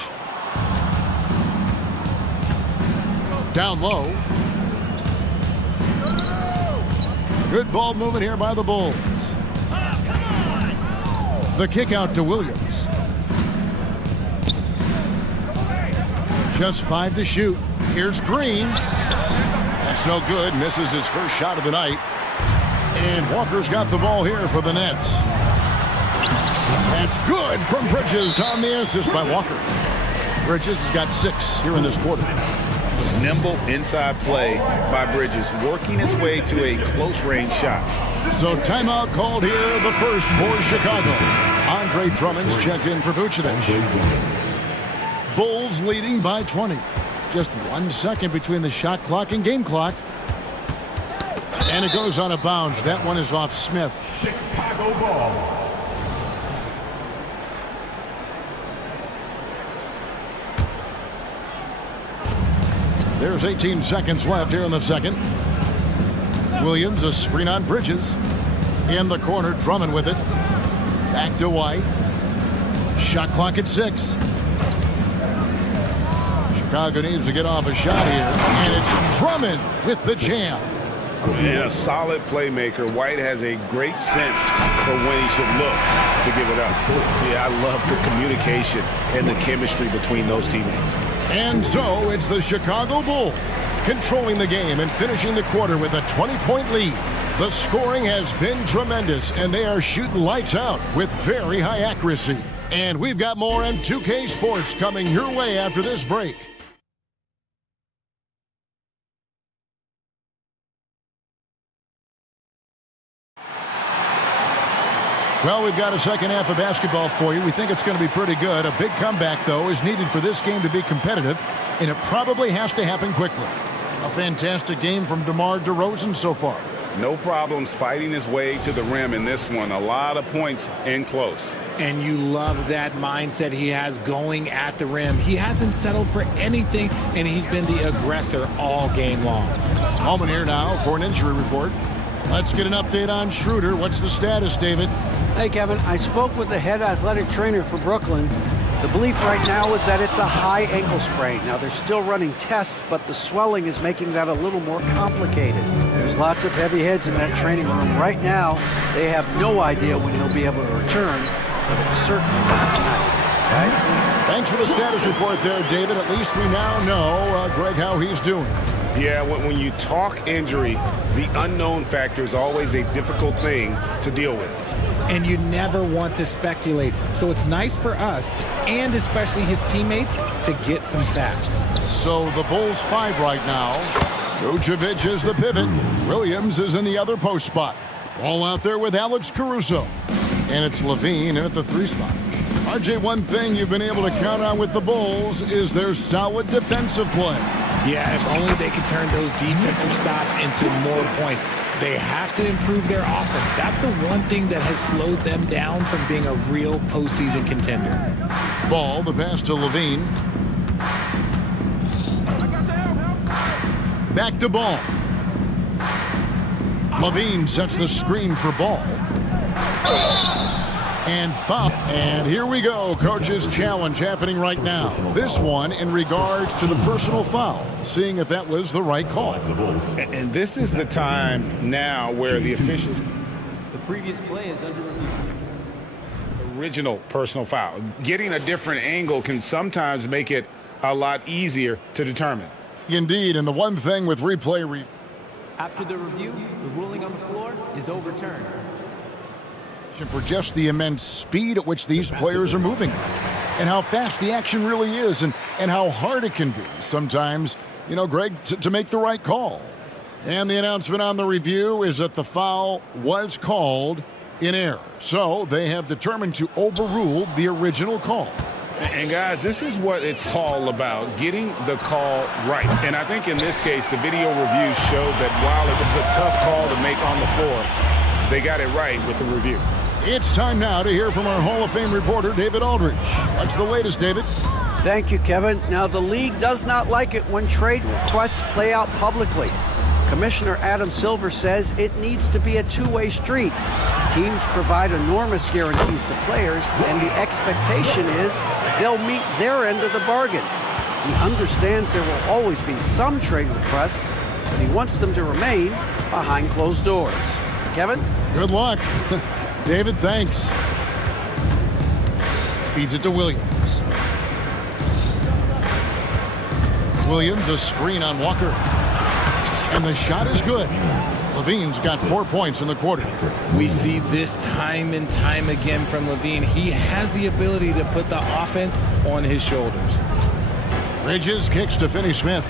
Down low. Good ball movement here by the Bulls. The kick out to Williams. Just 5 to shoot. Here's Green. That's no good. Misses his first shot of the night. And Walker's got the ball here for the Nets. That's good from Bridges on the assist by Walker. Bridges has got 6 here in this quarter. Nimble inside play by Bridges, working his way to a close-range shot. So timeout called here, the first for Chicago. Andre Drummond's checked in for Vucevic. Bulls leading by 20. Just 1 second between the shot clock and game clock. And it goes on a bounce. That one is off Smith. Chicago ball. There's 18 seconds left here in the second. Williams, a screen on Bridges. In the corner, Drummond with it. Back to White. Shot clock at 6. Chicago needs to get off a shot here. And it's Drummond with the jam. And a solid playmaker. White has a great sense for when he should look to give it up. Yeah, I love the communication and the chemistry between those teammates. And so it's the Chicago Bulls controlling the game and finishing the quarter with a 20-point lead. The scoring has been tremendous, and they are shooting lights out with very high accuracy. And we've got more on 2K Sports coming your way after this break. Well, we've got a second half of basketball for you. We think it's going to be pretty good. A big comeback, though, is needed for this game to be competitive, and it probably has to happen quickly. A fantastic game from DeMar DeRozan so far. No problems fighting his way to the rim in this one. A lot of points in close. And you love that mindset he has going at the rim. He hasn't settled for anything, and he's been the aggressor all game long. Moment here now for an injury report. Let's get an update on Schroeder. What's the status, David? Hey, Kevin, I spoke with the head athletic trainer for Brooklyn. The belief right now is that it's a high ankle sprain. Now, they're still running tests, but the swelling is making that a little more complicated. There's lots of heavy heads in that training room. Right now, they have no idea when he'll be able to return, but it's certainly not tonight. Guys? Thanks for the status report there, David. At least we now know, Greg, how he's doing. Yeah, when you talk injury, the unknown factor is always a difficult thing to deal with. And you never want to speculate. So it's nice for us, and especially his teammates, to get some facts. So the Bulls 5 right now. Vucevic is the pivot. Williams is in the other post spot. Ball out there with Alex Caruso. And it's Levine in at the 3 spot. RJ, one thing you've been able to count on with the Bulls is their solid defensive play. Yeah, if only they could turn those defensive stops into more points. They have to improve their offense. That's the one thing that has slowed them down from being a real postseason contender. Ball, the pass to Levine. Back to Ball. Levine sets the screen for Ball. And foul. And here we go. Coach's challenge happening right now. This one in regards to the personal foul, seeing if that was the right call. And this is the time now where the officials... The previous play is under review. Original personal foul. Getting a different angle can sometimes make it a lot easier to determine. Indeed, and the one thing with replay... After the review, the ruling on the floor is overturned. For just the immense speed at which these players are moving and how fast the action really is and how hard it can be sometimes, you know, Greg, to make the right call. And the announcement on the review is that the foul was called in error. So they have determined to overrule the original call. And guys, this is what it's all about, getting the call right. And I think in this case, the video review showed that while it was a tough call to make on the floor, they got it right with the review. It's time now to hear from our Hall of Fame reporter, David Aldridge. What's the latest, David? Thank you, Kevin. Now, the league does not like it when trade requests play out publicly. Commissioner Adam Silver says it needs to be a two-way street. Teams provide enormous guarantees to players, and the expectation is they'll meet their end of the bargain. He understands there will always be some trade requests, but he wants them to remain behind closed doors. Kevin? Good luck. David, thanks. Feeds it to Williams. Williams, a screen on Walker. And the shot is good. Levine's got 4 points in the quarter. We see this time and time again from Levine. He has the ability to put the offense on his shoulders. Bridges kicks to Finney-Smith.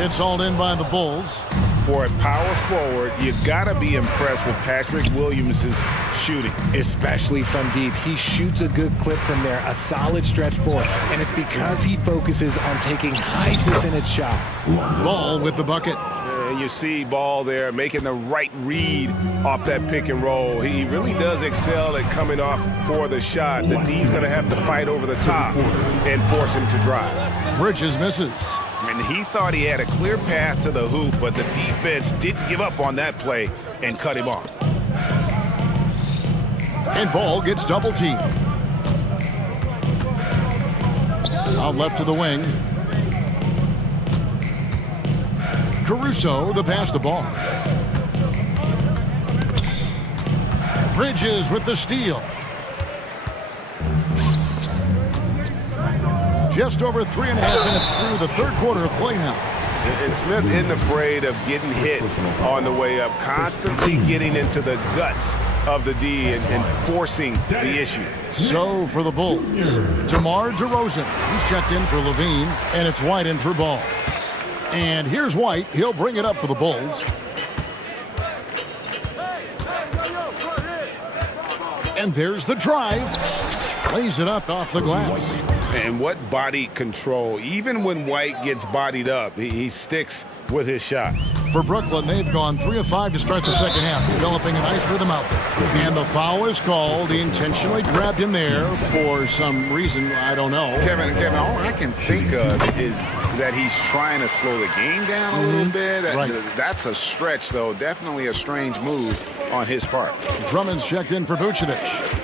It's hauled in by the Bulls. For a power forward, you gotta be impressed with Patrick Williams' shooting. Especially from deep. He shoots a good clip from there, a solid stretch forward, and it's because he focuses on taking high percentage shots. Ball with the bucket. You see Ball there making the right read off that pick and roll. He really does excel at coming off for the shot. The D's gonna have to fight over the top and force him to drive. Bridges misses. And he thought he had a clear path to the hoop, but the defense didn't give up on that play and cut him off. And Ball gets double teamed. Out left to the wing. Caruso, the pass to Ball. Bridges with the steal. Just over 3.5 minutes through the third quarter of play now. And Smith isn't afraid of getting hit on the way up, constantly getting into the guts of the D and forcing the issue. So for the Bulls, DeMar DeRozan. He's checked in for Levine, and it's White in for Ball. And here's White. He'll bring it up for the Bulls. And there's the drive. Lays it up off the glass. And what body control. Even when White gets bodied up, he sticks with his shot. For Brooklyn, they've gone 3 of 5 to start the second half, developing a nice rhythm out there. And the foul is called. He intentionally grabbed him there for some reason, I don't know. Kevin, all I can think of is that he's trying to slow the game down a little bit. Right. That's a stretch, though. Definitely a strange move on his part. Drummond's checked in for Vucevic.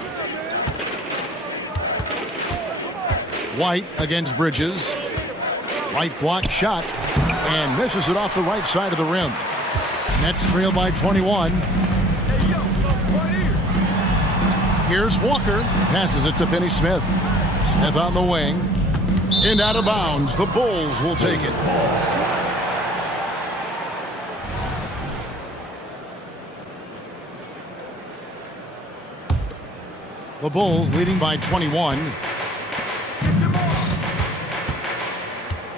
White against Bridges. White blocked shot and misses it off the right side of the rim. Nets trail by 21. Here's Walker. Passes it to Finney-Smith. Smith on the wing. And out of bounds. The Bulls will take it. The Bulls leading by 21.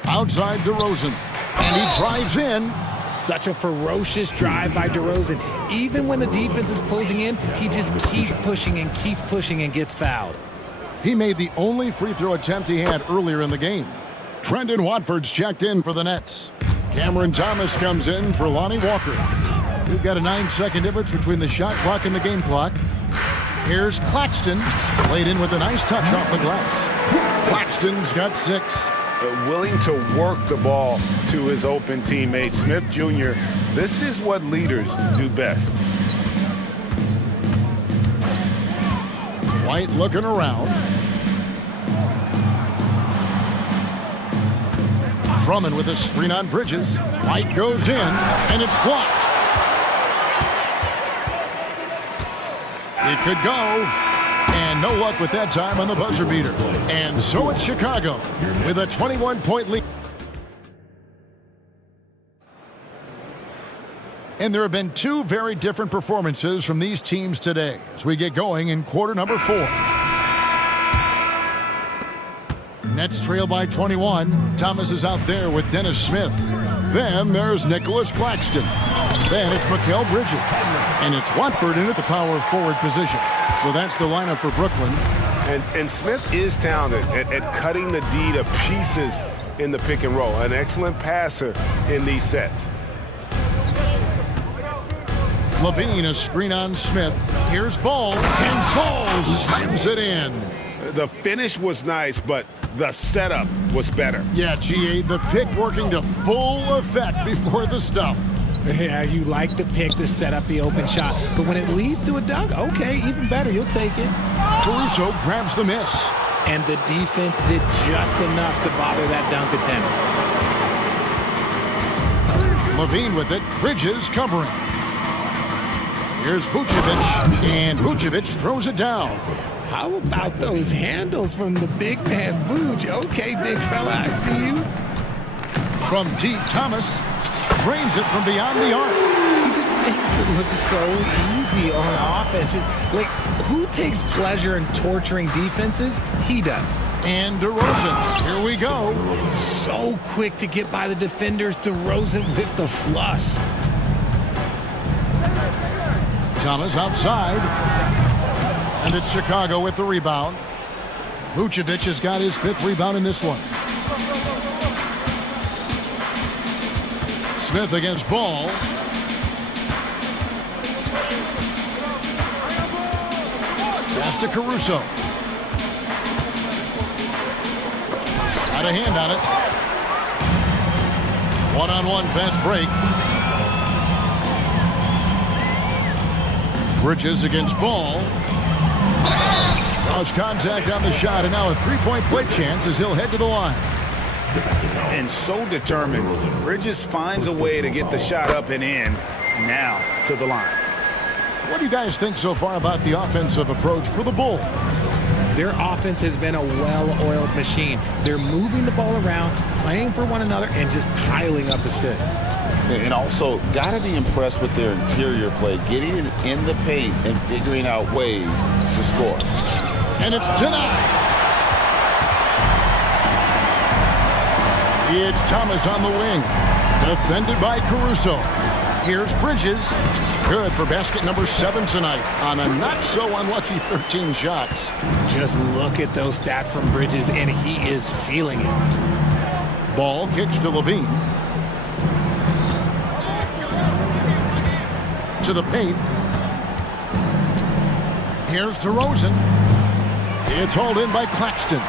Outside DeRozan, and he drives in. Such a ferocious drive by DeRozan. Even when the defense is closing in, he just keeps pushing and gets fouled. He made the only free throw attempt he had earlier in the game. Trendon Watford's checked in for the Nets. Cameron Thomas comes in for Lonnie Walker. We've got a 9-second difference between the shot clock and the game clock. Here's Claxton, played in with a nice touch off the glass. Claxton's got 6. Willing to work the ball to his open teammate, Smith Jr. This is what leaders do best. White looking around. Drummond with a screen on Bridges. White goes in, and it's blocked. It could go, and no luck with that time on the buzzer beater. And so it's Chicago with a 21-point lead. And there have been 2 very different performances from these teams today as we get going in quarter number 4. Nets trail by 21. Thomas is out there with Dennis Smith. Then there's Nicholas Claxton. Then it's Mikal Bridges. And it's Watford in at the power forward position. So that's the lineup for Brooklyn. And Smith is talented at cutting the D to pieces in the pick and roll. An excellent passer in these sets. Levine, a screen on Smith. Here's Ball, and Ball slams it in. The finish was nice, but the setup was better. Yeah, GA, the pick working to full effect before the stuff. Yeah, you like the pick to set up the open shot, but when it leads to a dunk, okay, even better, you'll take it. Caruso grabs the miss. And the defense did just enough to bother that dunk attempt. Levine with it, Bridges covering. Here's Vucevic, and Vucevic throws it down. How about those handles from the big man, Vuj? Okay, big fella, I see you. From deep, Thomas drains it from beyond the arc. He just makes it look so easy on offense. Like, who takes pleasure in torturing defenses? He does. And DeRozan, here we go. So quick to get by the defenders. DeRozan with the flush. Thomas outside. And it's Chicago with the rebound. Vucevic has got his 5th rebound in this one. Smith against Ball. Pass to Caruso. Got a hand on it. One-on-one fast break. Bridges against Ball. Draws contact on the shot, and now a 3-point play chance as he'll head to the line. And so determined, Bridges finds a way to get the shot up and in, now to the line. What do you guys think so far about the offensive approach for the Bulls? Their offense has been a well-oiled machine. They're moving the ball around, playing for one another, and just piling up assists. And also, got to be impressed with their interior play, getting it in the paint and figuring out ways to score. And it's denied. It's Thomas on the wing, defended by Caruso. Here's Bridges, good for basket number 7 tonight on a not-so-unlucky 13 shots. Just look at those stats from Bridges, and he is feeling it. Ball kicks to Levine. To the paint. Here's DeRozan. It's hauled in by Claxton.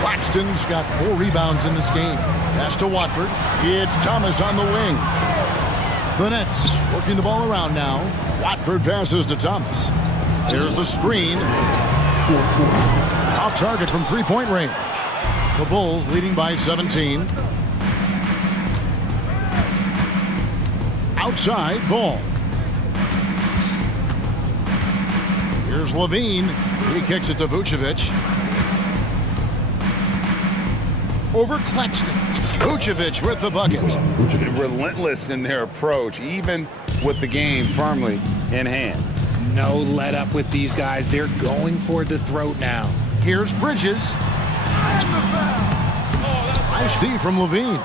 Claxton's got 4 rebounds in this game. Pass to Watford. It's Thomas on the wing. The Nets working the ball around now. Watford passes to Thomas. There's the screen. Off target from 3-point range. The Bulls leading by 17. Outside, Ball. Here's Levine. He kicks it to Vucevic. Over Claxton. Vucevic with the bucket. Relentless in their approach, even with the game firmly in hand. No let up with these guys. They're going for the throat now. Here's Bridges. Nice D from Levine.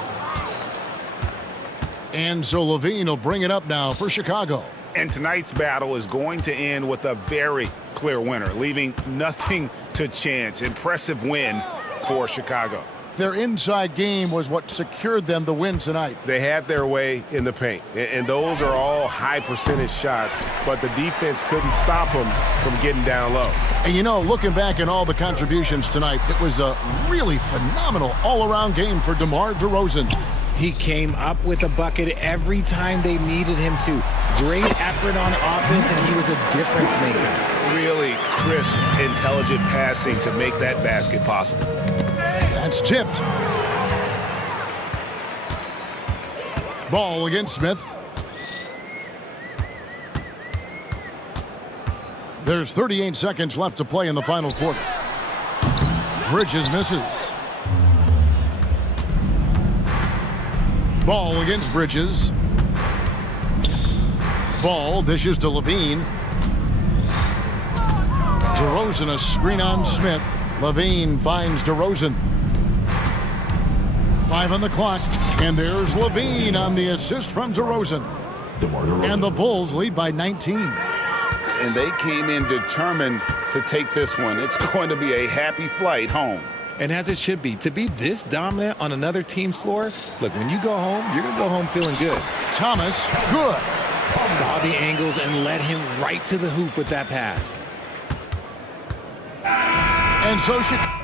And so Levine will bring it up now for Chicago. And tonight's battle is going to end with a very clear winner, leaving nothing to chance. Impressive win for Chicago. Their inside game was what secured them the win tonight. They had their way in the paint, and those are all high percentage shots, but the defense couldn't stop them from getting down low. And you know, looking back at all the contributions tonight, it was a really phenomenal all-around game for DeMar DeRozan. He came up with a bucket every time they needed him to. Great effort on offense, and he was a difference maker. Really crisp, intelligent passing to make that basket possible. That's tipped. Ball against Smith. There's 38 seconds left to play in the final quarter. Bridges misses. Ball against Bridges. Ball dishes to Levine. DeRozan a screen on Smith. Levine finds DeRozan. 5 on the clock, and there's Levine on the assist from DeRozan. And the Bulls lead by 19. And they came in determined to take this one. It's going to be a happy flight home. And as it should be, to be this dominant on another team's floor, look, when you go home, you're going to go home feeling good. Thomas, good. Saw the angles and led him right to the hoop with that pass. And so Chicago.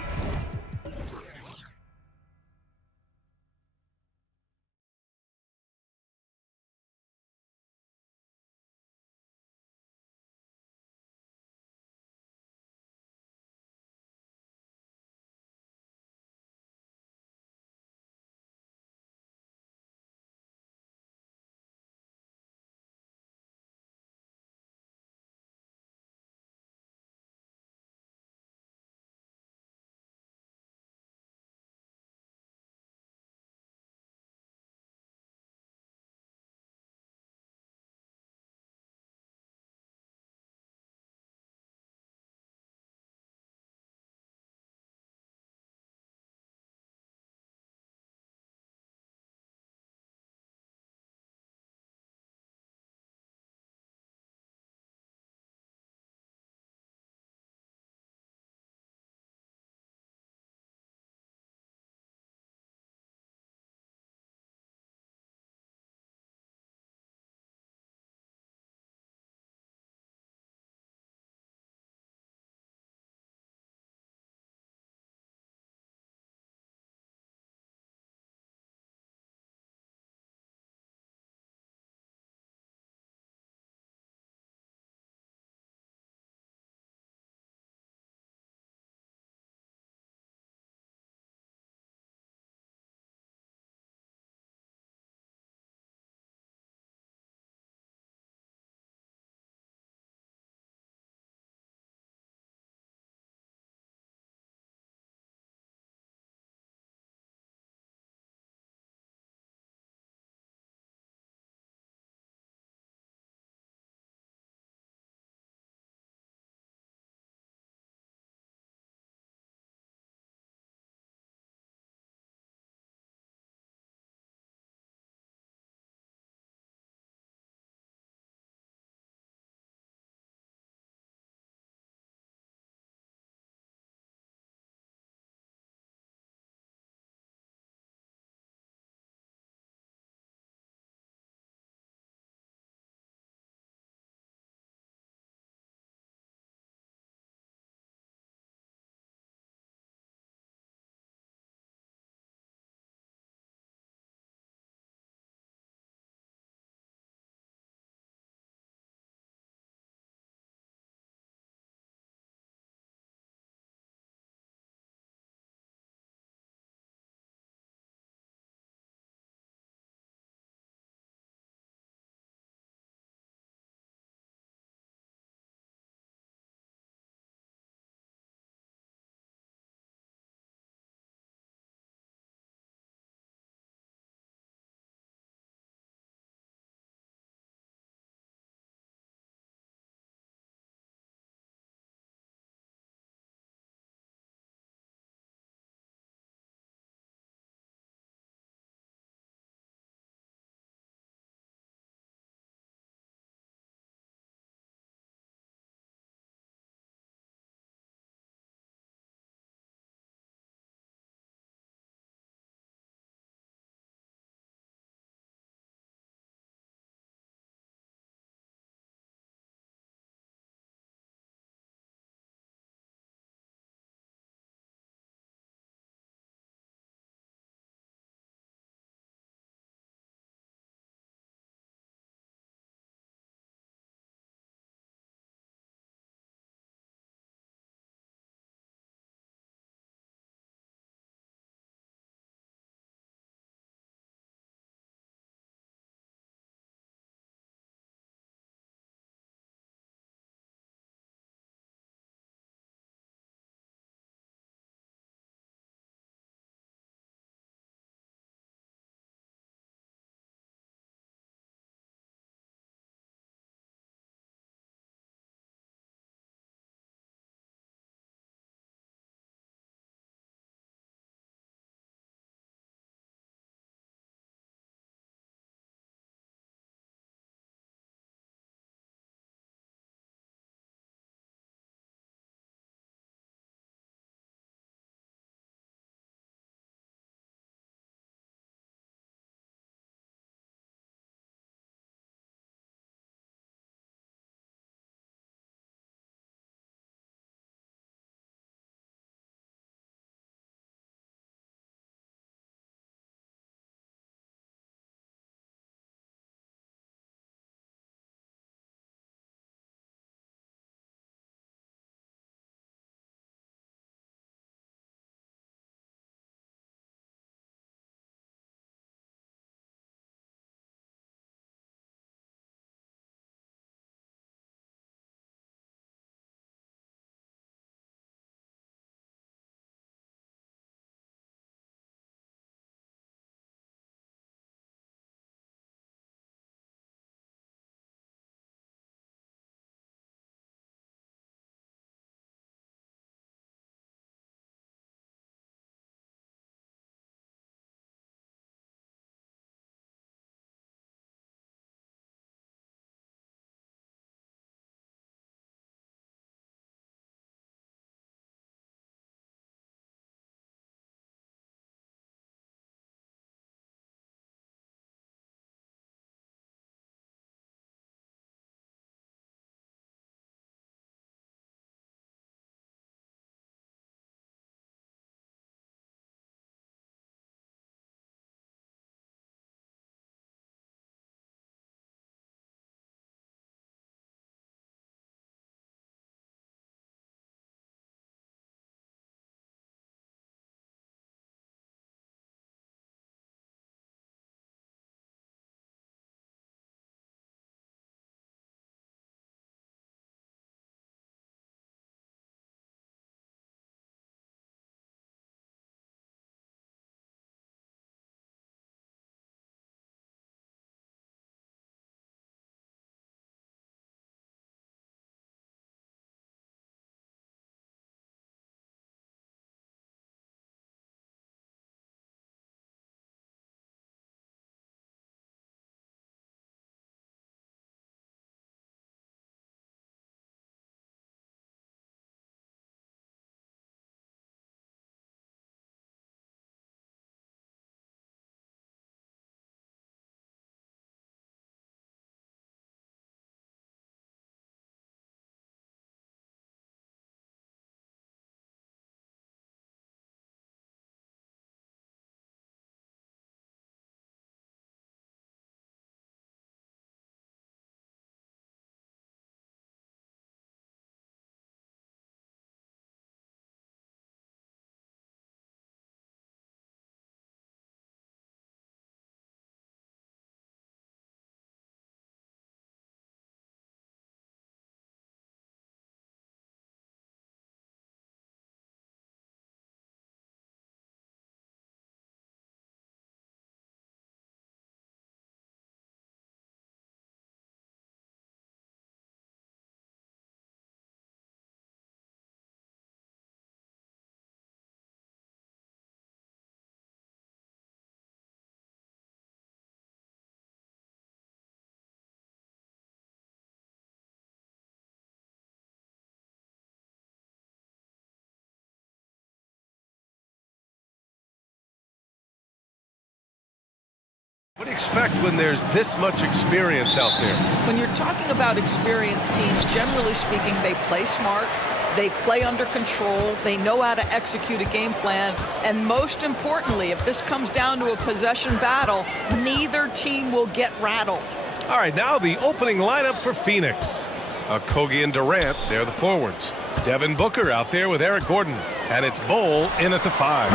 What do you expect when there's this much experience out there? When you're talking about experienced teams, generally speaking, they play smart, they play under control, they know how to execute a game plan, and most importantly, if this comes down to a possession battle, neither team will get rattled. All right, now the opening lineup for Phoenix. Kogi and Durant, they're the forwards. Devin Booker out there with Eric Gordon, and it's Bowl in at the 5.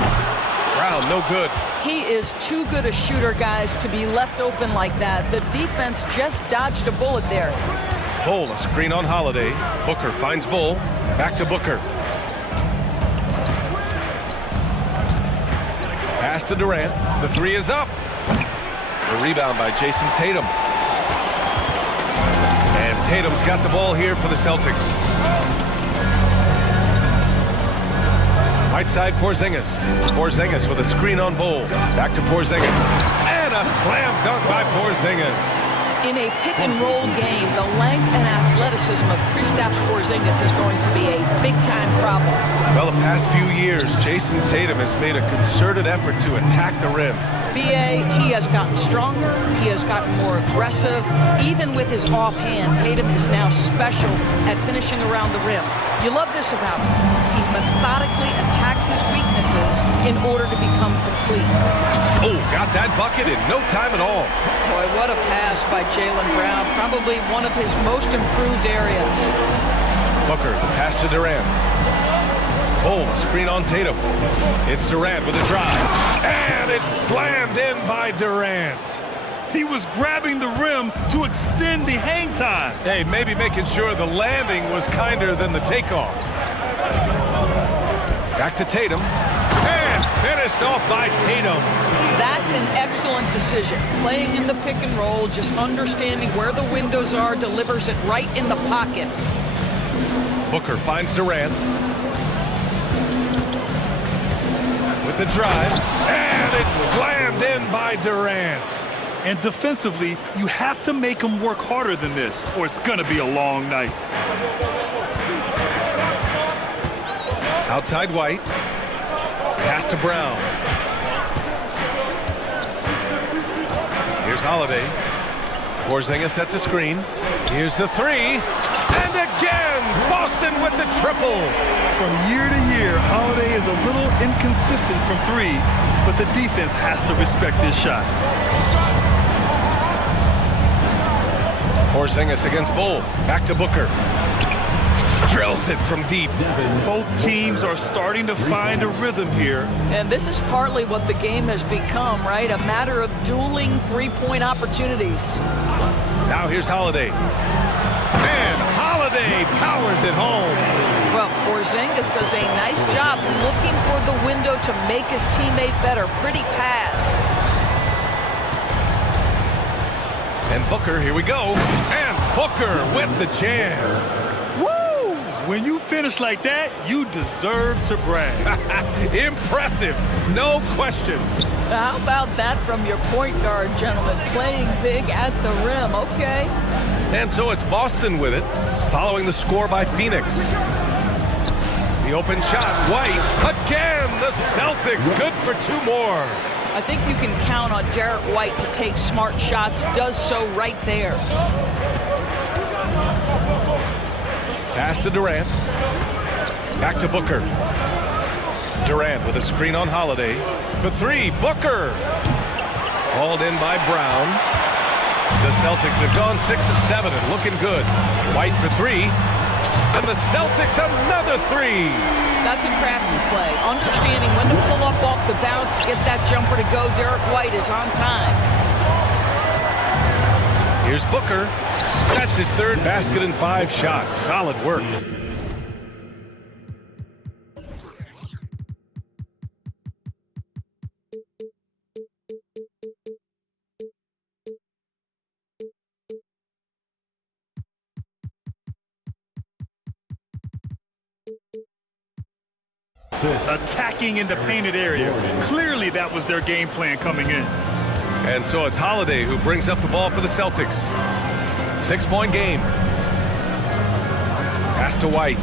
Brown, no good. He is too good a shooter, guys, to be left open like that. The defense just dodged a bullet there. Bowl, a screen on Holiday. Booker finds Bowl. Back to Booker. Pass to Durant. The 3 is up. The rebound by Jason Tatum. And Tatum's got the ball here for the Celtics. Right side, Porzingis. Porzingis with a screen on Bowl. Back to Porzingis. And a slam dunk by Porzingis. In a pick-and-roll game, the length and athleticism of Kristaps Porzingis is going to be a big-time problem. Well, the past few years, Jason Tatum has made a concerted effort to attack the rim. B.A., he has gotten stronger, he has gotten more aggressive. Even with his offhand, Tatum is now special at finishing around the rim. You love this about him. He methodically attacks his weaknesses in order to become complete. Oh, got that bucket in no time at all. Boy, what a pass by Jaylen Brown. Probably one of his most improved areas. Booker, the pass to Durant. Bowl, screen on Tatum. It's Durant with a drive. And it's slammed in by Durant. He was grabbing the rim to extend the hang time. Hey, maybe making sure the landing was kinder than the takeoff. Back to Tatum. And finished off by Tatum. That's an excellent decision. Playing in the pick and roll, just understanding where the windows are, delivers it right in the pocket. Booker finds Durant. With the drive. And it's slammed in by Durant. And defensively, you have to make him work harder than this, or it's going to be a long night. Outside White. Pass to Brown. Here's Holiday. Porzingis sets a screen. Here's the 3. And again, Boston with the triple. From year to year, Holiday is a little inconsistent from 3, but the defense has to respect his shot. Porzingis against Bowl. Back to Booker. Drills it from deep. Both teams are starting to find a rhythm here. And this is partly what the game has become, right? A matter of dueling three-point opportunities. Now here's Holiday. And Holiday powers it home. Well, Porzingis does a nice job looking for the window to make his teammate better. Pretty pass. And Booker, here we go. And Booker with the jam. Woo! When you finish like that, you deserve to brag. Impressive, no question. How about that from your point guard, gentlemen? Playing big at the rim, okay. And so it's Boston with it, following the score by Phoenix. The open shot, White. Again, the Celtics, good for 2 more. I think you can count on Derek White to take smart shots, does so right there. Pass to Durant. Back to Booker. Durant with a screen on Holiday. For 3, Booker. Hauled in by Brown. The Celtics have gone 6 of 7 and looking good. White for 3. And the Celtics another 3. That's a crafty play. Understanding when to pull up off the bounce, get that jumper to go. Derek White is on time. Here's Booker. That's his 3rd basket in 5 shots. Solid work. Attacking in the painted area. Clearly that was their game plan coming in. And so it's Holiday who brings up the ball for the Celtics. 6-point game. Pass to White.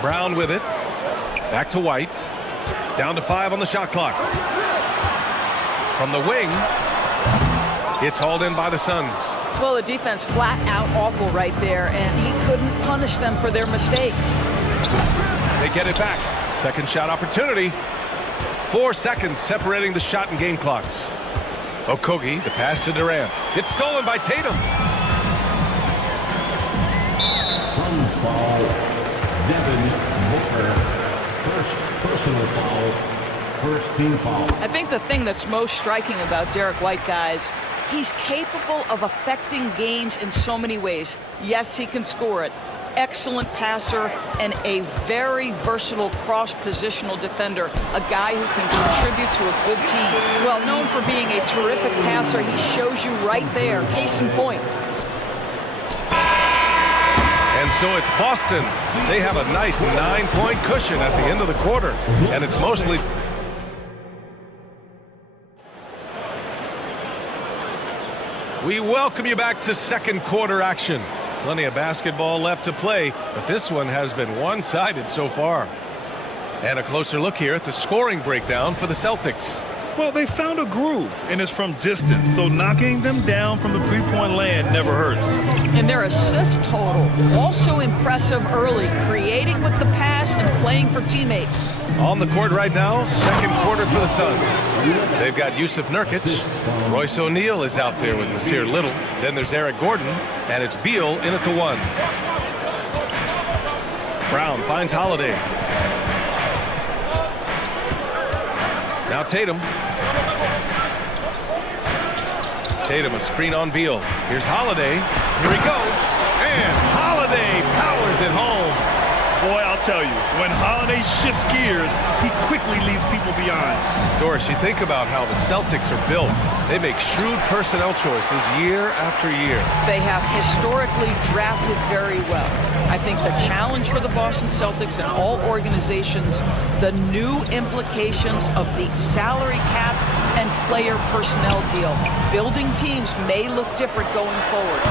Brown with it. Back to White. It's down to 5 on the shot clock. From the wing, it's hauled in by the Suns. Well, the defense flat out awful right there, and he couldn't punish them for their mistake. They get it back. Second shot opportunity. 4 seconds separating the shot and game clocks. Okogie, the pass to Durant. It's stolen by Tatum. Suns foul. Devin Booker. First personal foul. First team foul. I think the thing that's most striking about Derek White, guys, he's capable of affecting games in so many ways. Yes, he can score it. Excellent passer and a very versatile cross-positional defender, a guy who can contribute to a good team. Well, known for being a terrific passer, he shows you right there, case in point. And so it's Boston. They have a nice 9-point cushion at the end of the quarter, and it's mostly... We welcome you back to second quarter action. Plenty of basketball left to play, but this one has been one-sided so far. And a closer look here at the scoring breakdown for the Celtics. Well, they found a groove, and it's from distance, so knocking them down from the three-point land never hurts. And their assist total, also impressive early, creating with the pass and playing for teammates. On the court right now, second quarter for the Suns. They've got Yusuf Nurkic. Royce O'Neal is out there with Nasir Little. Then there's Eric Gordon, and it's Beal in at the 1. Brown finds Holiday. Now Tatum. Tatum, a screen on Beal. Here's Holiday. Here he goes. And Holiday powers it home. Boy, I'll tell you, when Holiday shifts gears, he quickly leaves people behind. Doris, you think about how the Celtics are built. They make shrewd personnel choices year after year. They have historically drafted very well. I think the challenge for the Boston Celtics and all organizations, the new implications of the salary cap and player personnel deal. Building teams may look different going forward.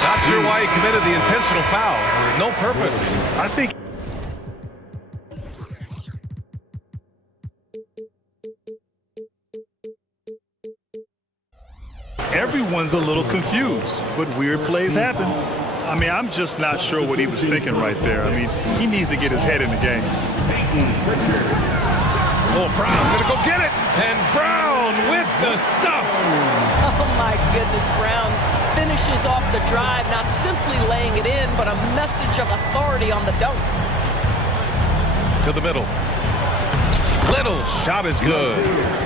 Not sure why he committed the intentional foul. No purpose. I think everyone's a little confused, but weird plays happen. I mean, I'm just not sure what he was thinking right there. I mean, he needs to get his head in the game. Oh, Brown gonna go get it. And Brown with the stuff. Oh my goodness, Brown finishes off the drive, not simply laying it in, but a message of authority on the dunk. To the middle. Little shot is good.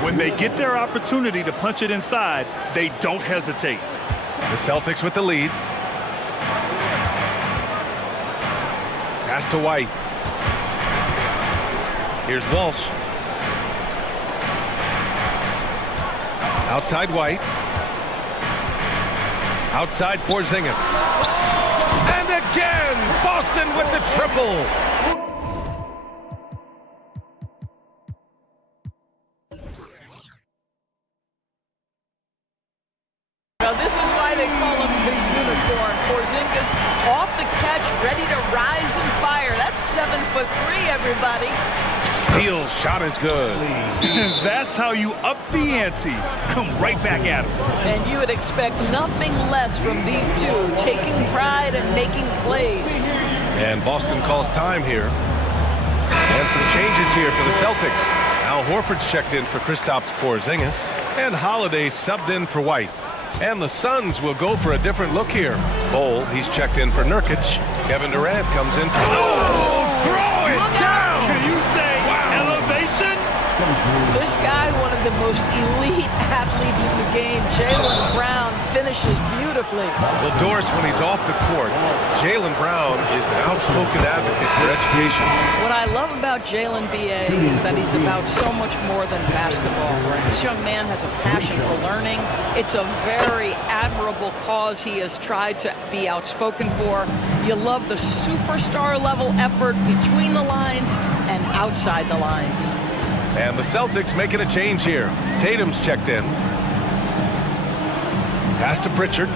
When they get their opportunity to punch it inside, they don't hesitate. The Celtics with the lead. Pass to White. Here's Walsh. Outside White. Outside Porzingis. And again, Boston with the triple. Now this is why they call him the unicorn. Porzingis off the catch, ready to rise and fire. That's 7'3", everybody. Beal's shot is good. That's how you up the ante. Come right back at him. And you would expect nothing less from these two, taking pride and making plays. And Boston calls time here. And some changes here for the Celtics. Al Horford's checked in for Kristaps Porzingis. And Holiday subbed in for White. And the Suns will go for a different look here. Bol, he's checked in for Nurkic. Kevin Durant comes in for... Oh, throw it down! Can you say elevation? This guy, one of the most elite athletes in the game, Jaylen Brown, finishes beautifully. Well, Doris, when he's off the court, Jaylen Brown is an outspoken advocate for education. What I love about Jaylen, B.A., is that he's about so much more than basketball. This young man has a passion for learning. It's a very admirable cause he has tried to be outspoken for. You love the superstar level effort between the lines and outside the lines. And the Celtics making a change here. Tatum's checked in. Pass to Pritchard.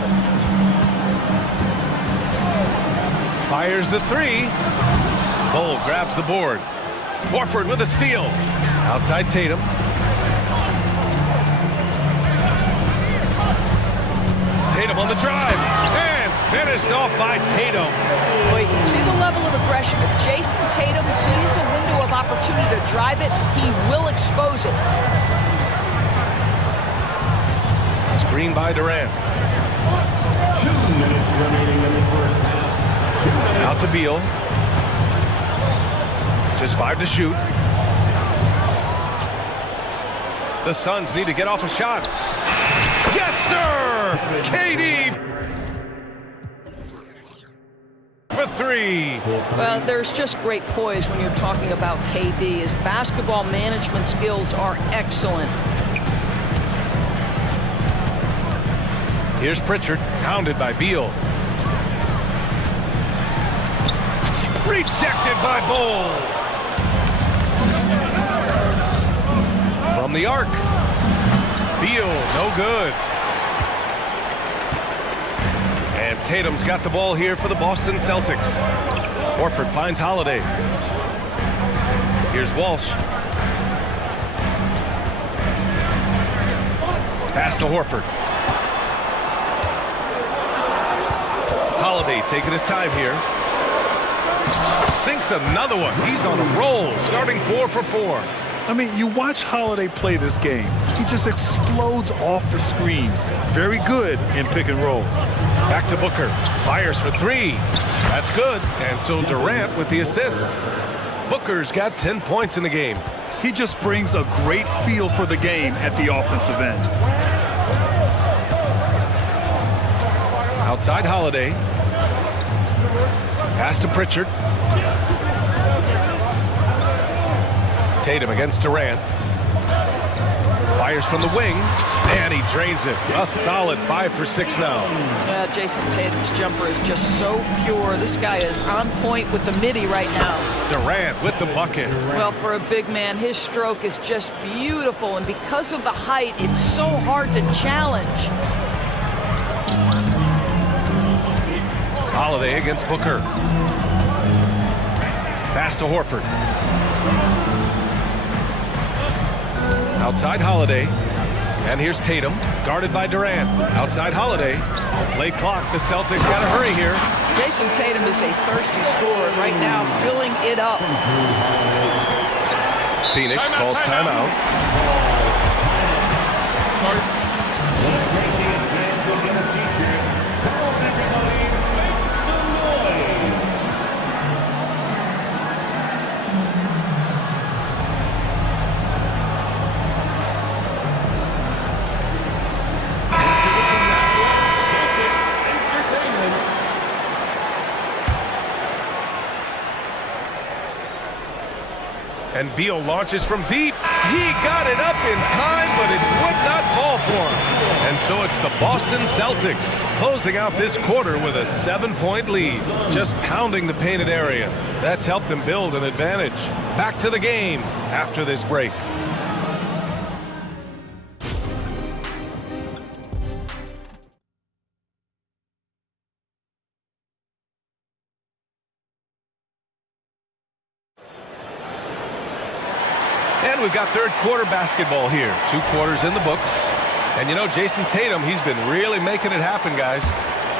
Fires the three. Bol grabs the board. Horford with a steal. Outside Tatum. Tatum on the drive. And finished off by Tatum. Well, you can see the level of aggression. If Jason Tatum sees a window of opportunity to drive it, he will expose it. Screen by Durant. 2 minutes remaining in the first half. Out to Beal. Just 5 to shoot. The Suns need to get off a shot. Yes, sir! KD for 3. Well, there's just great poise when you're talking about KD. His basketball management skills are excellent. Here's Pritchard, hounded by Beal. Rejected by Bol. From the arc. Beal, no good. And Tatum's got the ball here for the Boston Celtics. Horford finds Holiday. Here's Walsh. Pass to Horford. Holiday taking his time here. Sinks another one. He's on a roll, starting 4 for 4. I mean, you watch Holiday play this game. He just explodes off the screens. Very good in pick and roll. Back to Booker. Fires for 3. That's good. And so Durant with the assist. Booker's got 10 points in the game. He just brings a great feel for the game at the offensive end. Outside Holiday. Pass to Pritchard. Tatum against Durant. Fires from the wing, and he drains it. A solid 5 for 6 now. Jason Tatum's jumper is just so pure. This guy is on point with the midi right now. Durant with the bucket. Well, for a big man, his stroke is just beautiful, and because of the height, it's so hard to challenge. Holiday against Booker. Pass to Horford. Outside Holiday. And here's Tatum, guarded by Durant. Outside Holiday. Late clock, the Celtics got to hurry here. Jason Tatum is a thirsty scorer right now, filling it up. Phoenix calls timeout. And Beal launches from deep. He got it up in time, but it would not fall for him. And so it's the Boston Celtics closing out this quarter with a 7-point lead, just pounding the painted area. That's helped them build an advantage. Back to the game after this break. And we've got third quarter basketball here. 2 quarters in the books. And you know, Jason Tatum, he's been really making it happen, guys.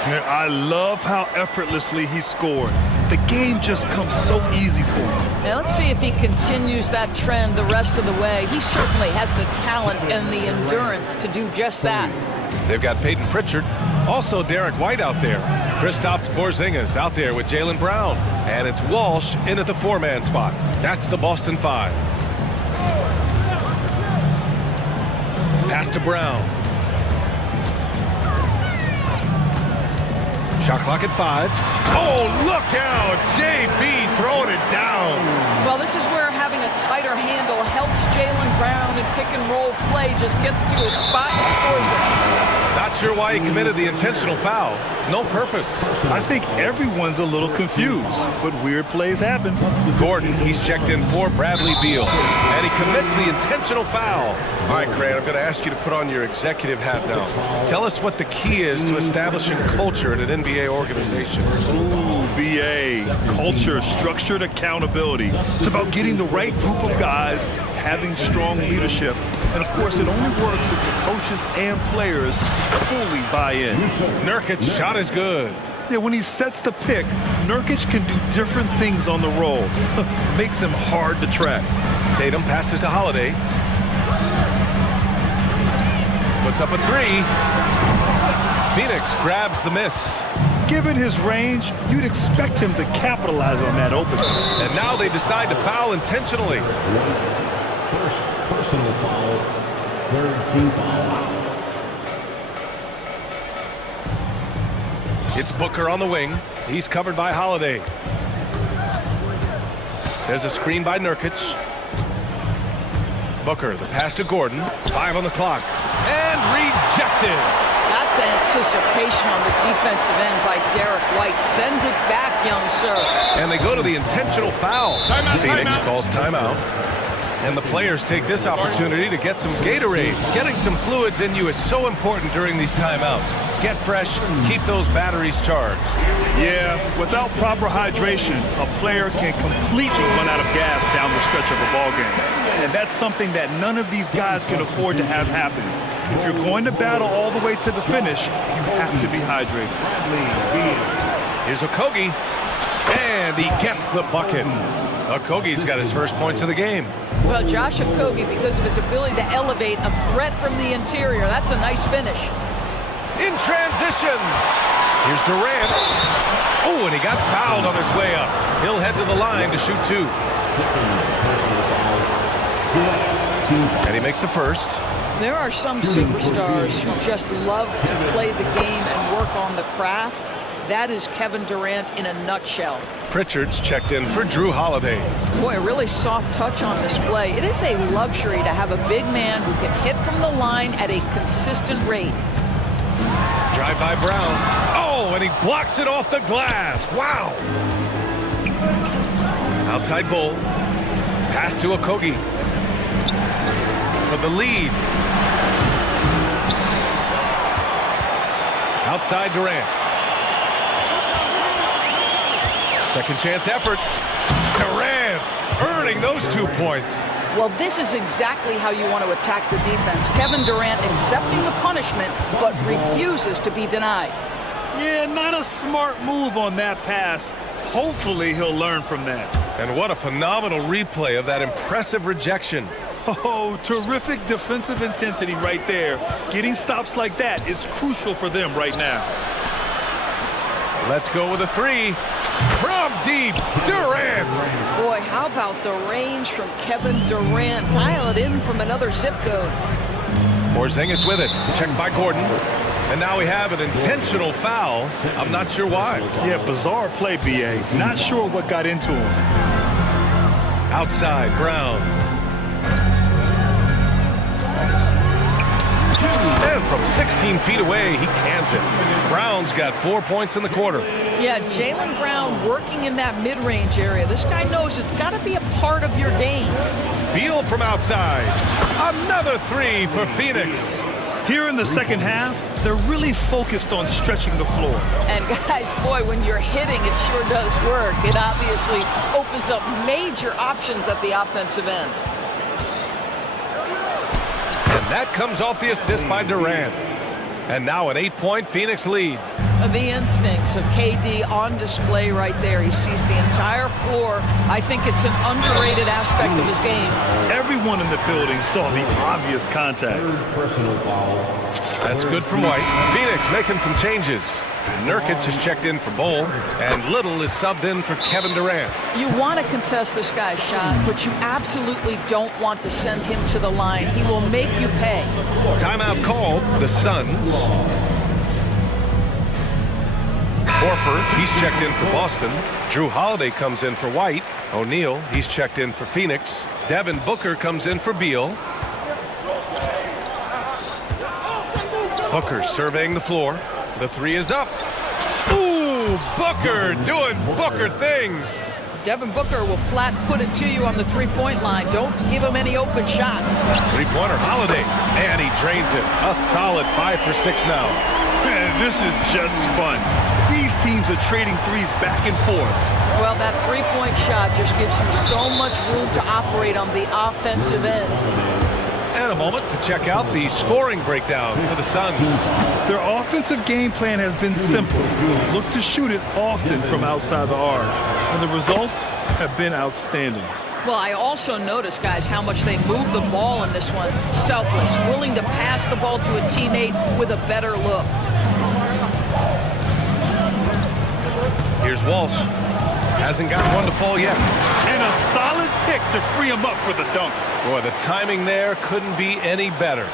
I love how effortlessly he scored. The game just comes so easy for him. Now let's see if he continues that trend the rest of the way. He certainly has the talent and the endurance to do just that. They've got Peyton Pritchard. Also Derek White out there. Kristaps Porzingis out there with Jaylen Brown. And it's Walsh in at the 4-man spot. That's the Boston 5. Pass to Brown. Shot clock at 5. Oh, look out! JB throwing it down. Well, this is where having a tighter handle helps Jaylen Brown in pick and roll play. Just gets to a spot and scores it. Not sure why he committed the intentional foul. no purpose. I think everyone's a little confused, but weird plays happen. Gordon, he's checked in for Bradley Beal, and he commits the intentional foul. All right, Grant, I'm going to ask you to put on your executive hat now. Tell us what the key is to establishing culture in an NBA organization. Ooh, BA. Culture, structured accountability. It's about getting the right group of guys, having strong leadership. And of course, it only works if the coaches and players fully buy in. Nurkic's shot is good. Yeah, when he sets the pick, Nurkic can do different things on the roll. Makes him hard to track. Tatum passes to Holiday. Puts up a three. Phoenix grabs the miss. Given his range, you'd expect him to capitalize on that opening. And now they decide to foul intentionally. First personal foul, third team foul. It's Booker on the wing. He's covered by Holiday. There's a screen by Nurkic. Booker, the pass to Gordon. 5 on the clock. And rejected. That's anticipation on the defensive end by Derek White. Send it back, young sir. And they go to the intentional foul. Phoenix calls timeout. And the players take this opportunity to get some Gatorade. Getting some fluids in you is so important during these timeouts. Get fresh, keep those batteries charged. Yeah, without proper hydration, a player can completely run out of gas down the stretch of a ball game. And that's something that none of these guys can afford to have happen. If you're going to battle all the way to the finish, you have to be hydrated. Here's Okogie, and he gets the bucket. Okogie's got his first points of the game. Well, Josh Okogie, because of his ability to elevate a threat from the interior, that's a nice finish. In transition, here's Durant. Oh, and he got fouled on his way up. He'll head to the line to shoot 2. And he makes the first. There are some superstars who just love to play the game and work on the craft. That is Kevin Durant in a nutshell. Pritchard's checked in for Drew Holiday. Boy, a really soft touch on display. It is a luxury to have a big man who can hit from the line at a consistent rate. Drive by Brown. Oh, and he blocks it off the glass. Wow. Outside Bull. Pass to Okogie. For the lead. Outside Durant. Second chance effort. Durant earning those 2 points. Well, this is exactly how you want to attack the defense. Kevin Durant accepting the punishment, but refuses to be denied. Yeah, not a smart move on that pass. Hopefully he'll learn from that. And what a phenomenal replay of that impressive rejection. Oh, terrific defensive intensity right there. Getting stops like that is crucial for them right now. Let's go with a 3. From deep, Durant. Boy, how about the range from Kevin Durant? Dial it in from another zip code. Porzingis with it. Checked by Gordon. And now we have an intentional foul. I'm not sure why. Yeah, bizarre play, BA. Not sure what got into him. Outside, Brown. And from 16 feet away, he cans it. Brown's got 4 points in the quarter. Yeah, Jaylen Brown working in that mid-range area. This guy knows it's got to be a part of your game. Beal from outside. Another 3 for Phoenix. Here in the second half, they're really focused on stretching the floor. And guys, boy, when you're hitting, it sure does work. It obviously opens up major options at the offensive end. And that comes off the assist by Durant. And now an 8-point Phoenix lead. The instincts of KD on display right there. He sees the entire floor. I think it's an underrated aspect of his game. Everyone in the building saw the obvious contact. Personal foul. That's good from White. Phoenix making some changes. Nurkic is checked in for Bull, and Little is subbed in for Kevin Durant. You want to contest this guy's shot, but you absolutely don't want to send him to the line. He will make you pay. Timeout called. The Suns. Horford, he's checked in for Boston. Drew Holiday comes in for White. O'Neal, he's checked in for Phoenix. Devin Booker comes in for Beal. Booker surveying the floor. The 3 is up. Booker doing Booker things. Devin Booker will flat put it to you on the three-point line. Don't give him any open shots. Three-pointer, Holiday. And he drains it. A solid 5 for 6 now. Man, this is just fun. These teams are trading threes back and forth. Well, that three-point shot just gives you so much room to operate on the offensive end. And a moment to check out the scoring breakdown for the Suns. Their offensive game plan has been simple. Look to shoot it often from outside the arc. And the results have been outstanding. Well, I also noticed, guys, how much they move the ball in this one. Selfless, willing to pass the ball to a teammate with a better look. Here's Walsh. Hasn't got one to fall yet. And a solid pick to free him up for the dunk. Boy, the timing there couldn't be any better.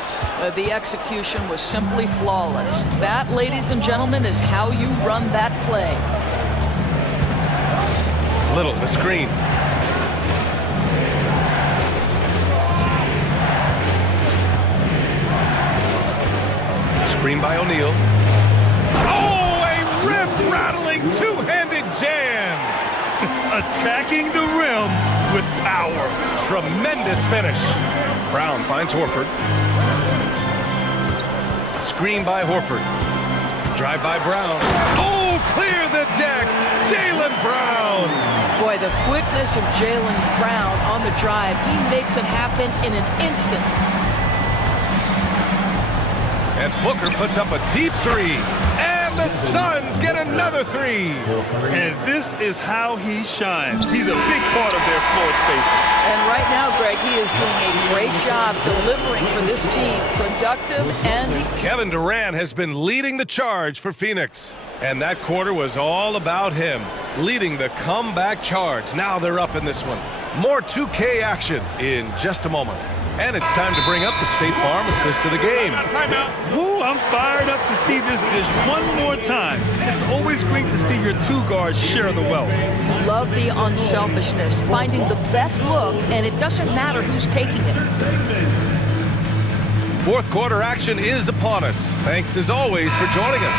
The execution was simply flawless. That, ladies and gentlemen, is how you run that play. Little, the screen. Screen by O'Neal. Oh, a rim-rattling two-handed jam! Attacking the rim with power. Tremendous finish. Brown finds Horford. Screen by Horford. Drive by Brown. Oh, clear the deck. Jaylen Brown. Boy, the quickness of Jaylen Brown on the drive. He makes it happen in an instant. And Booker puts up a deep three. And the Suns get another three. And this is how he shines. He's a big part of their floor spacing. And right now, Greg, he is doing a great job delivering for this team. Productive and... Kevin Durant has been leading the charge for Phoenix. And that quarter was all about him, leading the comeback charge. Now they're up in this one. More 2K action in just a moment. And it's time to bring up the State Farm assist of the game. Woo, I'm fired up to see this dish one more time. It's always great to see your two guards share the wealth. Love the unselfishness, finding the best look, and it doesn't matter who's taking it. Fourth quarter action is upon us. Thanks as always for joining us.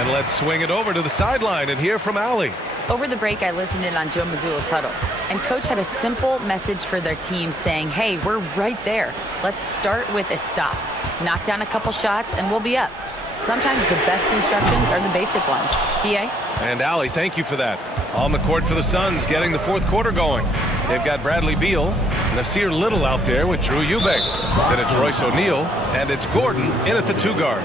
And let's swing it over to the sideline and hear from Allie. Over the break, I listened in on Joe Mazzulla's huddle, and Coach had a simple message for their team saying, hey, we're right there. Let's start with a stop. Knock down a couple shots, and we'll be up. Sometimes the best instructions are the basic ones. B.A.? And Allie, thank you for that. On the court for the Suns, getting the fourth quarter going. They've got Bradley Beal, Nasir Little out there with Drew Eubanks. Then it's Royce O'Neal, and it's Gordon in at the two-guard.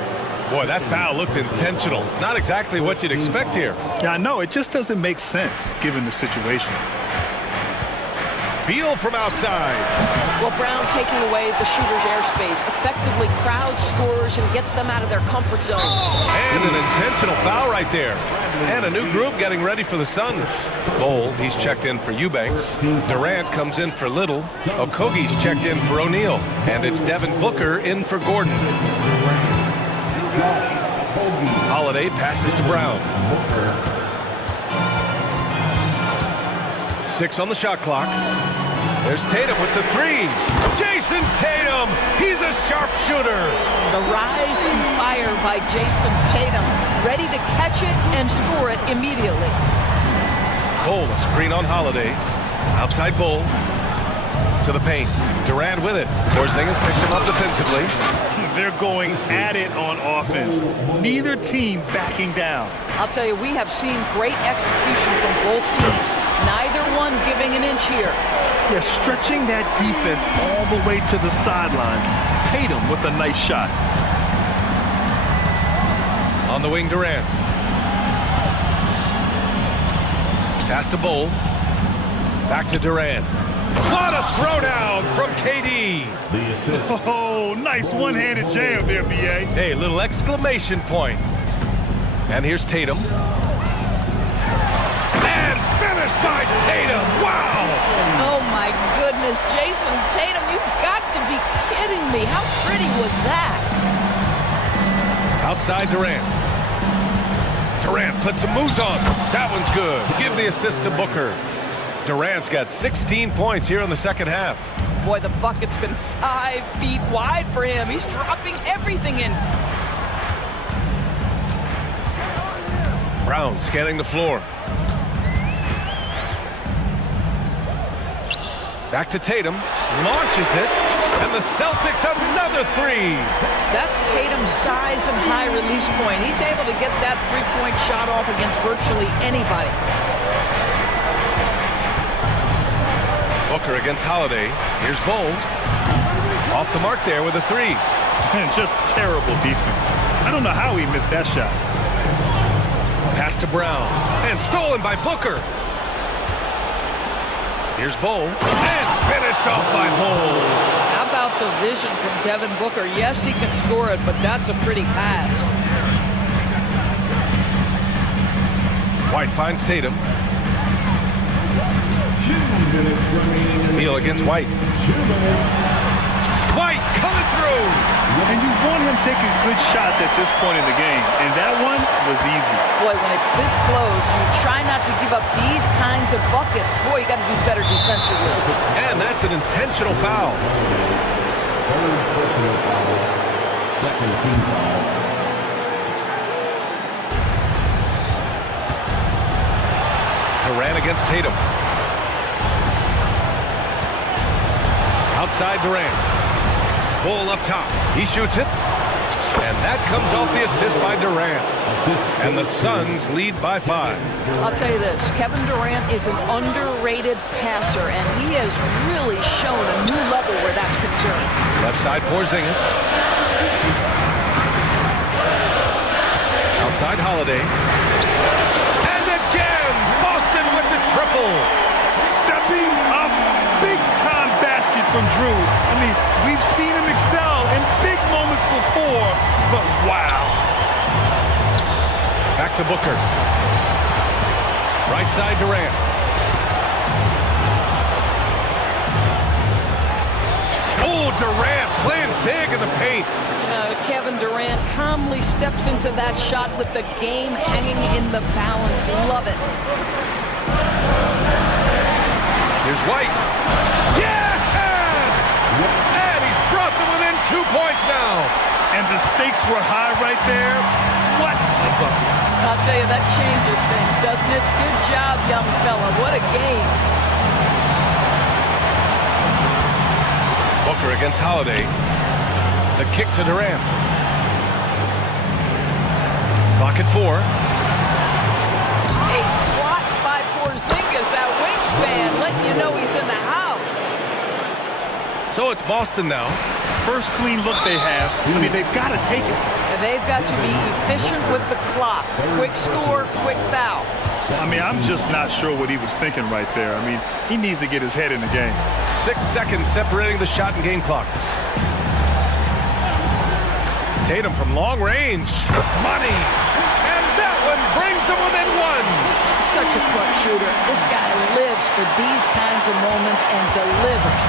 Boy, that foul looked intentional. Not exactly what you'd expect here. Yeah, I know. It just doesn't make sense, given the situation. Beal from outside. Well, Brown taking away the shooter's airspace, effectively crowds scorers and gets them out of their comfort zone. And an intentional foul right there. And a new group getting ready for the Suns. Bowl, he's checked in for Eubanks. Durant comes in for Little. Okogie's checked in for O'Neal. And it's Devin Booker in for Gordon. Holiday passes to Brown. 6 on the shot clock. There's Tatum with the three. Jason Tatum, he's a sharpshooter. The rise and fire by Jason Tatum, ready to catch it and score it immediately. Bull, a screen on Holiday. Outside Bull. To the paint. Durant with it. Porzingis picks him up defensively. They're going at it on offense. Neither team backing down. I'll tell you, we have seen great execution from both teams. Neither one giving an inch here. Yeah, stretching that defense all the way to the sidelines. Tatum with a nice shot. On the wing, Durant. Pass to Bull. Back to Durant. What a throwdown from KD. Oh, nice one-handed jam there, B.A. Hey, little exclamation point. And here's Tatum. And finished by Tatum. Wow. Oh, my goodness. Jason Tatum, you've got to be kidding me. How pretty was that? Outside Durant. Durant puts some moves on. That one's good. Give the assist to Booker. Durant's got 16 points here in the second half. Boy, the bucket's been 5 feet wide for him. He's dropping everything in. Brown scanning the floor. Back to Tatum, launches it, and the Celtics another three. That's Tatum's size and high release point. He's able to get that three-point shot off against virtually anybody. Booker against Holiday. Here's Bowl. Off the mark there with a three. And just terrible defense. I don't know how he missed that shot. Pass to Brown, and stolen by Booker. Here's Bowl, and finished off by Bowl. How about the vision from Devin Booker? Yes, he can score it, but that's a pretty pass. White finds Tatum. Neal against White. White coming through. And you want him taking good shots at this point in the game, and that one was easy. Boy, when it's this close, you try not to give up these kinds of buckets. Boy, you got to do better defensively. And that's an intentional foul. Third personal foul. Second team foul. Durant against Tatum. Outside Durant. Bull up top. He shoots it. And that comes off the assist by Durant. And the Suns lead by 5. I'll tell you this, Kevin Durant is an underrated passer, and he has really shown a new level where that's concerned. Left side Porzingis. Outside Holiday. And again, Boston with the triple. Stepping up, big-time basket from Drew. I mean, we've seen him excel in big moments before, but wow. Back to Booker. Right side Durant. Oh, Durant playing big in the paint. Kevin Durant calmly steps into that shot with the game hanging in the balance. Love it. Here's White. Yes! And he's brought them within 2 points now. And the stakes were high right there. What a bucket. I'll tell you, that changes things, doesn't it? Good job, young fella. What a game. Booker against Holiday. The kick to Durant. Clock at 4. A swat by Porzingis, that wingspan, letting you know he's in the house. So it's Boston now. First clean look they have. I mean, they've got to take it. And they've got to be efficient with the clock. Quick score, quick foul. I mean, I'm just not sure what he was thinking right there. I mean, he needs to get his head in the game. 6 seconds separating the shot and game clock. Tatum from long range. Money. And that one brings them within 1. Such a clutch shooter. This guy lives for these kinds of moments and delivers.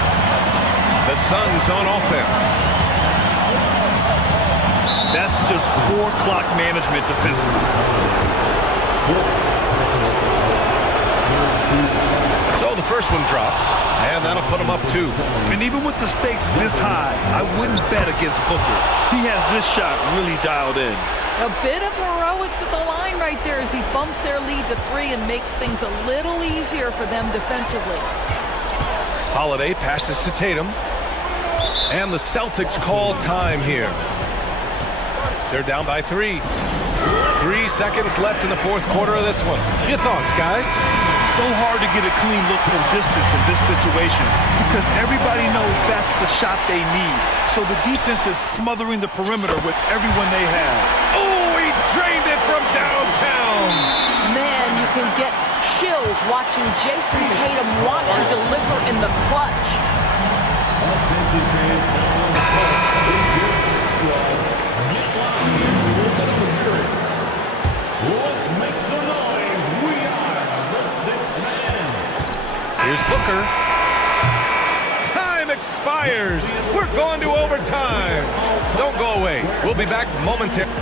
The Suns on offense. That's just poor clock management defensively. So the first one drops, and that'll put him up 2. And even with the stakes this high, I wouldn't bet against Booker. He has this shot really dialed in. A bit of heroics at the line right there as he bumps their lead to 3 and makes things a little easier for them defensively. Holiday passes to Tatum. And the Celtics call time here. They're down by 3. 3 seconds left in the fourth quarter of this one. Your thoughts, guys? So hard to get a clean look from distance in this situation because everybody knows that's the shot they need. So the defense is smothering the perimeter with everyone they have. Oh, he drained it from downtown. Man, you can get chills watching Jason Tatum want to deliver in the clutch. Attention fans on the court. Get line here. Let's make some noise. We are the 6th man. Here's Booker. Time expires. We're going to overtime. Don't go away. We'll be back momentarily.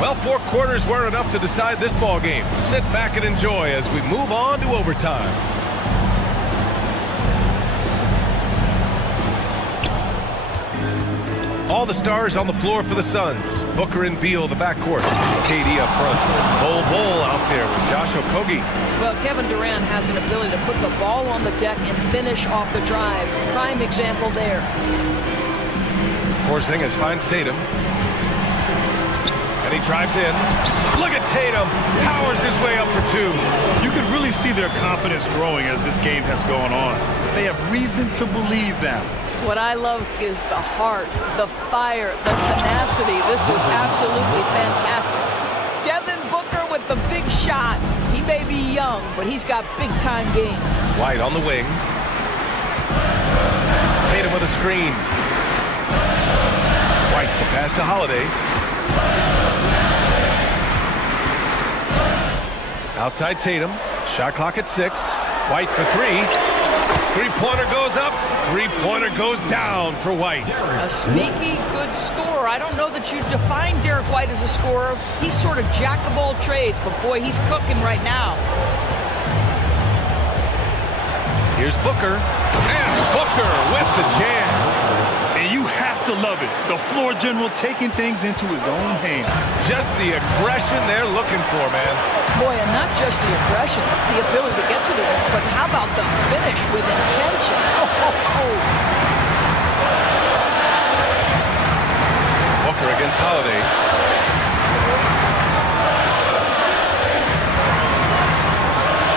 Well, 4 quarters weren't enough to decide this ball game. Sit back and enjoy as we move on to overtime. All the stars on the floor for the Suns. Booker and Beal, the backcourt. KD up front. Bol out there with Josh Okogie. Well, Kevin Durant has an ability to put the ball on the deck and finish off the drive. Prime example there. Porzingis finds Tatum. And he drives in. Look at Tatum. Powers his way up for two. You can really see their confidence growing as this game has gone on. They have reason to believe now. What I love is the heart, the fire, the tenacity. This is absolutely fantastic. Devin Booker with the big shot. He may be young, but he's got big-time game. White on the wing. Tatum with a screen. White to pass to Holiday. Outside Tatum. Shot clock at 6. White for 3. Three-pointer goes up. Three-pointer goes down for White. A sneaky good scorer. I don't know that you define Derek White as a scorer. He's sort of jack of all trades, but boy, he's cooking right now. Here's Booker. And Booker with the jam. And you have to love it. The floor general taking things into his own hands. Just the aggression they're looking for, man. Boy, and not just the aggression, the ability to get to the rim, but how about the finish with intention? Booker against Holiday.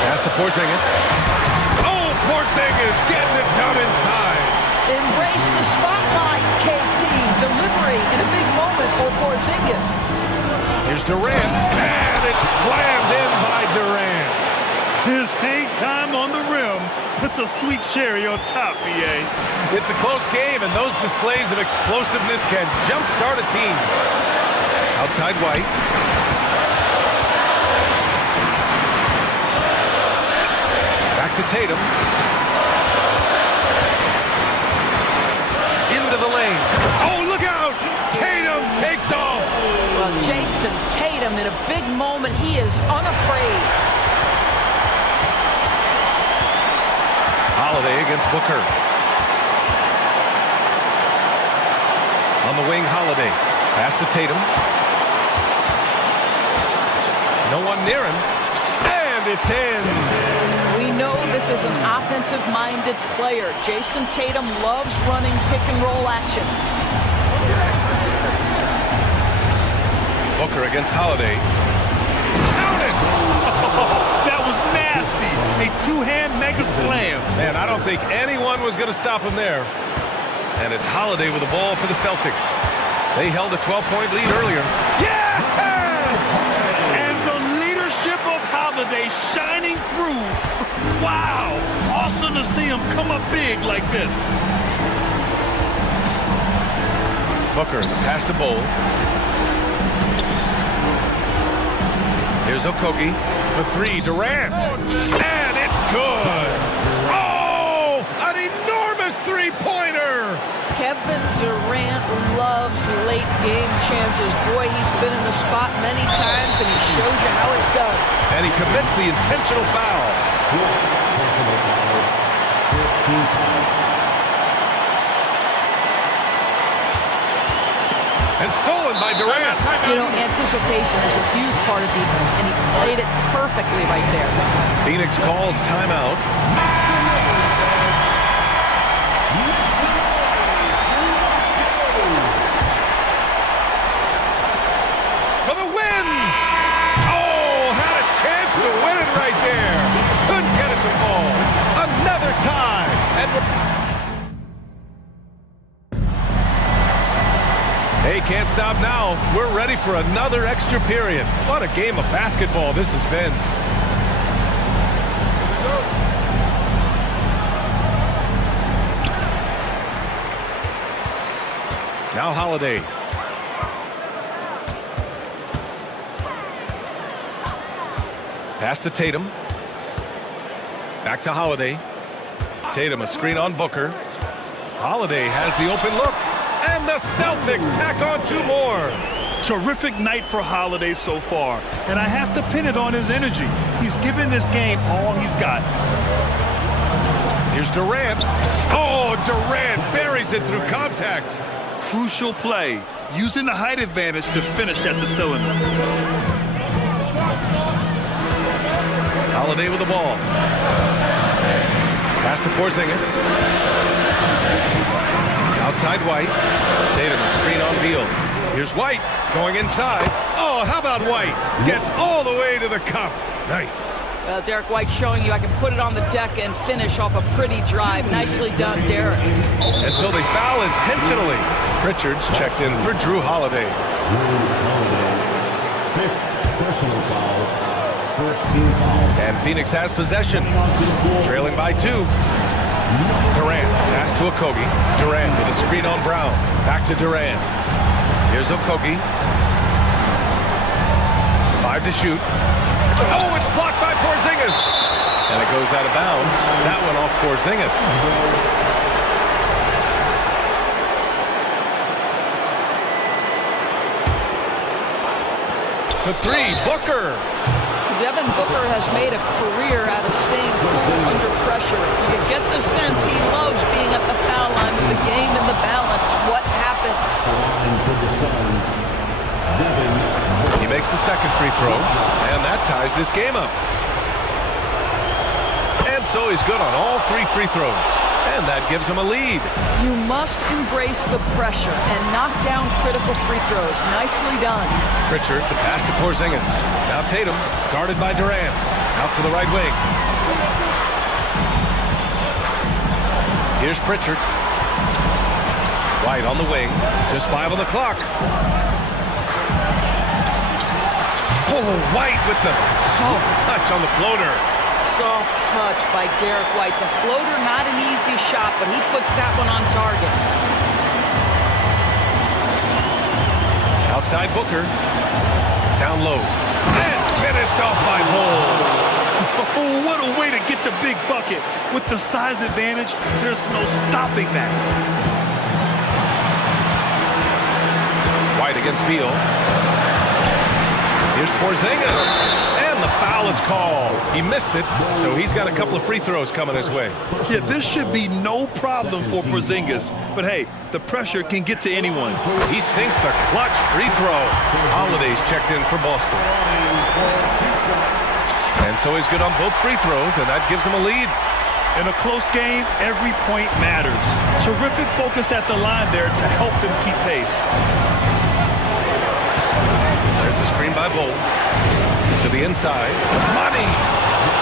Pass to Porzingis. Oh, Porzingis getting it done inside. Embrace the spotlight, KP. Delivery in a big moment for Porzingis. Here's Durant, and it's slammed in by Durant. His hang time on the rim puts a sweet cherry on top, BA. It's a close game, and those displays of explosiveness can jumpstart a team. Outside White. Back to Tatum. Into the lane. Oh, look out! Tatum takes off! Well, Jason Tatum in a big moment, he is unafraid. Holiday against Booker. On the wing, Holiday. Pass to Tatum. No one near him. And it's in. We know this is an offensive-minded player. Jason Tatum loves running pick-and-roll action. Booker against Holiday. Count it! That was nasty. A two-hand mega slam. Man, I don't think anyone was going to stop him there. And it's Holiday with the ball for the Celtics. They held a 12-point lead earlier. Yes! And the leadership of Holiday shining through. Wow! Awesome to see him come up big like this. Booker, pass to Bol. Here's Okogie for 3. Durant. And it's good. Oh! An enormous three-pointer! Kevin Durant loves late game chances. Boy, he's been in the spot many times, and he shows you how it's done. And he commits the intentional foul. And stolen by Durant. You know, anticipation is a huge part of defense, and he played it perfectly right there. Phoenix calls timeout. For the win! Oh, had a chance to win it right there. Couldn't get it to fall. Another tie. And hey, can't stop now. We're ready for another extra period. What a game of basketball this has been. Now Holiday. Pass to Tatum. Back to Holiday. Tatum, a screen on Booker. Holiday has the open look. And the Celtics tack on 2 more. Terrific night for Holiday so far, and I have to pin it on his energy. He's given this game all he's got. Here's Durant. Oh, Durant buries it through contact. crucial play, using the height advantage to finish at the cylinder. Holiday with the ball. Pass to Porzingis. Outside White. Tatum, screen on Beal. Here's White going inside. Oh, how about White? Gets all the way to the cup. Nice. Derek White showing you I can put it on the deck and finish off a pretty drive. Nicely done, Derek. And so they foul intentionally. Pritchard's checked in for Drew Holiday. Fifth personal foul. First team foul. And Phoenix has possession. Trailing by 2. Durant, pass to Okogie. Durant with a screen on Brown. Back to Durant. Here's Okogie. 5 to shoot. Oh, it's blocked by Porzingis. And it goes out of bounds. That one off Porzingis. For 3, Booker. Devin Booker has made a career out of staying cool under pressure. You get the sense he loves being at the foul line with the game in the balance. What happens? He makes the second free throw, and that ties this game up. And so he's good on all 3 free throws, and that gives him a lead. You must embrace the pressure and knock down critical free throws. Nicely done. Pritchard, the pass to Porzingis. Now Tatum, guarded by Durant. Out to the right wing. Here's Pritchard. White on the wing. Just 5 on the clock. Oh, White with the soft touch on the floater. Soft touch by Derek White. The floater, not an easy shot, but he puts that one on target. Outside Booker. Down low. And finished off by Bull. Oh, what a way to get the big bucket. With the size advantage, there's no stopping that. White against Beal. Here's Porzingis. And the foul is called. He missed it, so he's got a couple of free throws coming his way. Yeah, this should be no problem for Porzingis. But hey, the pressure can get to anyone. He sinks the clutch free throw. Holiday's checked in for Boston. And so he's good on both free throws, and that gives him a lead. In a close game, every point matters. Terrific focus at the line there to help them keep pace. There's a screen by Bull. To the inside. Money!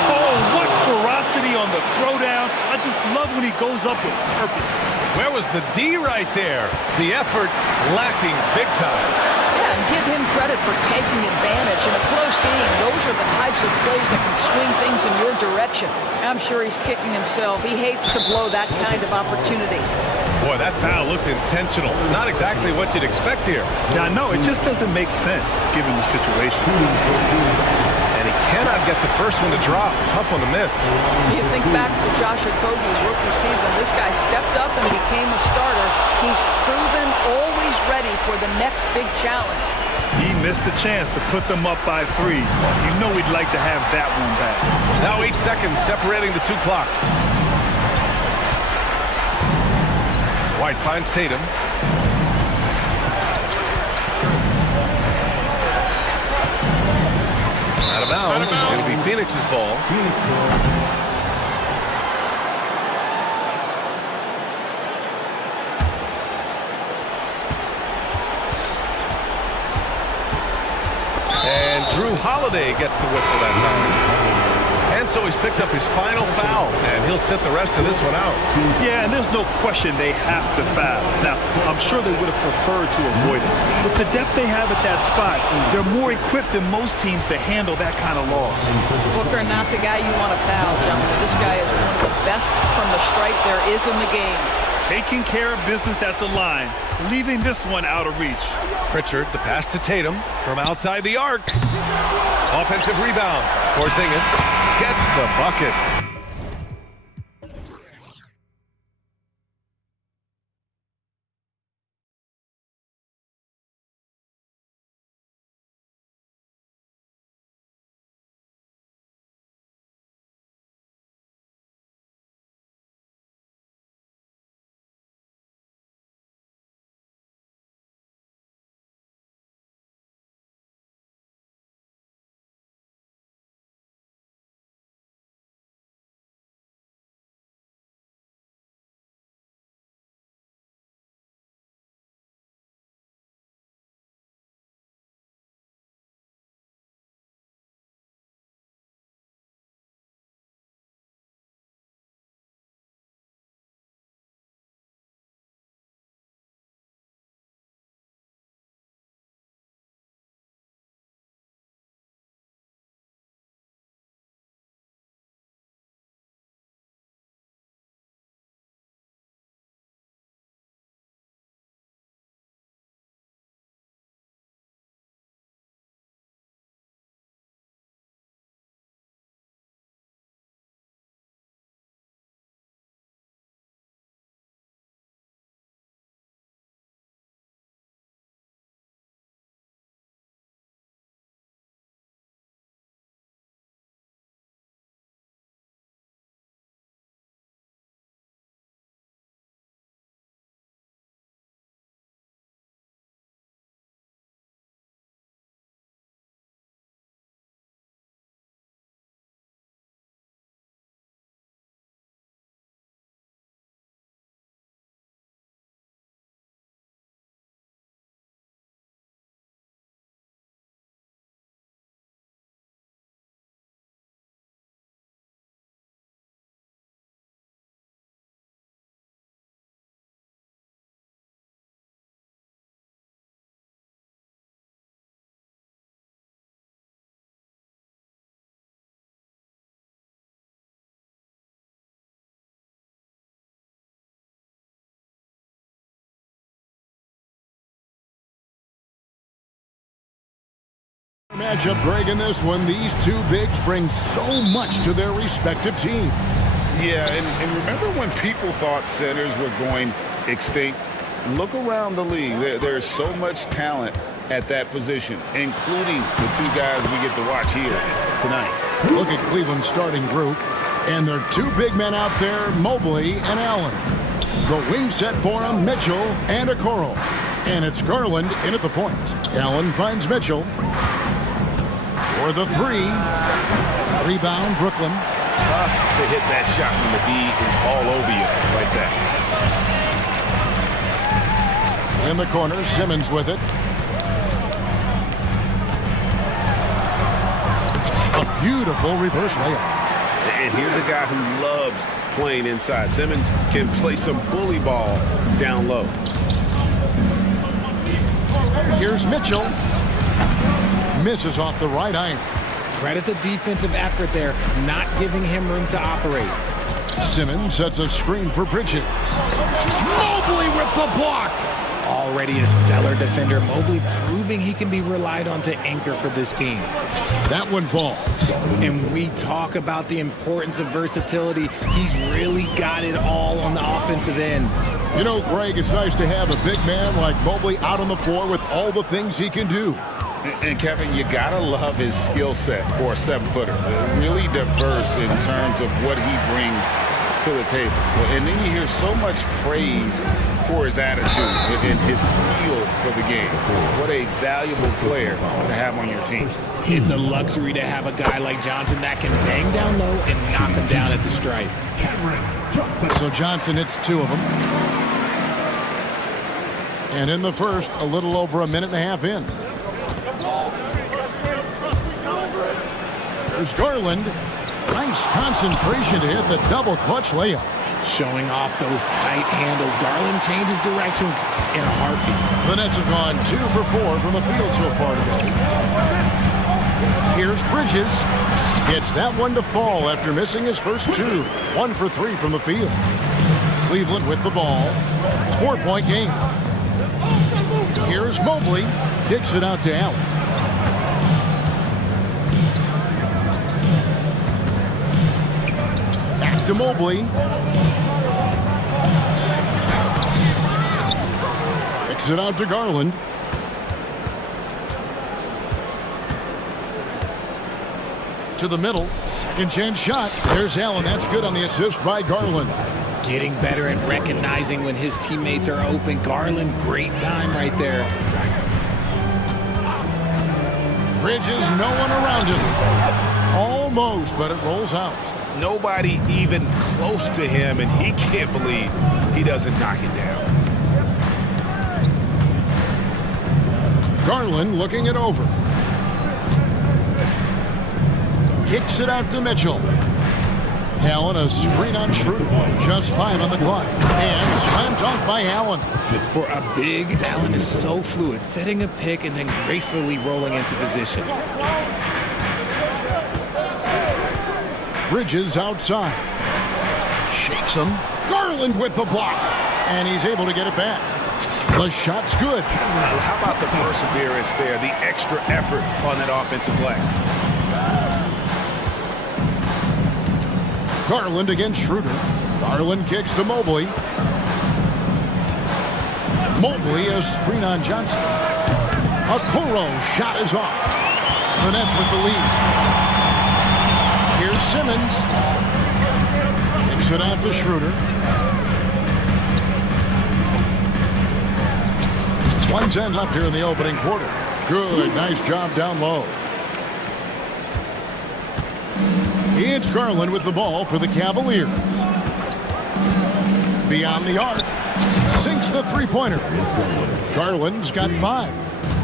Oh, what ferocity on the throwdown. I just love when he goes up with purpose. Where was the D right there? The effort lacking big time. Yeah, and give him credit for taking advantage. In a close game, those are the types of plays that can swing things in your direction. I'm sure he's kicking himself. He hates to blow that kind of opportunity. Boy, that foul looked intentional. Not exactly what you'd expect here. Yeah, no, it just doesn't make sense given the situation. And he cannot get the first one to drop. Tough one to miss. You think back to Josh Okogie's rookie season. This guy stepped up and became a starter. He's proven always ready for the next big challenge. He missed the chance to put them up by 3. You know we'd like to have that one back. Now 8 seconds separating the 2 clocks. White finds Tatum. Out of bounds. It'll be Phoenix's ball. And Drew Holiday gets the whistle that time. And so he's picked up his final foul, and he'll sit the rest of this one out. Yeah, and there's no question they have to foul. Now, I'm sure they would have preferred to avoid it. With the depth they have at that spot, they're more equipped than most teams to handle that kind of loss. Booker, not the guy you want to foul, gentlemen. This guy is one of the best from the stripe there is in the game. Taking care of business at the line, leaving this one out of reach. Pritchard, the pass to Tatum from outside the arc. Offensive rebound. Porzingis gets the bucket. Matchup, Greg, in this one. These two bigs bring so much to their respective teams. Yeah, and remember when people thought centers were going extinct? Look around the league. There's so much talent at that position, including the two guys we get to watch here tonight. Look at Cleveland's starting group, and their two big men out there, Mobley and Allen. The wing set for them, Mitchell and Okoro. And it's Garland in at the point. Allen finds Mitchell for the three. Rebound, Brooklyn. Tough to hit that shot when the D is all over you like that. In the corner, Simmons with it. A beautiful reverse layup. And here's a guy who loves playing inside. Simmons can play some bully ball down low. Here's Mitchell. Misses off the right iron. Credit the defensive effort there, not giving him room to operate. Simmons sets a screen for Bridges. Mobley with the block. Already a stellar defender, Mobley proving he can be relied on to anchor for this team. That one falls. And we talk about the importance of versatility. He's really got it all on the offensive end. You know, Greg, it's nice to have a big man like Mobley out on the floor with all the things he can do. And Kevin, you gotta love his skill set for a 7-footer. Really diverse in terms of what he brings to the table. And then you hear so much praise for his attitude and his feel for the game. What a valuable player to have on your team. It's a luxury to have a guy like Johnson that can bang down low and knock him down at the stripe. So Johnson hits two of them. And in the first, a little over a minute and a half in. There's Garland. Nice concentration to hit the double clutch layup. Showing off those tight handles. Garland changes directions in a heartbeat. The Nets have gone 2 for 4 from the field so far today. Here's Bridges. Gets that one to fall after missing his first 2. 1 for 3 from the field. Cleveland with the ball. 4-point game. Here's Mobley. Kicks it out to Allen. Back to Mobley. Kicks it out to Garland. To the middle. Second chance shot. There's Allen. That's good on the assist by Garland. Getting better at recognizing when his teammates are open. Garland, great time right there. Bridges, no one around him. Almost, but it rolls out. Nobody even close to him, and he can't believe he doesn't knock it down. Garland looking it over. Kicks it out to Mitchell. Allen, a screen on Schroeder. Just 5 on the clock. And slam dunk by Allen. For a big, Allen is so fluid, setting a pick and then gracefully rolling into position. Bridges outside. Shakes him. Garland with the block. And he's able to get it back. The shot's good. How about the perseverance there, the extra effort on that offensive glass? Garland against Schroeder. Garland kicks to Mobley. Mobley a screen on Johnson. Okoro shot is off. The Nets with the lead. Here's Simmons. Kicks it out to Schroeder. 1:10 left here in the opening quarter. Good, nice job down low. It's Garland with the ball for the Cavaliers. Beyond the arc. Sinks the three-pointer. Garland's got 5.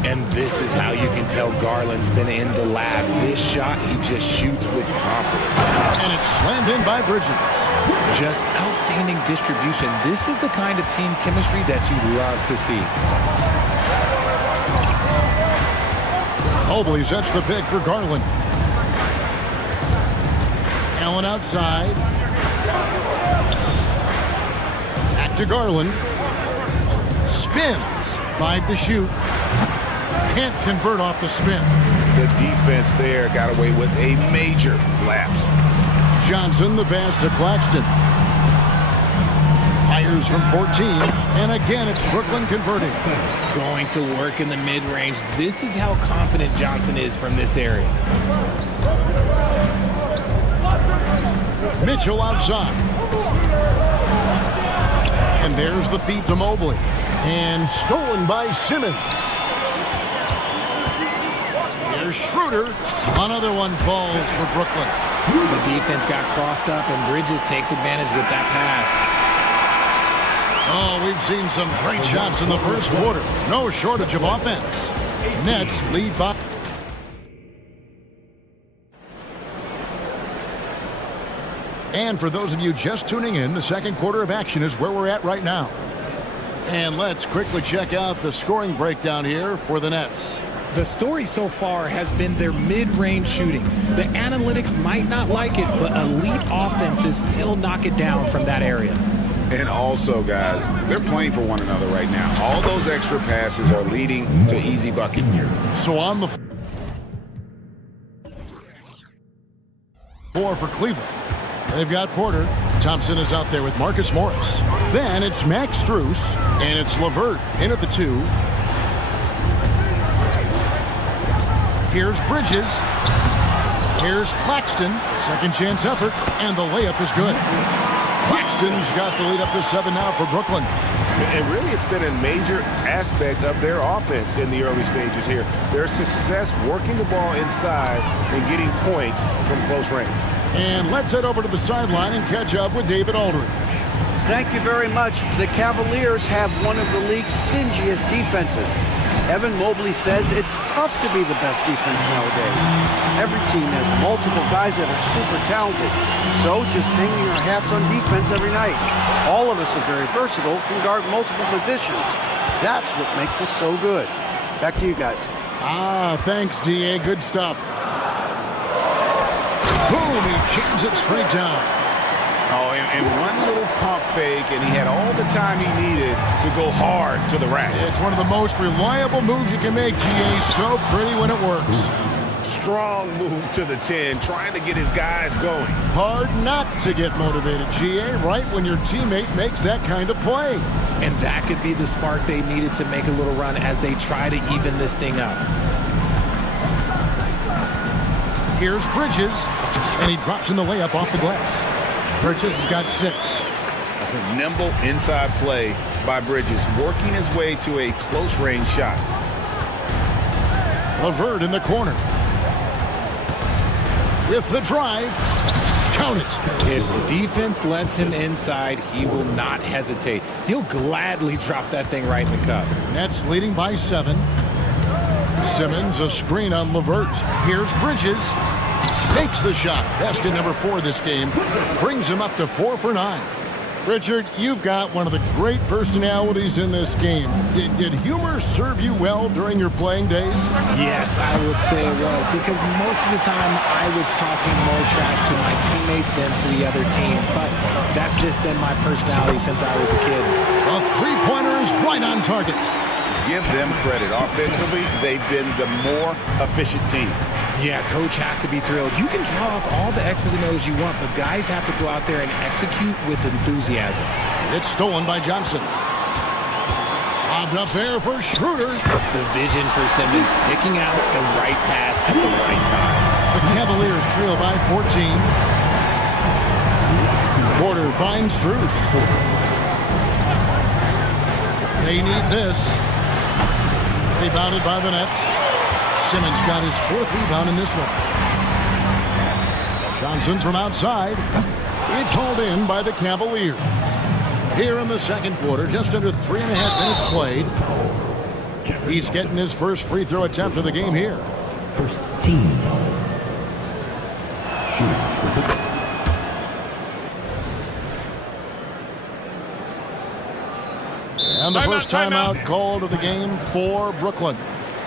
And this is how you can tell Garland's been in the lab. This shot, he just shoots with confidence. And it's slammed in by Bridges. Just outstanding distribution. This is the kind of team chemistry that you love to see. Mobley sets the pick for Garland. Allen outside. Back to Garland. Spins. 5 to shoot. Can't convert off the spin. The defense there got away with a major lapse. Johnson, the pass to Claxton. Fires from 14, and again it's Brooklyn converting. Going to work in the mid-range. This is how confident Johnson is from this area. Mitchell outside. And there's the feed to Mobley. And stolen by Simmons. Here's Schroeder. Another one falls for Brooklyn. The defense got crossed up, and Bridges takes advantage with that pass. Oh, we've seen some great shots in the first quarter. No shortage of offense. Nets lead by. And for those of you just tuning in, the second quarter of action is where we're at right now. And let's quickly check out the scoring breakdown here for the Nets. The story so far has been their mid-range shooting. The analytics might not like it, but elite offenses still knock it down from that area. And also, guys, they're playing for one another right now. All those extra passes are leading to easy buckets. So on the floor for Cleveland, they've got Porter. Thompson is out there with Marcus Morris. Then it's Max Strus, and it's LeVert in at the 2. Here's Bridges. Here's Claxton. Second chance effort, and the layup is good. Claxton's got the lead up to 7 now for Brooklyn. And really, it's been a major aspect of their offense in the early stages here. Their success working the ball inside and getting points from close range. And let's head over to the sideline and catch up with David Aldridge. Thank you very much. The Cavaliers have one of the league's stingiest defenses. Evan Mobley says it's tough to be the best defense nowadays. Every team has multiple guys that are super talented. So just hanging our hats on defense every night. All of us are very versatile, can guard multiple positions. That's what makes us so good. Back to you guys. Thanks, DA. Good stuff. Boom, he jams it straight down. Oh, and one little pump fake, and he had all the time he needed to go hard to the rack. It's one of the most reliable moves you can make, GA. So pretty when it works. Strong move to the 10, trying to get his guys going. Hard not to get motivated, GA, right when your teammate makes that kind of play. And that could be the spark they needed to make a little run as they try to even this thing up. Here's Bridges, and he drops in the layup off the glass. Bridges has got 6. Nimble inside play by Bridges, working his way to a close-range shot. LeVert in the corner. With the drive. Count it. If the defense lets him inside, he will not hesitate. He'll gladly drop that thing right in the cup. Nets leading by 7. Simmons, a screen on LeVert. Here's Bridges. Makes the shot. Best in number 4 this game. Brings him up to 4 for 9. Richard, you've got one of the great personalities in this game. Did humor serve you well during your playing days? Yes, I would say it was, because most of the time I was talking more trash to my teammates than to the other team. But that's just been my personality since I was a kid. A three-pointer is right on target. Give them credit. Offensively, they've been the more efficient team. Yeah, coach has to be thrilled. You can draw up all the X's and O's you want, but guys have to go out there and execute with enthusiasm. It's stolen by Johnson. Lobbed up there for Schroeder. The vision for Simmons, picking out the right pass at the right time. The Cavaliers trail by 14. Porter finds Strus. They need this. Rebounded by the Nets. Simmons got his 4th rebound in this one. Johnson from outside. It's hauled in by the Cavaliers. Here in the second quarter, just under 3.5 minutes played. He's getting his first free throw attempt of the game here. First team. And the first timeout called of the game for Brooklyn.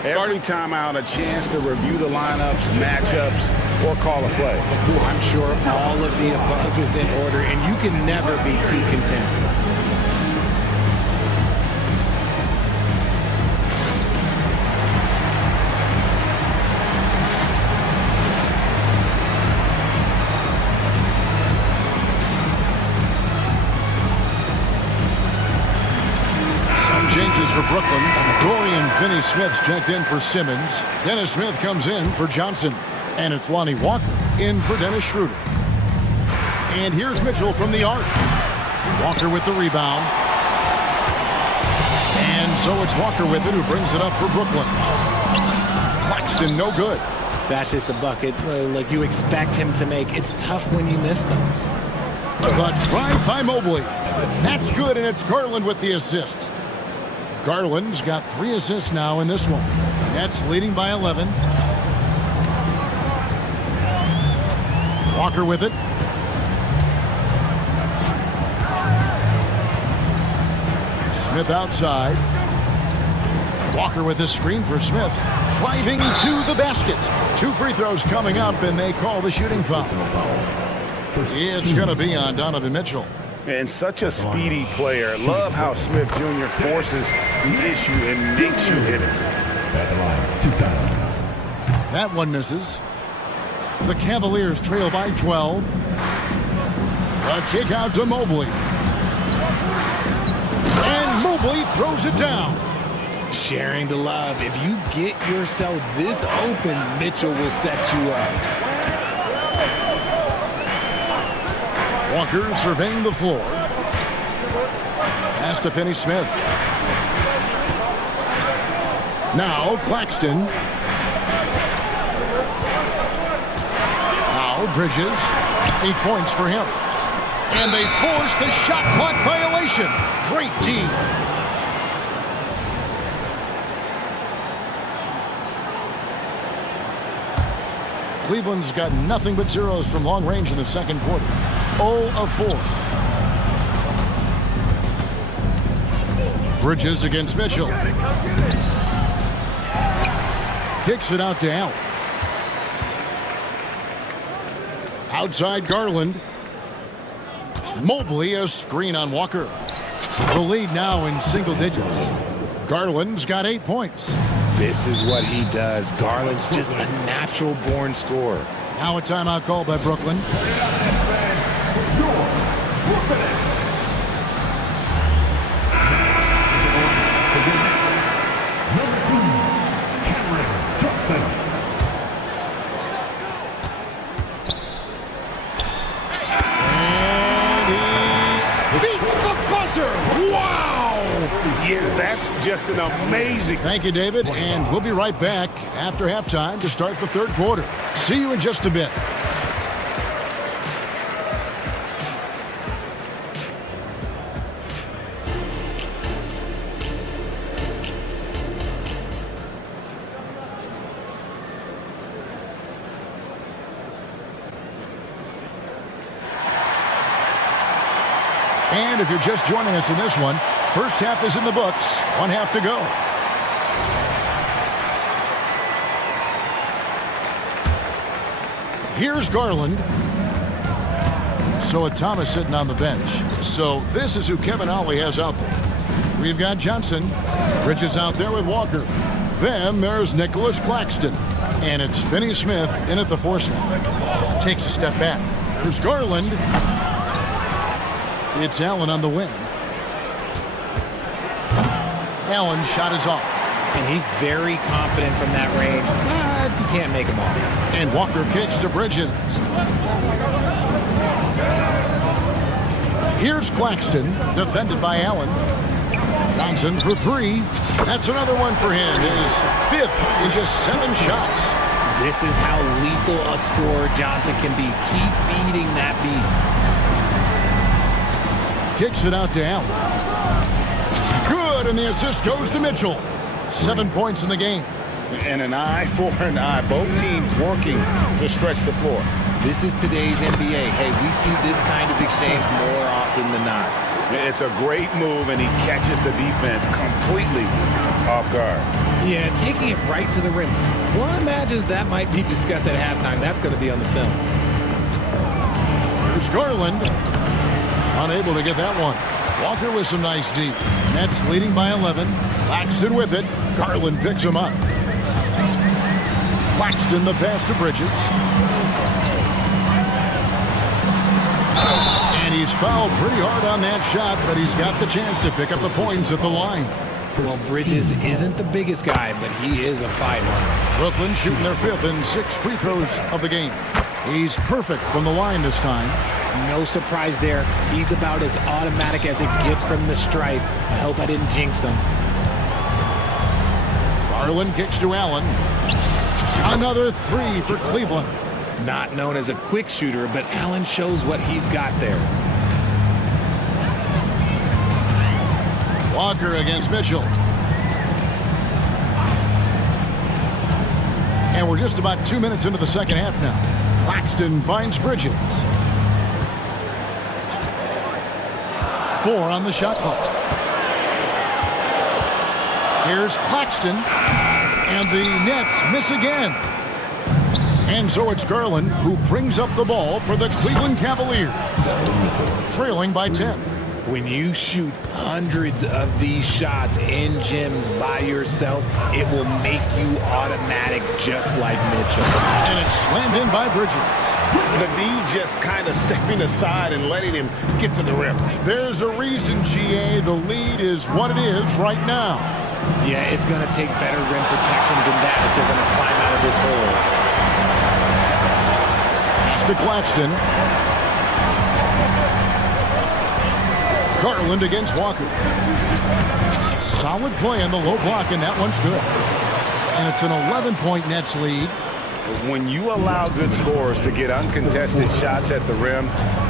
Every timeout, a chance to review the lineups, matchups, or call a play. I'm sure all of the above is in order, and you can never be too content. is for Brooklyn. Dorian Finney-Smith's checked in for Simmons. Dennis Smith comes in for Johnson. And it's Lonnie Walker in for Dennis Schroeder. And here's Mitchell from the arc. Walker with the rebound. And so it's Walker with it, who brings it up for Brooklyn. Claxton, no good. That's just a bucket like you expect him to make. It's tough when you miss those. The drive by Mobley. That's good, and it's Garland with the assist. Garland's got 3 assists now in this one. Nets leading by 11. Walker with it. Smith outside. Walker with a screen for Smith. Driving to the basket. 2 free throws coming up, and they call the shooting foul. It's going to be on Donovan Mitchell. And such a speedy player. Love how Smith Jr. forces the issue and makes you hit it. That one misses. The Cavaliers trail by 12. A kick out to Mobley. And Mobley throws it down. Sharing the love. If you get yourself this open, Mitchell will set you up. Walker surveying the floor. Pass to Finney-Smith. Now Claxton. Now Bridges. 8 points for him. And they force the shot clock violation. Great team. Cleveland's got nothing but zeros from long range in the second quarter. 0 of 4. Bridges against Mitchell. Kicks it out to Allen. Outside Garland. Mobley, a screen on Walker. The lead now in single digits. Garland's got 8 points. This is what he does. Garland's just a natural-born scorer. Now a timeout called by Brooklyn. Yeah, that's just an amazing. Thank you, David, and we'll be right back after halftime to start the third quarter. See you in just a bit. And if you're just joining us in this one, first half is in the books. 1 half to go. Here's Garland. So with Thomas sitting on the bench. So this is who Kevin Ollie has out there. We've got Johnson. Bridges out there with Walker. Then there's Nicholas Claxton. And it's Finney-Smith in at the 4 slot. Takes a step back. Here's Garland. It's Allen on the wing. Allen's shot is off. And he's very confident from that range, but you can't make him off. And Walker kicks to Bridges. Here's Claxton, defended by Allen. Johnson for 3. That's another one for him. His 5th in just 7 shots. This is how lethal a scorer Johnson can be. Keep feeding that beast. Kicks it out to Allen. Good, and the assist goes to Mitchell. 7 points in the game. And an eye for an eye. Both teams working to stretch the floor. This is today's NBA. Hey, we see this kind of exchange more often than not. It's a great move, and he catches the defense completely off guard. Yeah, taking it right to the rim. One imagines that might be discussed at halftime. That's going to be on the film. Here's Garland. Unable to get that one. Walker with some nice D. Nets leading by 11. Claxton with it. Garland picks him up. Claxton the pass to Bridges. And he's fouled pretty hard on that shot, but he's got the chance to pick up the points at the line. Well, Bridges isn't the biggest guy, but he is a fighter. Brooklyn shooting their 5th and 6th free throws of the game. He's perfect from the line this time. No surprise there. He's about as automatic as it gets from the stripe. I hope I didn't jinx him. Garland kicks to Allen. Another 3 for Cleveland. Not known as a quick shooter, but Allen shows what he's got there. Walker against Mitchell. And we're just about 2 minutes into the second half now. Claxton finds Bridges. 4 on the shot clock. Here's Claxton. And the Nets miss again. And so it's Garland who brings up the ball for the Cleveland Cavaliers. Trailing by 10. When you shoot hundreds of these shots in gyms by yourself, it will make you automatic just like Mitchell. And it's slammed in by Bridges. The D just kind of stepping aside and letting him get to the rim. There's a reason, GA, the lead is what it is right now. Yeah, it's going to take better rim protection than that if they're going to climb out of this hole. To Claxton. Garland against Walker. Solid play in the low block, and that one's good. And it's an 11-point Nets lead. When you allow good scorers to get uncontested shots at the rim,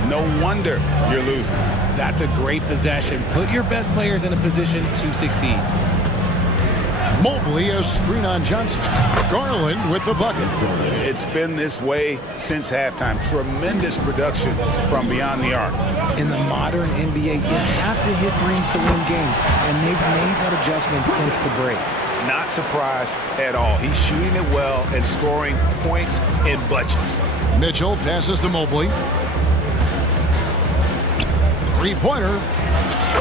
no wonder you're losing. That's a great possession. Put your best players in a position to succeed. Mobley, a screen on Johnson. Garland with the bucket. It's been this way since halftime. Tremendous production from beyond the arc. In the modern NBA, you have to hit threes to win games, and they've made that adjustment since the break. Not surprised at all. He's shooting it well and scoring points in bunches. Mitchell passes to Mobley. Three-pointer.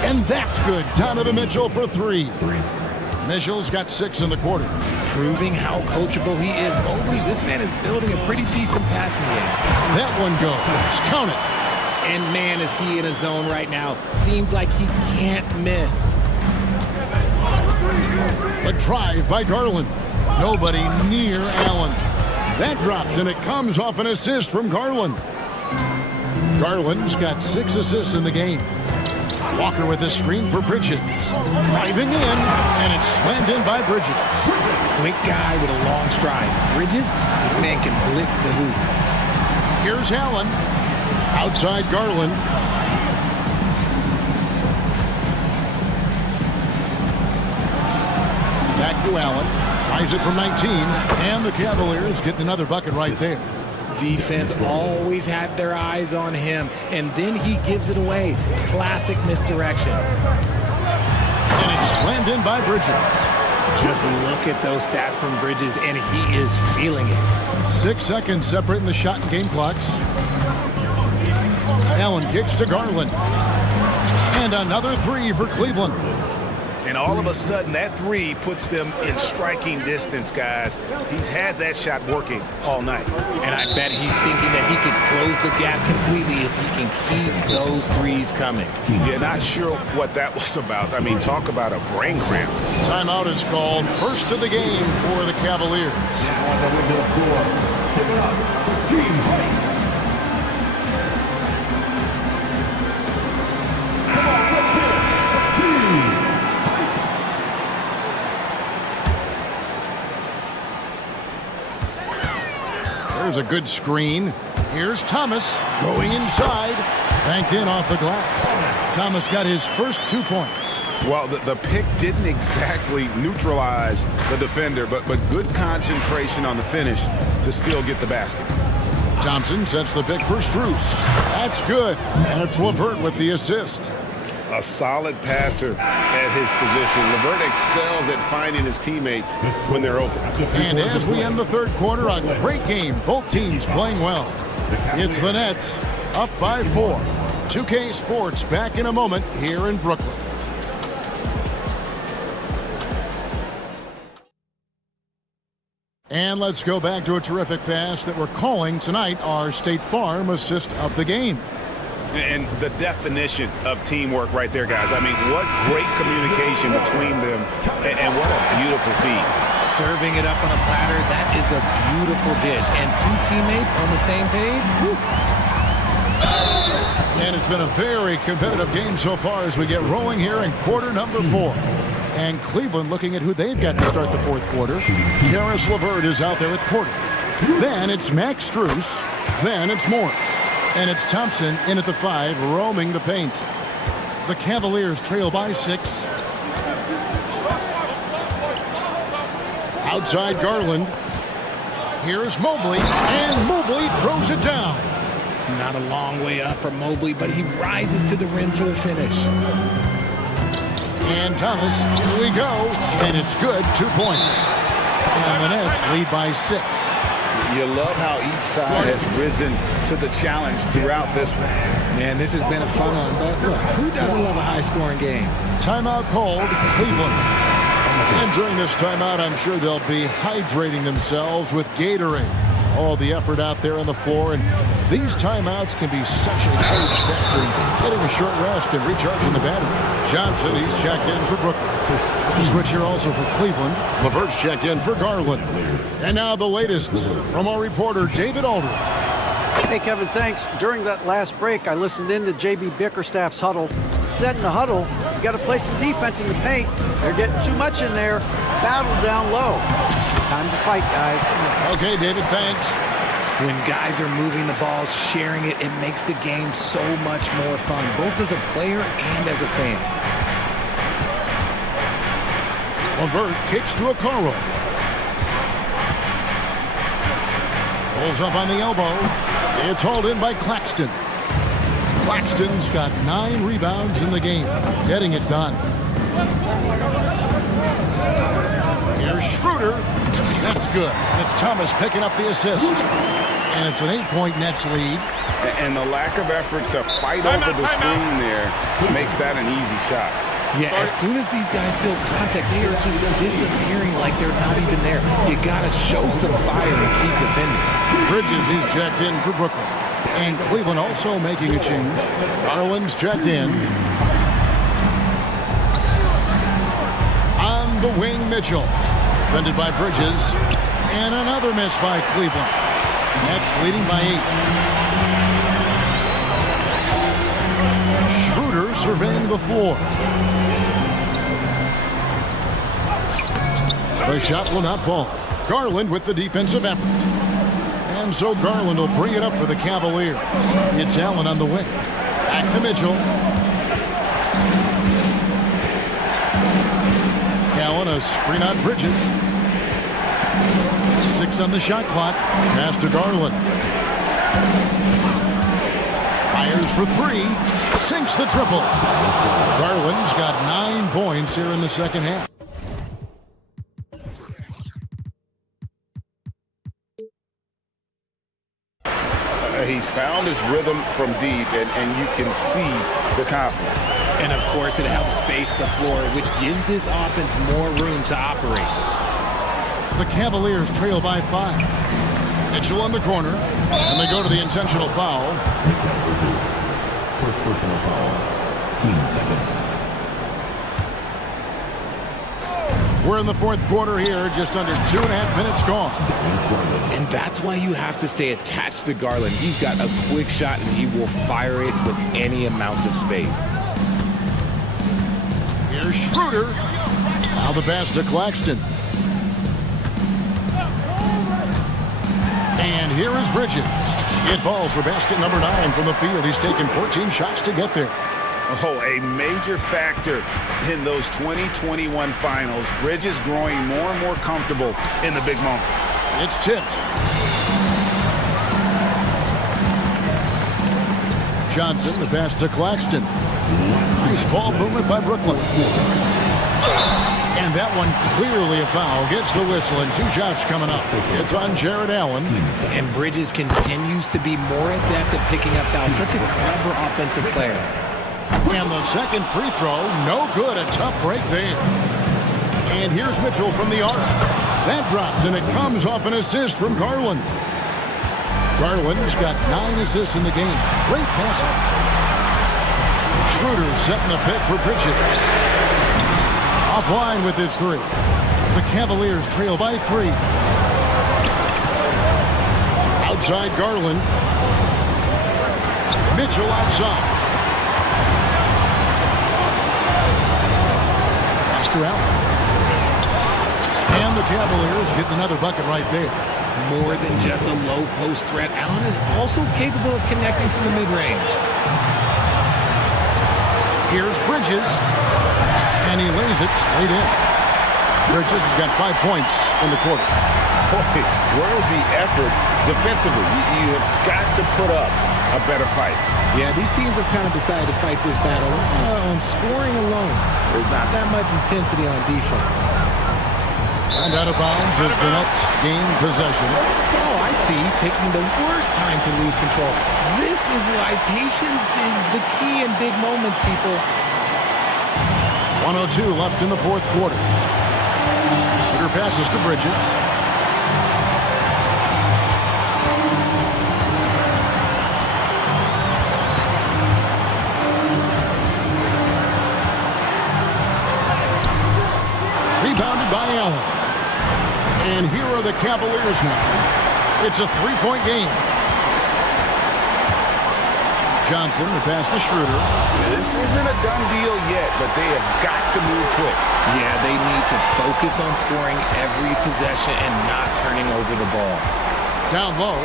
And that's good. Donovan Mitchell for 3. Mitchell's got 6 in the quarter. Proving how coachable he is. Mobley, this man is building a pretty decent passing game. That one goes. Count it. And man, is he in a zone right now. Seems like he can't miss. A drive by Garland. Nobody near Allen. That drops, and it comes off an assist from Garland. Garland's got 6 assists in the game. Walker with a screen for Bridges. Driving in, and it's slammed in by Bridges. Quick guy with a long stride. Bridges, this man can blitz the hoop. Here's Allen. Outside Garland. Back to Allen. Tries it from 19. And the Cavaliers getting another bucket right there. Defense always had their eyes on him, and then he gives it away. Classic misdirection. And it's slammed in by Bridges. Just look at those stats from Bridges, and he is feeling it. 6 seconds separating the shot and game clocks. Allen kicks to Garland. And another 3 for Cleveland. And all of a sudden, that 3 puts them in striking distance, guys. He's had that shot working all night. And I bet he's thinking that he can close the gap completely if he can keep those 3s coming. Yeah, not sure what that was about. I mean, talk about a brain cramp. Timeout is called. First of the game for the Cavaliers. There's a good screen. Here's Thomas going inside. Banked in off the glass. Thomas got his first 2 points. Well, the pick didn't exactly neutralize the defender, but good concentration on the finish to still get the basket. Thompson sets the pick for Strus. That's good. And it's LeVert with the assist. A solid passer at his position. LeVert excels at finding his teammates when they're open. And as we end the third quarter, a great game. Both teams playing well. It's the Nets up by 4. 2K Sports back in a moment here in Brooklyn. And let's go back to a terrific pass that we're calling tonight our State Farm assist of the game. And the definition of teamwork right there, guys. I mean, what great communication between them, and what a beautiful feed. Serving it up on a platter, that is a beautiful dish. And two teammates on the same page. Woo. And it's been a very competitive game so far as we get rolling here in quarter number 4. And Cleveland looking at who they've got to start the fourth quarter. Karis LeVert is out there at quarter. Then it's Max Strus. Then it's Morris. And it's Thompson in at the 5, roaming the paint. The Cavaliers trail by 6. Outside Garland. Here's Mobley, and Mobley throws it down. Not a long way up for Mobley, but he rises to the rim for the finish. And Thomas, here we go, and it's good, 2 points. And the Nets lead by 6. You love how each side has risen to the challenge throughout this one. Man, this has been a fun one, but look, who doesn't love a high-scoring game? Timeout called, Cleveland. And during this timeout, I'm sure they'll be hydrating themselves with Gatorade. All the effort out there on the floor, and these timeouts can be such a huge factor in getting a short rest and recharging the battery. Johnson, he's checked in for Brooklyn. Switch here also for Cleveland. LeVert's checked in for Garland. And now the latest from our reporter, David Aldridge. Hey, Kevin, thanks. During that last break, I listened in to J.B. Bickerstaff's huddle. Said in the huddle, you got to play some defense in the paint. They're getting too much in there. Battle down low. Time to fight, guys. Okay, David, thanks. When guys are moving the ball, sharing it, it makes the game so much more fun, both as a player and as a fan. LeVert kicks to Okoro. Pulls up on the elbow. It's hauled in by Claxton. Claxton's got 9 rebounds in the game, getting it done. Here's Schroeder. That's good. And it's Thomas picking up the assist. And it's an 8-point Nets lead. And the lack of effort to fight over the screen there makes that an easy shot. Yeah, as soon as these guys feel contact, they are just disappearing like they're not even there. You got to show some fire and keep defending. Bridges, he's checked in for Brooklyn. And Cleveland also making a change. Garland's checked in. On the wing, Mitchell. Defended by Bridges. And another miss by Cleveland. Nets leading by 8. Schroeder surveying the floor. The shot will not fall. Garland with the defensive effort. And so Garland will bring it up for the Cavaliers. It's Allen on the wing. Back to Mitchell. Allen, a screen on Bridges. 6 on the shot clock. Pass to Garland. Fires for 3. Sinks the triple. Garland's got 9 points here in the second half. He's found his rhythm from deep, and you can see the confidence. And, of course, it helps space the floor, which gives this offense more room to operate. The Cavaliers trail by 5. Mitchell on the corner, and they go to the intentional foul. First personal foul. 10 seconds. We're in the fourth quarter here, just under 2.5 minutes gone. And that's why you have to stay attached to Garland. He's got a quick shot, and he will fire it with any amount of space. Here's Schroeder. Now the pass to Claxton. And here is Bridges. It falls for basket number 9 from the field. He's taken 14 shots to get there. Oh, a major factor in those 2021 finals. Bridges growing more and more comfortable in the big moment. It's tipped. Johnson, the pass to Claxton. Nice ball movement by Brooklyn. And that one clearly a foul. Gets the whistle, and 2 shots coming up. It's on Jared Allen. And Bridges continues to be more adept at picking up fouls. Such a clever offensive player. And the second free throw, no good. A tough break there. And here's Mitchell from the arc. That drops, and it comes off an assist from Garland. Garland's got 9 assists in the game. Great passing. Schroeder setting the pick for Bridges. Offline with his three. The Cavaliers trail by 3. Outside Garland. Mitchell outside. Pastor out. And the Cavaliers getting another bucket right there. More than just a low post threat, Allen is also capable of connecting from the mid-range. Here's Bridges. And he lays it straight in. Bridges has got 5 points in the quarter. Boy, where's the effort defensively? You have got to put up a better fight. Yeah, these teams have kind of decided to fight this battle on scoring alone. There's not that much intensity on defense. And out of bounds as the Nets gain possession. Oh, I see. Picking the worst time to lose control. This is why patience is the key in big moments, people. 1:02 left in the fourth quarter. Peter passes to Bridges. Rebounded by Allen. And here are the Cavaliers now. It's a 3-point game. Johnson, the pass to Schroeder. This isn't a done deal yet, but they have got to move quick. Yeah, they need to focus on scoring every possession and not turning over the ball. Down low.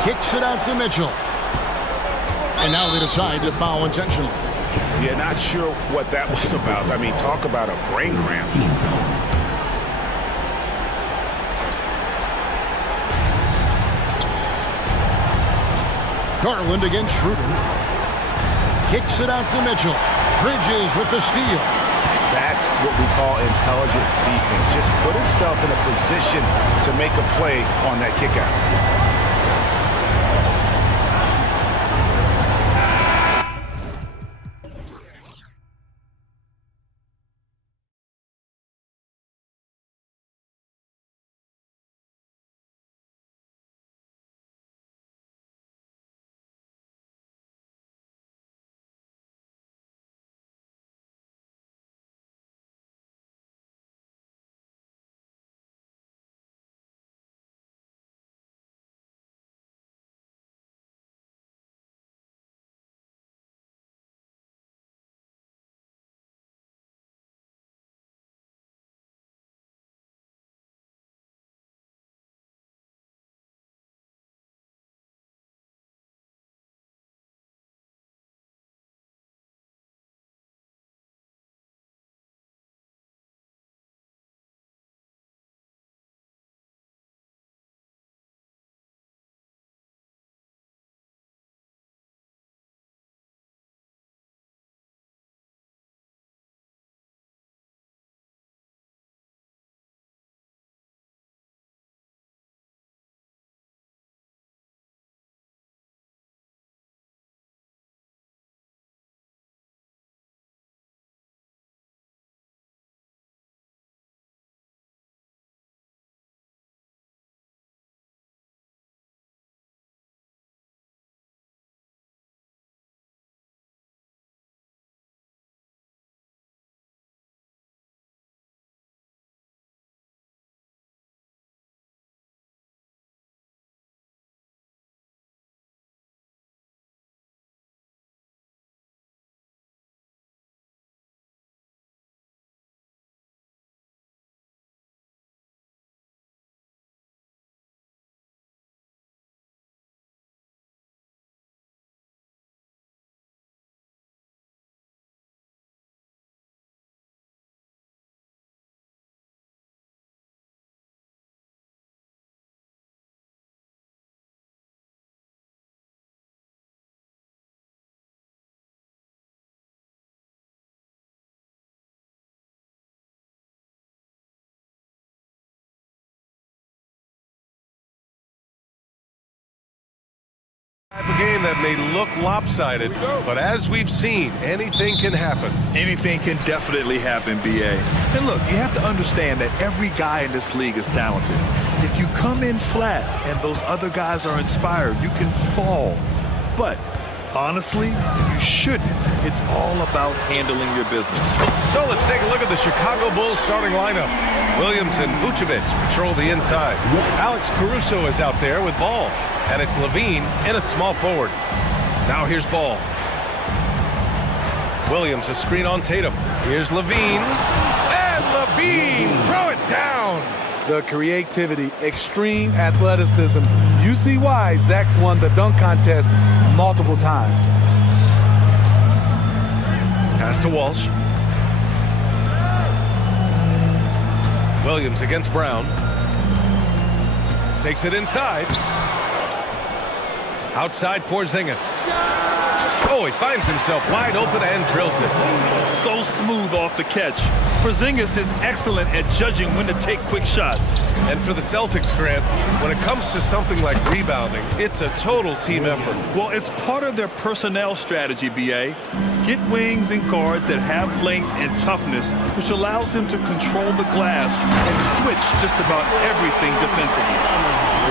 Kicks it out to Mitchell. And now they decide to foul intentionally. Yeah, not sure what that was about. I mean, talk about a brain cramp. Garland against Schroeder. Kicks it out to Mitchell. Bridges with the steal. That's what we call intelligent defense. Just put himself in a position to make a play on that kick out. Type of game that may look lopsided, but as we've seen, anything can happen. Anything can definitely happen, BA. And look, you have to understand that every guy in this league is talented. If you come in flat and those other guys are inspired, you can fall. But Honestly, you shouldn't. It's all about handling your business. So let's take a look at the Chicago Bulls starting lineup. Williams and Vucevic patrol the inside. Alex Caruso is out there with ball. And it's Levine in at small forward. Now here's Ball. Williams, a screen on Tatum. Here's Levine. And Levine, throw it down. The creativity, extreme athleticism. You see why Zach's won the dunk contest multiple times. Pass to Walsh. Williams against Brown. Takes it inside. Outside Porzingis. Oh, he finds himself wide open and drills it. So smooth off the catch. Porzingis is excellent at judging when to take quick shots. And for the Celtics, Grant, when it comes to something like rebounding, it's a total team effort. Well, it's part of their personnel strategy, BA. Get wings and guards that have length and toughness, which allows them to control the glass and switch just about everything defensively.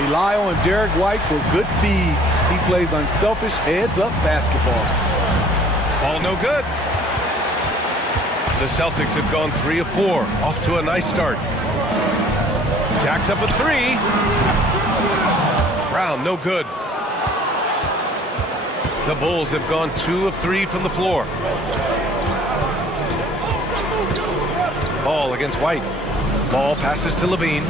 Rely on Derek White for good feeds. He plays unselfish heads-up basketball. Ball no good. The Celtics have gone 3 of 4, off to a nice start. Jacks up a 3. Brown, no good. The Bulls have gone 2 of 3 from the floor. Ball against White. Ball passes to Levine.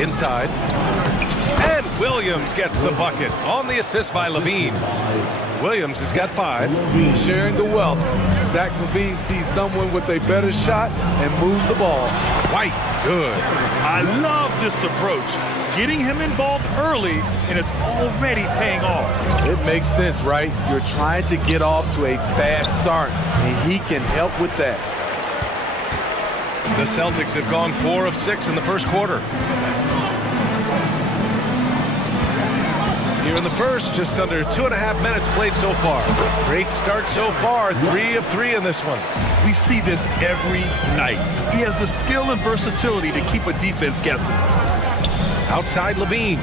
Inside. And Williams gets the bucket on the assist by Levine. Williams has got 5. Sharing the wealth. Zach LaVine sees someone with a better shot and moves the ball. White, good. I love this approach. Getting him involved early, and it's already paying off. It makes sense, right? You're trying to get off to a fast start, and he can help with that. The Celtics have gone 4 of 6 in the first quarter. Here in the first, just under 2.5 minutes played so far. Great start so far, 3 of 3 in this one. We see this every night. He has the skill and versatility to keep a defense guessing. Outside Levine.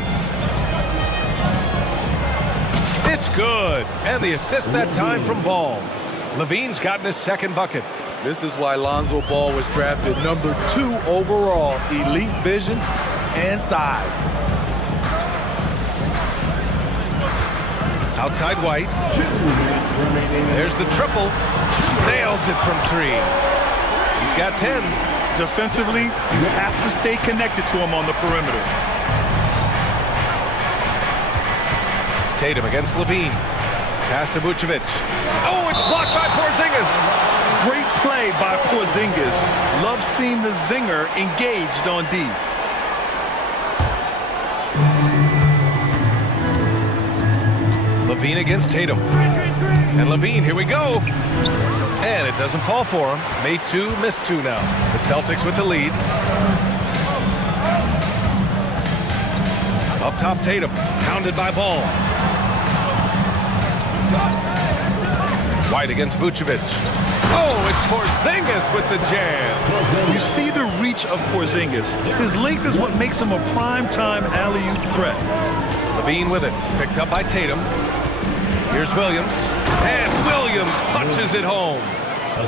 It's good. And the assist that time from Ball. Levine's gotten his second bucket. This is why Lonzo Ball was drafted number 2 overall. Elite vision and size. Outside White. There's the triple. Nails it from 3. He's got 10. Defensively, you have to stay connected to him on the perimeter. Tatum against Levine. Pass to Vucevic. Oh, it's blocked by Porzingis. Great play by Porzingis. Love seeing the zinger engaged on D. Levine against Tatum. And Levine, here we go. And it doesn't fall for him. Made 2, missed 2 now. The Celtics with the lead. Up top, Tatum. Pounded by Ball. White against Vucevic. Oh, it's Porzingis with the jam. You see the reach of Porzingis. His length is what makes him a prime-time alley-oop threat. Levine with it. Picked up by Tatum. Here's Williams. And Williams punches it home.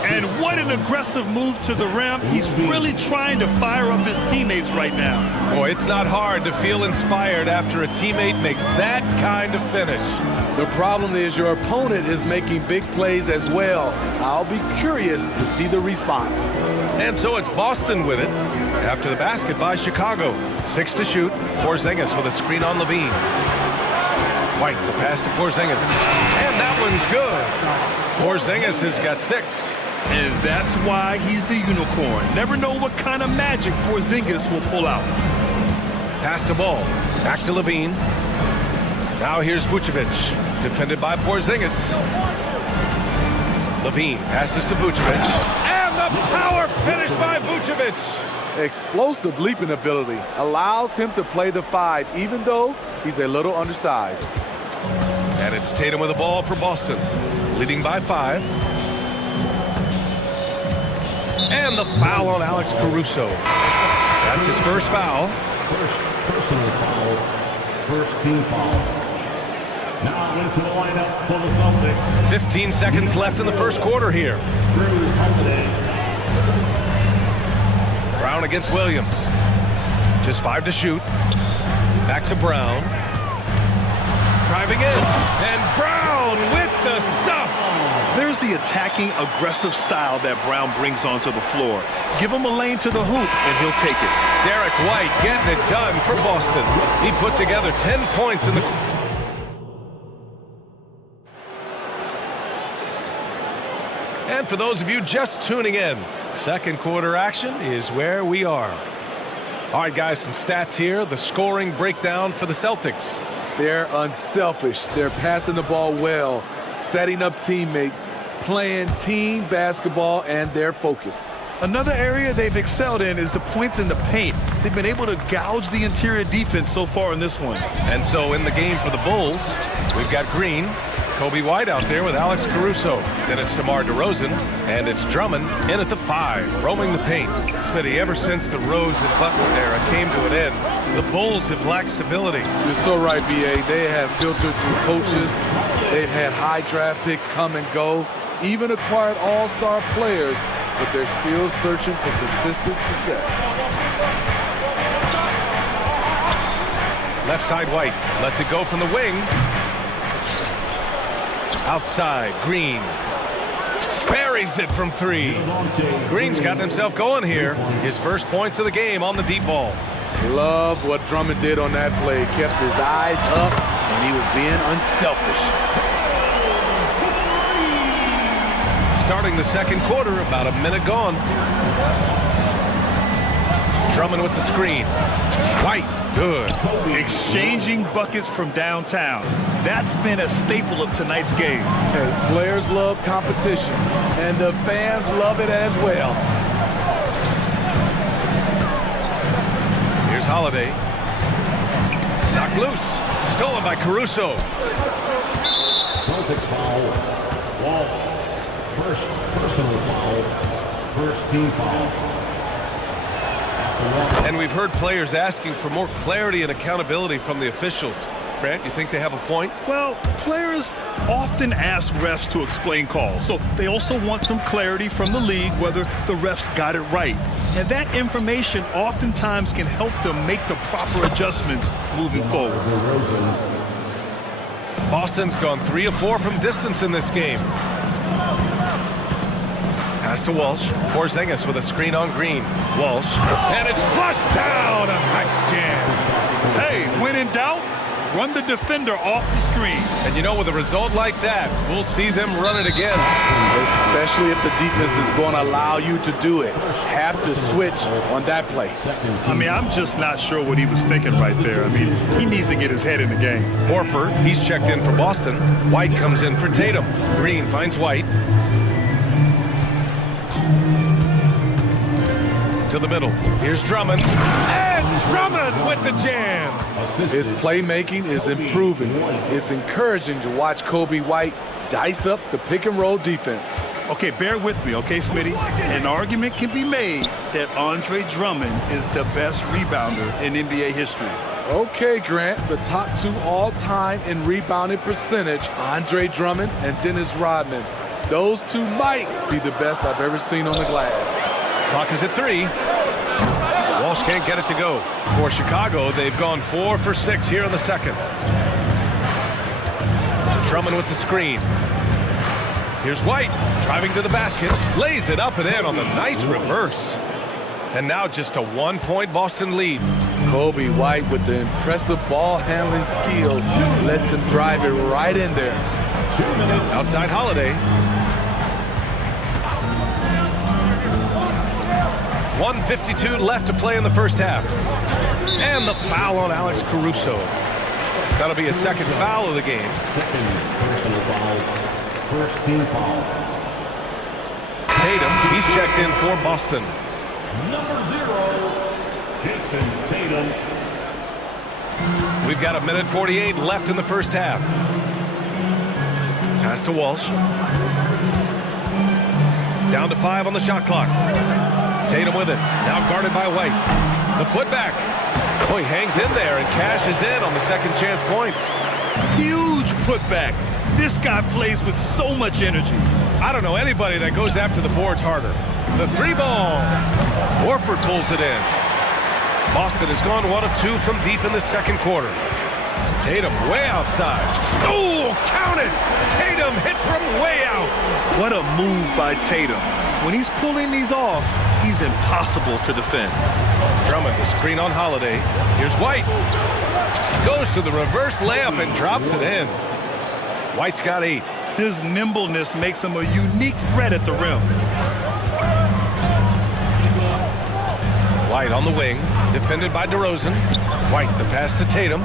And what an aggressive move to the rim. He's really trying to fire up his teammates right now. Boy, it's not hard to feel inspired after a teammate makes that kind of finish. The problem is your opponent is making big plays as well. I'll be curious to see the response. And so it's Boston with it. After the basket by Chicago. 6 to shoot. Porzingis with a screen on Levine. White, the pass to Porzingis. And that one's good. Porzingis has got 6. And that's why he's the unicorn. Never know what kind of magic Porzingis will pull out. Pass to Ball. Back to Levine. Now here's Vucevic. Defended by Porzingis. Levine passes to Vucevic. And the power finish by Vucevic. Explosive leaping ability allows him to play the 5, even though he's a little undersized. And it's Tatum with the ball for Boston. Leading by 5. And the foul on Alex Caruso. That's his first foul. First personal foul first team foul. Now into the lineup for the Celtics. 15 seconds left in the first quarter here. Brown against Williams. Just 5 to shoot. Back to Brown. Driving in. And Brown with the stuff. There's the attacking, aggressive style that Brown brings onto the floor. Give him a lane to the hoop, and he'll take it. Derek White getting it done for Boston. He put together 10 points in the... And for those of you just tuning in, second quarter action is where we are. All right, guys, some stats here. The scoring breakdown for the Celtics. They're unselfish. They're passing the ball well, setting up teammates, playing team basketball, and their focus. Another area they've excelled in is the points in the paint. They've been able to gouge the interior defense so far in this one. And so in the game for the Bulls, we've got Green, Kobe White out there with Alex Caruso. Then it's DeMar DeRozan, and it's Drummond in at the 5, roaming the paint. Smitty, ever since the Rose and Butler era came to an end, the Bulls have lacked stability. You're so right, B.A. They have filtered through coaches. They've had high draft picks come and go, even acquired all-star players, but they're still searching for consistent success. Left side White lets it go from the wing. Outside, Green buries it from 3. Green's gotten himself going here. His first points of the game on the deep ball. Love what Drummond did on that play. Kept his eyes up, and he was being unselfish. Starting the second quarter, about a minute gone. Drummond with the screen. White, good. Exchanging buckets from downtown. That's been a staple of tonight's game. Hey, players love competition, and the fans love it as well. Here's Holiday. Knocked loose. Stolen by Caruso. Celtics foul. Wall. First personal foul. First team foul. And we've heard players asking for more clarity and accountability from the officials. Grant, you think they have a point? Well, players often ask refs to explain calls, so they also want some clarity from the league whether the refs got it right. And that information oftentimes can help them make the proper adjustments moving forward. Boston's gone 3 of 4 from distance in this game. Pass to Walsh. Porzingis with a screen on Green. Walsh. And it's flushed down. A nice jam. Hey, when in doubt, run the defender off the screen. And you know, with a result like that, we'll see them run it again. Especially if the defense is going to allow you to do it. Have to switch on that play. I mean, I'm just not sure what he was thinking right there. I mean, he needs to get his head in the game. Horford, he's checked in for Boston. White comes in for Tatum. Green finds White. To the middle. Here's Drummond. And Drummond with the jam. His playmaking is improving. It's encouraging to watch Kobe White dice up the pick-and-roll defense. Okay, bear with me, okay, Smitty? An argument can be made that Andre Drummond is the best rebounder in NBA history. Okay, Grant, the top 2 all-time in rebounding percentage, Andre Drummond and Dennis Rodman. Those 2 might be the best I've ever seen on the glass. Clock is at 3. Walsh can't get it to go. For Chicago, they've gone 4 for 6 here in the second. Drummond with the screen. Here's White, driving to the basket, lays it up and in on the nice reverse. And now just a 1-point Boston lead. Kobe White with the impressive ball handling skills lets him drive it right in there. Outside Holiday. 1:52 left to play in the first half. And the foul on Alex Caruso. That'll be a second foul of the game. Second personal foul. First team foul. Tatum, he's checked in for Boston. Number 0, Jason Tatum. We've got 1:48 left in the first half. Pass to Walsh. Down to 5 on the shot clock. Tatum with it. Now guarded by White. The putback. Oh, he hangs in there and cashes in on the second chance points. Huge putback. This guy plays with so much energy. I don't know anybody that goes after the boards harder. The three ball. Warford pulls it in. Boston has gone 1 of 2 from deep in the second quarter. Tatum way outside. Oh, count it! Tatum hits from way out. What a move by Tatum. When he's pulling these off, he's impossible to defend. Drummond to screen on Holiday. Here's White. Goes to the reverse layup and drops it in. White's got 8. His nimbleness makes him a unique threat at the rim. White on the wing, defended by DeRozan. White, the pass to Tatum.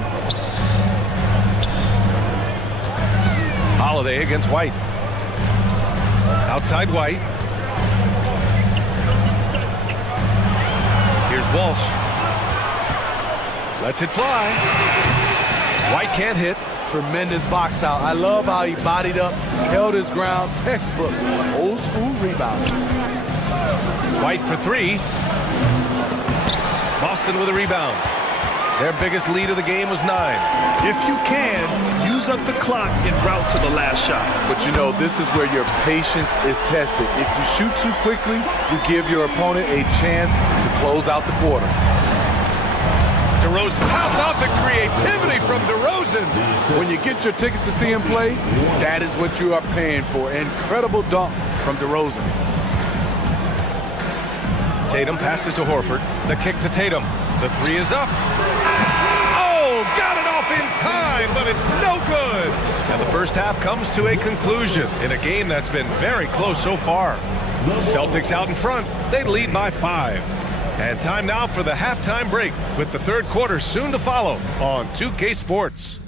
Holiday against White. Outside White. Here's Walsh. Lets it fly. White can't hit. Tremendous box out. I love how he bodied up, held his ground. Textbook, old school rebound. White for 3. Boston with a rebound. Their biggest lead of the game was 9. If you can, use up the clock en route to the last shot. But you know, this is where your patience is tested. If you shoot too quickly, you give your opponent a chance to close out the quarter. DeRozan, how about the creativity from DeRozan? When you get your tickets to see him play, that is what you are paying for. Incredible dunk from DeRozan. Tatum passes to Horford. The kick to Tatum. The 3 is up. Oh, got it off in time, but it's no good. And the first half comes to a conclusion in a game that's been very close so far. Celtics out in front. They lead by 5. And time now for the halftime break, with the third quarter soon to follow on 2K Sports.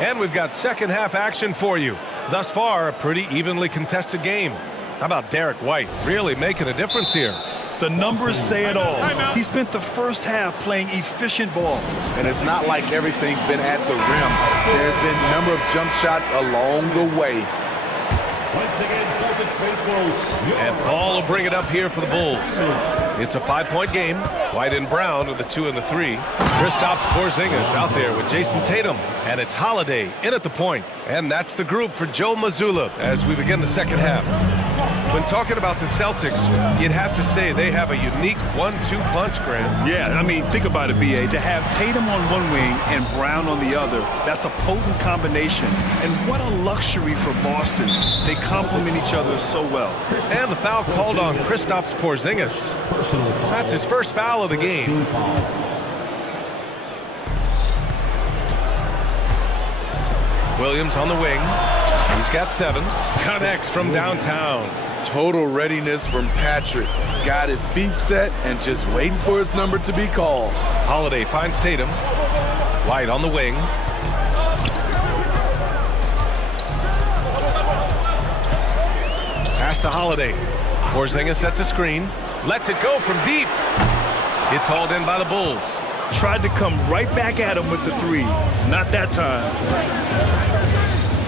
And we've got second half action for you. Thus far, a pretty evenly contested game. How about Derek White really making a difference here? The numbers say it all. He spent the first half playing efficient ball. And it's not like everything's been at the rim. There's been a number of jump shots along the way. Once again, Celtics faithful. And Ball will bring it up here for the Bulls. It's a 5-point game. White and Brown with the 2 and the 3. Kristaps Porzingis out there with Jason Tatum. And it's Holiday in at the point. And that's the group for Joe Mazzulla as we begin the second half. When talking about the Celtics, you'd have to say they have a unique 1-2 punch, Grant. Yeah, I mean, think about it, B.A. To have Tatum on one wing and Brown on the other, that's a potent combination. And what a luxury for Boston. They complement each other so well. And the foul called on Kristaps Porzingis. That's his first foul of the game. Williams on the wing. He's got 7. Connects from downtown. Total readiness from Patrick. Got his feet set and just waiting for his number to be called. Holiday finds Tatum. White on the wing. Pass to Holiday. Porzingis sets a screen. Lets it go from deep. It's hauled in by the Bulls. Tried to come right back at him with the 3. Not that time.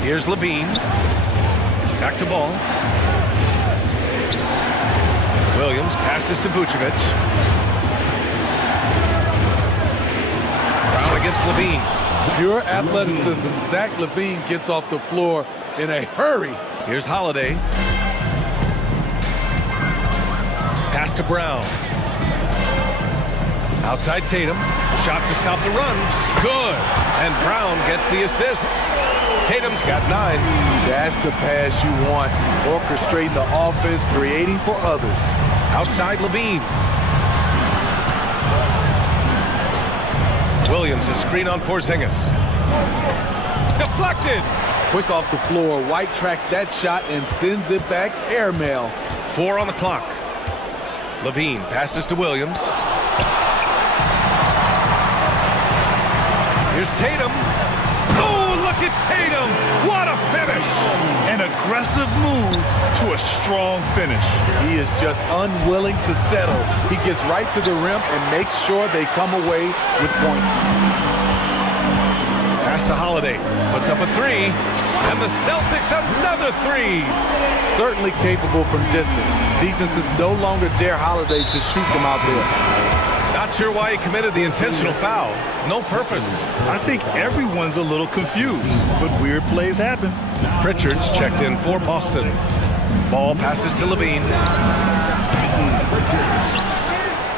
Here's Levine. Back to Ball. Williams passes to Vucevic. Brown against Levine. Pure athleticism. Zach Levine gets off the floor in a hurry. Here's Holiday. Pass to Brown. Outside Tatum. Shot to stop the run. Good. And Brown gets the assist. Tatum's got 9. That's the pass you want. Orchestrating the offense, creating for others. Outside Levine. Williams, a screen on Porzingis. Deflected. Quick off the floor. White tracks that shot and sends it back airmail. 4 on the clock. Levine passes to Williams. Here's Tatum. Oh, look at Tatum. What a finish. An aggressive move to a strong finish. He is just unwilling to settle. He gets right to the rim and makes sure they come away with points. Pass to Holiday. Puts up a three. And the Celtics another three. Certainly capable from distance. Defenses no longer dare Holiday to shoot from out there. Not sure why he committed the intentional foul. No purpose. I think everyone's a little confused, but weird plays happen. Pritchard's checked in for Boston. Ball passes to Levine.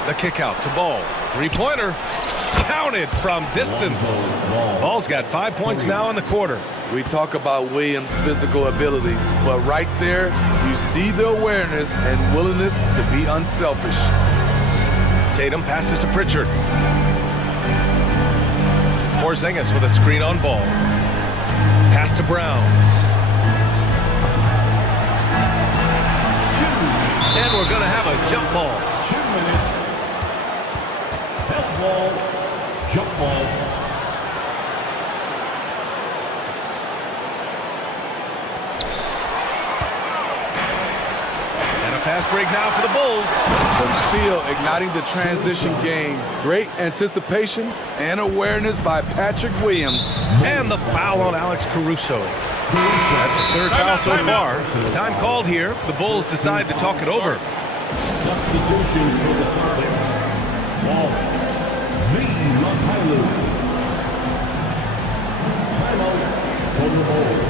The kick out to Ball. Three-pointer. Counted from distance. Ball's got 5 points now in the quarter. We talk about Williams' physical abilities, but right there, you see the awareness and willingness to be unselfish. Tatum passes to Pritchard. Porzingis with a screen on Ball. Pass to Brown. And we're going to have a jump ball. 2 minutes. Help ball. Jump ball. And a fast break now for the Bulls. But still igniting the transition game. Great anticipation and awareness by Patrick Williams. And the foul on Alex Caruso. That's his third foul so far. Time called here. The Bulls decide to talk it over. Substitution for the Celtics. Ball. Timeout for the Bulls.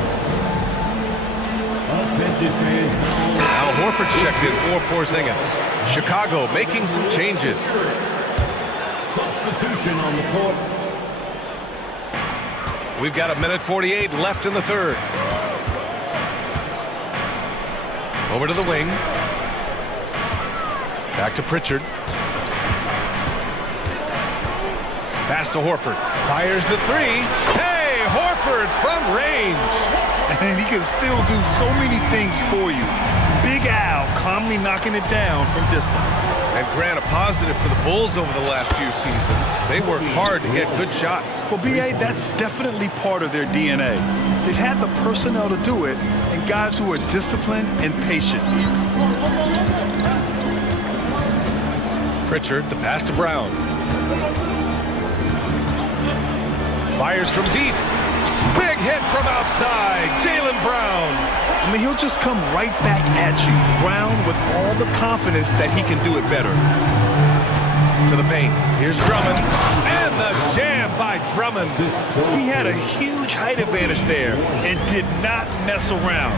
Attention fans. Al Horford's checked in for Porzingis. Chicago making some changes. Substitution on the court. We've got 1:48 left in the third. Over to the wing. Back to Pritchard. Pass to Horford. Fires the three. Hey, Horford from range. And he can still do so many things for you. Big Al calmly knocking it down from distance. And Grant, a positive for the Bulls over the last few seasons. They work hard to get good shots. Well, B.A., that's definitely part of their DNA. They've had the personnel to do it, and guys who are disciplined and patient. Pritchard, the pass to Brown. Fires from deep. Big hit from outside. Jaylen Brown. I mean, he'll just come right back at you. Brown with all the confidence that he can do it better. To the paint. Here's Drummond. And the jam by Drummond. He had a huge height advantage there and did not mess around.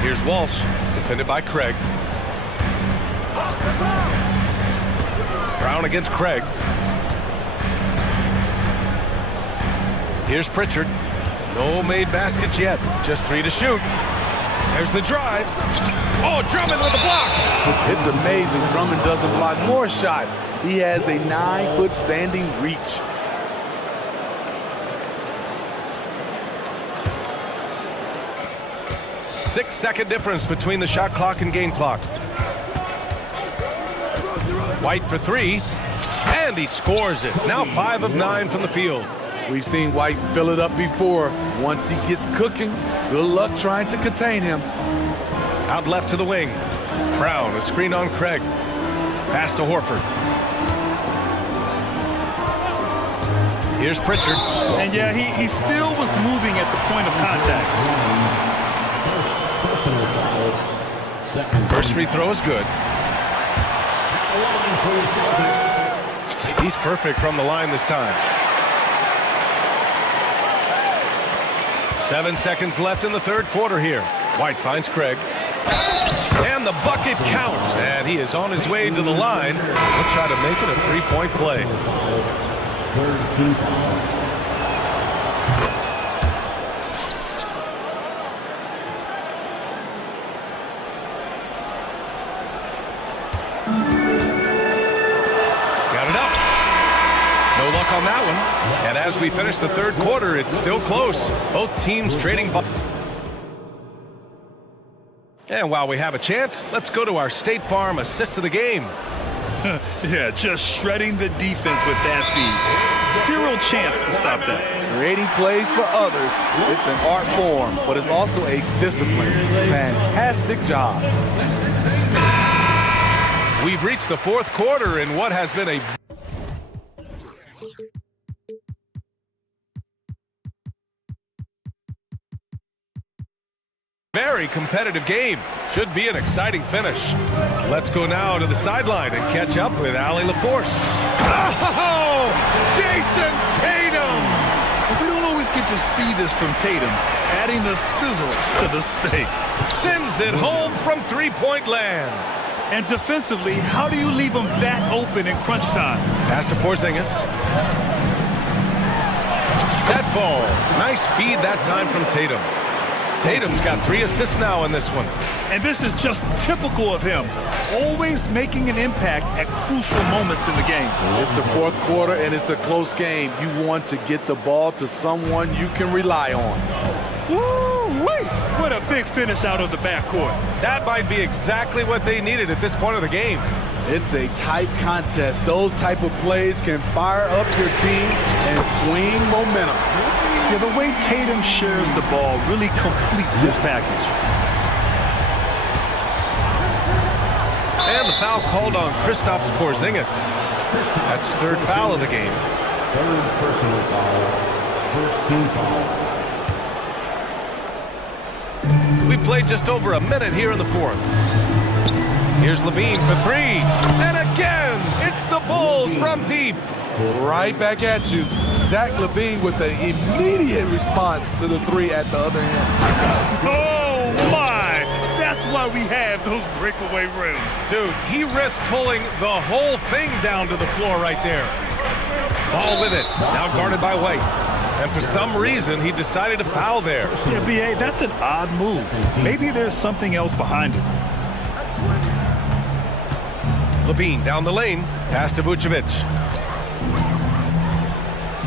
Here's Walsh. Defended by Craig. Brown against Craig. Here's Pritchard. No made baskets yet. Just 3 to shoot. There's the drive. Oh, Drummond with the block. It's amazing Drummond doesn't block more shots. He has a 9-foot standing reach. Six-second difference between the shot clock and game clock. White for three. And he scores it. Now 5 of 9 from the field. We've seen White fill it up before. Once he gets cooking, good luck trying to contain him. Out left to the wing. Brown, a screen on Craig. Pass to Horford. Here's Pritchard. And yeah, he still was moving at the point of contact. First free throw is good. He's perfect from the line this time. 7 seconds left in the third quarter here. White finds Craig. And the bucket counts. And he is on his way to the line. He'll try to make it a three-point play. Got it up. No luck on that one. And as we finish the third quarter, it's still close. Both teams trading. And while we have a chance, let's go to our State Farm assist of the game. Yeah, just shredding the defense with that feed. Zero chance to stop that. Creating plays for others, it's an art form, but it's also a discipline. Fantastic job. We've reached the fourth quarter in what has been a Very competitive game. Should be an exciting finish. Let's go now to the sideline and catch up with Allie LaForce. Oh, Jason Tatum! We don't always get to see this from Tatum, adding the sizzle to the steak. Sends it home from three-point land. And defensively, how do you leave them that open in crunch time? Pass to Porzingis. That falls. Nice feed that time from Tatum. Tatum's got 3 assists now in this one. And this is just typical of him, always making an impact at crucial moments in the game. It's the fourth quarter, and it's a close game. You want to get the ball to someone you can rely on. Woo-wee! What a big finish out of the backcourt. That might be exactly what they needed at this point of the game. It's a tight contest. Those type of plays can fire up your team and swing momentum. Yeah, the way Tatum shares the ball really completes his package. And the foul called on Kristaps Porzingis. That's his 3rd foul of the game. 3rd personal foul. First team foul. We played just over a minute here in the 4th. Here's Levine for 3. And again, it's the Bulls from deep. Right back at you. Zach LaVine with an immediate response to the 3 at the other end. Oh, my! That's why we have those breakaway rims. Dude, he risked pulling the whole thing down to the floor right there. Ball with it. Now guarded by White. And for some reason, he decided to foul there. Yeah, B.A., that's an odd move. Maybe there's something else behind it. Levine down the lane. Pass to Vucevic.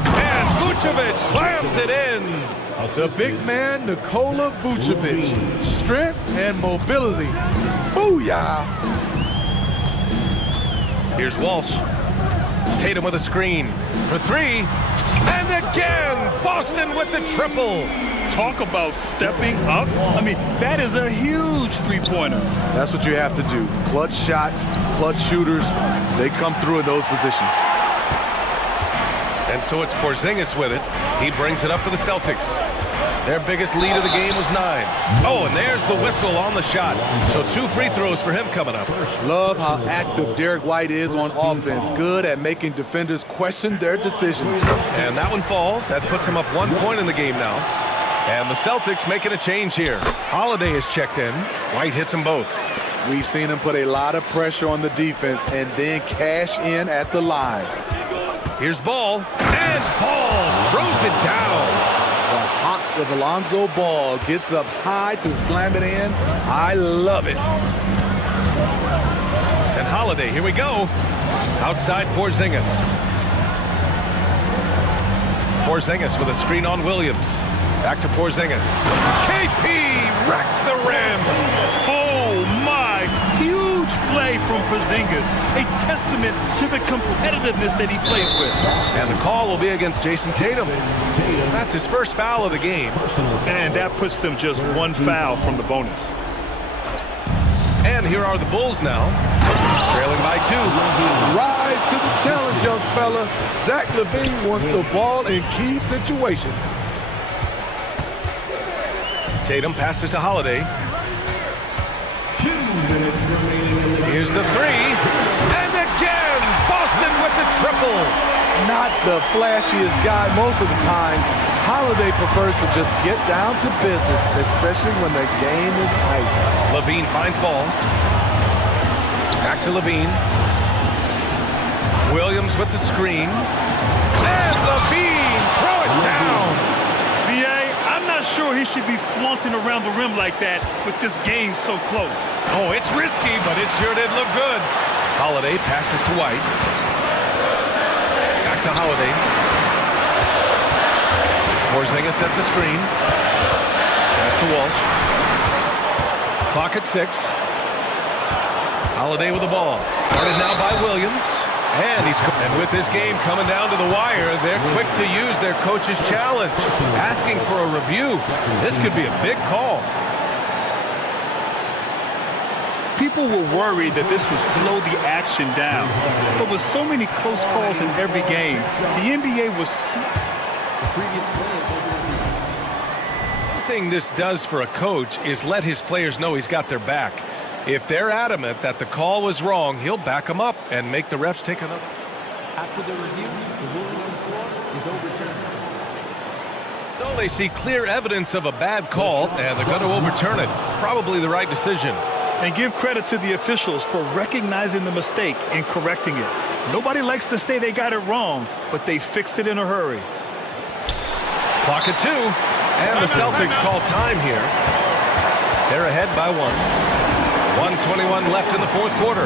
And Vucevic slams it in. The big man, Nikola Vucevic. Strength and mobility. Booyah! Here's Walsh. Tatum with a screen for 3. And again, Boston with the triple. Talk about stepping up. I mean, that is a huge three-pointer. That's what you have to do. Clutch shots, clutch shooters, they come through in those positions. And so it's Porzingis with it. He brings it up for the Celtics. Their biggest lead of the game was 9. Oh, and there's the whistle on the shot. So 2 free throws for him coming up. Love how active Derek White is on offense. Good at making defenders question their decisions. And that one falls. That puts him up 1 point in the game now. And the Celtics making a change here. Holiday is checked in. White hits them both. We've seen him put a lot of pressure on the defense and then cash in at the line. Here's Ball. And Ball throws it down. The hops of Alonzo Ball gets up high to slam it in. I love it. And Holiday, here we go. Outside Porzingis. Porzingis with a screen on Williams. Back to Porzingis. KP wrecks the rim. Oh, my. Huge play from Porzingis. A testament to the competitiveness that he plays with. And the call will be against Jason Tatum. That's his first foul of the game. And that puts them just 1 foul from the bonus. And here are the Bulls now, trailing by 2. Rise to the challenge, young fella. Zach LaVine wants the ball in key situations. Tatum passes to Holiday. Here's the 3. And again, Boston with the triple. Not the flashiest guy most of the time. Holiday prefers to just get down to business, especially when the game is tight. Levine finds Ball. Back to Levine. Williams with the screen. And Levine throw it down. B.A., I'm not sure he should be flaunting around the rim like that with this game so close. Oh, it's risky, but it sure did look good. Holiday passes to White. Back to Holiday. Porzingis sets a screen. Pass to Walsh. Clock at 6. Holiday with the ball. Guarded now by Williams. And with this game coming down to the wire, they're quick to use their coach's challenge, asking for a review. This could be a big call. People were worried that this would slow the action down. But with so many close calls in every game, the NBA was... thing this does for a coach is let his players know he's got their back. If they're adamant that the call was wrong, he'll back them up and make the refs take another. After the review, the ruling on the floor is overturned. So they see clear evidence of a bad call, and they're going to overturn it. Probably the right decision. And give credit to the officials for recognizing the mistake and correcting it. Nobody likes to say they got it wrong, but they fixed it in a hurry. Clock at 2, and the Celtics call time here. They're ahead by 1. 1:21 left in the fourth quarter.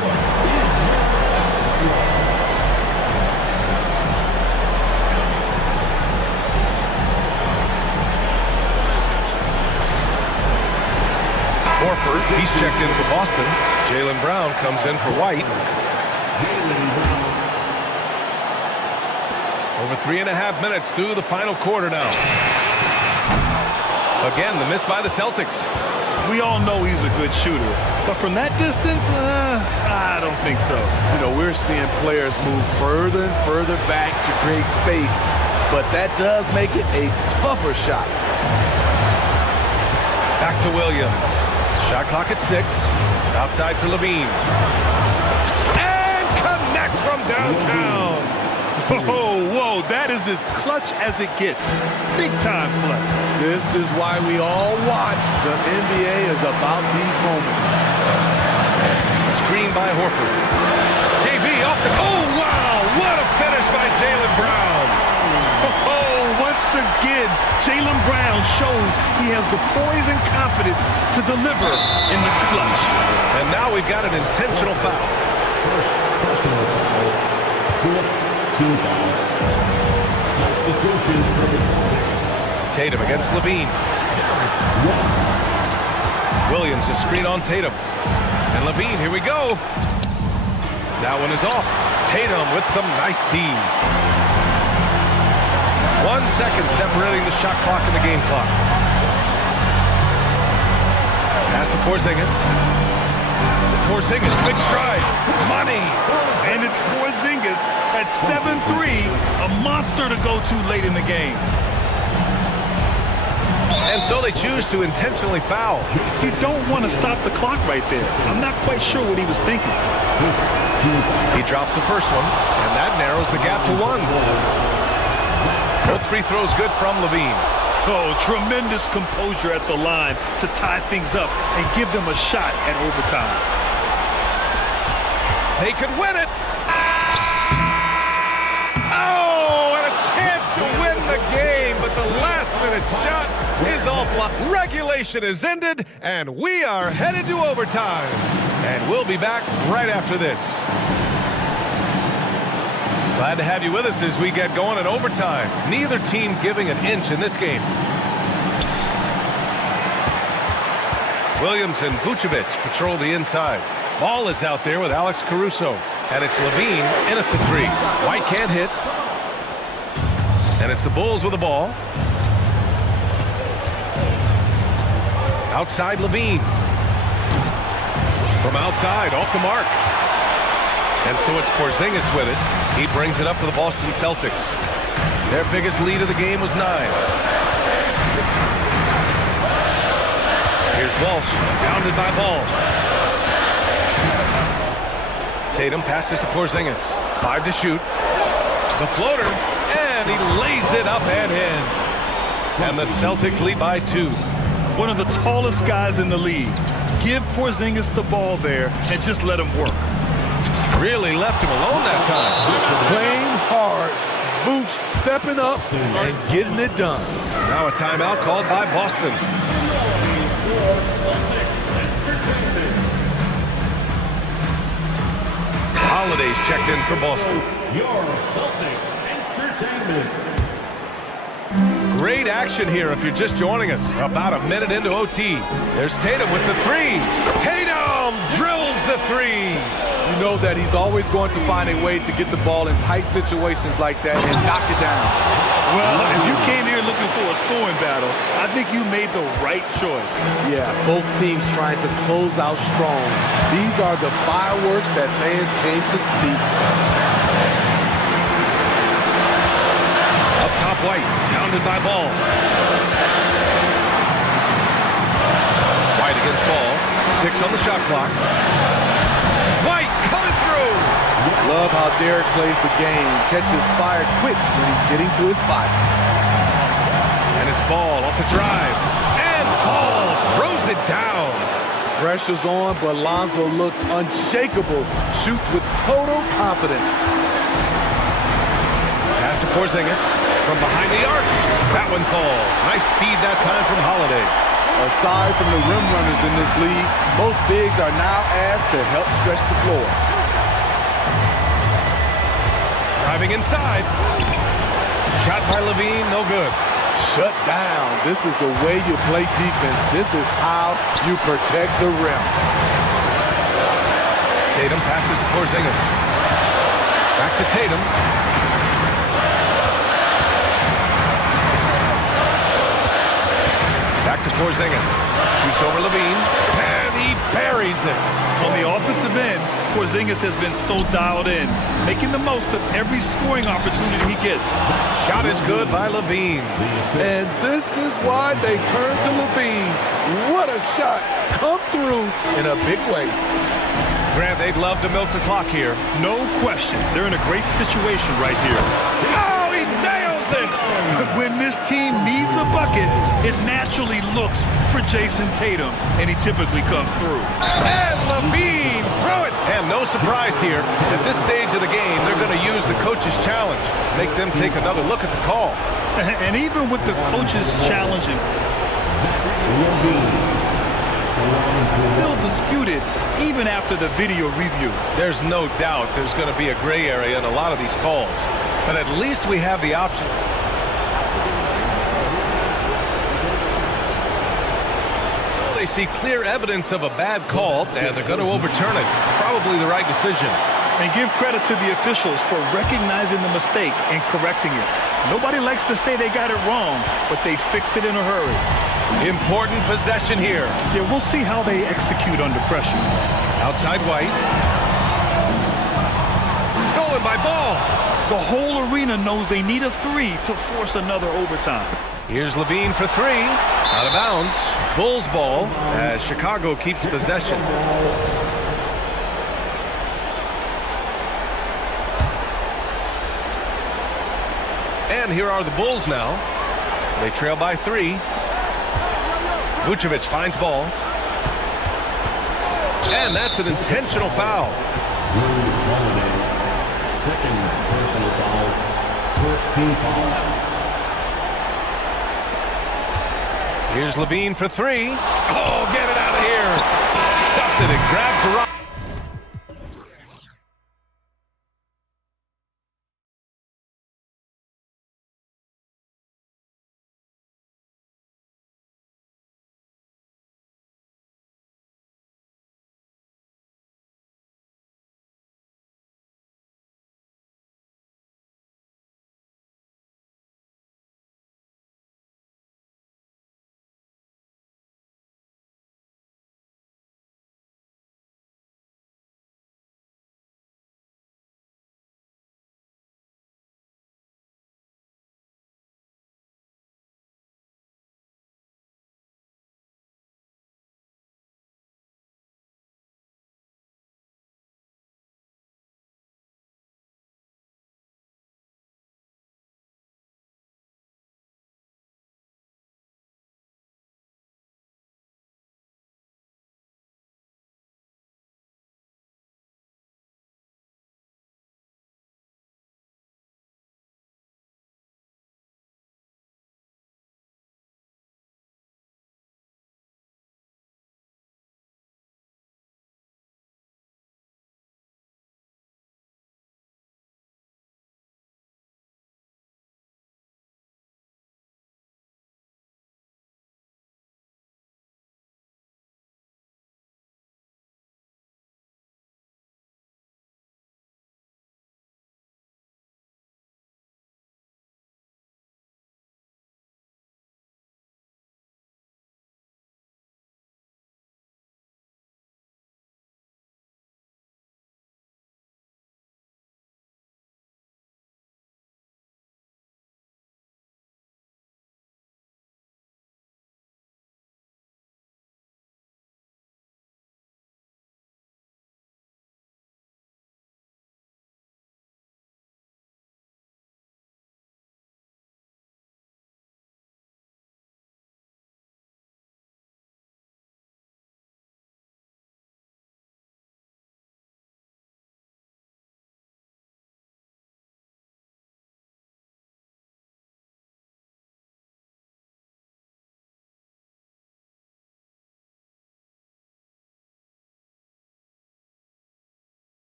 Horford, he's checked in for Boston. Jaylen Brown comes in for White. Over 3.5 minutes through the final quarter now. Again, the miss by the Celtics. We all know he's a good shooter, but from that distance, I don't think so. You know, we're seeing players move further and further back to create space, but that does make it a tougher shot. Back to Williams. Shot clock at 6. Outside for Levine. And connects from downtown. Whoa, that is as clutch as it gets. Big time play. This is why we all watch. The NBA is about these moments. Screen by Horford. JB off the... Oh, wow! What a finish by Jaylen Brown. Once again, Jaylen Brown shows he has the poise and confidence to deliver in the clutch. And now we've got an intentional foul. First personal foul. Fourth team foul. Substitutions for the Celtics. Tatum against Levine. Williams a screen on Tatum. And Levine, here we go. That one is off. Tatum with some nice D. 1 second separating the shot clock and the game clock. Pass to Porzingis. Porzingis, big strides. Money. And it's Porzingis at 7'3", a monster to go to late in the game. And so they choose to intentionally foul. You don't want to stop the clock right there. I'm not quite sure what he was thinking. He drops the first one, and that narrows the gap to 1. Both free throws good from Levine. Oh, tremendous composure at the line to tie things up and give them a shot at overtime. They could win it. Oh, and a chance to win the game, but the last-minute shot is offline. Regulation is ended, and we are headed to overtime. And we'll be back right after this. Glad to have you with us as we get going in overtime. Neither team giving an inch in this game. Williams and Vucevic patrol the inside. Ball is out there with Alex Caruso. And it's Levine in at the 3. White can't hit. And it's the Bulls with the ball. Outside Levine. From outside, off the mark. And so it's Porzingis with it. He brings it up for the Boston Celtics. Their biggest lead of the game was 9. Here's Walsh, bounded by Ball. Tatum passes to Porzingis. 5 to shoot. The floater, and he lays it up and in. And the Celtics lead by 2. One of the tallest guys in the league. Give Porzingis the ball there and just let him work. Really left him alone that time. Playing hard. Vooch stepping up and getting it done. Now a timeout called by Boston. Holiday's checked in for Boston. Your Celtics Entertainment. Great action here if you're just joining us. About a minute into OT. There's Tatum with the 3. Tatum drills the 3. You know that he's always going to find a way to get the ball in tight situations like that and knock it down. Well, if you came here looking for a scoring battle, I think you made the right choice. Yeah, both teams trying to close out strong. These are the fireworks that fans came to see. Up top, White, pounded by Ball. 6 on the shot clock. White coming through. Love how Derek plays the game. Catches fire quick when he's getting to his spots. And it's Ball off the drive. And Ball throws it down. Pressure's on, but Lonzo looks unshakable. Shoots with total confidence. Pass to Porzingis from behind the arc. That one falls. Nice feed that time from Holiday. Aside from the rim runners in this league, most bigs are now asked to help stretch the floor. Driving inside. Shot by Levine, no good. Shut down. This is the way you play defense. This is how you protect the rim. Tatum passes to Porzingis. Back to Tatum. Back to Porzingis. Shoots over Levine. And he buries it. On the offensive end, Porzingis has been so dialed in, making the most of every scoring opportunity he gets. Shot is good by Levine. And this is why they turn to Levine. What a shot. Come through in a big way. Grant, they'd love to milk the clock here. No question. They're in a great situation right here. Oh, he nails it! When this team needs a bucket, it naturally looks for Jason Tatum, and he typically comes through. And Levine through it! And no surprise here. At this stage of the game, they're going to use the coach's challenge. Make them take another look at the call. And even with the coaches challenging, still disputed even after the video review. There's no doubt there's going to be a gray area in a lot of these calls. But at least we have the option. They see clear evidence of a bad call, and they're going to overturn it. Probably the right decision. And give credit to the officials for recognizing the mistake and correcting it. Nobody likes to say they got it wrong, but they fixed it in a hurry. Important possession here. Yeah, we'll see how they execute under pressure. Outside White. Stolen by Ball. The whole arena knows they need a three to force another overtime. Here's Levine for three. Out of bounds. Bulls ball as Chicago keeps possession. And here are the Bulls now. They trail by 3. Vucevic finds Ball. And that's an intentional foul. Second personal foul. First team foul. Here's Levine for 3. Oh, get it out of here. Stuffed it and grabs the rock.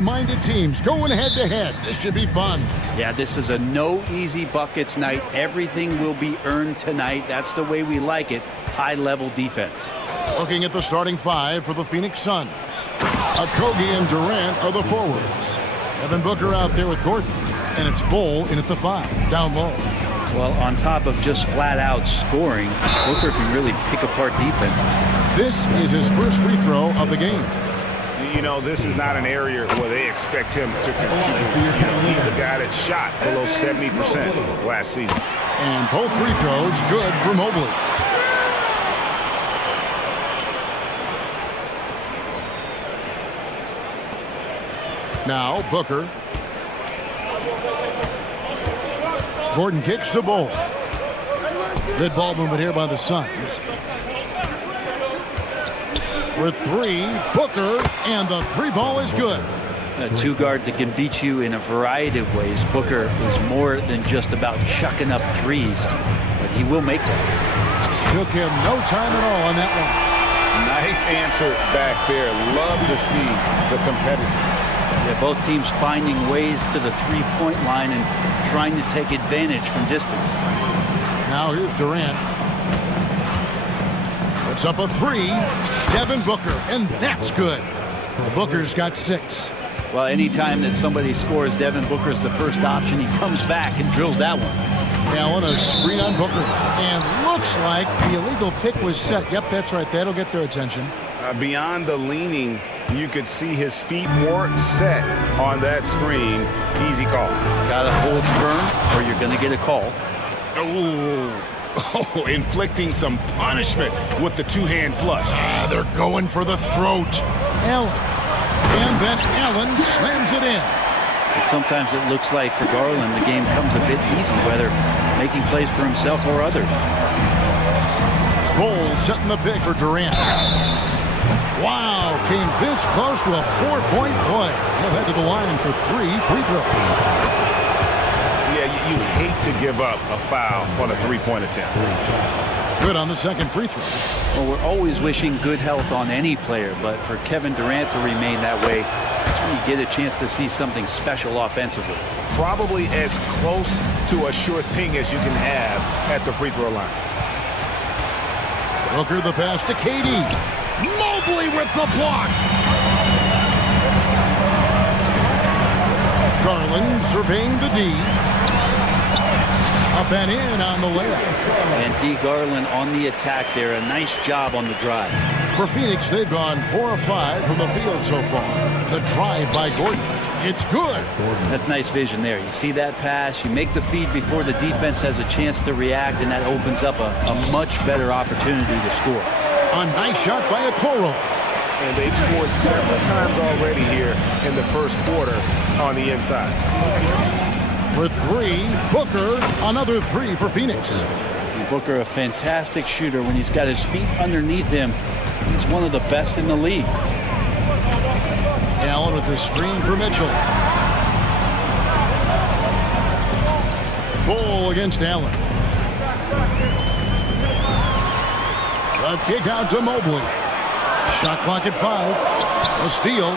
Minded teams going head-to-head. This should be fun. Yeah, this is a no easy buckets night. Everything will be earned tonight. That's the way we like it. High-level defense. Looking at the starting five for the Phoenix Suns. Okogie and Durant are the forwards. Devin Booker out there with Gordon. And it's Bull in at the 5, down low. Well, on top of just flat-out scoring, Booker can really pick apart defenses. This is his first free throw of the game. You know, this is not an area where they expect him to contribute. You know, he's a guy that shot below 70% last season. And both free throws good for Mobley. Now Booker. Gordon kicks the ball. Good ball movement here by the Suns. With 3, Booker, and the 3 ball is good. A 2-guard that can beat you in a variety of ways. Booker is more than just about chucking up threes, but he will make them. Took him no time at all on that one. Nice answer back there. Love to see the competitor. Yeah, both teams finding ways to the three-point line and trying to take advantage from distance. Now here's Durant. Puts up a 3. Devin Booker, and that's good. Booker's got 6. Well, anytime that somebody scores, Devin Booker's the first option. He comes back and drills that one. Allen, a screen on Booker. And looks like the illegal pick was set. Yep, that's right. That'll get their attention. Beyond the leaning, you could see his feet more set on that screen. Easy call. Gotta hold firm or you're gonna get a call. Oh, inflicting some punishment with the two-hand flush. They're going for the throat. Allen. And then Allen slams it in. And sometimes it looks like for Garland the game comes a bit easy, whether making plays for himself or others. Bull setting the pick for Durant. Wow, came this close to a 4-point play. He'll head to the line for 3 free throws. Yeah, you hate to give up a foul on a three-point attempt. Good on the second free throw. Well, we're always wishing good health on any player, but for Kevin Durant to remain that way, that's when you get a chance to see something special offensively. Probably as close to a sure thing as you can have at the free throw line. Booker the pass to KD. Mobley with the block. Garland surveying the D. Up and in on the layup. And D. Garland on the attack there. A nice job on the drive. For Phoenix, they've gone 4 of 5 from the field so far. The drive by Gordon. It's good. That's nice vision there. You see that pass, you make the feed before the defense has a chance to react, and that opens up a much better opportunity to score. A nice shot by Okoro. And they've scored several times already here in the first quarter on the inside. With 3, Booker, another 3 for Phoenix. Booker, a fantastic shooter. When he's got his feet underneath him, he's one of the best in the league. Allen with the screen for Mitchell. Bull against Allen. A kick out to Mobley. Shot clock at 5. A steal.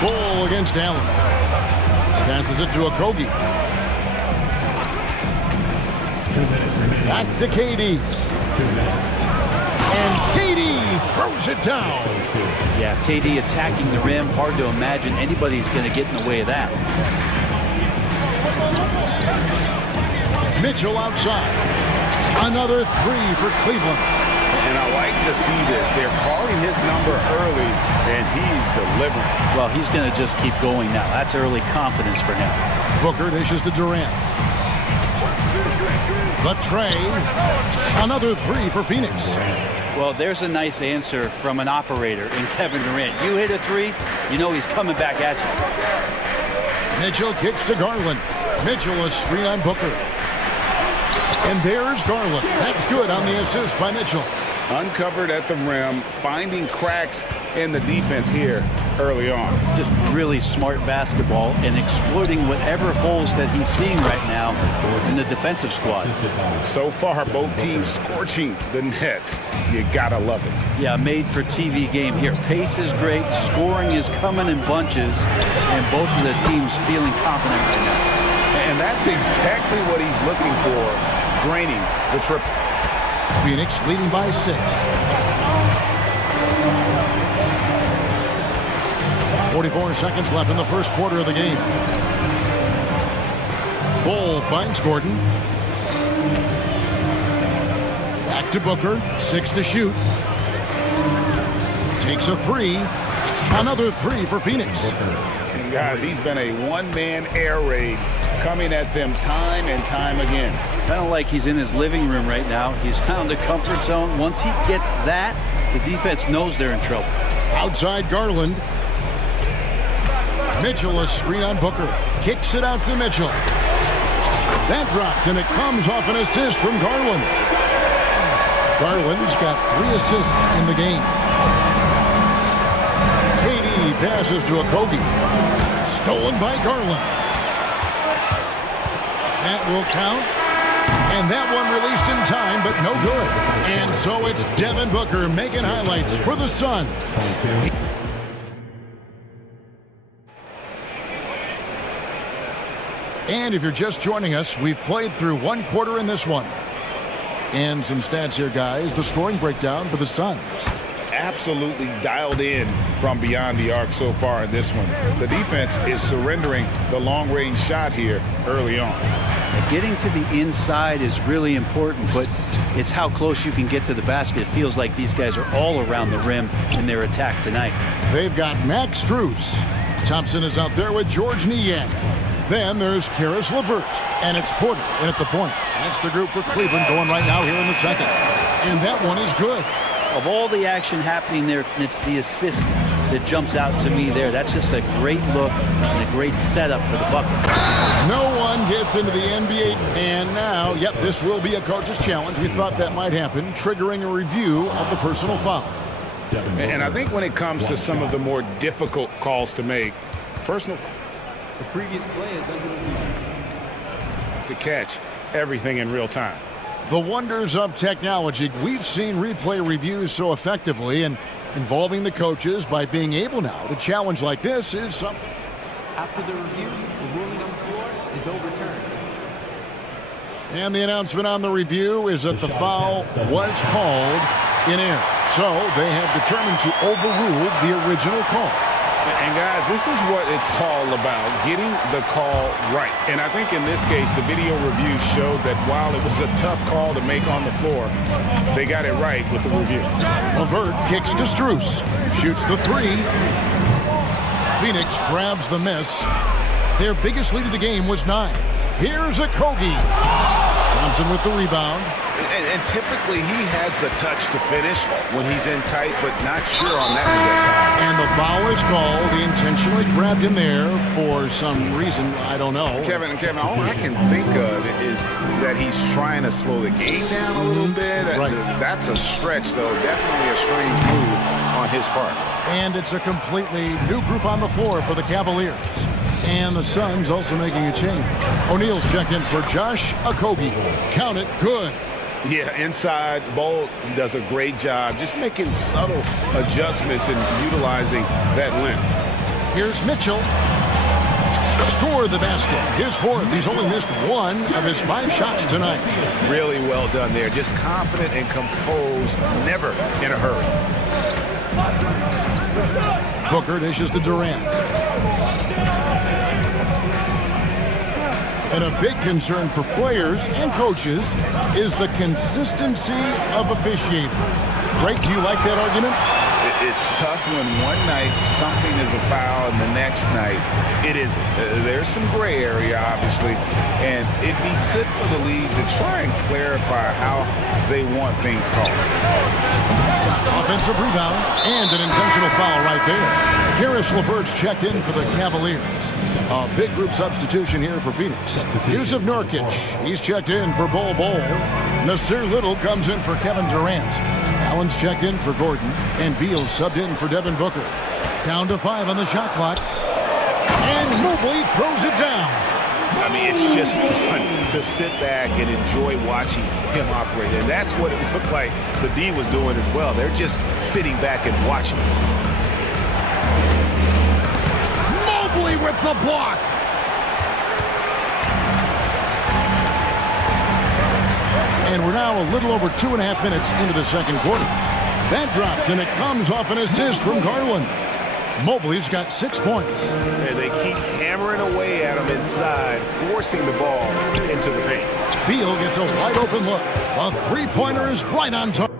Bull against Allen. Passes it to Okogie. Back to KD. And KD throws it down. Yeah, KD attacking the rim. Hard to imagine anybody's going to get in the way of that. Mitchell outside. Another 3 for Cleveland. And I like to see this. They're calling his number early, and he's delivering. Well, he's going to just keep going now. That's early confidence for him. Booker dishes to Durant. The tray. Another 3 for Phoenix. Well, there's a nice answer from an operator in Kevin Durant. You hit a 3, you know he's coming back at you. Mitchell kicks to Garland. Mitchell a screen on Booker. And there's Garland. That's good on the assist by Mitchell. Uncovered at the rim, finding cracks in the defense here. early on. Just really smart basketball and exploiting whatever holes that he's seeing right now in the defensive squad. So far, both teams scorching the nets. You gotta love it. Yeah, made for TV game here. Pace is great, scoring is coming in bunches, and both of the teams feeling confident right now. And that's exactly what he's looking for, draining the triple. Phoenix leading by 6. 44 seconds left in the first quarter of the game. Bull finds Gordon. Back to Booker. 6 to shoot. Takes a 3. Another 3 for Phoenix. And guys, he's been a one-man air raid coming at them time and time again. Kind of like he's in his living room right now. He's found a comfort zone. Once he gets that, the defense knows they're in trouble. Outside Garland. Mitchell, a screen on Booker. Kicks it out to Mitchell. That drops, and it comes off an assist from Garland. Garland's got 3 assists in the game. KD passes to Okogie. Stolen by Garland. That will count. And that one released in time, but no good. And so it's Devin Booker making highlights for the Sun. And if you're just joining us, we've played through 1 quarter in this one. And some stats here, guys. The scoring breakdown for the Suns. Absolutely dialed in from beyond the arc so far in this one. The defense is surrendering the long-range shot here early on. Getting to the inside is really important, but it's how close you can get to the basket. It feels like these guys are all around the rim in their attack tonight. They've got Max Strus. Thompson is out there with George Niang. Then there's Karis LeVert, and it's Porter in at the point. That's the group for Cleveland going right now here in the second. And that one is good. Of all the action happening there, it's the assist that jumps out to me there. That's just a great look and a great setup for the bucket. No one gets into the NBA. And now, yep, this will be a coach's challenge. We thought that might happen, triggering a review of the personal foul. And I think when it comes to some of the more difficult calls to make, personal foul. The previous play is under review. To catch everything in real time. The wonders of technology. We've seen replay reviews so effectively, and involving the coaches by being able now to challenge like this is something. After the review, the ruling on the floor is overturned. And the announcement on the review is that the foul was called in air. So they have determined to overrule the original call. And guys, this is what it's all about, getting the call right. And I think in this case, the video review showed that while it was a tough call to make on the floor, they got it right with the review. LeVert kicks to Strus, shoots the 3. Phoenix grabs the miss. Their biggest lead of the game was 9. Here's Okogie. Thompson with the rebound. And typically he has the touch to finish when he's in tight, but not sure on that possession. And the foul is called. He intentionally grabbed him there for some reason. I don't know. Kevin, all I can think of is that he's trying to slow the game down a little bit. Right. That's a stretch, though. Definitely a strange move on his part. And it's a completely new group on the floor for the Cavaliers. And the Suns also making a change. O'Neal's checked in for Josh Okogie. Count it, good. Yeah, inside, Bull does a great job just making subtle adjustments and utilizing that length. Here's Mitchell. Score the basket. His 4th. He's only missed 1 of his 5 shots tonight. Really well done there. Just confident and composed, never in a hurry. Booker dishes to Durant. And a big concern for players and coaches is the consistency of officiating. Greg, do you like that argument? It's tough when one night something is a foul and the next night it isn't. There's some gray area, obviously, and it'd be good for the league to try and clarify how they want things called. Offensive rebound and an intentional foul right there. Karis LeVert's checked in for the Cavaliers. A big group substitution here for Phoenix. Yusuf Nurkic, he's checked in for Bol. Nasir Little comes in for Kevin Durant. Allen's checked in for Gordon, and Beal's subbed in for Devin Booker. Down to 5 on the shot clock. And Mobley throws it down. I mean, it's just fun to sit back and enjoy watching him operate. And that's what it looked like the D was doing as well. They're just sitting back and watching. Mobley with the block. And we're now a little over 2.5 minutes into the second quarter. That drops, and it comes off an assist from Garland. Mobley's got 6 points. And they keep hammering away at him inside, forcing the ball into the paint. Beal gets a wide open look. A three-pointer is right on target.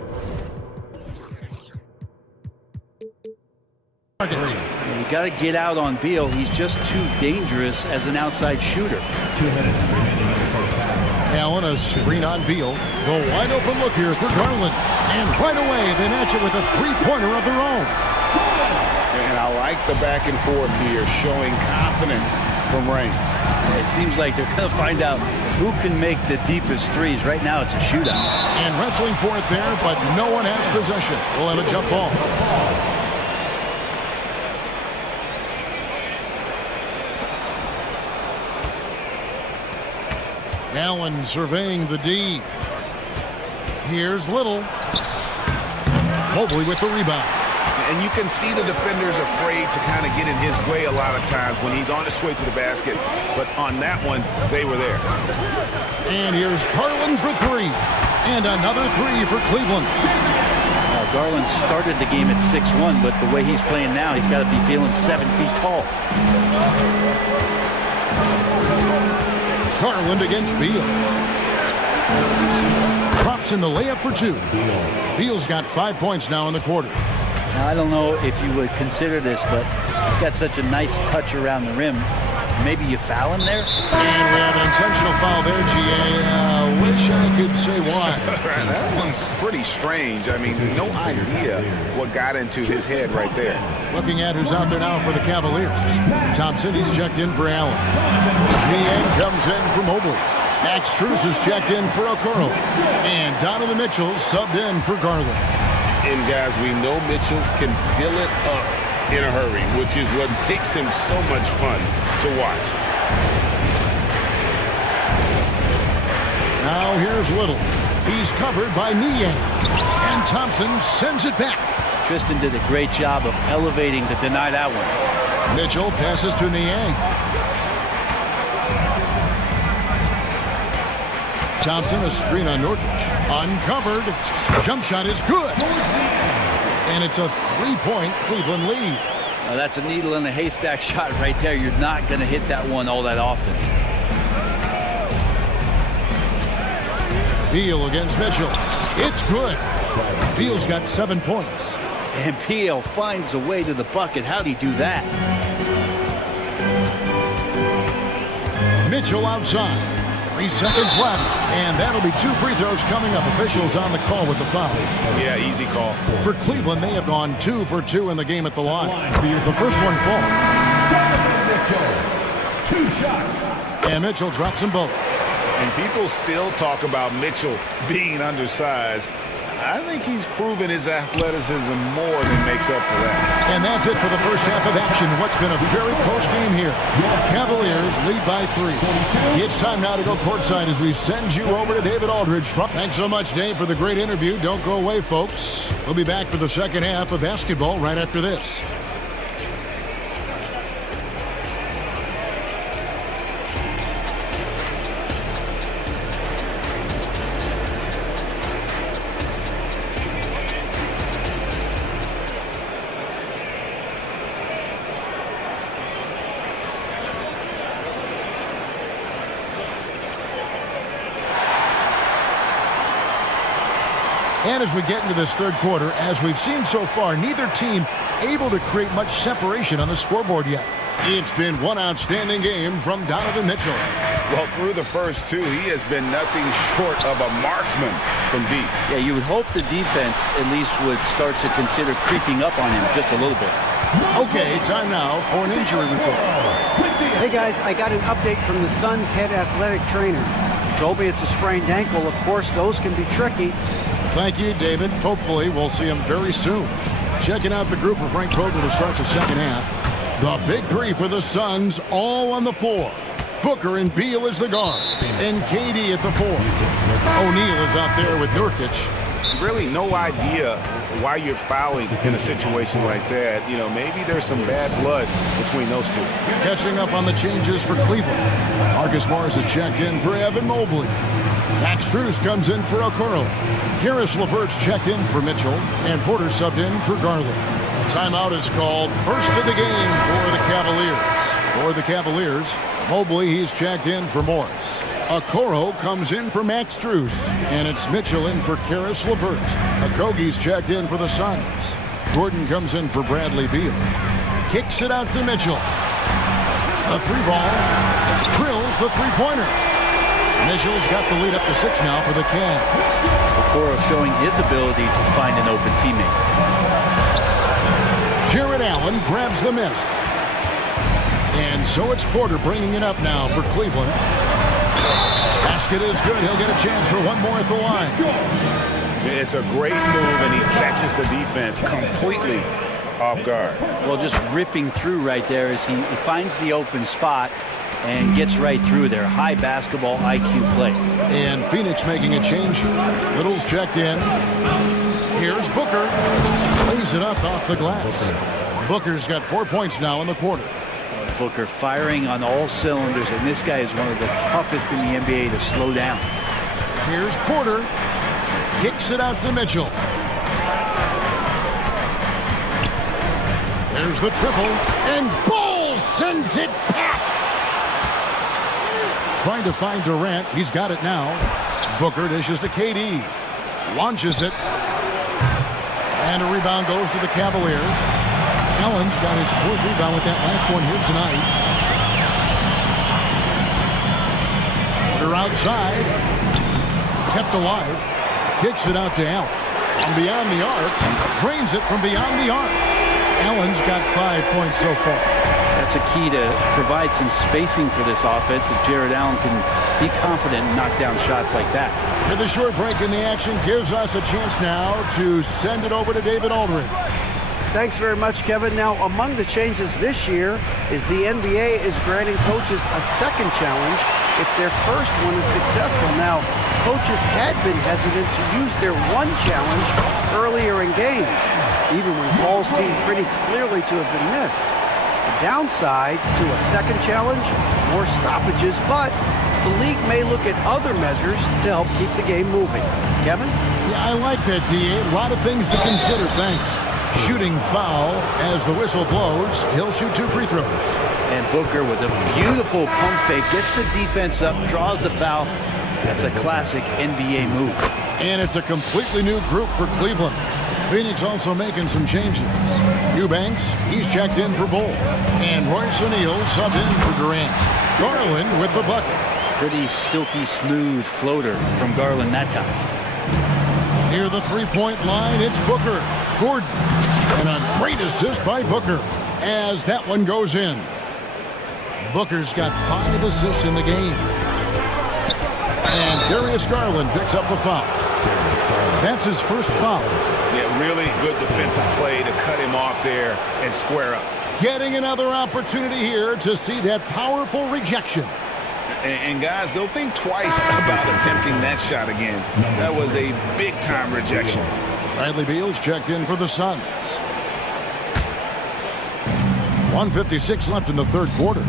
You got to get out on Beal. He's just too dangerous as an outside shooter. 2 minutes remaining in the first half. Allen, a screen on Beal. The wide open look here for Garland. And right away, they match it with a three-pointer of their own. And I like the back and forth here, showing confidence from Rain. It seems like they're going to find out who can make the deepest threes. Right now, it's a shootout. And wrestling for it there, but no one has possession. We'll have a jump ball. Allen surveying the D. Here's Little. Mobley with the rebound. And you can see the defenders afraid to kind of get in his way a lot of times when he's on his way to the basket. But on that one, they were there. And here's Garland for 3. And another 3 for Cleveland. Garland started the game at 6'1", but the way he's playing now, he's got to be feeling 7 feet tall. Garland against Beal. Drops in the layup for 2. Beal's got 5 points now in the quarter. Now, I don't know if you would consider this, but he's got such a nice touch around the rim. Maybe you foul him there? And we have an intentional foul there, GA. Wish I could say why. That one's pretty strange. I mean, no idea what got into his head right there. Looking at who's out there now for the Cavaliers. Thompson, he's checked in for Allen. Niang comes in for Mobley. Max Strus is checked in for Okoro. And Donovan Mitchell subbed in for Garland. And guys, we know Mitchell can fill it up in a hurry, which is what makes him so much fun to watch. Now here's Little. He's covered by Niang. And Thompson sends it back. Tristan did a great job of elevating to deny that one. Mitchell passes to Niang. Thompson, a screen on Nurkic. Uncovered. Jump shot is good. And it's a 3-point Cleveland lead. Now that's a needle in a haystack shot right there. You're not going to hit that one all that often. Beal against Mitchell. It's good. Beal's got 7 points. And Beal finds a way to the bucket. How'd he do that? Mitchell outside. 3 seconds left, and that'll be 2 free throws coming up. Officials on the call with the foul. Yeah, easy call. For Cleveland, they have gone 2 for 2 in the game at the line. The first one falls. 2 shots. And Mitchell drops them both. And people still talk about Mitchell being undersized. I think he's proven his athleticism more than makes up for that. And that's it for the first half of action. What's been a very close game here. Cavaliers lead by 3. It's time now to go courtside as we send you over to David Aldridge. Thanks so much, Dave, for the great interview. Don't go away, folks. We'll be back for the second half of basketball right after this. And as we get into this third quarter, as we've seen so far, neither team able to create much separation on the scoreboard yet. It's been one outstanding game from Donovan Mitchell. Well, through the first 2, he has been nothing short of a marksman from deep. Yeah, you would hope the defense at least would start to consider creeping up on him just a little bit. Okay, time now for an injury report. Hey guys, I got an update from the Suns' head athletic trainer. He told me it's a sprained ankle. Of course, those can be tricky. Thank you, David. Hopefully, we'll see him very soon. Checking out the group of Frank Vogel to start the second half. The big three for the Suns all on the floor. Booker and Beal as the guards, and KD at the four. O'Neal is out there with Nurkic. Really no idea why you're fouling in a situation like that. You know, maybe there's some bad blood between those two. Catching up on the changes for Cleveland. Marcus Morris is checked in for Evan Mobley. Max Strus comes in for Okoro. Karis LeVert's checked in for Mitchell, and Porter subbed in for Garland. Timeout is called. First of the game for the Cavaliers. For the Cavaliers, Mobley, he's checked in for Morris. Okoro comes in for Max Strus, and it's Mitchell in for Karis LeVert. Okogie's checked in for the Suns. Gordon comes in for Bradley Beal. Kicks it out to Mitchell. A three ball. Drills the three-pointer. Mitchell's got the lead up to 6 now for the Cavs. Okoro showing his ability to find an open teammate. Jared Allen grabs the miss. And so it's Porter bringing it up now for Cleveland. Basket is good. He'll get a chance for one more at the line. It's a great move, and he catches the defense completely off guard. Well, just ripping through right there as he finds the open spot and gets right through there. High basketball IQ play. And Phoenix making a change here. Little's checked in. Here's Booker. Lays it up off the glass. Booker's got 4 points now in the quarter. Booker firing on all cylinders, and this guy is one of the toughest in the NBA to slow down. Here's Porter. Kicks it out to Mitchell. There's the triple, and Ball sends it back. Trying to find Durant. He's got it now. Booker dishes to KD. Launches it. And a rebound goes to the Cavaliers. Allen's got his 4th rebound with that last one here tonight. Porter outside. Kept alive. Kicks it out to Allen. From beyond the arc. Drains it from beyond the arc. Allen's got 5 points so far. That's a key to provide some spacing for this offense if Jared Allen can be confident and knock down shots like that. With a short break in the action gives us a chance now to send it over to David Aldridge. Thanks very much, Kevin. Now, among the changes this year is the NBA is granting coaches a second challenge if their first one is successful. Now, coaches had been hesitant to use their one challenge earlier in games, even when calls seemed pretty clearly to have been missed. The downside to a second challenge, more stoppages, but the league may look at other measures to help keep the game moving. Kevin? Yeah, I like that, D.A. A lot of things to consider, thanks. Shooting foul as the whistle blows. He'll shoot 2 free throws. And Booker with a beautiful pump fake, gets the defense up, draws the foul. That's a classic NBA move. And it's a completely new group for Cleveland. Phoenix also making some changes. Eubanks, he's checked in for Bull. And Royce O'Neal subbed in for Durant. Garland with the bucket. Pretty silky smooth floater from Garland that time. Near the three-point line, it's Booker. Gordon. And a great assist by Booker as that one goes in. Booker's got 5 assists in the game. And Darius Garland picks up the foul. That's his first foul. Yeah, really good defensive play to cut him off there and square up. Getting another opportunity here to see that powerful rejection. And guys, they'll think twice about attempting that shot again. That was a big-time rejection. Bradley Beal's checked in for the Suns. 1:56 left in the third quarter.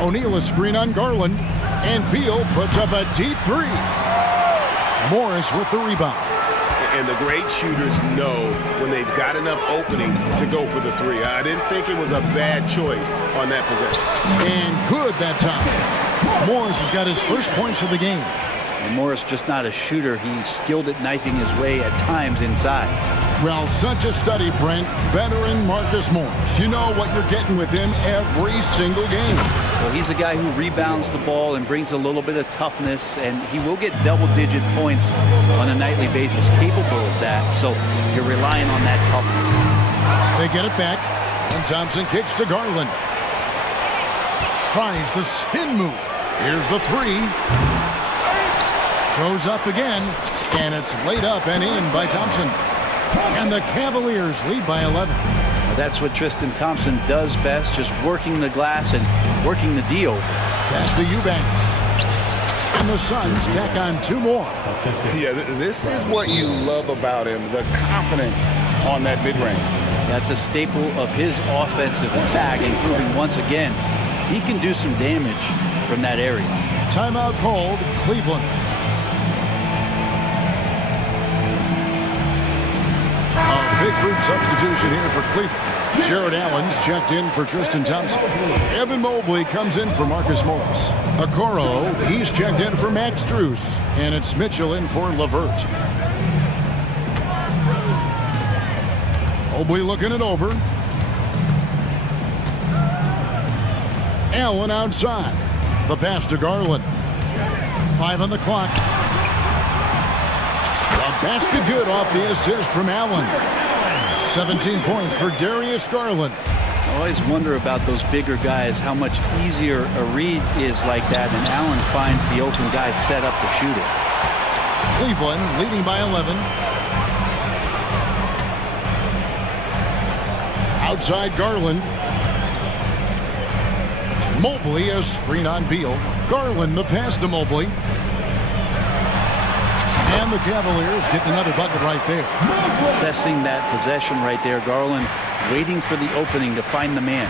O'Neal a screen on Garland, and Beal puts up a deep 3. Morris with the rebound. And the great shooters know when they've got enough opening to go for the 3. I didn't think it was a bad choice on that possession. And good that time. Morris has got his first points of the game. And Morris just not a shooter. He's skilled at knifing his way at times inside. Well, such a study, Brent. Veteran Marcus Morris. You know what you're getting with him every single game. Well, he's a guy who rebounds the ball and brings a little bit of toughness, and he will get double-digit points on a nightly basis, capable of that. So you're relying on that toughness. They get it back, and Thompson kicks to Garland. Tries the spin move. Here's the 3. Throws up again. And it's laid up and in by Thompson. And the Cavaliers lead by 11. That's what Tristan Thompson does best, just working the glass and working the D over. Pass to Eubanks. And the Suns tack on 2 more. Yeah, this is what you love about him, the confidence on that mid-range. That's a staple of his offensive attack, including once again, he can do some damage from that area. Timeout called, Cleveland. A big group substitution here for Cleveland. Jared Allen's checked in for Tristan Thompson. Evan Mobley comes in for Marcus Morris. Okoro, he's checked in for Max Strus. And it's Mitchell in for LeVert. Mobley looking it over. Allen outside. The pass to Garland. 5 on the clock. A basket good off the assist from Allen. 17 points for Darius Garland. I always wonder about those bigger guys, how much easier a read is like that, and Allen finds the open guy set up to shoot it. Cleveland leading by 11. Outside Garland. Mobley, a screen on Beal. Garland the pass to Mobley. And the Cavaliers get another bucket right there. Assessing that possession right there, Garland waiting for the opening to find the man.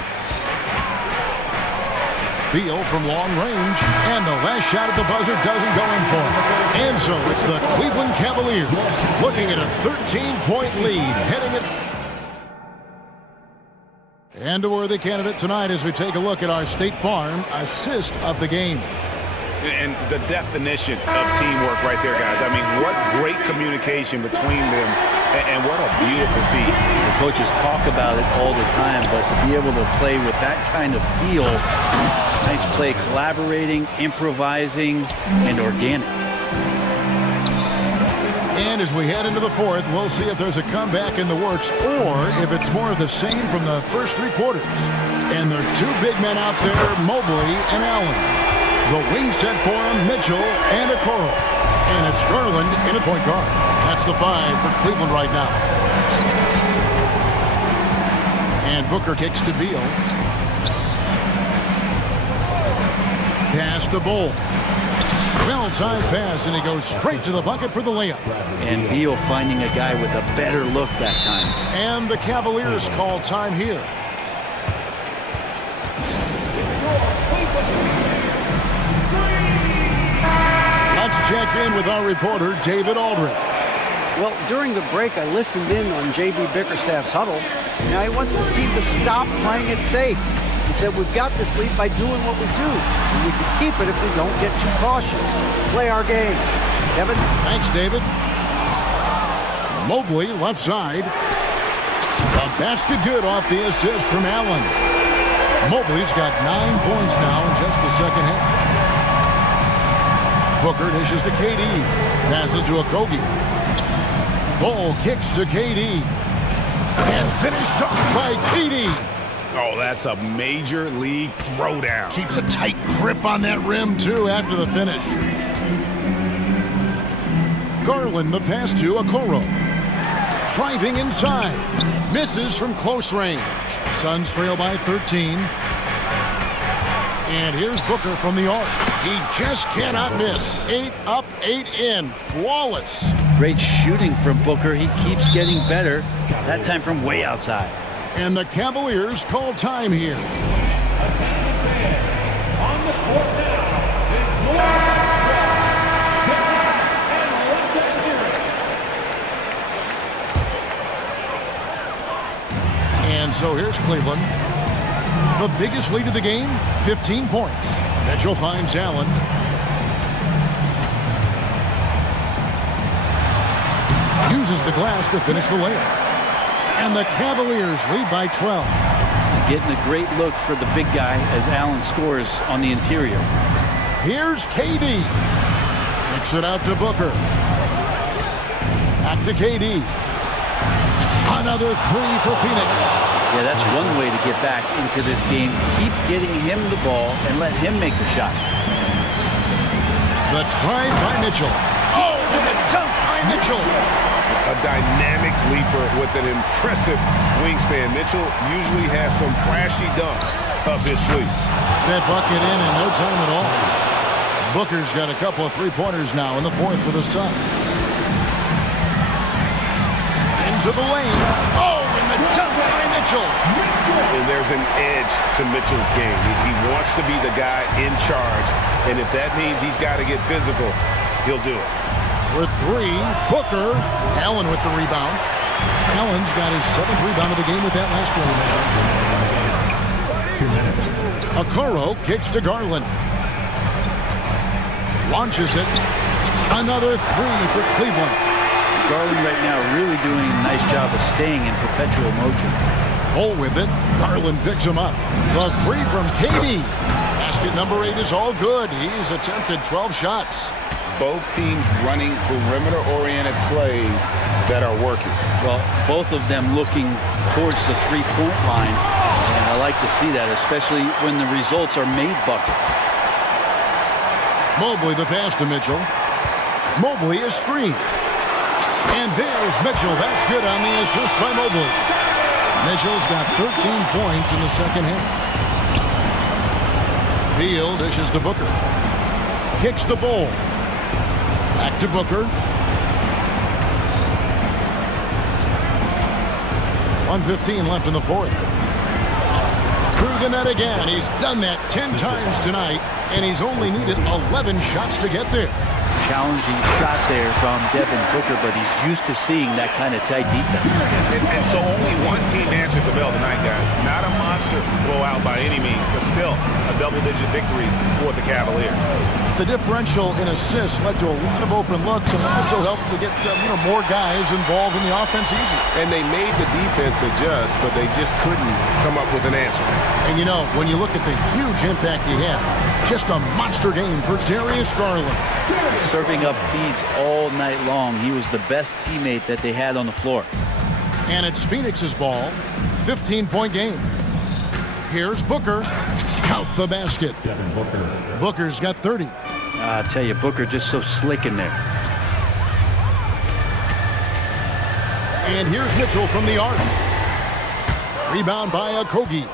Beal from long range, and the last shot at the buzzer doesn't go in for him. And so it's the Cleveland Cavaliers looking at a 13-point lead, heading it. And a worthy candidate tonight as we take a look at our State Farm assist of the game. And the definition of teamwork right there, guys. I mean, what great communication between them, and what a beautiful feat. The coaches talk about it all the time, but to be able to play with that kind of feel, nice play, collaborating, improvising, and organic. And as we head into the fourth, we'll see if there's a comeback in the works or if it's more of the same from the first 3 quarters. And there are 2 big men out there, Mobley and Allen. The wing set for him, Mitchell and Okoro. And it's Garland in a point guard. That's the 5 for Cleveland right now. And Booker kicks to Beal. Pass to Bull. Well-timed pass, and he goes straight to the bucket for the layup. And Beal finding a guy with a better look that time. And the Cavaliers call time here. Let's check in with our reporter, David Aldridge. Well, during the break, I listened in on J.B. Bickerstaff's huddle. Now he wants his team to stop playing it safe. He said, we've got this lead by doing what we do. And we can keep it if we don't get too cautious. Play our game. Kevin? Thanks, David. Mobley, left side. A basket good off the assist from Allen. Mobley's got 9 points now in just the second half. Booker dishes to KD. Passes to Okogie. Bull kicks to KD. And finished off by KD. Oh, that's a major league throwdown. Keeps a tight grip on that rim, too, after the finish. Garland, the pass to Okoro. Driving inside. Misses from close range. Suns trail by 13. And here's Booker from the arc. He just cannot miss. 8 up, 8 in. Flawless. Great shooting from Booker. He keeps getting better. That time from way outside. And the Cavaliers call time here. And so here's Cleveland. The biggest lead of the game, 15 points. Mitchell finds Allen. Uses the glass to finish the layup. And the Cavaliers lead by 12. Getting a great look for the big guy as Allen scores on the interior. Here's KD. Kicks it out to Booker. Back to KD. Another 3 for Phoenix. Yeah, that's one way to get back into this game. Keep getting him the ball and let him make the shots. The drive by Mitchell. Oh, And the dunk by Mitchell. A dynamic leaper with an impressive wingspan. Mitchell usually has some flashy dunks up his sleeve. That bucket in no time at all. Booker's got a couple of three-pointers now in the fourth for the Suns. Into the lane. Oh, and the dunk by Mitchell. And there's an edge to Mitchell's game. He wants to be the guy in charge, and if that means he's got to get physical, he'll do it. With three, Booker. Allen with the rebound. Allen's got his 7th rebound of the game with that last one. 2 minutes. Okoro kicks to Garland. Launches it. Another three for Cleveland. Garland right now really doing a nice job of staying in perpetual motion. Bull with it. Garland picks him up. The three from KD. Basket number 8 is all good. He's attempted 12 shots. Both teams running perimeter-oriented plays that are working. Well, both of them looking towards the three-point line, and I like to see that, especially when the results are made buckets. Mobley the pass to Mitchell. Mobley is screened. And there's Mitchell. That's good on the assist by Mobley. Mitchell's got 13 points in the second half. Beal dishes to Booker. Kicks the ball. Back to Booker. 1:15 left in the fourth. Through the net again. He's done that 10 times tonight, and he's only needed 11 shots to get there. Challenging shot there from Devin Booker, but he's used to seeing that kind of tight defense. And so only one team answered the bell tonight, guys. Not a monster blowout by any means, but still a double-digit victory for the Cavaliers. The differential in assists led to a lot of open looks and also helped to get more guys involved in the offense easy. And they made the defense adjust, but they just couldn't come up with an answer. And when you look at the huge impact he had, just a monster game for Darius Garland. Serving up feeds all night long. He was the best teammate that they had on the floor. And it's Phoenix's ball. 15-point game. Here's Booker. Count the basket. Booker's got 30. I tell you, Booker just so slick in there. And here's Mitchell from the arc. Rebound by Okogie.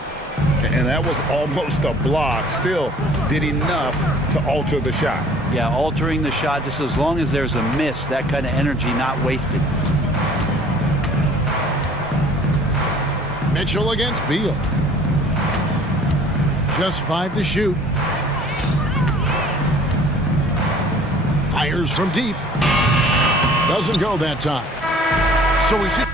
And that was almost a block. Still did enough to alter the shot. Yeah, altering the shot just as long as there's a miss, that kind of energy not wasted. Mitchell against Beal. Just 5 to shoot. Fires from deep. Doesn't go that time. So we see...